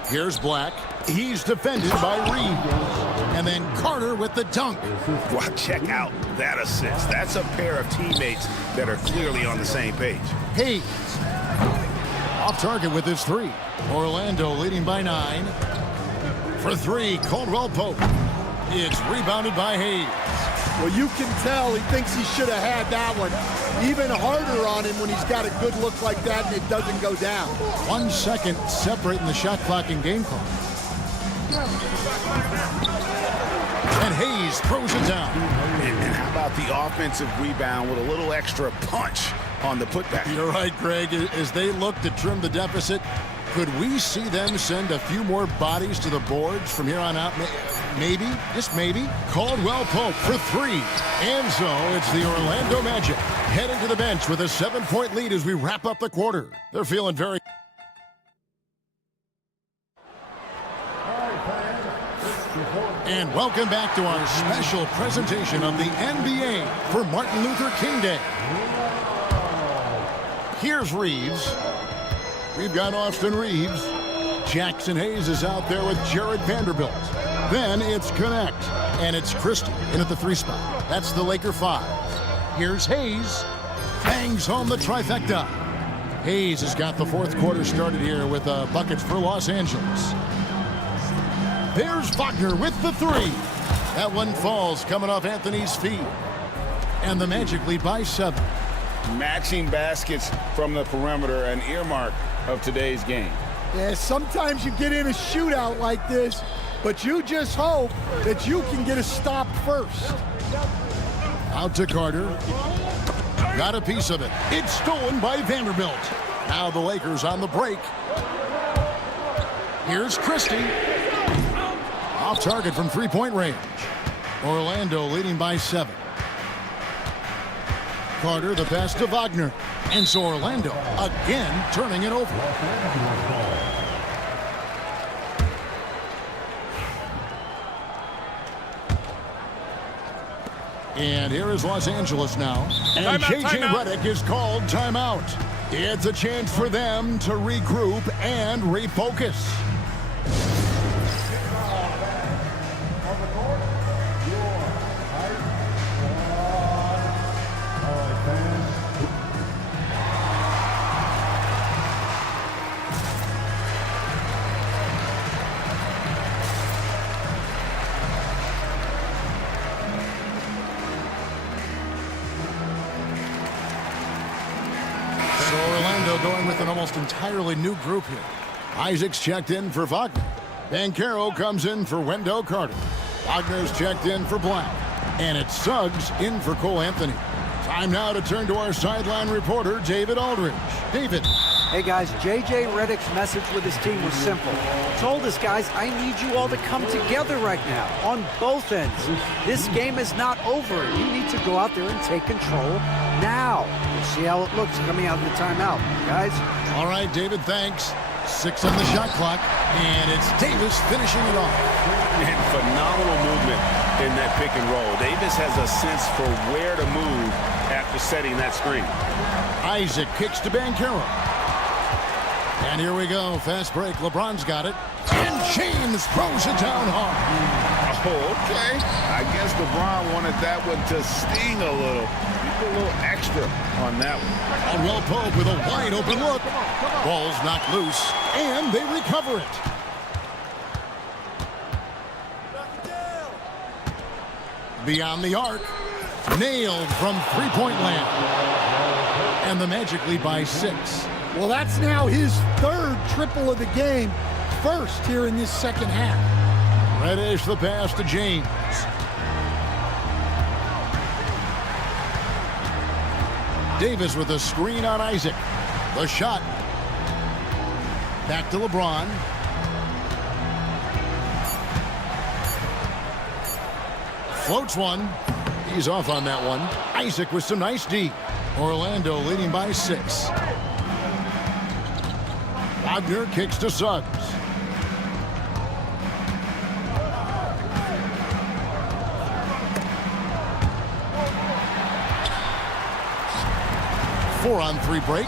Here's Black. He's defended by Reeves. And then Carter with the dunk. Well, check out that assist. That's a pair of teammates that are clearly on the same page. Hayes. Off target with his 3. Orlando leading by 9. For 3, Caldwell Pope. It's rebounded by Hayes. Well, you can tell he thinks he should have had that one. Even harder on him when he's got a good look like that and it doesn't go down. 1 second separating the shot clock and game clock. And Hayes throws it down. And how about the offensive rebound with a little extra punch on the putback. You're right, Greg. As they look to trim the deficit, could we see them send a few more bodies to the boards from here on out? Maybe, just maybe. Caldwell Pope for three. And so it's the Orlando Magic heading to the bench with a 7-point lead as we wrap up the quarter. They're feeling very... And welcome back to our special presentation of the NBA for Martin Luther King Day. Here's Reeves. We've got Austin Reeves. Jackson Hayes is out there with Jared Vanderbilt. Then it's Connect, and it's Christie in at the 3 spot. That's the Laker 5. Here's Hayes. Bangs home the trifecta. Hayes has got the fourth quarter started here with buckets for Los Angeles. There's Wagner with the 3. That one falls coming off Anthony's feet. And the Magic lead by 7. Matching baskets from the perimeter, an earmark of today's game. Yeah, sometimes you get in a shootout like this, but you just hope that you can get a stop first. Out to Carter. Got a piece of it. It's stolen by Vanderbilt. Now the Lakers on the break. Here's Christie. Off target from 3-point range. Orlando leading by 7. Carter, the pass to Wagner. And so Orlando again turning it over. And here is Los Angeles now. And J.J. Redick is called timeout. It's a chance for them to regroup and refocus. Going with an almost entirely new group here. Isaac's checked in for Wagner. Banchero comes in for Wendell Carter. Wagner's checked in for Black. And it's Suggs in for Cole Anthony. Time now to turn to our sideline reporter, David Aldridge. David. Hey guys, J.J. Redick's message with his team was simple. He told us, guys, I need you all to come together right now on both ends. This game is not over. You need to go out there and take control now. We'll see how it looks coming out of the timeout, guys. All right, David, thanks. 6 on the shot clock, and it's Davis finishing it off. And phenomenal movement in that pick and roll. Davis has a sense for where to move after setting that screen. Isaac kicks to Banchero. And here we go. Fast break. LeBron's got it. And James throws it down hard. Oh, okay. I guess LeBron wanted that one to sting a little. You put a little extra on that one. Caldwell Pope with a wide open look. Ball's knocked loose. And they recover it. Beyond the arc. Nailed from 3-point land. And the Magic lead by 6. Well, that's now his 3rd triple of the game, first here in this second half. Reddish the pass to James. Davis with a screen on Isaac. The shot. Back to LeBron. Floats one. He's off on that one. Isaac with some nice D. Orlando leading by 6. Wagner kicks to Suggs. Four-on-3 break.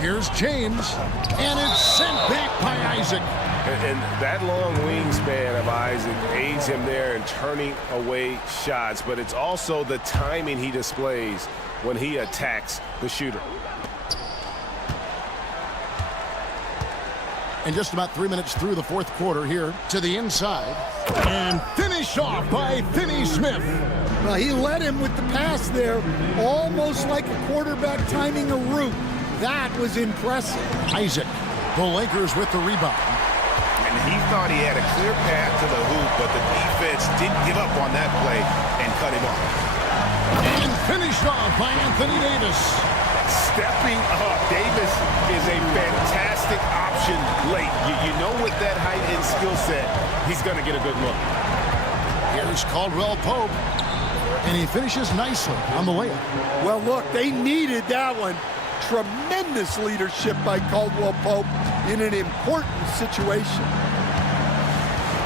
Here's James, and it's sent back by Isaac. And that long wingspan of Isaac aids him there in turning away shots, but it's also the timing he displays when he attacks the shooter. And just about 3 minutes through the fourth quarter here to the inside. And finished off by Finney Smith. Well, he led him with the pass there, almost like a quarterback timing a route. That was impressive. Isaac, the Lakers with the rebound. And he thought he had a clear path to the hoop, but the defense didn't give up on that play and cut him off. And finished off by Anthony Davis. Stepping up. Davis is a fantastic option late. You know with that height and skill set, he's going to get a good look. Here's Caldwell Pope, and he finishes nicely on the layup. Well, look, they needed that one. Tremendous leadership by Caldwell Pope in an important situation.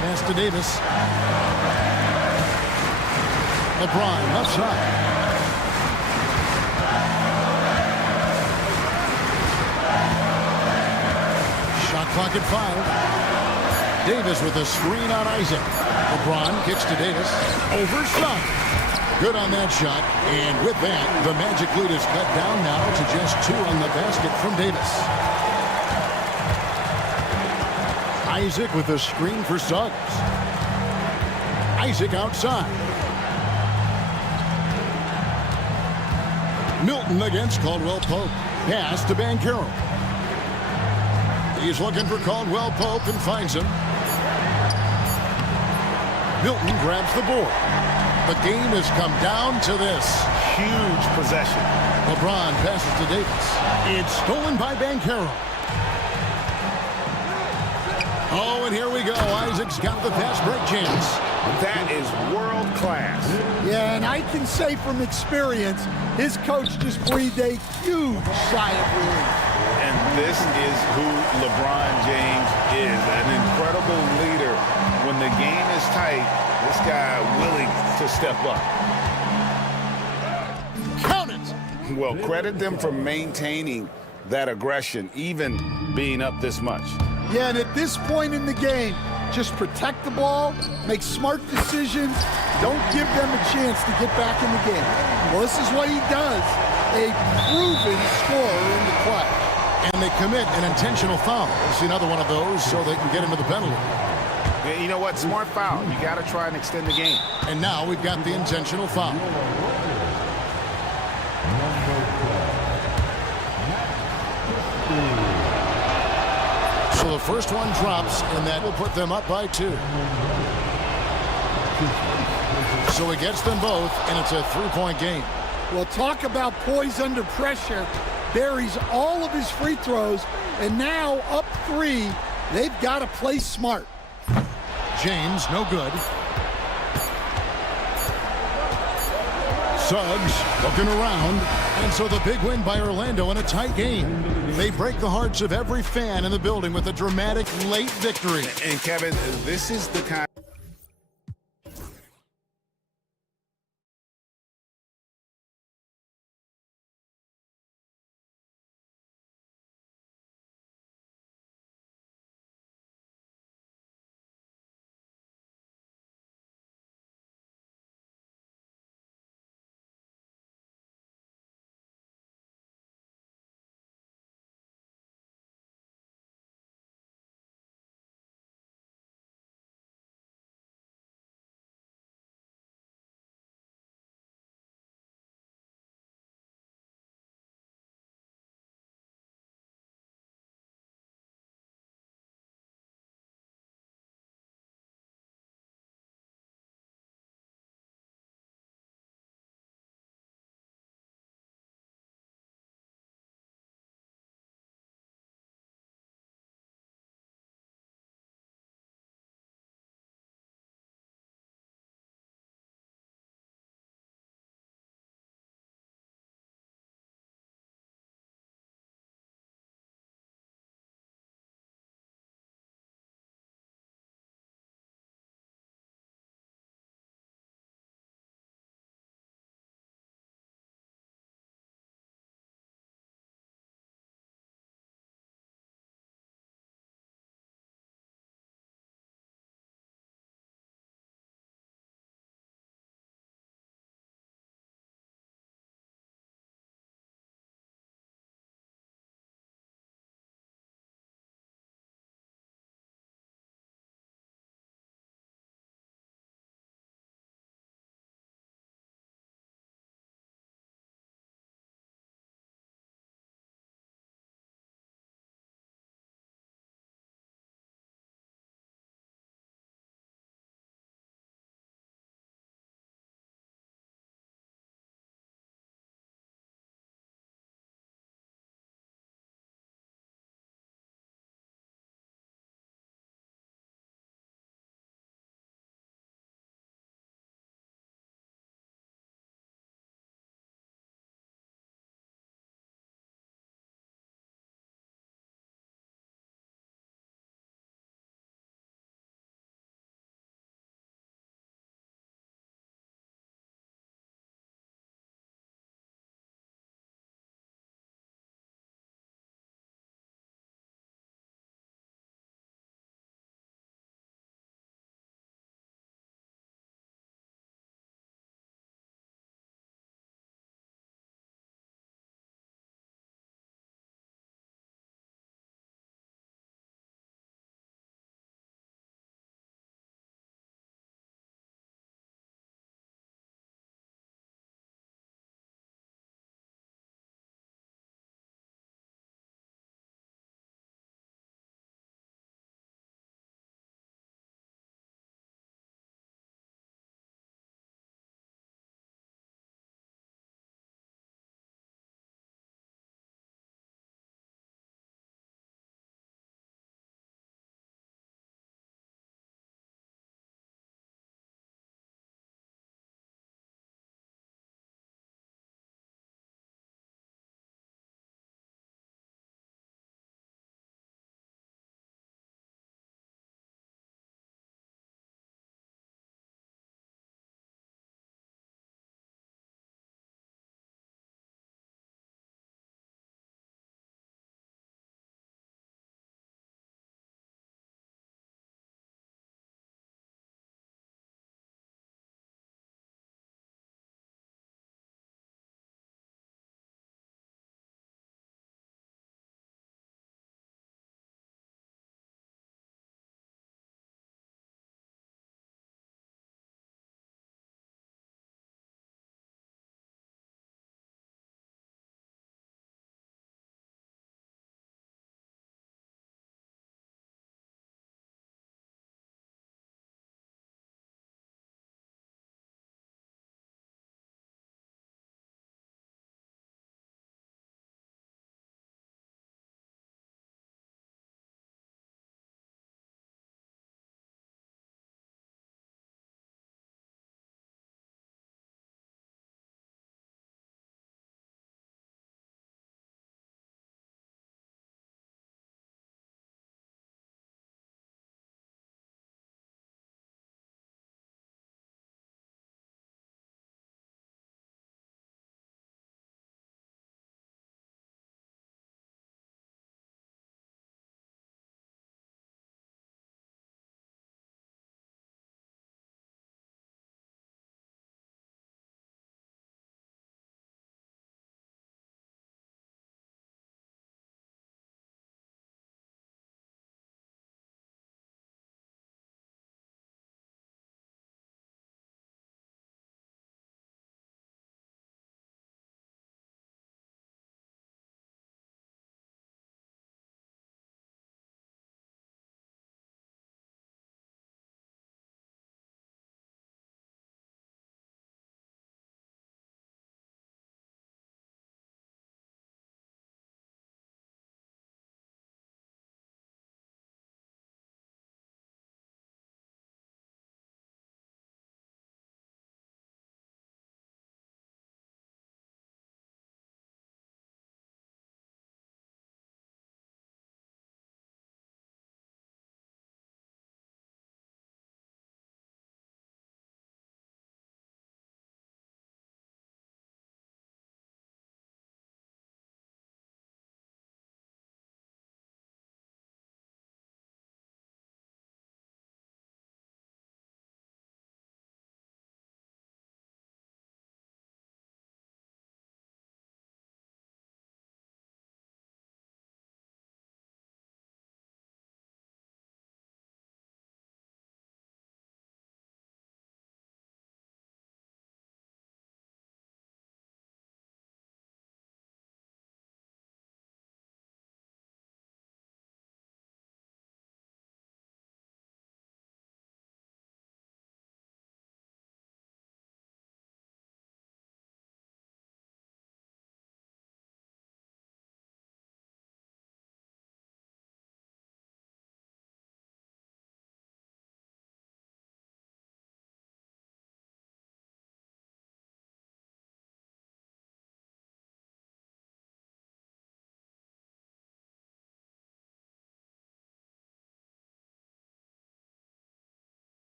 Pass to Davis. LeBron, left side. Shot clock at 5. Davis with a screen on Isaac. LeBron kicks to Davis. Overshot. Good on that shot. And with that, the Magic lead is cut down now to just 2 on the basket from Davis. Isaac with a screen for Suggs. Isaac outside. Milton against Caldwell Pope. Pass to Banchero. He's looking for Caldwell Pope and finds him. Milton grabs the board. The game has come down to this. Huge possession. LeBron passes to Davis. It's stolen by Banchero. Oh, and here we go. Isaac's got the fast break chance. That is world class. Yeah, and I can say from experience, his coach just breathed a huge sigh of relief. And this is who LeBron James is, an incredible leader. When the game is tight, this guy willing to step up. Count it! Well, credit them for maintaining that aggression, even being up this much. Yeah, and at this point in the game, just protect the ball, make smart decisions, don't give them a chance to get back in the game. Well, this is what he does, a proven scorer in the clutch. And they commit an intentional foul. We'll see another one of those so they can get into the penalty. Yeah, you know what? Smart foul. You got to try and extend the game. And now we've got the intentional foul. So the first one drops, and that will put them up by 2. So he gets them both, and it's a 3-point game. Well, talk about poise under pressure. Buries all of his free throws, and now up 3, they've got to play smart. James, no good. Suggs looking around, and so the big win by Orlando in a tight game. They break the hearts of every fan in the building with a dramatic late victory. And Kevin, this is the kind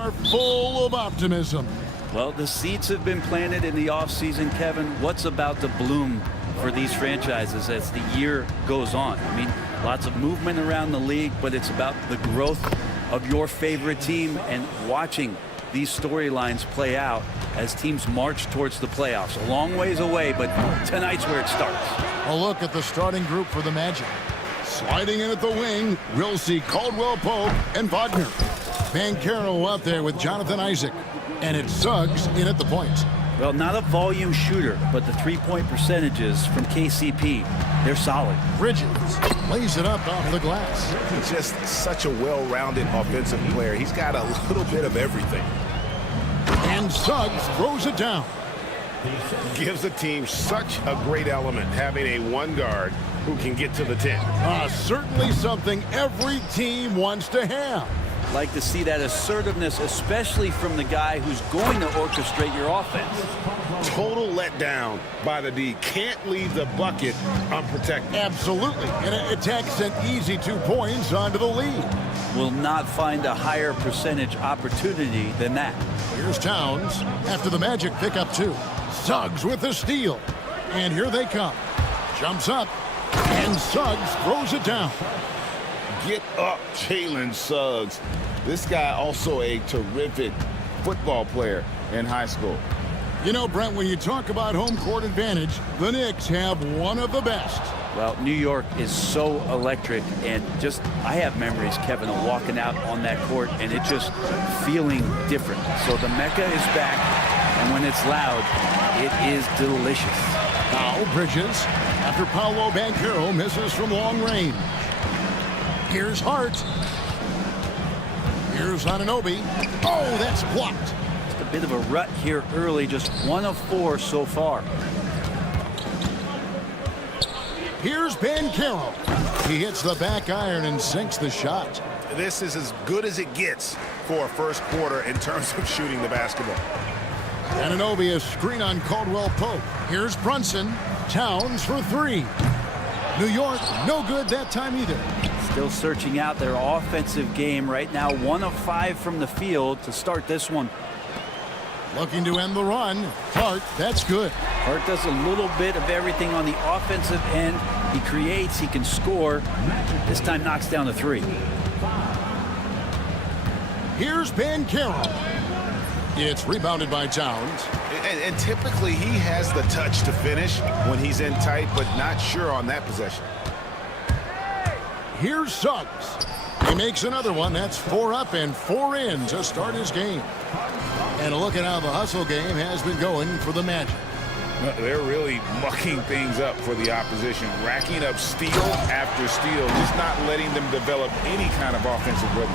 Are full of optimism. Well, the seeds have been planted in the offseason, Kevin. What's about to bloom for these franchises as the year goes on? I mean, lots of movement around the league, but it's about the growth of your favorite team and watching these storylines play out as teams march towards the playoffs. A long ways away, but tonight's where it starts. A look at the starting group for the Magic. Sliding in at the wing, we'll see Caldwell Pope and Wagner. Bankero out there with Jonathan Isaac. And it's Suggs in at the point. Well, not a volume shooter, but the three-point percentages from KCP, they're solid. Bridges lays it up off the glass. He's just such a well-rounded offensive player. He's got a little bit of everything. And Suggs throws it down. Gives the team such a great element having a one guard who can get to the 10. Certainly something every team wants to have. Like to see that assertiveness, especially from the guy who's going to orchestrate your offense. Total letdown by the D. Can't leave the bucket unprotected. Absolutely. And it takes an easy 2 points onto the lead. Will not find a higher percentage opportunity than that. Here's Towns after the Magic pick up 2. Suggs with the steal. And here they come. Jumps up. And Suggs throws it down. Get up, Jalen Suggs. This guy also a terrific football player in high school. You know, Brent, when you talk about home court advantage, the Knicks have one of the best. Well, New York is so electric, and just, I have memories, Kevin, of walking out on that court and it just feeling different. So the Mecca is back, and when it's loud, it is delicious. Now Bridges, after Paolo Banchero misses from long range. Here's Hart. Here's Anunoby. Oh, that's blocked. Just a bit of a rut here early, just 1 of 4 so far. Here's Banchero. He hits the back iron and sinks the shot. This is as good as it gets for a first quarter in terms of shooting the basketball. Anunoby, a screen on Caldwell Pope. Here's Brunson. Towns for 3. New York, no good that time either. Still searching out their offensive game right now. 1 of 5 from the field to start this one. Looking to end the run. Hart, that's good. Hart does a little bit of everything on the offensive end. He creates, he can score. This time knocks down the 3. Here's Banchero. It's rebounded by Towns. And typically he has the touch to finish when he's in tight, but not sure on that possession. Here's Suggs. He makes another one. That's 4 up and 4 in to start his game. And a look at how the hustle game has been going for the Magic. They're really mucking things up for the opposition, racking up steal after steal, just not letting them develop any kind of offensive rhythm.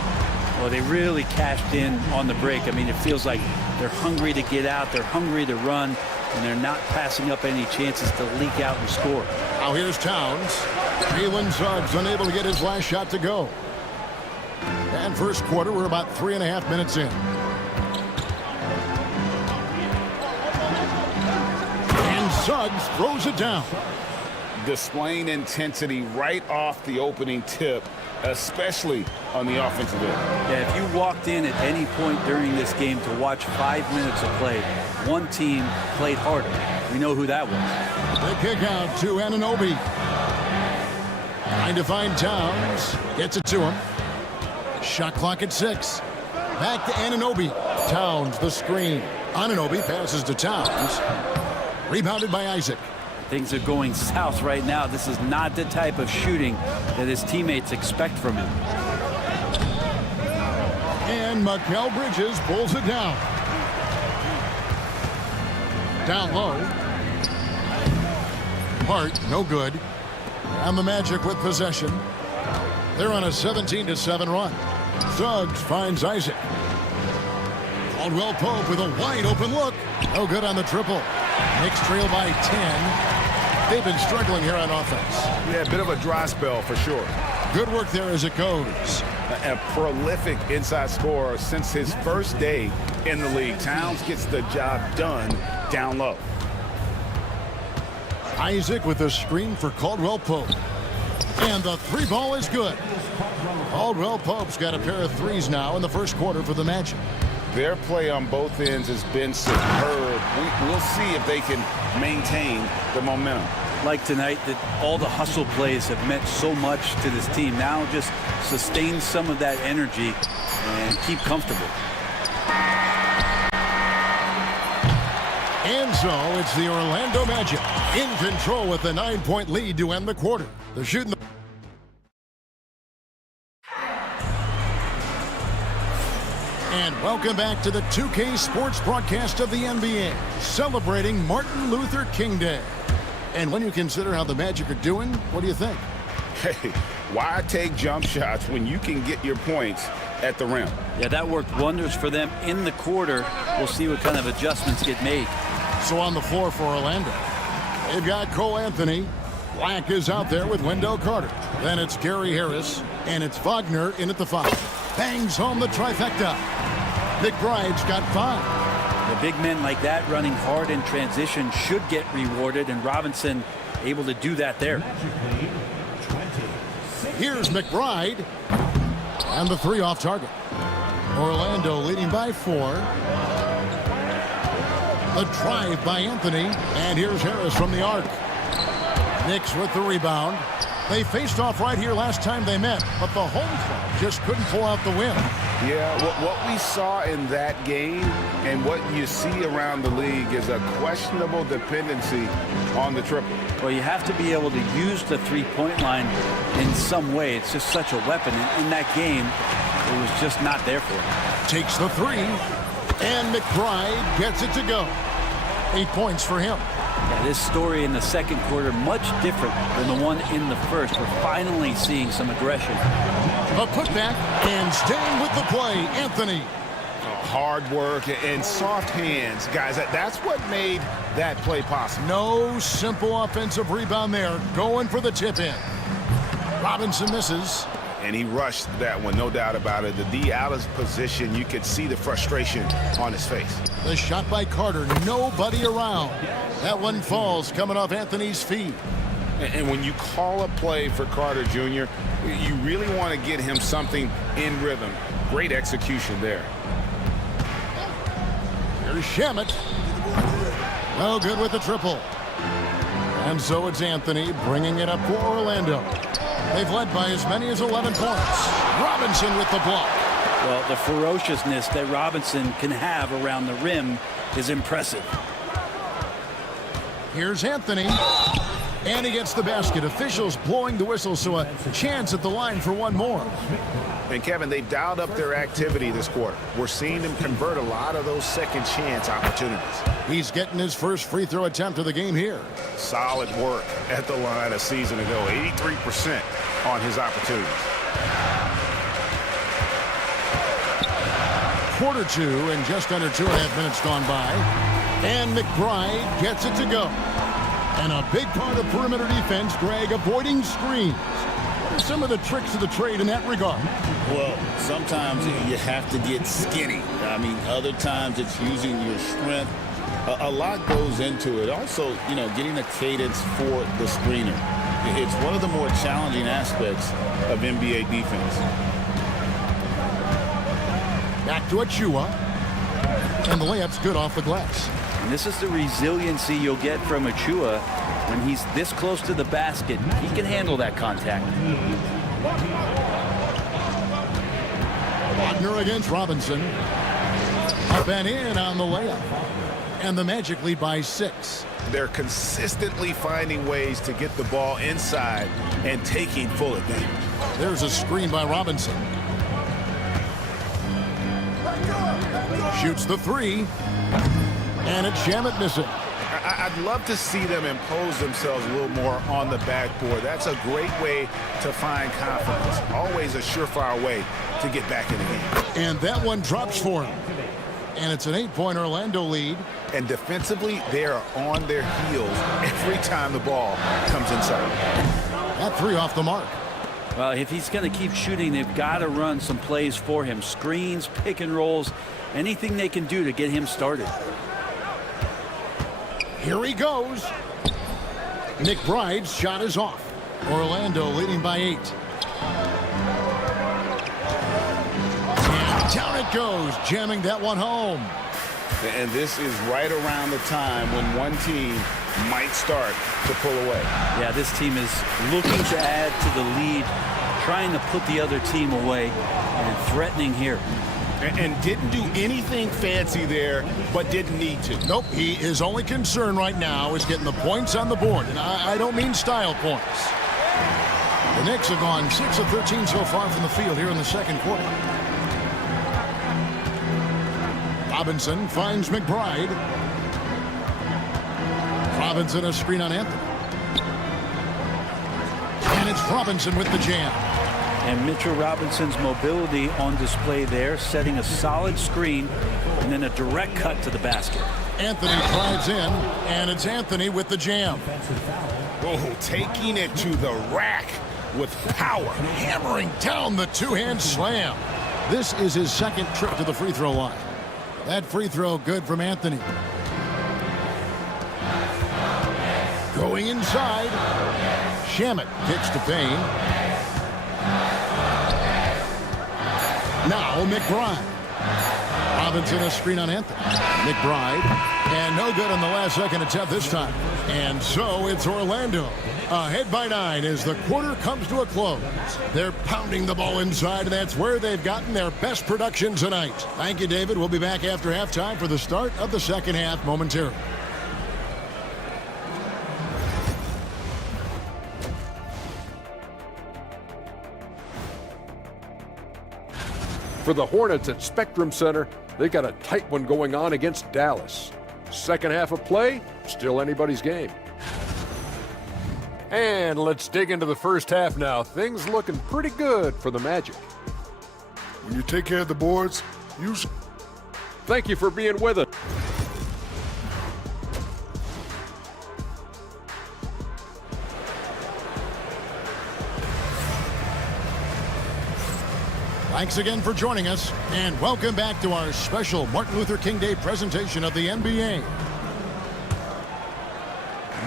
Well, they really cashed in on the break. I mean, it feels like they're hungry to get out, they're hungry to run, and they're not passing up any chances to leak out and score. Now here's Towns. Jalen Suggs unable to get his last shot to go. And first quarter, we're about 3.5 minutes in. And Suggs throws it down. Displaying intensity right off the opening tip, especially on the offensive end. Yeah, if you walked in at any point during this game to watch 5 minutes of play, one team played harder. We know who that was. The kick out to Anunoby. Trying to find Towns. Gets it to him. Shot clock at 6. Back to Anunoby. Towns, the screen. Anunoby passes to Towns. Rebounded by Isaac. Things are going south right now. This is not the type of shooting that his teammates expect from him. And Mikal Bridges pulls it down. Down low. Hart, no good. And the Magic with possession. They're on a 17-7 run. Suggs finds Isaac. Caldwell Pope with a wide open look. No good on the triple. Knicks trail by 10. They've been struggling here on offense. Yeah, a bit of a dry spell for sure. Good work there as it goes. A prolific inside scorer since his first day in the league. Towns gets the job done down low. Isaac with a screen for Caldwell Pope. And the 3 ball is good. Caldwell Pope's got a pair of 3s now in the first quarter for the Magic. Their play on both ends has been superb. We'll see if they can maintain the momentum. Like tonight, that all the hustle plays have meant so much to this team. Now just sustain some of that energy and keep comfortable. And so it's the Orlando Magic in control with a 9-point lead to end the quarter. They're shooting the... And welcome back to the 2K Sports broadcast of the NBA, celebrating Martin Luther King Day. And when you consider how the Magic are doing, what do you think? Hey, why take jump shots when you can get your points at the rim? Yeah, that worked wonders for them in the quarter. We'll see what kind of adjustments get made. So on the floor for Orlando, they've got Cole Anthony. Black is out there with Wendell Carter. Then it's Gary Harris, and it's Wagner in at the 5. Bangs home the trifecta. McBride's got 5. The big men like that running hard in transition should get rewarded, and Robinson able to do that there. Here's McBride, and the 3 off target. Orlando leading by 4. The drive by Anthony, and here's Harris from the arc. Knicks with the rebound. They faced off right here last time they met, but the home club just couldn't pull out the win. Yeah, what we saw in that game and what you see around the league is a questionable dependency on the triple. Well, you have to be able to use the three-point line in some way. It's just such a weapon. And in that game, it was just not there for him. Takes the 3, and McBride gets it to go. 8 points for him. Yeah, this story in the second quarter much different than the one in the first. We're finally seeing some aggression. A putback and staying with the play, Anthony. Hard work and soft hands, guys. That's what made that play possible. No simple offensive rebound there. Going for the tip in. Robinson misses. And he rushed that one, no doubt about it. The D out of position, you could see the frustration on his face. The shot by Carter, nobody around. That one falls coming off Anthony's feet. And when you call a play for Carter Jr., you really want to get him something in rhythm. Great execution there. Here's Shamet. No good with the triple. And so it's Anthony bringing it up for Orlando. They've led by as many as 11 points. Robinson with the block. Well, the ferociousness that Robinson can have around the rim is impressive. Here's Anthony. And he gets the basket. Officials blowing the whistle, so a chance at the line for one more. And Kevin, they've dialed up their activity this quarter. We're seeing them convert a lot of those second chance opportunities. He's getting his first free throw attempt of the game here. Solid work at the line a season ago. 83% on his opportunities. Quarter 2 and just under 2.5 minutes gone by. And McBride gets it to go. And a big part of perimeter defense, Greg, avoiding screens. What are some of the tricks of the trade in that regard? Well, sometimes you have to get skinny. I mean, other times it's using your strength. A lot goes into it. Also, you know, getting a cadence for the screener. It's one of the more challenging aspects of NBA defense. Back to Achua. And the layup's good off the glass. And this is the resiliency you'll get from Achua when he's this close to the basket. He can handle that contact. Wagner against Robinson. Up and in on the layup. And the Magic lead by 6. They're consistently finding ways to get the ball inside and taking full advantage. There's a screen by Robinson. Shoots the 3. And it's Shamet missing. I'd love to see them impose themselves a little more on the backboard. That's a great way to find confidence. Always a surefire way to get back in the game. And that one drops for him. And it's an 8-point Orlando lead. And defensively, they are on their heels every time the ball comes inside. That 3 off the mark. Well, if he's going to keep shooting, they've got to run some plays for him. Screens, pick and rolls, anything they can do to get him started. Here he goes. McBride's shot is off. Orlando leading by 8. And down it it goes, jamming that one home. And this is right around the time when one team might start to pull away. Yeah, this team is looking to add to the lead, trying to put the other team away, and threatening here. And didn't do anything fancy there, but didn't need to. Nope, his only concern right now is getting the points on the board, and I don't mean style points. The Knicks have gone 6 of 13 so far from the field here in the second quarter. Robinson finds McBride. Robinson a screen on Anthony. And it's Robinson with the jam. And Mitchell Robinson's mobility on display there, setting a solid screen and then a direct cut to the basket. Anthony drives in, and it's Anthony with the jam. Oh, taking it to the rack with power. Hammering down the two-hand slam. This is his second trip to the free throw line. That free throw good from Anthony. Going inside. Shamet kicks to Payne. Now McBride. Robinson a screen on Anthony. McBride. And no good on the last second attempt this time. And so it's Orlando. Ahead by 9 as the quarter comes to a close. They're pounding the ball inside, and that's where they've gotten their best production tonight. Thank you, David. We'll be back after halftime for the start of the second half momentarily. For the Hornets at Spectrum Center, they got a tight one going on against Dallas. Second half of play, still anybody's game. And let's dig into the first half now. Things looking pretty good for the Magic. When you take care of the boards, Thank you for being with us. Thanks again for joining us, and welcome back to our special Martin Luther King Day presentation of the NBA.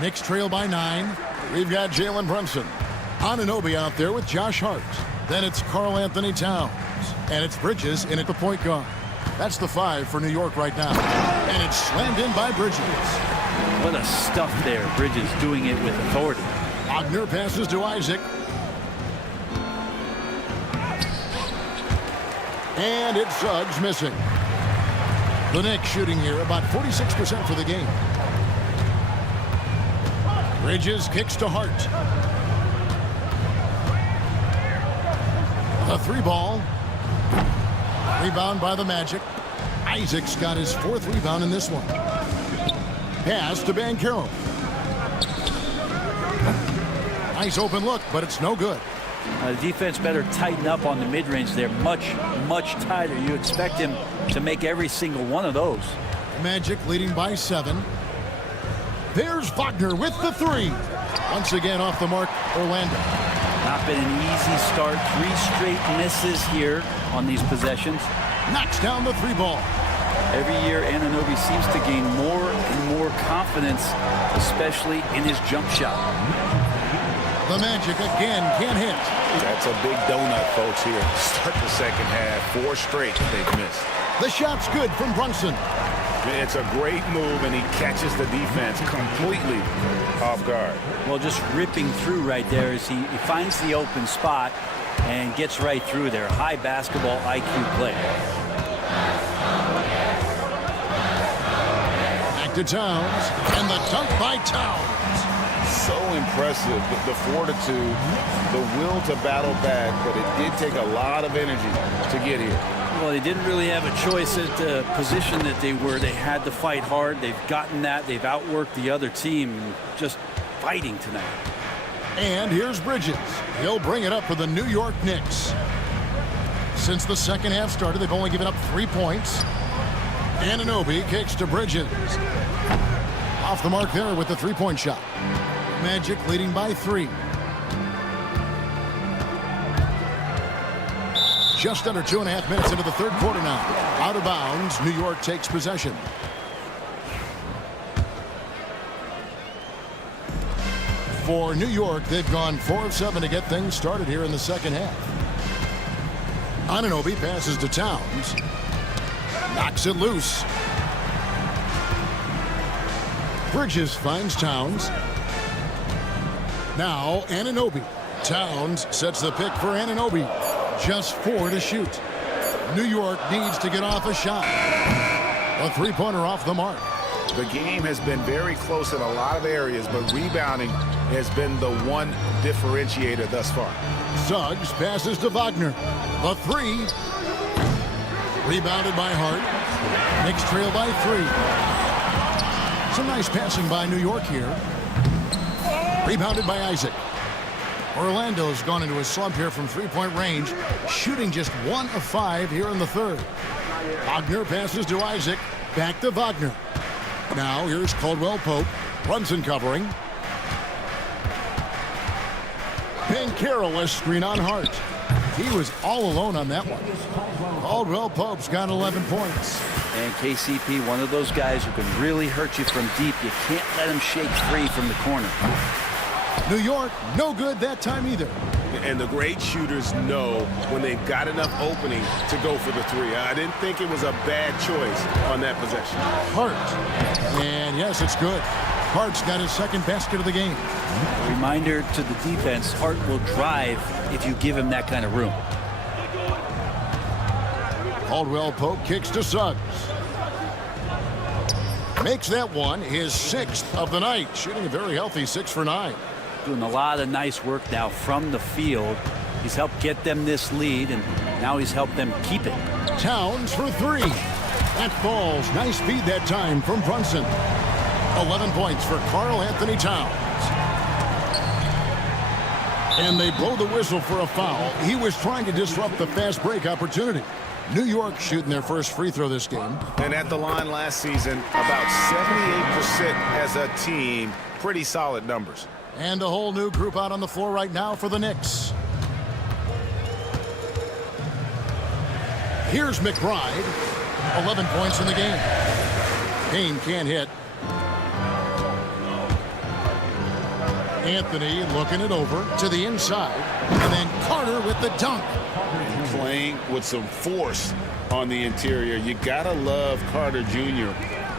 Knicks trail by 9. We've got Jalen Brunson. Anunoby out there with Josh Hart. Then it's Karl Anthony Towns. And it's Bridges in at the point guard. That's the 5 for New York right now. And it's slammed in by Bridges. What a stuff there. Bridges doing it with authority. Wagner passes to Isaac. And it's Suggs missing. The Knicks shooting here about 46% for the game. Bridges kicks to Hart. The 3 ball. Rebound by the Magic. Isaac's got his 4th rebound in this one. Pass to Banchero. Nice open look, but it's no good. The defense better tighten up on the mid-range. They're much, much tighter. You expect him to make every single one of those. Magic leading by 7. There's Wagner with the 3. Once again off the mark, Orlando. Not been an easy start. 3 straight misses here on these possessions. Knocks down the 3 ball. Every year, Anunoby seems to gain more and more confidence, especially in his jump shot. The Magic again can't hit. That's a big donut, folks, here. Start the second half. 4 straight they've missed. The shot's good from Brunson. It's a great move, and he catches the defense completely off guard. Well, just ripping through right there as he finds the open spot and gets right through there. High basketball IQ play. Back to Towns, and the dunk by Towns. So impressive, the fortitude, the will to battle back, but it did take a lot of energy to get here. Well, they didn't really have a choice at the position that they were. They had to fight hard. They've gotten that. They've outworked the other team. Just fighting tonight. And here's Bridges. He'll bring it up for the New York Knicks. Since the second half started, they've only given up 3 points. Anunoby kicks to Bridges. Off the mark there with the 3-point shot. Magic leading by 3. Just under 2.5 minutes into the third quarter now. Out of bounds, New York takes possession. For New York, they've gone 4 of 7 to get things started here in the second half. Anunoby passes to Towns. Knocks it loose. Bridges finds Towns. Now Anunoby. Towns sets the pick for Anunoby. Just 4 to shoot. New York needs to get off a shot. A three-pointer off the mark. The game has been very close in a lot of areas, but rebounding has been the one differentiator thus far. Suggs passes to Wagner. The three. Rebounded by Hart. Knicks trail by 3. Some nice passing by New York here. Rebounded by Isaac. Orlando's gone into a slump here from three-point range, shooting just 1 of 5 here in the third. Wagner passes to Isaac. Back to Wagner. Now here's Caldwell Pope. Brunson covering. Ben Carroll screen on Hart. He was all alone on that one. Caldwell Pope's got 11 points. And KCP, one of those guys who can really hurt you from deep. You can't let him shake free from the corner. New York, no good that time either. And the great shooters know when they've got enough opening to go for the three. I didn't think it was a bad choice on that possession. Hart. And yes, it's good. Hart's got his second basket of the game. Reminder to the defense, Hart will drive if you give him that kind of room. Caldwell Pope kicks to Suggs. Makes that one his 6th of the night. Shooting a very healthy 6 for 9. Doing a lot of nice work now from the field. He's helped get them this lead, and now he's helped them keep it. Towns for 3. That falls. Nice feed that time from Brunson. 11 points for Karl Anthony Towns. And they blow the whistle for a foul. He was trying to disrupt the fast break opportunity. New York shooting their first free throw this game. And at the line last season, about 78% as a team. Pretty solid numbers. And a whole new group out on the floor right now for the Knicks. Here's McBride. 11 points in the game. Payne can't hit. Anthony looking it over to the inside. And then Carter with the dunk. Playing with some force on the interior. You gotta love Carter Jr.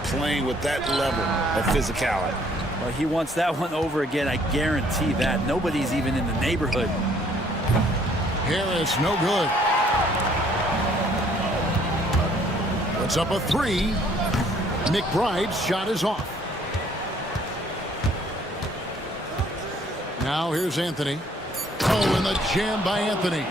playing with that level of physicality. Well, he wants that one over again, I guarantee that. Nobody's even in the neighborhood. Harris, no good. Puts up a 3. McBride's shot is off. Now here's Anthony. Oh, and the jam by Anthony.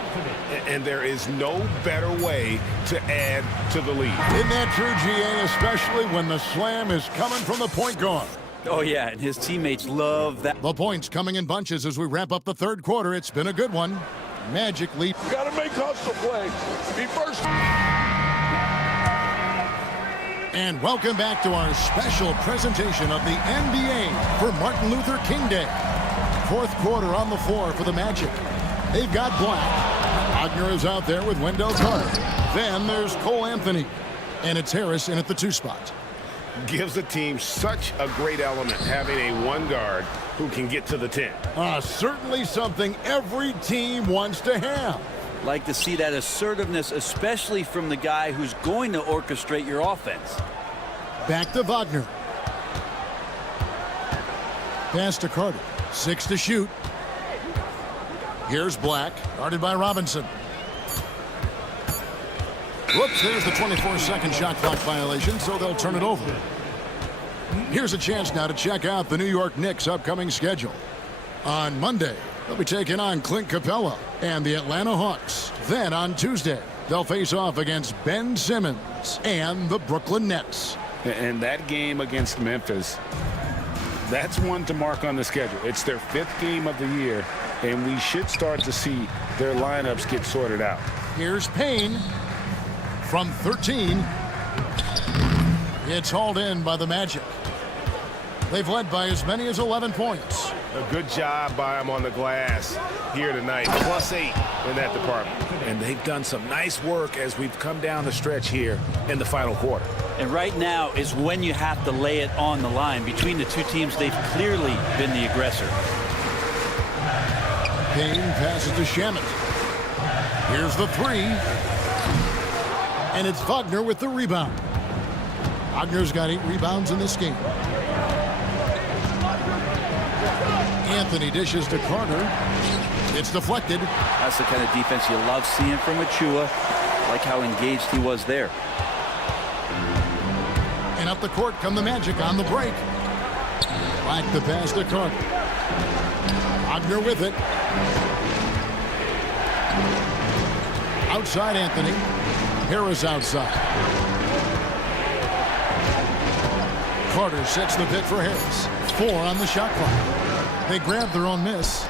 And there is no better way to add to the lead. Isn't that true, GA, especially when the slam is coming from the point guard? Oh, yeah, and his teammates love that. The points coming in bunches as we wrap up the third quarter. It's been a good one. Magic lead. Got to make hustle plays. Be first. And welcome back to our special presentation of the NBA for Martin Luther King Day. Fourth quarter on the floor for the Magic. They've got Black. Wagner is out there with Wendell Carter. Then there's Cole Anthony. And it's Harris in at the 2 spot. Gives the team such a great element having a one guard who can get to the 10. Certainly something every team wants to have. Like to see that assertiveness, especially from the guy who's going to orchestrate your offense. Back to Wagner. Pass to Carter. 6 to shoot. Here's Black, guarded by Robinson. Whoops, there's the 24-second shot clock violation, so they'll turn it over. Here's a chance now to check out the New York Knicks' upcoming schedule. On Monday, they'll be taking on Clint Capella and the Atlanta Hawks. Then on Tuesday, they'll face off against Ben Simmons and the Brooklyn Nets. And that game against Memphis, that's one to mark on the schedule. It's their 5th game of the year, and we should start to see their lineups get sorted out. Here's Payne from 13. It's hauled in by the Magic. They've led by as many as 11 points. A good job by them on the glass here tonight. +8 in that department. And they've done some nice work as we've come down the stretch here in the final quarter. And right now is when you have to lay it on the line. Between the two teams, they've clearly been the aggressor. Payne passes to Shamet. Here's the 3. And it's Wagner with the rebound. Wagner's got 8 rebounds in this game. Anthony dishes to Carter. It's deflected. That's the kind of defense you love seeing from Achua. Like how engaged he was there. And up the court come the Magic on the break. Back the pass to Carter. Wagner with it. Outside Anthony. Harris outside. Carter sets the pit for Harris. 4 on the shot clock. They grab their own miss.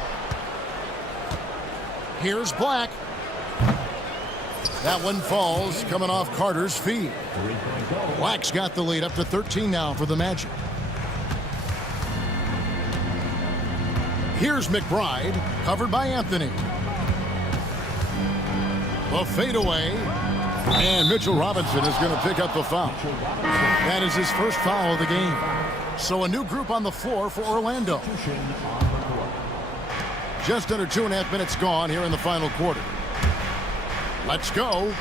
Here's Black. That one falls, coming off Carter's feet. Black's got the lead up to 13 now for the Magic. Here's McBride, covered by Anthony. The fadeaway. And Mitchell Robinson is going to pick up the foul. That is his first foul of the game. So a new group on the floor for Orlando. Just under 2.5 minutes gone here in the final quarter. Let's go.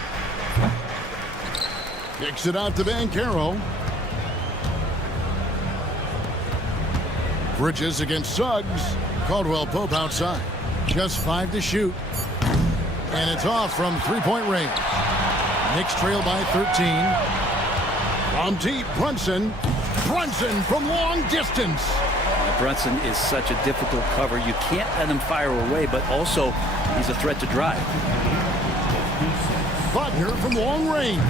Kicks it out to Banchero. Bridges against Suggs. Caldwell Pope outside. Just 5 to shoot. And it's off from 3-point range. Knicks trail by 13. From deep, Brunson. Brunson from long distance. Brunson is such a difficult cover. You can't let him fire away, but also he's a threat to drive. Wagner from long range.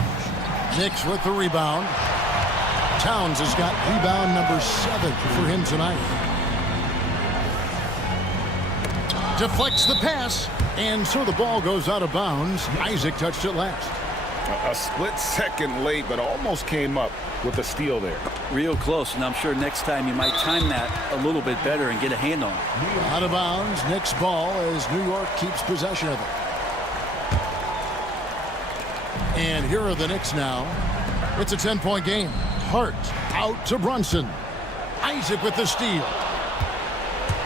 Knicks with the rebound. Towns has got rebound number 7 for him tonight. Deflects the pass, and so the ball goes out of bounds. Isaac touched it last. A split second late, but almost came up with a steal there. Real close, and I'm sure next time you might time that a little bit better and get a hand on it. Out of bounds, Knicks ball as New York keeps possession of it. And here are the Knicks now. It's a 10-point game. Hart out to Brunson. Isaac with the steal.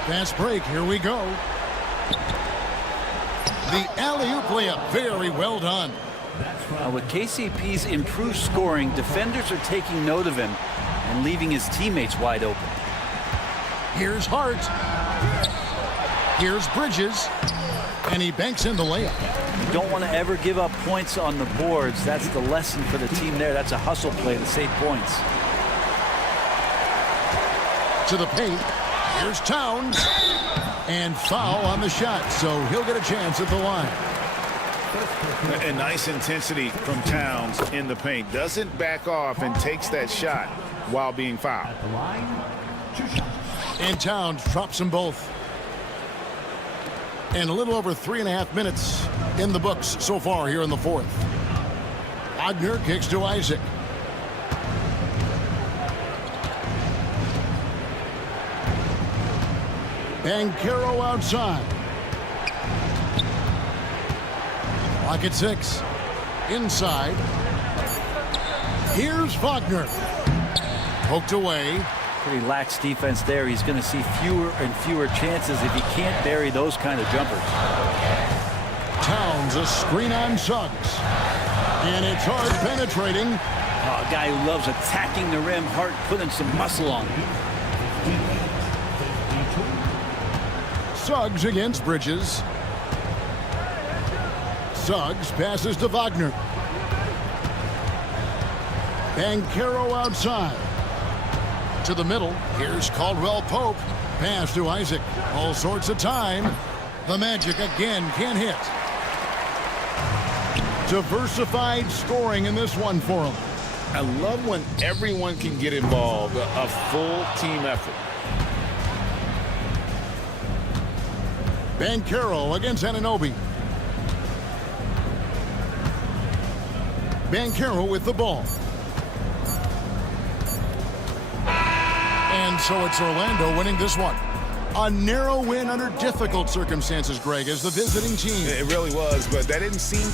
Fast break, here we go. The alley-oop layup, very well done. With KCP's improved scoring, defenders are taking note of him and leaving his teammates wide open. Here's Hart. Here's Bridges. And he banks in the layup. You don't want to ever give up points on the boards. That's the lesson for the team there. That's a hustle play to save points. To the paint. Here's Towns. And foul on the shot, so he'll get a chance at the line. A nice intensity from Towns in the paint. Doesn't back off and takes that shot while being fouled. And Towns drops them both. And a little over 3.5 minutes in the books so far here in the fourth. Wagner kicks to Isaac. Banchero outside. Clock at 6. Inside. Here's Wagner. Poked away. Pretty lax defense there. He's going to see fewer and fewer chances if he can't bury those kind of jumpers. Towns a screen on Suggs. And it's Hart penetrating. Oh, a guy who loves attacking the rim. Hart putting some muscle on him. Suggs against Bridges. Suggs passes to Wagner. Banchero outside. To the middle. Here's Caldwell Pope. Pass to Isaac. All sorts of time. The Magic again can't hit. Diversified scoring in this one for them. I love when everyone can get involved. A full team effort. Banchero against Anunoby. Banchero with the ball. And so it's Orlando winning this one. A narrow win under difficult circumstances, Greg, as the visiting team. It really was, but that didn't seem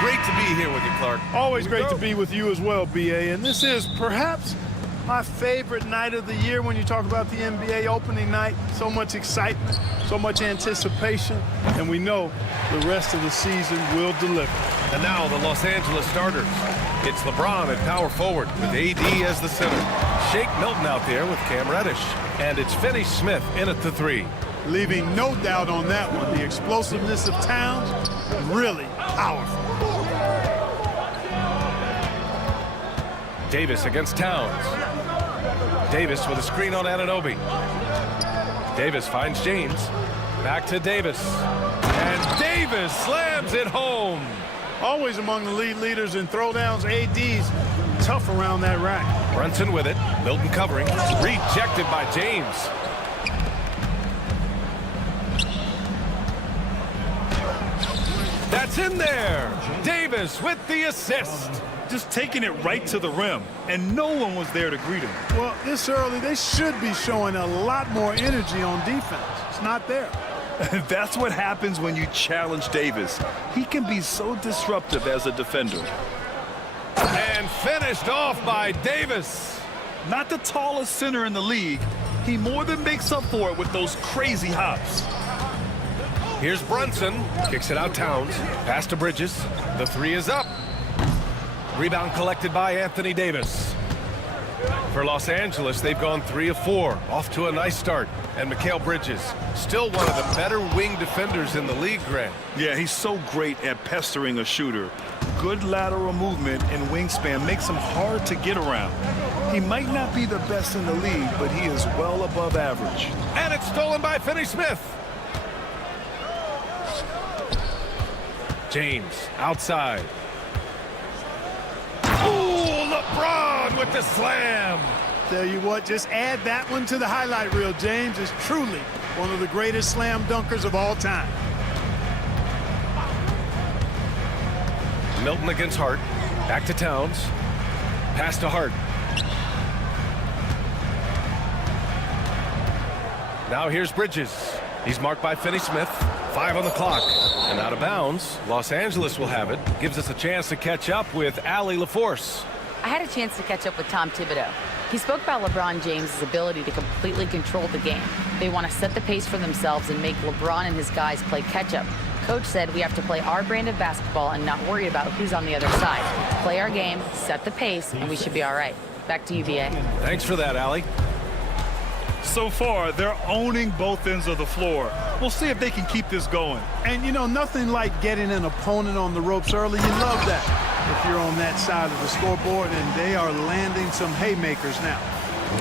Great to be here with you, Clark. Always great to be with you as well, BA. And this is perhaps my favorite night of the year when you talk about the NBA opening night. So much excitement, so much anticipation, and we know the rest of the season will deliver. And now the Los Angeles starters. It's LeBron at power forward with AD as the center. Shake Milton out there with Cam Reddish. And it's Finney Smith in at the 3. Leaving no doubt on that one. The explosiveness of Towns, really powerful. Davis against Towns. Davis with a screen on Anunoby. Davis finds James. Back to Davis. And Davis slams it home. Always among the lead leaders in throwdowns. AD's tough around that rack. Brunson with it. Milton covering. Rejected by James. That's in there. Davis with the assist. Just taking it right to the rim, and no one was there to greet him. Well, this early, they should be showing a lot more energy on defense. It's not there. That's what happens when you challenge Davis. He can be so disruptive as a defender. And finished off by Davis. Not the tallest center in the league. He more than makes up for it with those crazy hops. Here's Brunson. Kicks it out Towns. Pass to Bridges. The 3 is up. Rebound collected by Anthony Davis. For Los Angeles, they've gone 3 of 4. Off to a nice start. And Mikal Bridges, still one of the better wing defenders in the league, Grant. Yeah, he's so great at pestering a shooter. Good lateral movement and wingspan makes him hard to get around. He might not be the best in the league, but he is well above average. And it's stolen by Finney Smith. James outside. Ooh, LeBron with the slam. Tell you what, just add that one to the highlight reel. James is truly one of the greatest slam dunkers of all time. Milton against Hart. Back to Towns. Pass to Hart. Now here's Bridges. He's marked by Finney Smith. 5 on the clock. And out of bounds. Los Angeles will have it. Gives us a chance to catch up with Allie LaForce. I had a chance to catch up with Tom Thibodeau. He spoke about LeBron James' ability to completely control the game. They want to set the pace for themselves and make LeBron and his guys play catch-up. Coach said we have to play our brand of basketball and not worry about who's on the other side. Play our game, set the pace, and we should be all right. Back to you, BA. Thanks for that, Allie. So far, they're owning both ends of the floor. We'll see if they can keep this going. And, you know, nothing like getting an opponent on the ropes early. You love that if you're on that side of the scoreboard, and they are landing some haymakers now.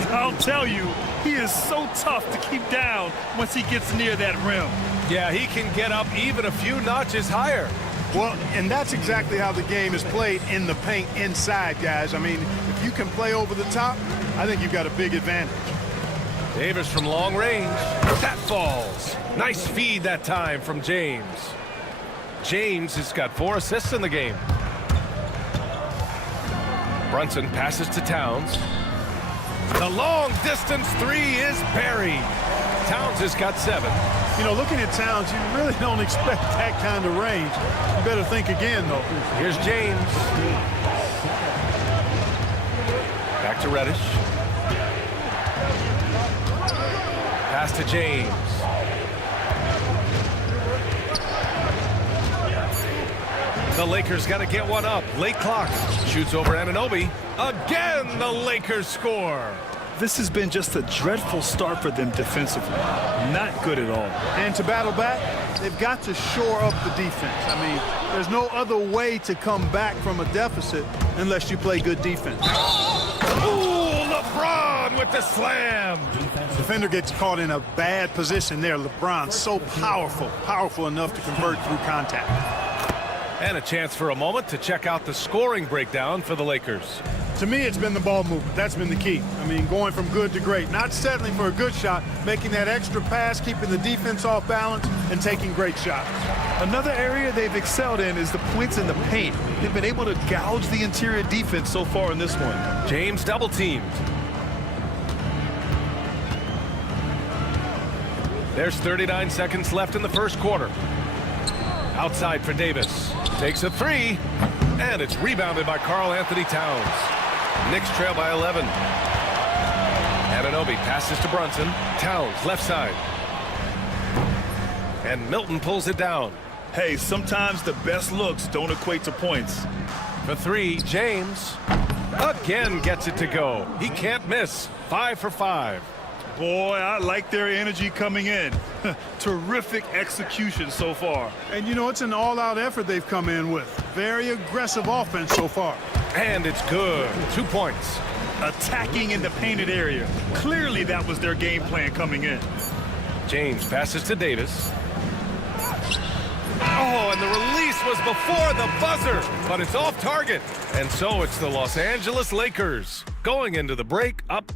I'll tell you, he is so tough to keep down once he gets near that rim. Yeah, he can get up even a few notches higher. Well, and that's exactly how the game is played in the paint inside, guys. I mean, if you can play over the top, I think you've got a big advantage. Davis from long range. That falls. Nice feed that time from James. James has got 4 assists in the game. Brunson passes to Towns. The long distance 3 is buried. Towns has got 7. You know, looking at Towns, you really don't expect that kind of range. You better think again, though. Here's James. Back to Reddish. Pass to James. The Lakers got to get one up. Late clock. Shoots over Anunoby. Again, the Lakers score. This has been just a dreadful start for them defensively. Not good at all. And to battle back, they've got to shore up the defense. I mean, there's no other way to come back from a deficit unless you play good defense. Ooh, LeBron with the slam. Defender gets caught in a bad position there. LeBron so powerful enough to convert through contact. And a chance for a moment to check out the scoring breakdown for the Lakers. To me, it's been the ball movement. That's been the key. I mean, going from good to great. Not settling for a good shot, making that extra pass, keeping the defense off balance, and taking great shots. Another area they've excelled in is the points in the paint. They've been able to gouge the interior defense so far in this one. James double teamed. There's 39 seconds left in the first quarter. Outside for Davis. Takes a three. And it's rebounded by Karl Anthony Towns. Knicks trail by 11. Anunoby passes to Brunson. Towns, left side. And Milton pulls it down. Hey, sometimes the best looks don't equate to points. For three, James again gets it to go. He can't miss. 5 for 5. Boy, I like their energy coming in. Terrific execution so far. And you know, it's an all-out effort they've come in with. Very aggressive offense so far. And it's good. 2 points. Attacking in the painted area. Clearly that was their game plan coming in. James passes to Davis. Oh, and the release was before the buzzer, but it's off target. And so it's the Los Angeles Lakers going into the break up.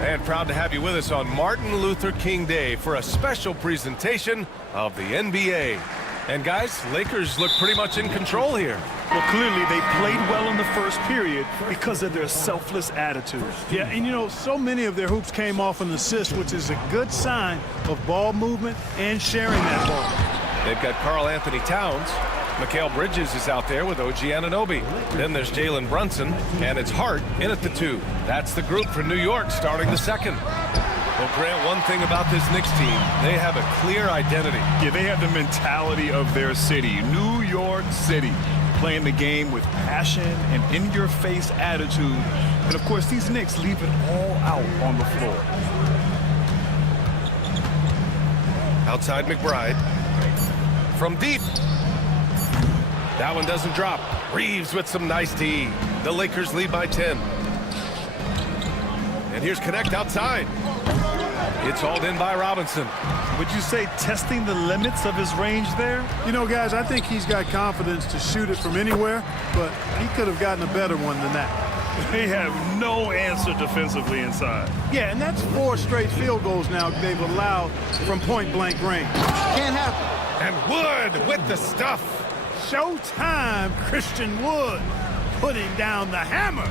And proud to have you with us on Martin Luther King Day for a special presentation of the NBA. And guys, Lakers look pretty much in control here. Well, clearly they played well in the first period because of their selfless attitude. Yeah, and you know, so many of their hoops came off an assist, which is a good sign of ball movement and sharing that ball. They've got Karl Anthony Towns. Mikal Bridges is out there with OG Anunoby. Then there's Jalen Brunson, and it's Hart in at the 2. That's the group for New York starting the second. Well, Grant, one thing about this Knicks team, they have a clear identity. Yeah, they have the mentality of their city, New York City, playing the game with passion and in-your-face attitude. And, of course, these Knicks leave it all out on the floor. Outside McBride. From deep. That one doesn't drop. Reeves with some nice D. The Lakers lead by 10. And here's Connect outside. It's hauled in by Robinson. Would you say testing the limits of his range there? You know, guys, I think he's got confidence to shoot it from anywhere, but he could have gotten a better one than that. They have no answer defensively inside. Yeah, and that's 4 straight field goals now they've allowed from point-blank range. Can't happen. And Wood with the stuff. Showtime, Christian Wood putting down the hammer.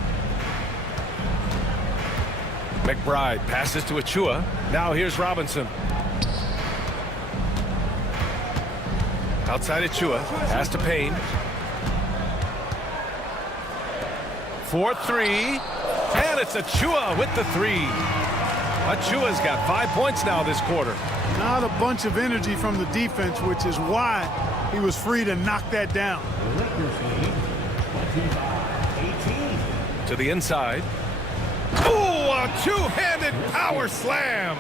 McBride passes to Achua. Now here's Robinson. Outside Achua. Pass to Payne. 4-3. And it's Achua with the 3. Achua's got 5 points now this quarter. Not a bunch of energy from the defense, which is why he was free to knock that down. To the inside. Oh, a two-handed power slam.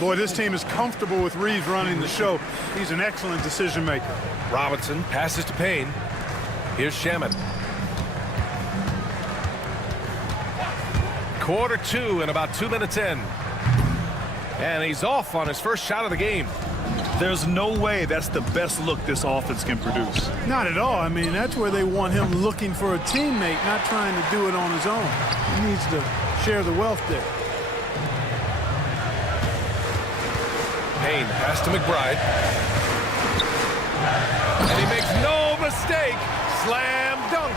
Boy, this team is comfortable with Reeves running the show. He's an excellent decision maker. Robinson passes to Payne. Here's Shaman. Quarter 2 and about 2 minutes in. And he's off on his first shot of the game. There's no way that's the best look this offense can produce. Not at all. I mean, that's where they want him looking for a teammate, not trying to do it on his own. He needs to share the wealth there. Payne pass to McBride. And he makes no mistake. Slam dunk.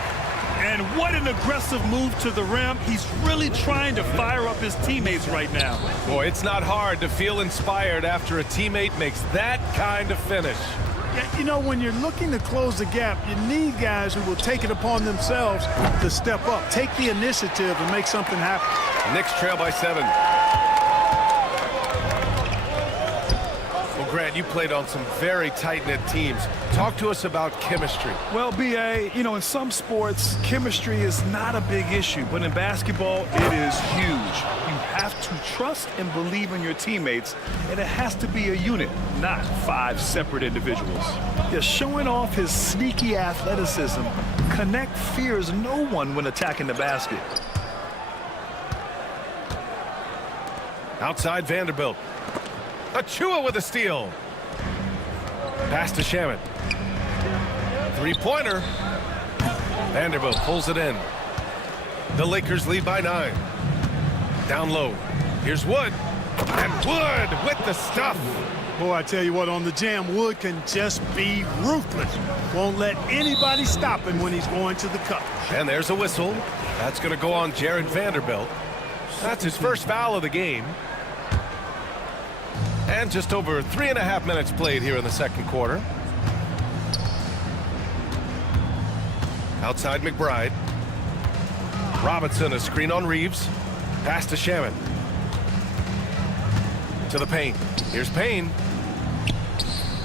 And what an aggressive move to the rim. He's really trying to fire up his teammates right now. Boy, it's not hard to feel inspired after a teammate makes that kind of finish. Yeah, you know, when you're looking to close the gap, you need guys who will take it upon themselves to step up, take the initiative, and make something happen. Knicks trail by 7. Well, Grant, you played on some very tight-knit teams. Talk to us about chemistry. Well, B.A., you know, in some sports, chemistry is not a big issue, but in basketball, it is huge. You have to trust and believe in your teammates, and it has to be a unit, not 5 separate individuals. Yeah, showing off his sneaky athleticism, Connect fears no one when attacking the basket. Outside Vanderbilt. Achua with a steal. Pass to Shaman. Three-pointer. Vanderbilt pulls it in. The Lakers lead by 9. Down low. Here's Wood. And Wood with the stuff. Boy, I tell you what, on the jam, Wood can just be ruthless. Won't let anybody stop him when he's going to the cup. And there's a whistle. That's going to go on Jared Vanderbilt. That's his first foul of the game. And just over 3.5 minutes played here in the second quarter. Outside McBride. Robinson, a screen on Reeves. Pass to Shaman. To the paint. Here's Payne.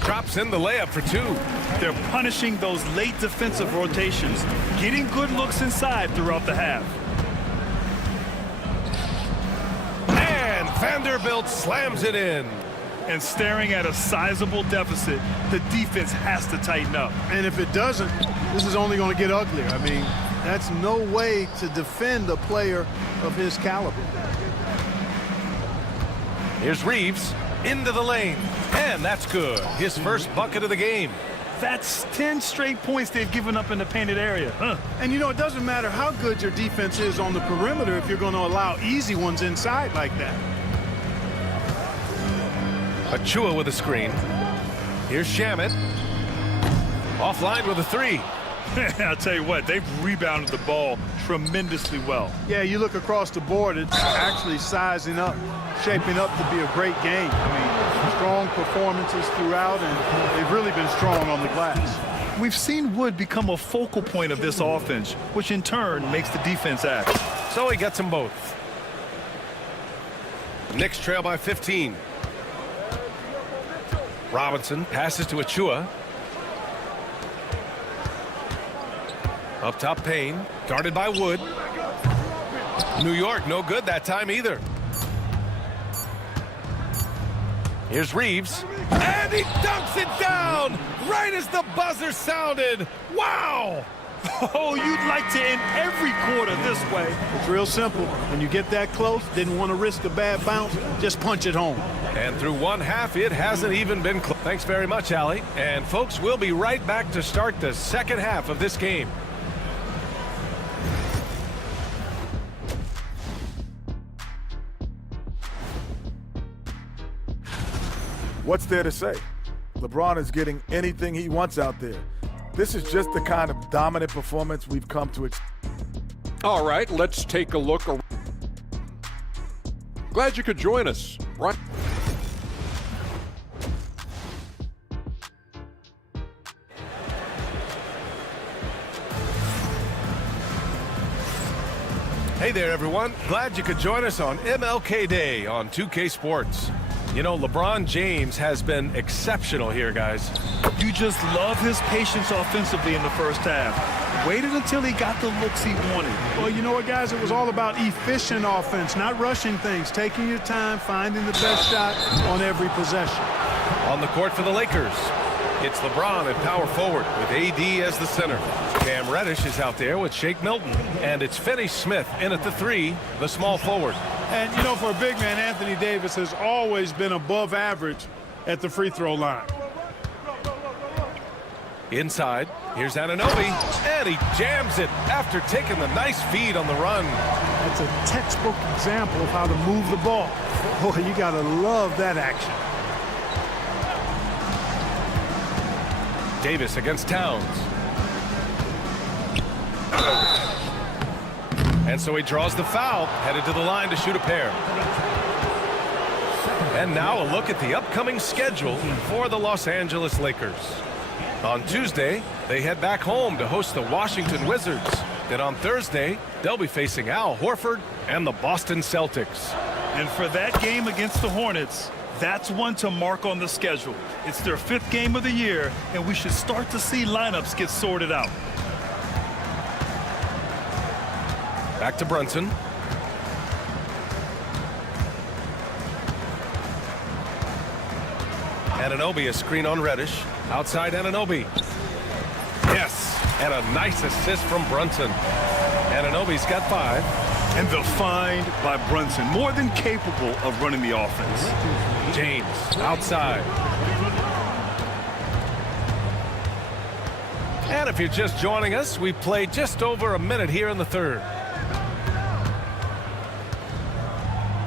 Drops in the layup for two. They're punishing those late defensive rotations, getting good looks inside throughout the half. And Vanderbilt slams it in. And staring at a sizable deficit, the defense has to tighten up. And if it doesn't, this is only going to get uglier. I mean, that's no way to defend a player of his caliber. Here's Reeves into the lane. And that's good. His first bucket of the game. That's 10 straight points they've given up in the painted area. And, you know, it doesn't matter how good your defense is on the perimeter if you're going to allow easy ones inside like that. Achua with a screen. Here's Shaman. Offline with a three. I'll tell you what, they've rebounded the ball tremendously well. Yeah, you look across the board, it's actually sizing up, shaping up to be a great game. I mean, strong performances throughout, and they've really been strong on the glass. We've seen Wood become a focal point of this offense, which in turn makes the defense act. So he gets them both. Knicks trail by 15. Robinson passes to Achua. Up top, Payne, guarded by Wood. New York, no good that time either. Here's Reeves, and he dunks it down right as the buzzer sounded. Wow! Oh, you'd like to end every quarter this way. It's real simple. When you get that close, didn't want to risk a bad bounce, just punch it home. And through one half, it hasn't even been close. Thanks very much, Allie. And folks, we'll be right back to start the second half of this game. What's there to say? LeBron is getting anything he wants out there. This is just the kind of dominant performance we've come to expect. All right, let's take a look. Glad you could join us. Right. Hey there, everyone. Glad you could join us on MLK Day on 2K Sports. You know, LeBron James has been exceptional here, guys. You just love his patience offensively in the first half. Waited until he got the looks he wanted. Well, you know what, guys? It was all about efficient offense, not rushing things, taking your time, finding the best shot on every possession. On the court for the Lakers, it's LeBron at power forward with AD as the center. Cam Reddish is out there with Shake Milton. And it's Finney-Smith in at the three, the small forward. And, you know, for a big man, Anthony Davis has always been above average at the free throw line. Inside, here's Anunoby, and he jams it after taking the nice feed on the run. That's a textbook example of how to move the ball. Boy, you got to love that action. Davis against Towns. And so he draws the foul, headed to the line to shoot a pair. And now a look at the upcoming schedule for the Los Angeles Lakers. On Tuesday, they head back home to host the Washington Wizards. Then on Thursday, they'll be facing Al Horford and the Boston Celtics. And for that game against the Hornets, that's one to mark on the schedule. It's their 5th game of the year, and we should start to see lineups get sorted out. Back to Brunson. Anunoby, a screen on Reddish. Outside Anunoby. Yes, and a nice assist from Brunson. Anunoby's got 5. And the find by Brunson, more than capable of running the offense. James, outside. And if you're just joining us, we played just over a minute here in the third.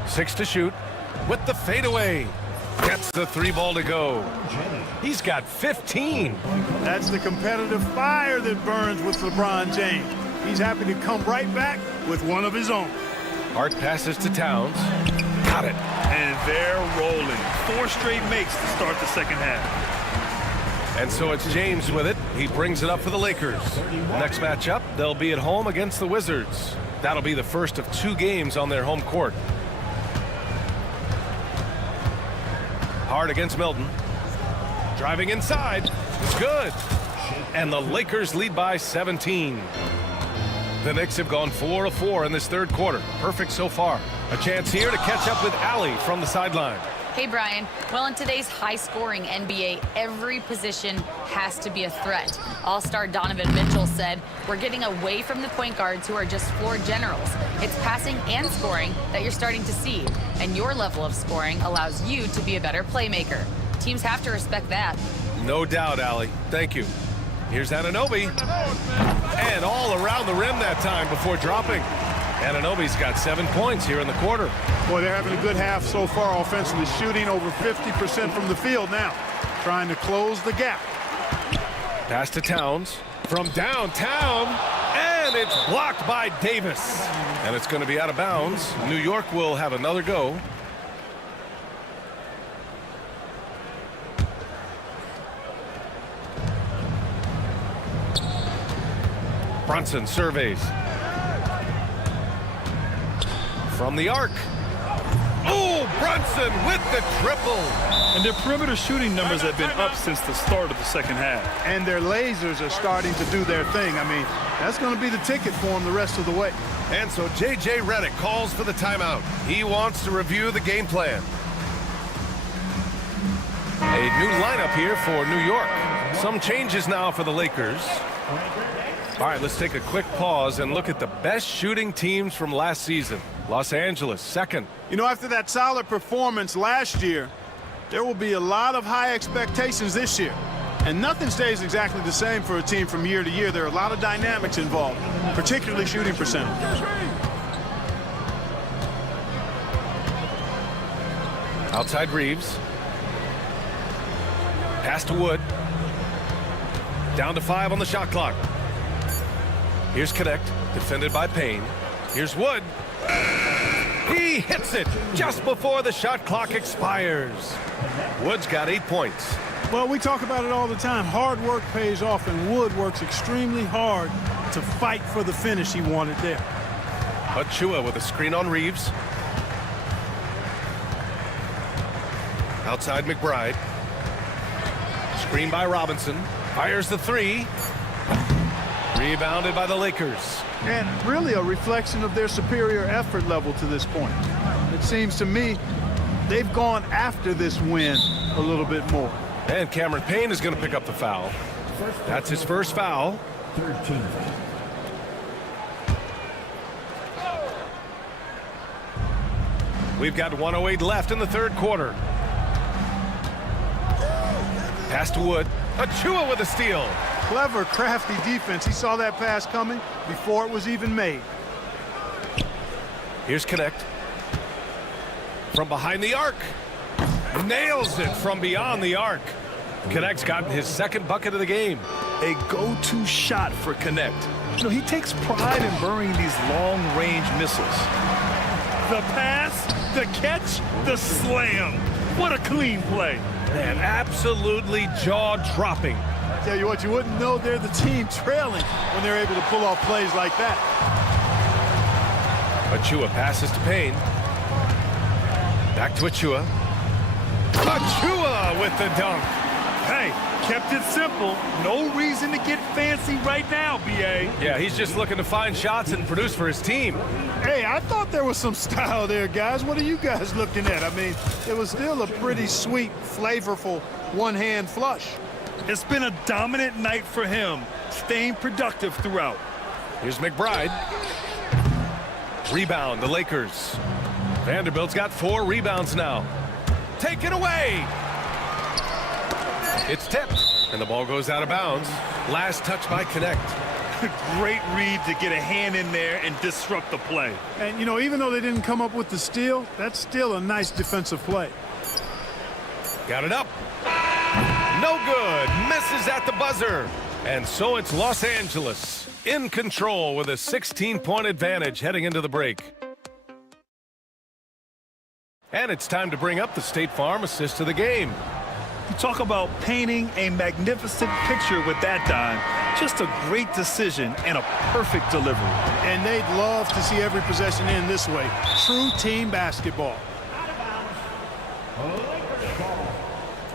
6 to shoot with the fadeaway. Gets the 3 ball to go. He's got 15. That's the competitive fire that burns with LeBron James. He's happy to come right back with one of his own. Hart passes to Towns. Got it. And they're rolling. 4 straight makes to start the second half. And so it's James with it. He brings it up for the Lakers. Next matchup, they'll be at home against the Wizards. That'll be the first of 2 games on their home court. Hard against Milton. Driving inside. It's good. And the Lakers lead by 17. The Knicks have gone 4 of 4 in this third quarter. Perfect so far. A chance here to catch up with Allie from the sideline. Hey, Brian. Well, in today's high-scoring NBA, every position has to be a threat. All-star Donovan Mitchell said, we're getting away from the point guards who are just floor generals. It's passing and scoring that you're starting to see, and your level of scoring allows you to be a better playmaker. Teams have to respect that. No doubt, Allie. Thank you. Here's Anunoby. And all around the rim that time before dropping. Anunoby's got 7 points here in the quarter. Boy, they're having a good half so far offensively, shooting over 50% from the field now, trying to close the gap. Pass to Towns from downtown, and it's blocked by Davis. And it's going to be out of bounds. New York will have another go. Brunson surveys. From the arc. Oh, Brunson with the triple. And their perimeter shooting numbers have been up since the start of the second half. And their lasers are starting to do their thing. I mean, that's going to be the ticket for them the rest of the way. And so J.J. Redick calls for the timeout. He wants to review the game plan. A new lineup here for New York. Some changes now for the Lakers. All right, let's take a quick pause and look at the best shooting teams from last season. Los Angeles, second. You know, after that solid performance last year, there will be a lot of high expectations this year. And nothing stays exactly the same for a team from year to year. There are a lot of dynamics involved, particularly shooting percentage. Outside Reeves. Pass to Wood. Down to 5 on the shot clock. Here's Connect, defended by Payne. Here's Wood. He hits it just before the shot clock expires. Wood's got 8 points. Well, we talk about it all the time. Hard work pays off, and Wood works extremely hard to fight for the finish he wanted there. Achua with a screen on Reeves. Outside McBride. Screen by Robinson. Fires the 3. Rebounded by the Lakers. And really a reflection of their superior effort level to this point. It seems to me they've gone after this win a little bit more. And Cameron Payne is going to pick up the foul. That's his first foul. 13. We've got 1:08 left in the third quarter. Pass to Wood. Achua with a steal. Clever, crafty defense. He saw that pass coming before it was even made. Here's Connect. From behind the arc. Nails it from beyond the arc. Connect's gotten his second bucket of the game. A go-to shot for Connect. You know, he takes pride in burying these long-range missiles. The pass, the catch, the slam. What a clean play. Man, absolutely jaw-dropping. Tell you what, you wouldn't know they're the team trailing when they're able to pull off plays like that. Achua passes to Payne. Back to Achua. Achua with the dunk. Hey, kept it simple. No reason to get fancy right now, B.A. Yeah, he's just looking to find shots and produce for his team. Hey, I thought there was some style there, guys. What are you guys looking at? I mean, it was still a pretty sweet, flavorful one-hand flush. It's been a dominant night for him, staying productive throughout. Here's McBride. Rebound, the Lakers. Vanderbilt's got 4 rebounds now. Taken away. It's tipped, and the ball goes out of bounds. Last touch by Connect. Great read to get a hand in there and disrupt the play. And, you know, even though they didn't come up with the steal, that's still a nice defensive play. Got it up. No good. Misses at the buzzer. And so it's Los Angeles in control with a 16-point advantage heading into the break. And it's time to bring up the State Farm assist of the game. You talk about painting a magnificent picture with that dime. Just a great decision and a perfect delivery. And they'd love to see every possession end this way. True team basketball.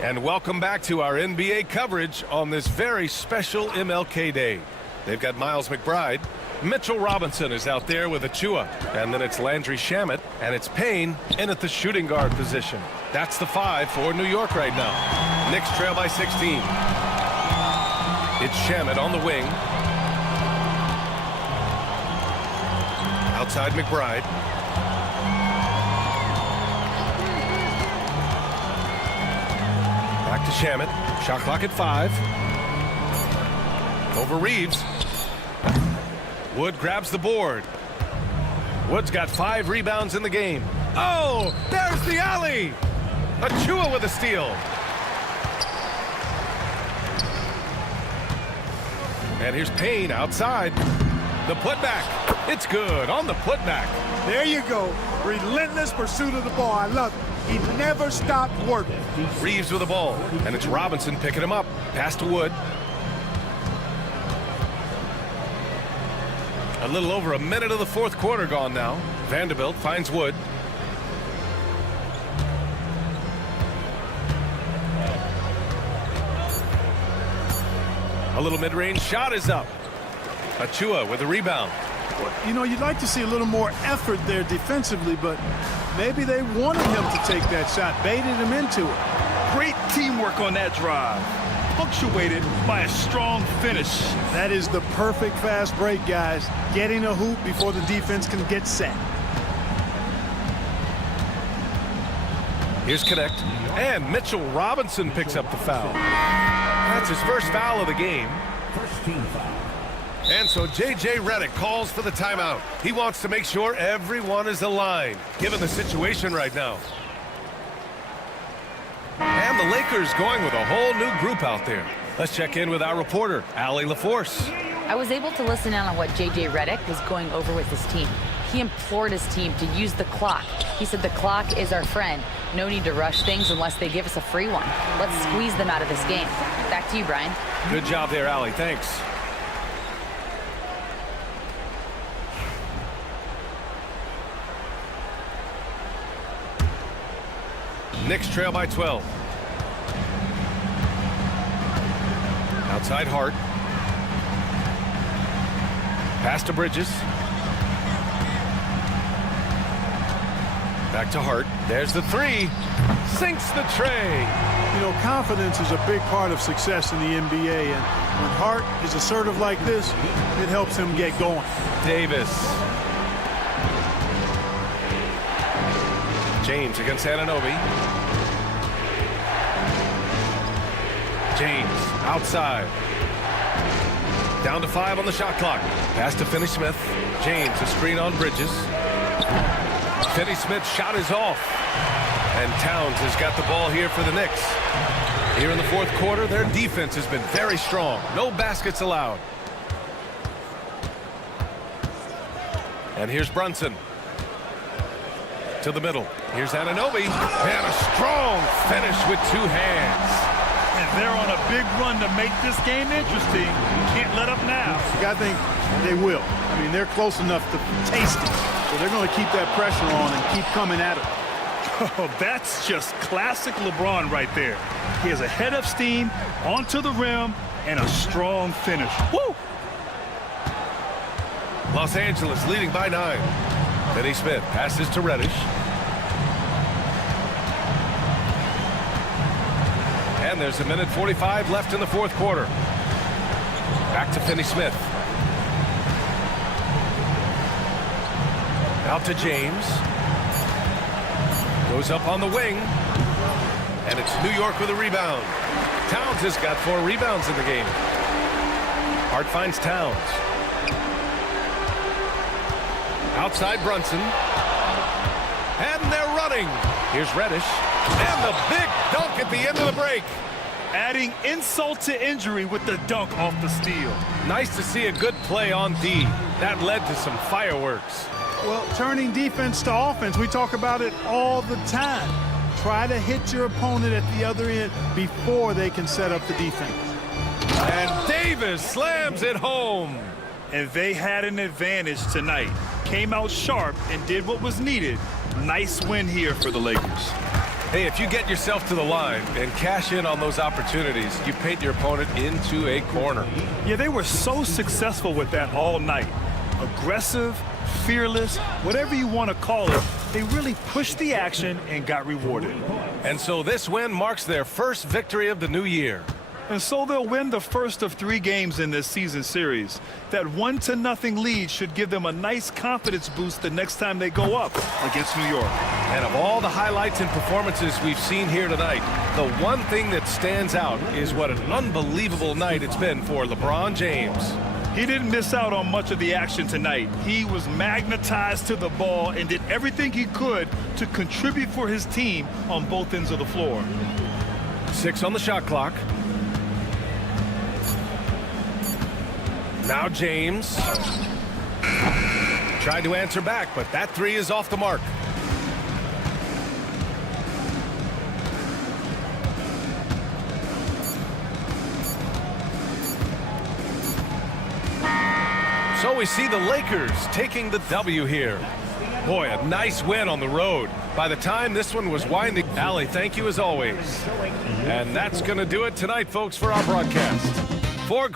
And welcome back to our NBA coverage on this very special MLK Day. They've got Miles McBride. Mitchell Robinson is out there with Achua. And then it's Landry Shamet. And it's Payne in at the shooting guard position. That's the 5 for New York right now. Knicks trail by 16. It's Shamet on the wing. Outside McBride. Back to Shamet. Shot clock at 5. Over Reeves. Wood grabs the board. Wood's got 5 rebounds in the game. Oh, there's the alley. Achua with a steal. And here's Payne outside. The putback. It's good on the putback. There you go. Relentless pursuit of the ball. I love it. He never stopped working. Reeves with the ball. And it's Robinson picking him up. Pass to Wood. A little over a minute of the fourth quarter gone now. Vanderbilt finds Wood. A little mid-range shot is up. Achua with a rebound. You know, you'd like to see a little more effort there defensively, but maybe they wanted him to take that shot, baited him into it. Great teamwork on that drive, punctuated by a strong finish. That is the perfect fast break, guys. Getting a hoop before the defense can get set. Here's Connect. And Mitchell Robinson picks up the foul. That's his first foul of the game. First team foul. And so J.J. Redick calls for the timeout. He wants to make sure everyone is aligned, given the situation right now. And the Lakers going with a whole new group out there. Let's check in with our reporter, Allie LaForce. I was able to listen in on what J.J. Redick was going over with his team. He implored his team to use the clock. He said the clock is our friend. No need to rush things unless they give us a free one. Let's squeeze them out of this game. Back to you, Brian. Good job there, Allie. Thanks. Knicks trail by 12. Outside Hart. Pass to Bridges. Back to Hart. There's the 3. Sinks the tray. You know, confidence is a big part of success in the NBA, and when Hart is assertive like this, it helps him get going. Davis. James against Anunoby. James outside. Down to 5 on the shot clock. Pass to Finney-Smith. James a screen on Bridges. Finney-Smith's shot is off. And Towns has got the ball here for the Knicks. Here in the fourth quarter, their defense has been very strong. No baskets allowed. And here's Brunson. To the middle. Here's Anunoby. And a strong finish with 2 hands. And they're on a big run to make this game interesting. You can't let up now. I think they will. I mean, they're close enough to taste it. So they're going to keep that pressure on and keep coming at it. Oh, that's just classic LeBron right there. He has a head of steam, onto the rim, and a strong finish. Woo! Los Angeles leading by 9. Finney-Smith passes to Reddish. And there's 1:45 left in the fourth quarter. Back to Finney-Smith. Out to James. Goes up on the wing. And it's New York with a rebound. Towns has got 4 rebounds in the game. Hart finds Towns. Outside Brunson. And they're running. Here's Reddish. And the big dunk at the end of the break. Adding insult to injury with the dunk off the steal. Nice to see a good play on D. That led to some fireworks. Well, turning defense to offense, we talk about it all the time. Try to hit your opponent at the other end before they can set up the defense. And Davis slams it home. And they had an advantage tonight. Came out sharp and did what was needed. Nice win here for the Lakers. Hey, if you get yourself to the line and cash in on those opportunities, you paint your opponent into a corner. Yeah, they were so successful with that all night. Aggressive, fearless, whatever you want to call it, they really pushed the action and got rewarded. And so this win marks their first victory of the new year. And so they'll win the first of 3 games in this season series. That 1-0 lead should give them a nice confidence boost the next time they go up against New York. And of all the highlights and performances we've seen here tonight, the one thing that stands out is what an unbelievable night it's been for LeBron James. He didn't miss out on much of the action tonight. He was magnetized to the ball and did everything he could to contribute for his team on both ends of the floor. 6 on the shot clock. Now James tried to answer back, but that 3 is off the mark. So we see the Lakers taking the W here. Boy, a nice win on the road. By the time this one was winding, Allie, thank you as always. And that's going to do it tonight, folks, for our broadcast. For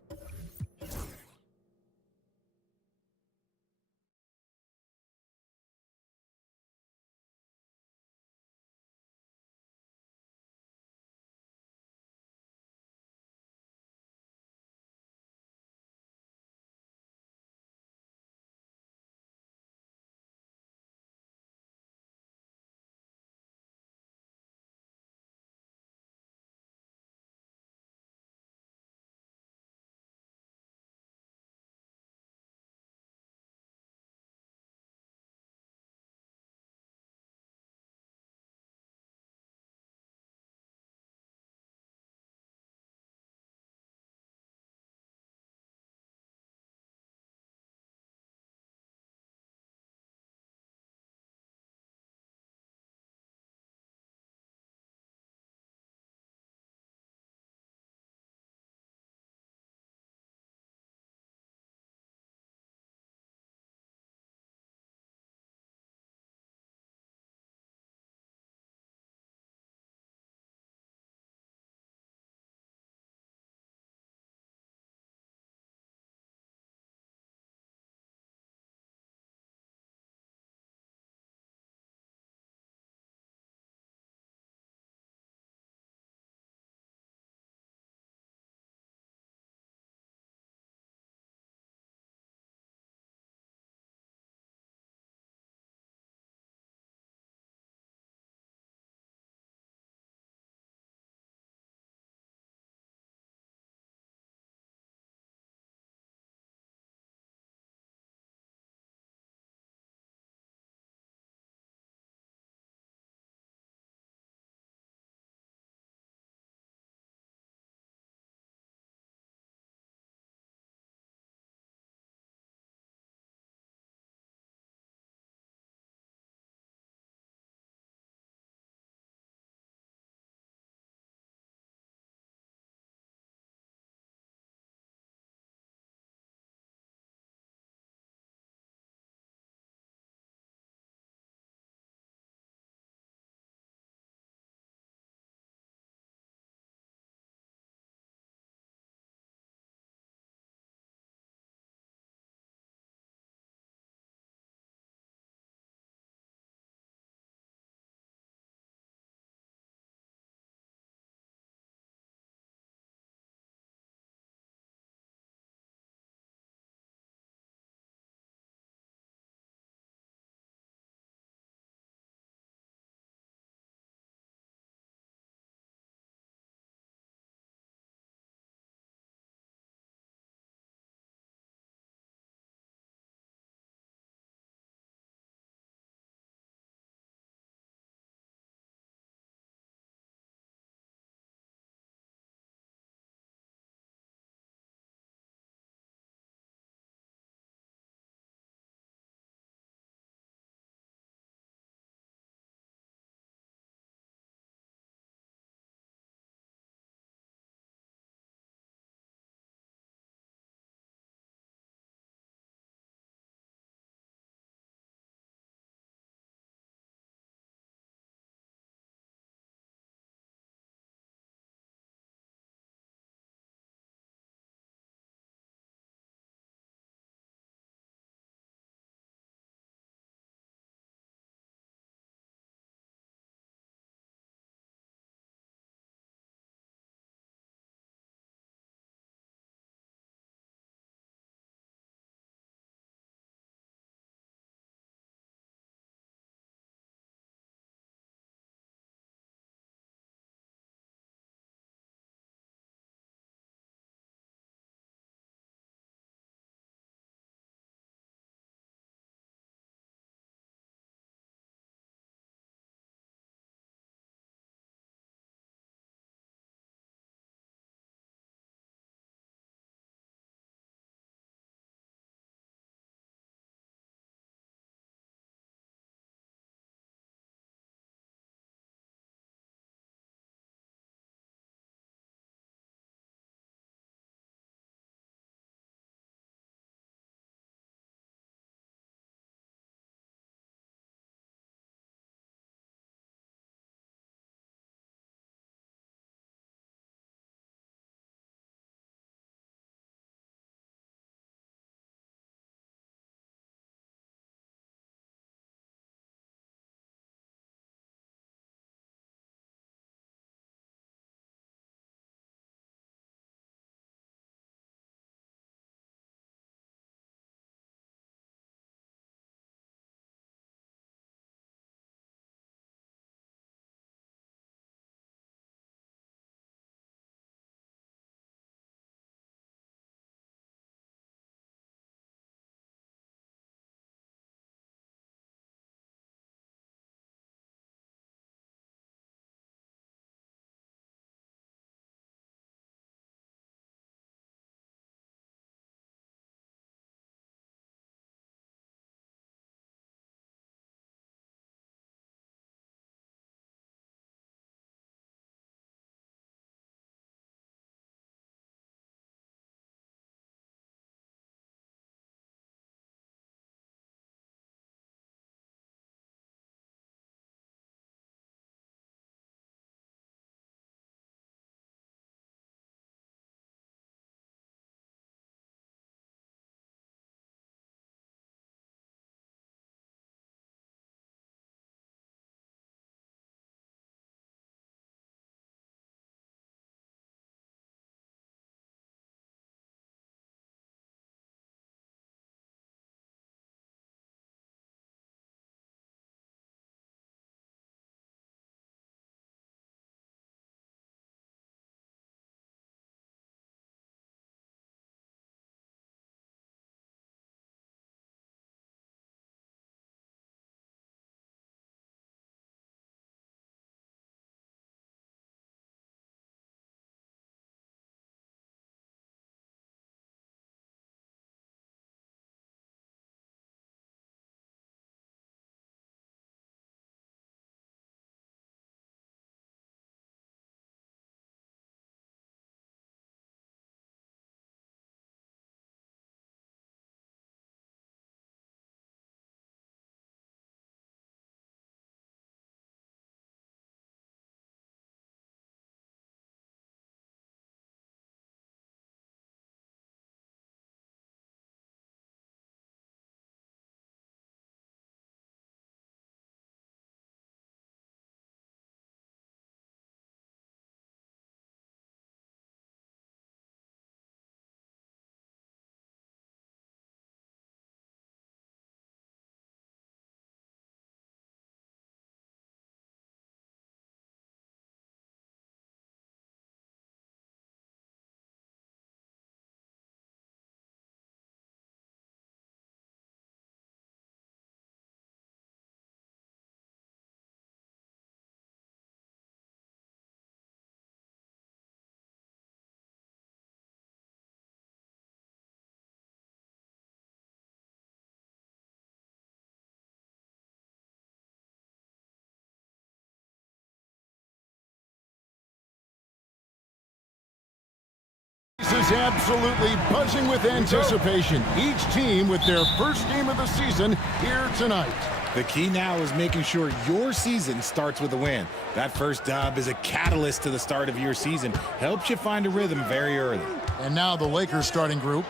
is absolutely buzzing with anticipation. Each team with their first game of the season here tonight. The key now is making sure your season starts with a win. That first dub is a catalyst to the start of your season. Helps you find a rhythm very early. And now the Lakers starting group.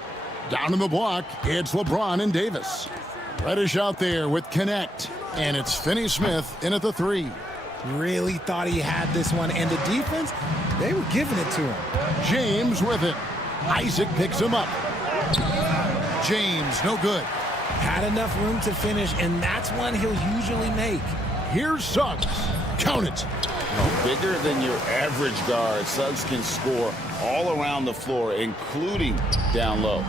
Down in the block, it's LeBron and Davis. Reddish out there with Connect. And it's Finney-Smith in at the 3. Really thought he had this one. And the defense, they were giving it to him. James with it. Isaac picks him up. James, no good. Had enough room to finish, and that's one he'll usually make. Here's Suggs. Count it. Bigger than your average guard, Suggs can score all around the floor, including down low.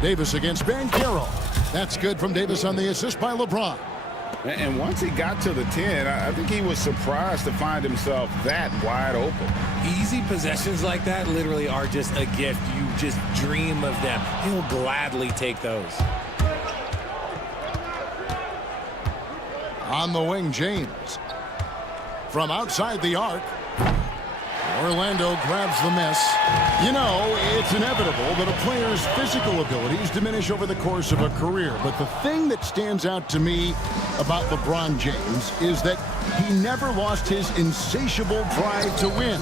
Davis against Banchero. That's good from Davis on the assist by LeBron. And once he got to the 10, I think he was surprised to find himself that wide open. Easy possessions like that literally are just a gift. You just dream of them. He'll gladly take those. On the wing, James. From outside the arc, Orlando grabs the miss. You know, it's inevitable that a player's physical abilities diminish over the course of a career. But the thing that stands out to me about LeBron James is that he never lost his insatiable drive to win.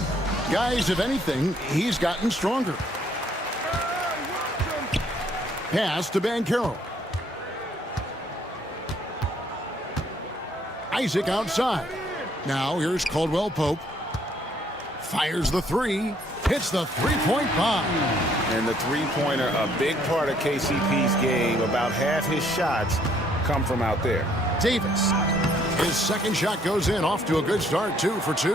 Guys, if anything, he's gotten stronger. Pass to Banchero. Isaac outside. Now here's Caldwell Pope. Fires the 3. Hits the three-point bomb. And the three-pointer, a big part of KCP's game. About half his shots come from out there. Davis. His second shot goes in. Off to a good start, 2 for 2.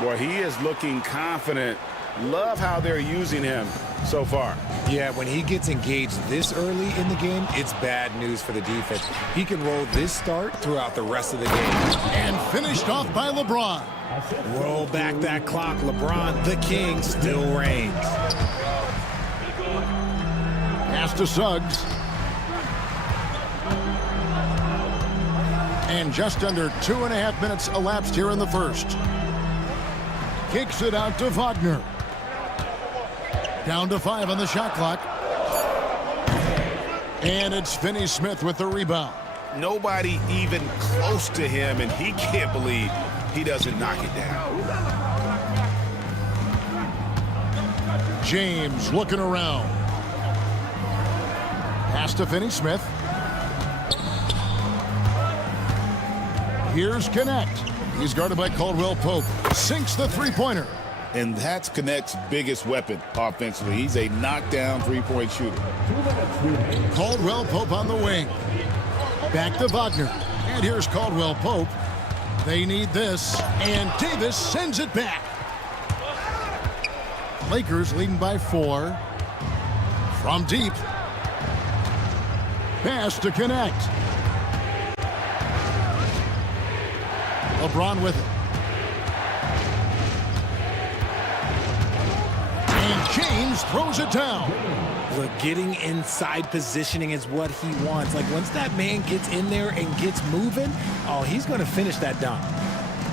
Boy, he is looking confident. Love how they're using him so far. Yeah, when he gets engaged this early in the game, it's bad news for the defense. He can roll this start throughout the rest of the game. And finished off by LeBron. Roll back that clock. LeBron, the king, still reigns. Pass to Suggs. And just under 2.5 minutes elapsed here in the first. Kicks it out to Wagner. Down to 5 on the shot clock. And it's Finney-Smith with the rebound. Nobody even close to him, and he can't believe he doesn't knock it down. James looking around. Pass to Finney-Smith. Here's Connect. He's guarded by Caldwell Pope. Sinks the three-pointer. And that's Connect's biggest weapon offensively. He's a knockdown three-point shooter. Caldwell Pope on the wing. Back to Wagner. And here's Caldwell Pope. They need this. And Davis sends it back. Lakers leading by 4. From deep. Pass to Connect. LeBron with it. And James throws it down. Look, getting inside positioning is what he wants. Like, once that man gets in there and gets moving, oh, he's going to finish that dunk.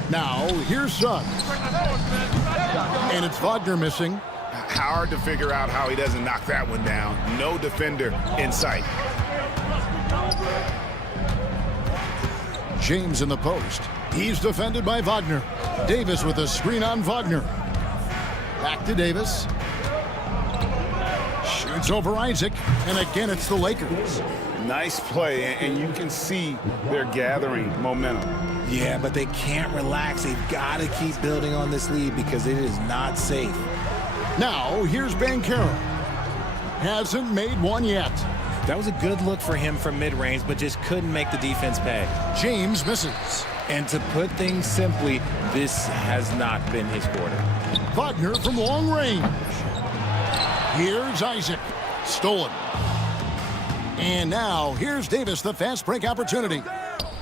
Now, here's Suggs. And it's Wagner missing. Hard to figure out how he doesn't knock that one down. No defender in sight. James in the post. He's defended by Wagner. Davis with a screen on Wagner. Back to Davis. Shoots over Isaac. And again, it's the Lakers. Nice play, and you can see they're gathering momentum. Yeah, but they can't relax. They've got to keep building on this lead because it is not safe. Now, here's Banchero. Hasn't made one yet. That was a good look for him from mid-range, but just couldn't make the defense pay. James misses. And to put things simply, this has not been his quarter. Wagner from long range. Here's Isaac. Stolen. And now, here's Davis, the fast break opportunity.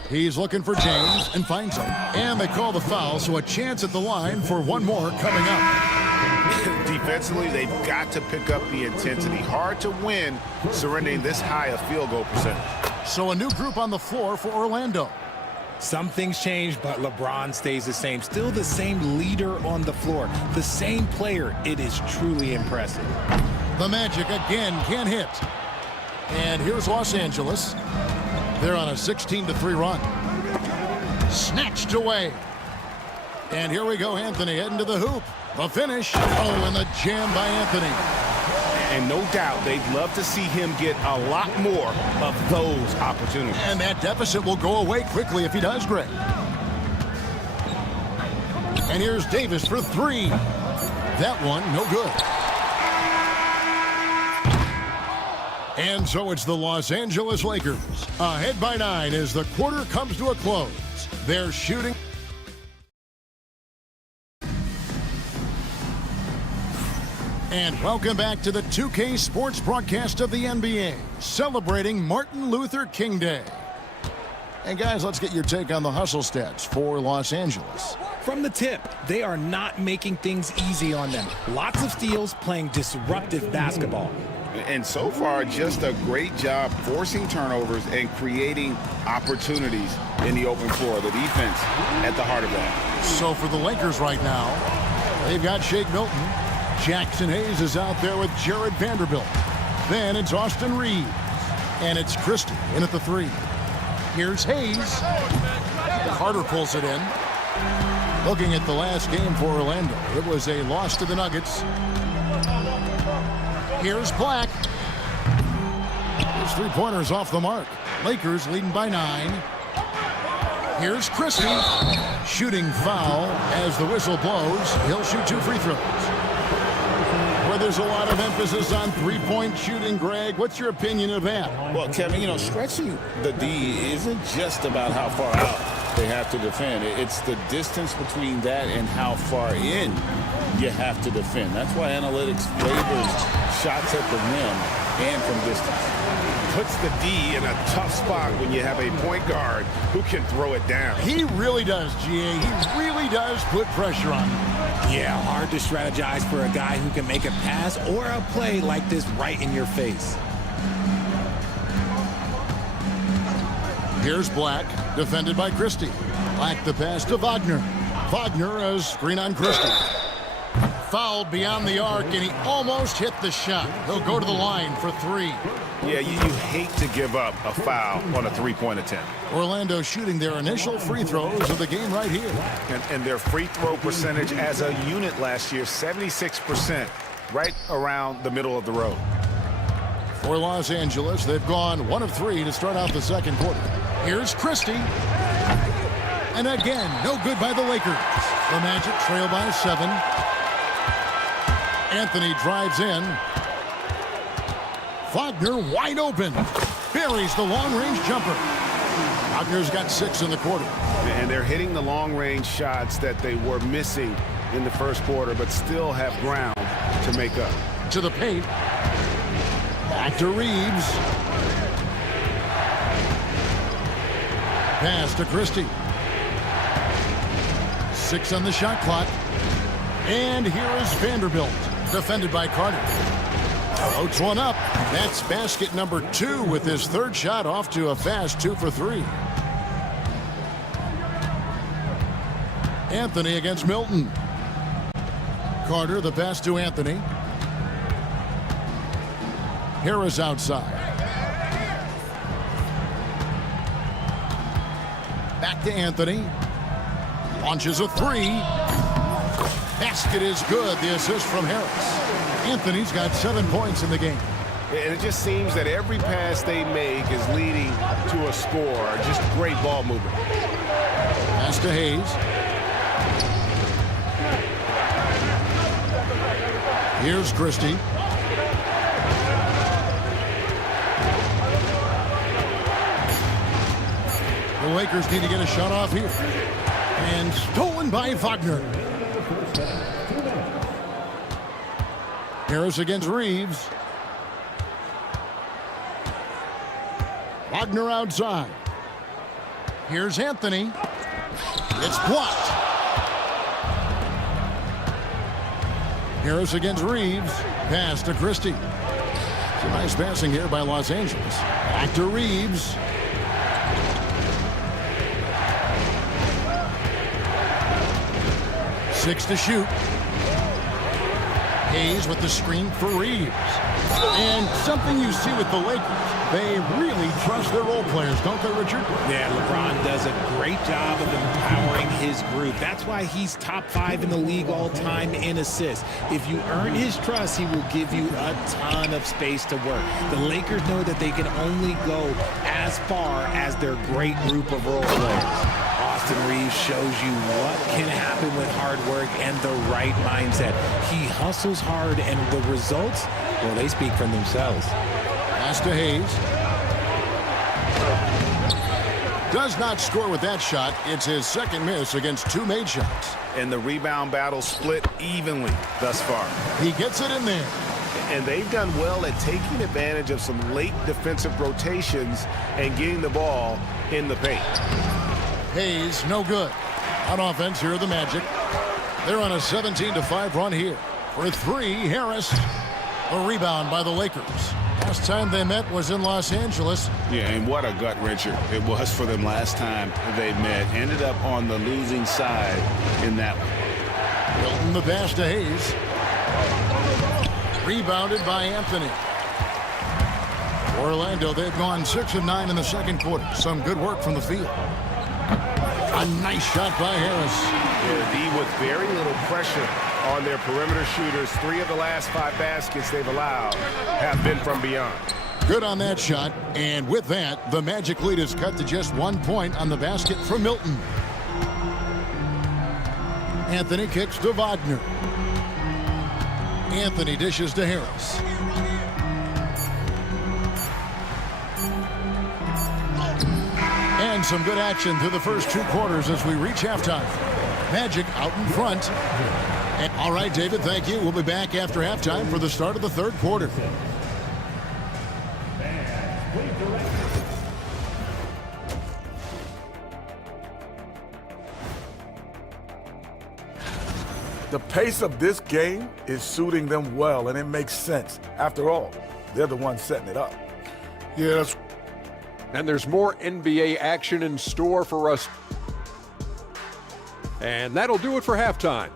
He's looking for James and finds him. And they call the foul, so a chance at the line for one more coming up. Defensively, they've got to pick up the intensity. Hard to win surrendering this high a field goal percentage. So a new group on the floor for Orlando. Some things change, but LeBron stays the same. Still the same leader on the floor, the same player. It is truly impressive. The Magic again can't hit. And here's Los Angeles. They're on a 16-3 run. Snatched away. And here we go, Anthony heading to the hoop. The finish. Oh, and the jam by Anthony. And no doubt they'd love to see him get a lot more of those opportunities. And that deficit will go away quickly if he does, Greg. And here's Davis for three. That one, no good. And so it's the Los Angeles Lakers, ahead by 9 as the quarter comes to a close. They're shooting. And welcome back to the 2K Sports broadcast of the NBA, celebrating Martin Luther King Day. And guys, let's get your take on the hustle stats for Los Angeles. From the tip, they are not making things easy on them. Lots of steals, playing disruptive basketball. And so far, just a great job forcing turnovers and creating opportunities in the open floor. The defense at the heart of that. So for the Lakers right now, they've got Shake Milton. Jackson Hayes is out there with Jared Vanderbilt. Then it's Austin Reeves. And it's Christie in at the 3. Here's Hayes. Carter pulls it in. Looking at the last game for Orlando, it was a loss to the Nuggets. Here's Black. His three-pointers off the mark. Lakers leading by 9. Here's Christie. Shooting foul as the whistle blows. He'll shoot 2 free throws. Where there's a lot of emphasis on three-point shooting, Greg, what's your opinion of that? Well, Kevin, you know, stretching the D isn't just about how far out they have to defend. It's the distance between that and how far in you have to defend. That's why analytics favors shots at the rim and from distance. Puts the D in a tough spot when you have a point guard who can throw it down. He really does, GA. He really does put pressure on him. Yeah, hard to strategize for a guy who can make a pass or a play like this right in your face. Here's Black, defended by Christie. Black the pass to Wagner. Wagner a screen on Christie. Fouled beyond the arc, and he almost hit the shot. He'll go to the line for 3. Yeah, you hate to give up a foul on a three-point attempt. Orlando shooting their initial free throws of the game right here. And their free throw percentage as a unit last year, 76%, right around the middle of the road. For Los Angeles, they've gone 1 of 3 to start out the second quarter. Here's Christie. And again, no good by the Lakers. The Magic trail by 7. Anthony drives in. Wagner wide open. Buries the long-range jumper. Wagner's got 6 in the quarter. And they're hitting the long-range shots that they were missing in the first quarter, but still have ground to make up. To the paint. Back to Reeves. Pass to Christie. 6 on the shot clock. And here is Vanderbilt, defended by Carter. Floats one up. That's basket number 2 with his 3rd shot off to a fast 2 for 3. Anthony against Milton. Carter, the pass to Anthony. Harris outside. Back to Anthony. Launches a 3. Basket is good. The assist from Harris. Anthony's got 7 points in the game. And it just seems that every pass they make is leading to a score. Just great ball movement. Pass to Hayes. Here's Christie. The Lakers need to get a shot off here. And stolen by Wagner. Harris against Reeves. Wagner outside. Here's Anthony. It's blocked. Harris against Reeves. Pass to Christie. Some nice passing here by Los Angeles. Back to Reeves. 6 to shoot. Hayes with the screen for Reeves. And something you see with the Lakers, they really trust their role players, don't they, Richard? Yeah, LeBron does a great job of empowering his group. That's why he's top 5 in the league all time in assists. If you earn his trust, he will give you a ton of space to work. The Lakers know that they can only go as far as their great group of role players. Austin Reeves shows you what can happen with hard work and the right mindset. He hustles hard, and the results, well, they speak for themselves. Pass to Hayes. Does not score with that shot. It's his second miss against 2 made shots. And the rebound battle split evenly thus far. He gets it in there. And they've done well at taking advantage of some late defensive rotations and getting the ball in the paint. Hayes, no good. On offense, here are the Magic. They're on a 17-5 run here. For 3, Harris. A rebound by the Lakers. Last time they met was in Los Angeles. Yeah, and what a gut-wrencher it was for them last time they met. Ended up on the losing side in that one. Milton the pass to Hayes. Rebounded by Anthony. Orlando, they've gone 6 of 9 in the second quarter. Some good work from the field. A nice shot by Harris. Yeah, D with very little pressure on their perimeter shooters. 3 of the last 5 baskets they've allowed have been from beyond. Good on that shot. And with that, the Magic lead is cut to just 1 point on the basket from Milton. Anthony kicks to Wagner. Anthony dishes to Harris. And some good action through the first 2 quarters as we reach halftime. Magic out in front. And, all right, David, thank you. We'll be back after halftime for the start of the 3rd quarter. The pace of this game is suiting them well, and it makes sense. After all, they're the ones setting it up. Yes. And there's more NBA action in store for us. And that'll do it for halftime.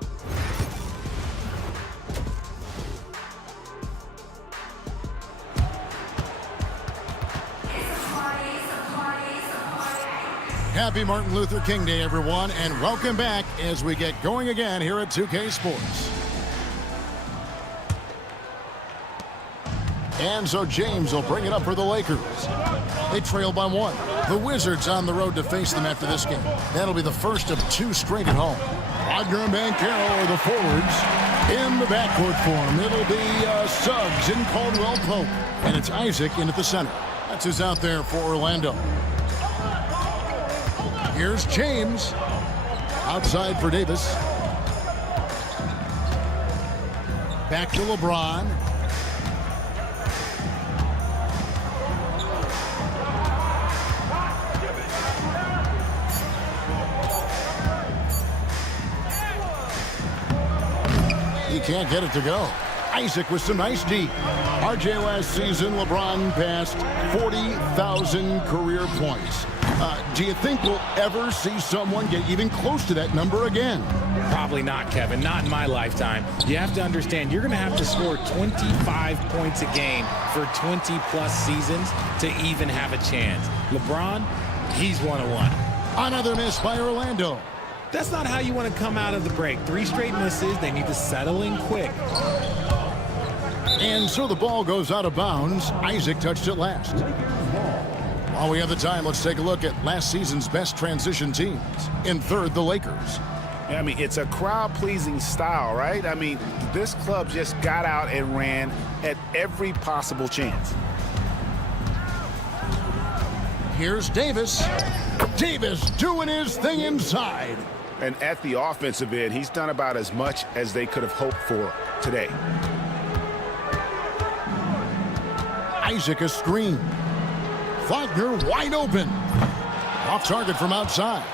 Happy Martin Luther King Day, everyone, and welcome back as we get going again here at 2K Sports. And so James will bring it up for the Lakers. They trail by 1. The Wizards on the road to face them after this game. That'll be the first of 2 straight at home. Wagner and Banchero are the forwards. In the backcourt form, it'll be Suggs and Caldwell Pope. And it's Isaac in at the center. That's who's out there for Orlando. Here's James. Outside for Davis. Back to LeBron. He can't get it to go. Isaac with some nice D. RJ last season, LeBron passed 40,000 career points. Do you think we'll ever see someone get even close to that number again? Probably not, Kevin. Not in my lifetime. You have to understand, you're going to have to score 25 points a game for 20-plus seasons to even have a chance. LeBron, he's 1-1. Another miss by Orlando. That's not how you want to come out of the break. 3 straight misses. They need to settle in quick. And so the ball goes out of bounds. Isaac touched it last. While we have the time, let's take a look at last season's best transition teams. In 3rd, the Lakers. I mean, it's a crowd-pleasing style, right? I mean, this club just got out and ran at every possible chance. Here's Davis. Davis doing his thing inside. And at the offensive end, he's done about as much as they could have hoped for today. Isaac a screen. Wagner wide open. Off target from outside.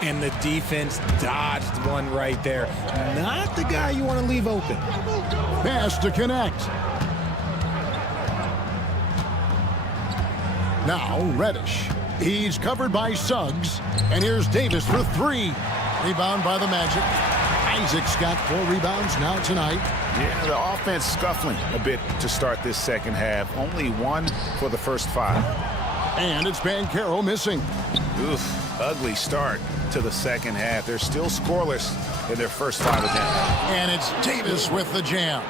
And the defense dodged one right there. Not the guy you want to leave open. Pass to connect. Now Reddish. He's covered by Suggs. And here's Davis for 3. Rebound by the Magic. Isaac's got 4 rebounds now tonight. Yeah, the offense scuffling a bit to start this second half. Only 1 for the first 5. And it's Bancaro missing. Oof, ugly start to the second half. They're still scoreless in their first 5 attempts. And it's Davis with the jam.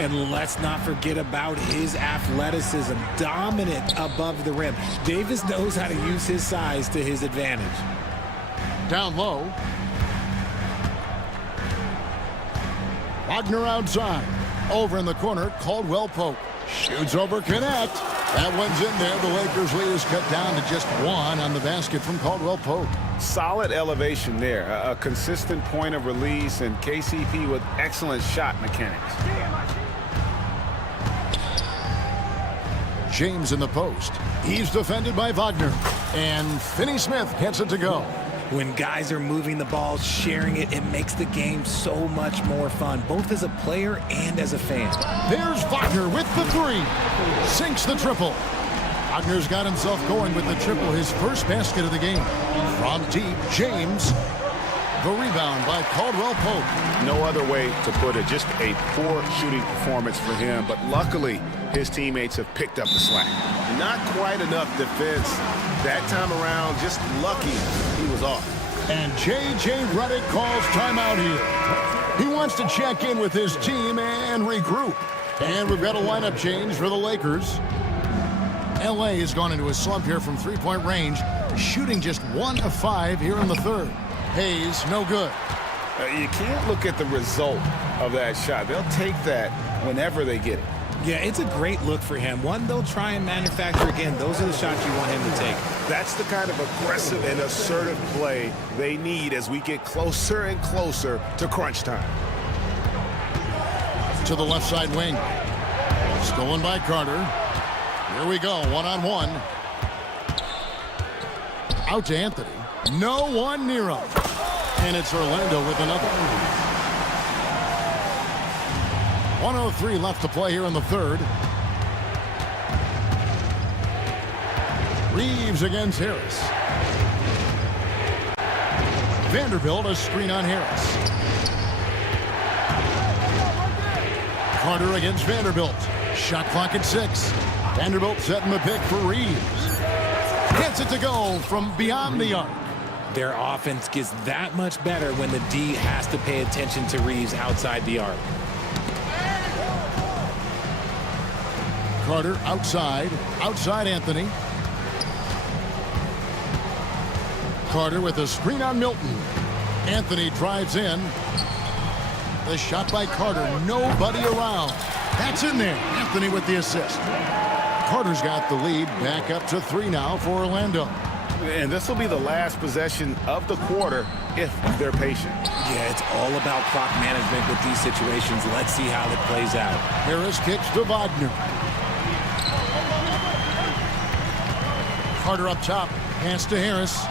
And let's not forget about his athleticism, dominant above the rim. Davis knows how to use his size to his advantage. Down low. Wagner outside. Over in the corner, Caldwell Pope. Shoots over, connect. That one's in there. The Lakers lead is cut down to just 1 on the basket from Caldwell Pope. Solid elevation there. A consistent point of release, and KCP with excellent shot mechanics. James in the post. He's defended by Wagner. And Finney Smith gets it to go. When guys are moving the ball, sharing it, it makes the game so much more fun, both as a player and as a fan. There's Wagner with the 3. Sinks the triple. Wagner's got himself going with the triple, his first basket of the game. From deep, James. The rebound by Caldwell Pope. No other way to put it. Just a poor shooting performance for him, but luckily his teammates have picked up the slack. Not quite enough defense that time around. Just lucky he was off. And J.J. Redick calls timeout here. He wants to check in with his team and regroup. And we've got a lineup change for the Lakers. L.A. has gone into a slump here from 3-point range, shooting just 1 of 5 here in the third. Hayes, no good. You can't look at the result of that shot. They'll take that whenever they get it. Yeah, it's a great look for him. One they'll try and manufacture again. Those are the shots you want him to take. That's the kind of aggressive and assertive play they need as we get closer and closer to crunch time. To the left side wing. Stolen by Carter. Here we go, 1-on-1. Out to Anthony. No one near him. And it's Orlando with another. 1:03 left to play here in the third. Reeves against Harris. Vanderbilt a screen on Harris. Carter against Vanderbilt. Shot clock at 6. Vanderbilt setting the pick for Reeves. Gets it to go from beyond the arc. Their offense gets that much better when the D has to pay attention to Reeves outside the arc. Carter outside Anthony. Carter with a screen on Milton. Anthony drives in. The shot by Carter, nobody around. That's in there. Anthony with the assist. Carter's got the lead, back up to 3 now for Orlando. And this will be the last possession of the quarter if they're patient. Yeah, it's all about clock management with these situations. Let's see how it plays out. Harris kicks to Wagner. Carter up top, pass to Harris.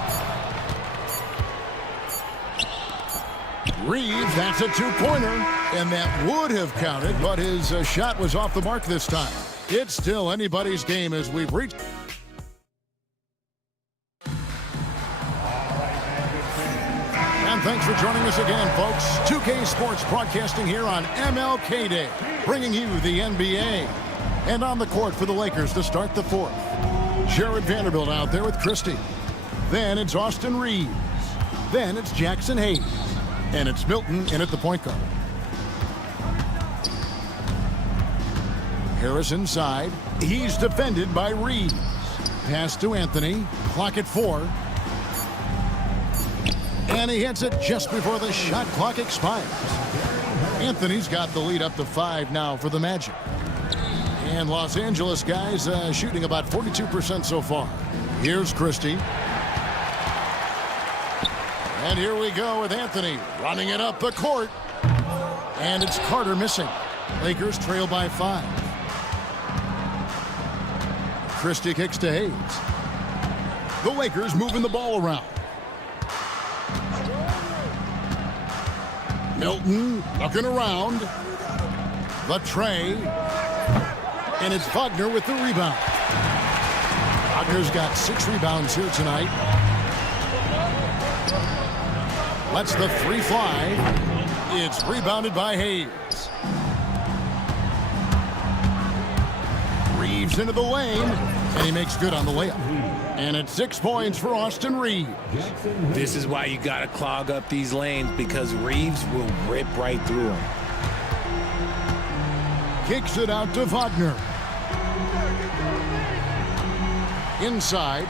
Reeves, that's a 2-pointer, and that would have counted, but his shot was off the mark this time. It's still anybody's game as we've reached. And thanks for joining us again, folks. 2K Sports broadcasting here on MLK Day, bringing you the NBA. And on the court for the Lakers to start the fourth. Jared Vanderbilt out there with Christie. Then it's Austin Reeves. Then it's Jackson Hayes. And it's Milton in at the point guard. Harris inside. He's defended by Reeves. Pass to Anthony. Clock at 4. And he hits it just before the shot clock expires. Anthony's got the lead up to 5 now for the Magic. And Los Angeles guys shooting about 42% so far. Here's Christie. And here we go with Anthony running it up the court. And it's Carter missing. Lakers trail by 5. Christie kicks to Hayes. The Lakers moving the ball around. Milton looking around. The tray. And it's Wagner with the rebound. Wagner's got 6 rebounds here tonight. Lets the 3 fly. It's rebounded by Hayes. Reeves into the lane, and he makes good on the layup. And it's 6 points for Austin Reeves. This is why you got to clog up these lanes, because Reeves will rip right through them. Kicks it out to Wagner. Inside.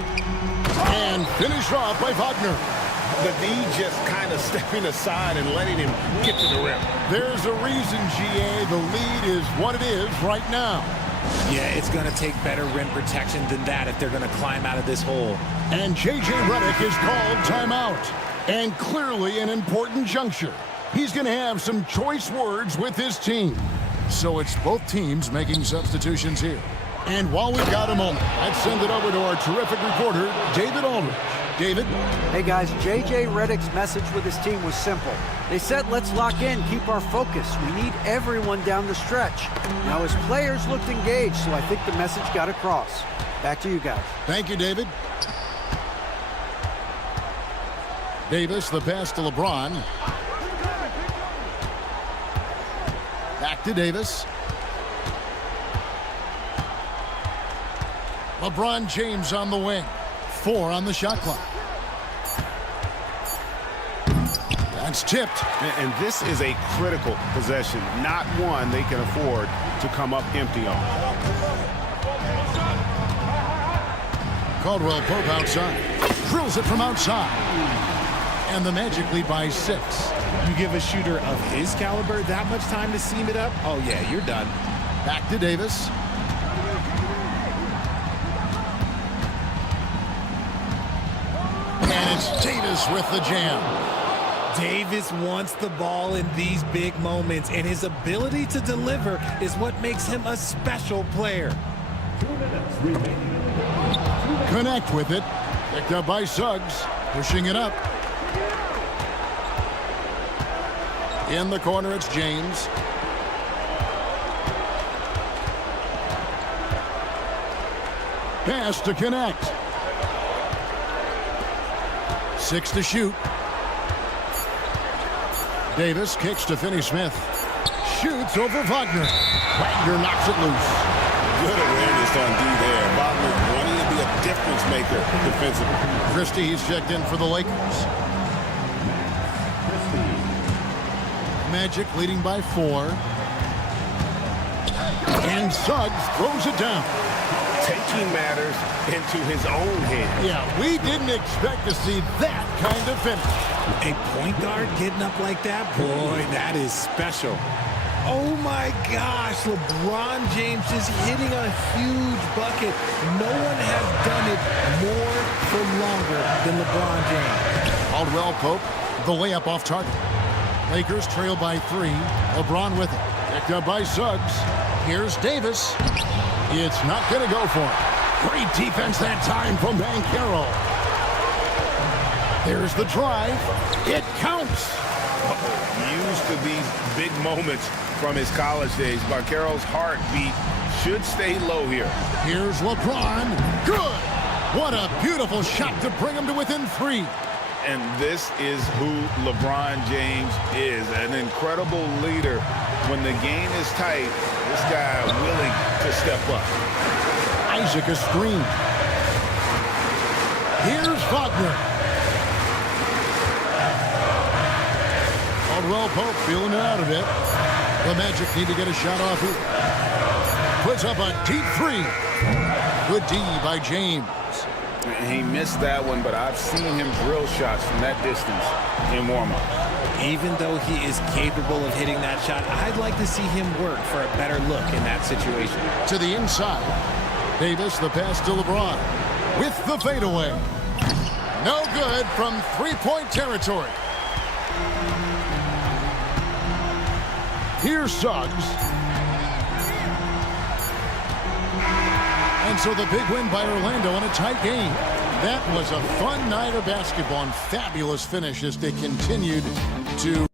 And finished off by Wagner. The D just kind of stepping aside and letting him get to the rim. There's a reason, GA. The lead is what it is right now. Yeah, it's going to take better rim protection than that if they're going to climb out of this hole. And J.J. Redick is called timeout. And clearly an important juncture. He's going to have some choice words with his team. So it's both teams making substitutions here. And while we've got a moment, let's send it over to our terrific reporter, David Aldridge. David? Hey guys, J.J. Redick's message with his team was simple. They said, let's lock in, keep our focus. We need everyone down the stretch. Now his players looked engaged, so I think the message got across. Back to you guys. Thank you, David. Davis, the pass to LeBron. Back to Davis. LeBron James on the wing. 4 on the shot clock. That's tipped. And this is a critical possession, not one they can afford to come up empty on. Caldwell Pope outside. Drills it from outside. And the Magic lead by 6. You give a shooter of his caliber that much time to seam it up? Oh, yeah, you're done. Back to Davis. And it's Davis with the jam. Davis wants the ball in these big moments, and his ability to deliver is what makes him a special player. Connect with it. Picked up by Suggs. Pushing it up. In the corner, it's James. Pass to connect. 6 to shoot. Davis kicks to Finney-Smith. Shoots over Wagner. Wagner knocks it loose. Good awareness on D there. Wagner wanting to be a difference maker defensively. Christie, he's checked in for the Lakers. Magic leading by 4. And Suggs throws it down. Taking matters into his own hands. Yeah, we didn't expect to see that kind of finish. A point guard getting up like that? Boy, that is special. Oh my gosh, LeBron James is hitting a huge bucket. No one has done it more for longer than LeBron James. Caldwell Pope, the layup off target. Lakers trail by 3. LeBron with it. Picked up by Suggs. Here's Davis. It's not going to go for him. Great defense that time from Banchero. There's the drive. It counts. Used to these big moments from his college days. Banchero's heartbeat should stay low here. Here's LeBron. Good. What a beautiful shot to bring him to within 3. And this is who LeBron James is, an incredible leader. When the game is tight, this guy willing to step up. Isaac a screen. Here's Wagner. Caldwell Pope feeling it out a bit. The Magic need to get a shot off here. Puts up a deep 3. Good D by James. He missed that one, but I've seen him drill shots from that distance in warm-up. Even though he is capable of hitting that shot, I'd like to see him work for a better look in that situation. To the inside. Davis, the pass to LeBron. With the fadeaway. No good from 3-point territory. Here's Suggs. And so the big win by Orlando in a tight game. That was a fun night of basketball and fabulous finish as they continued to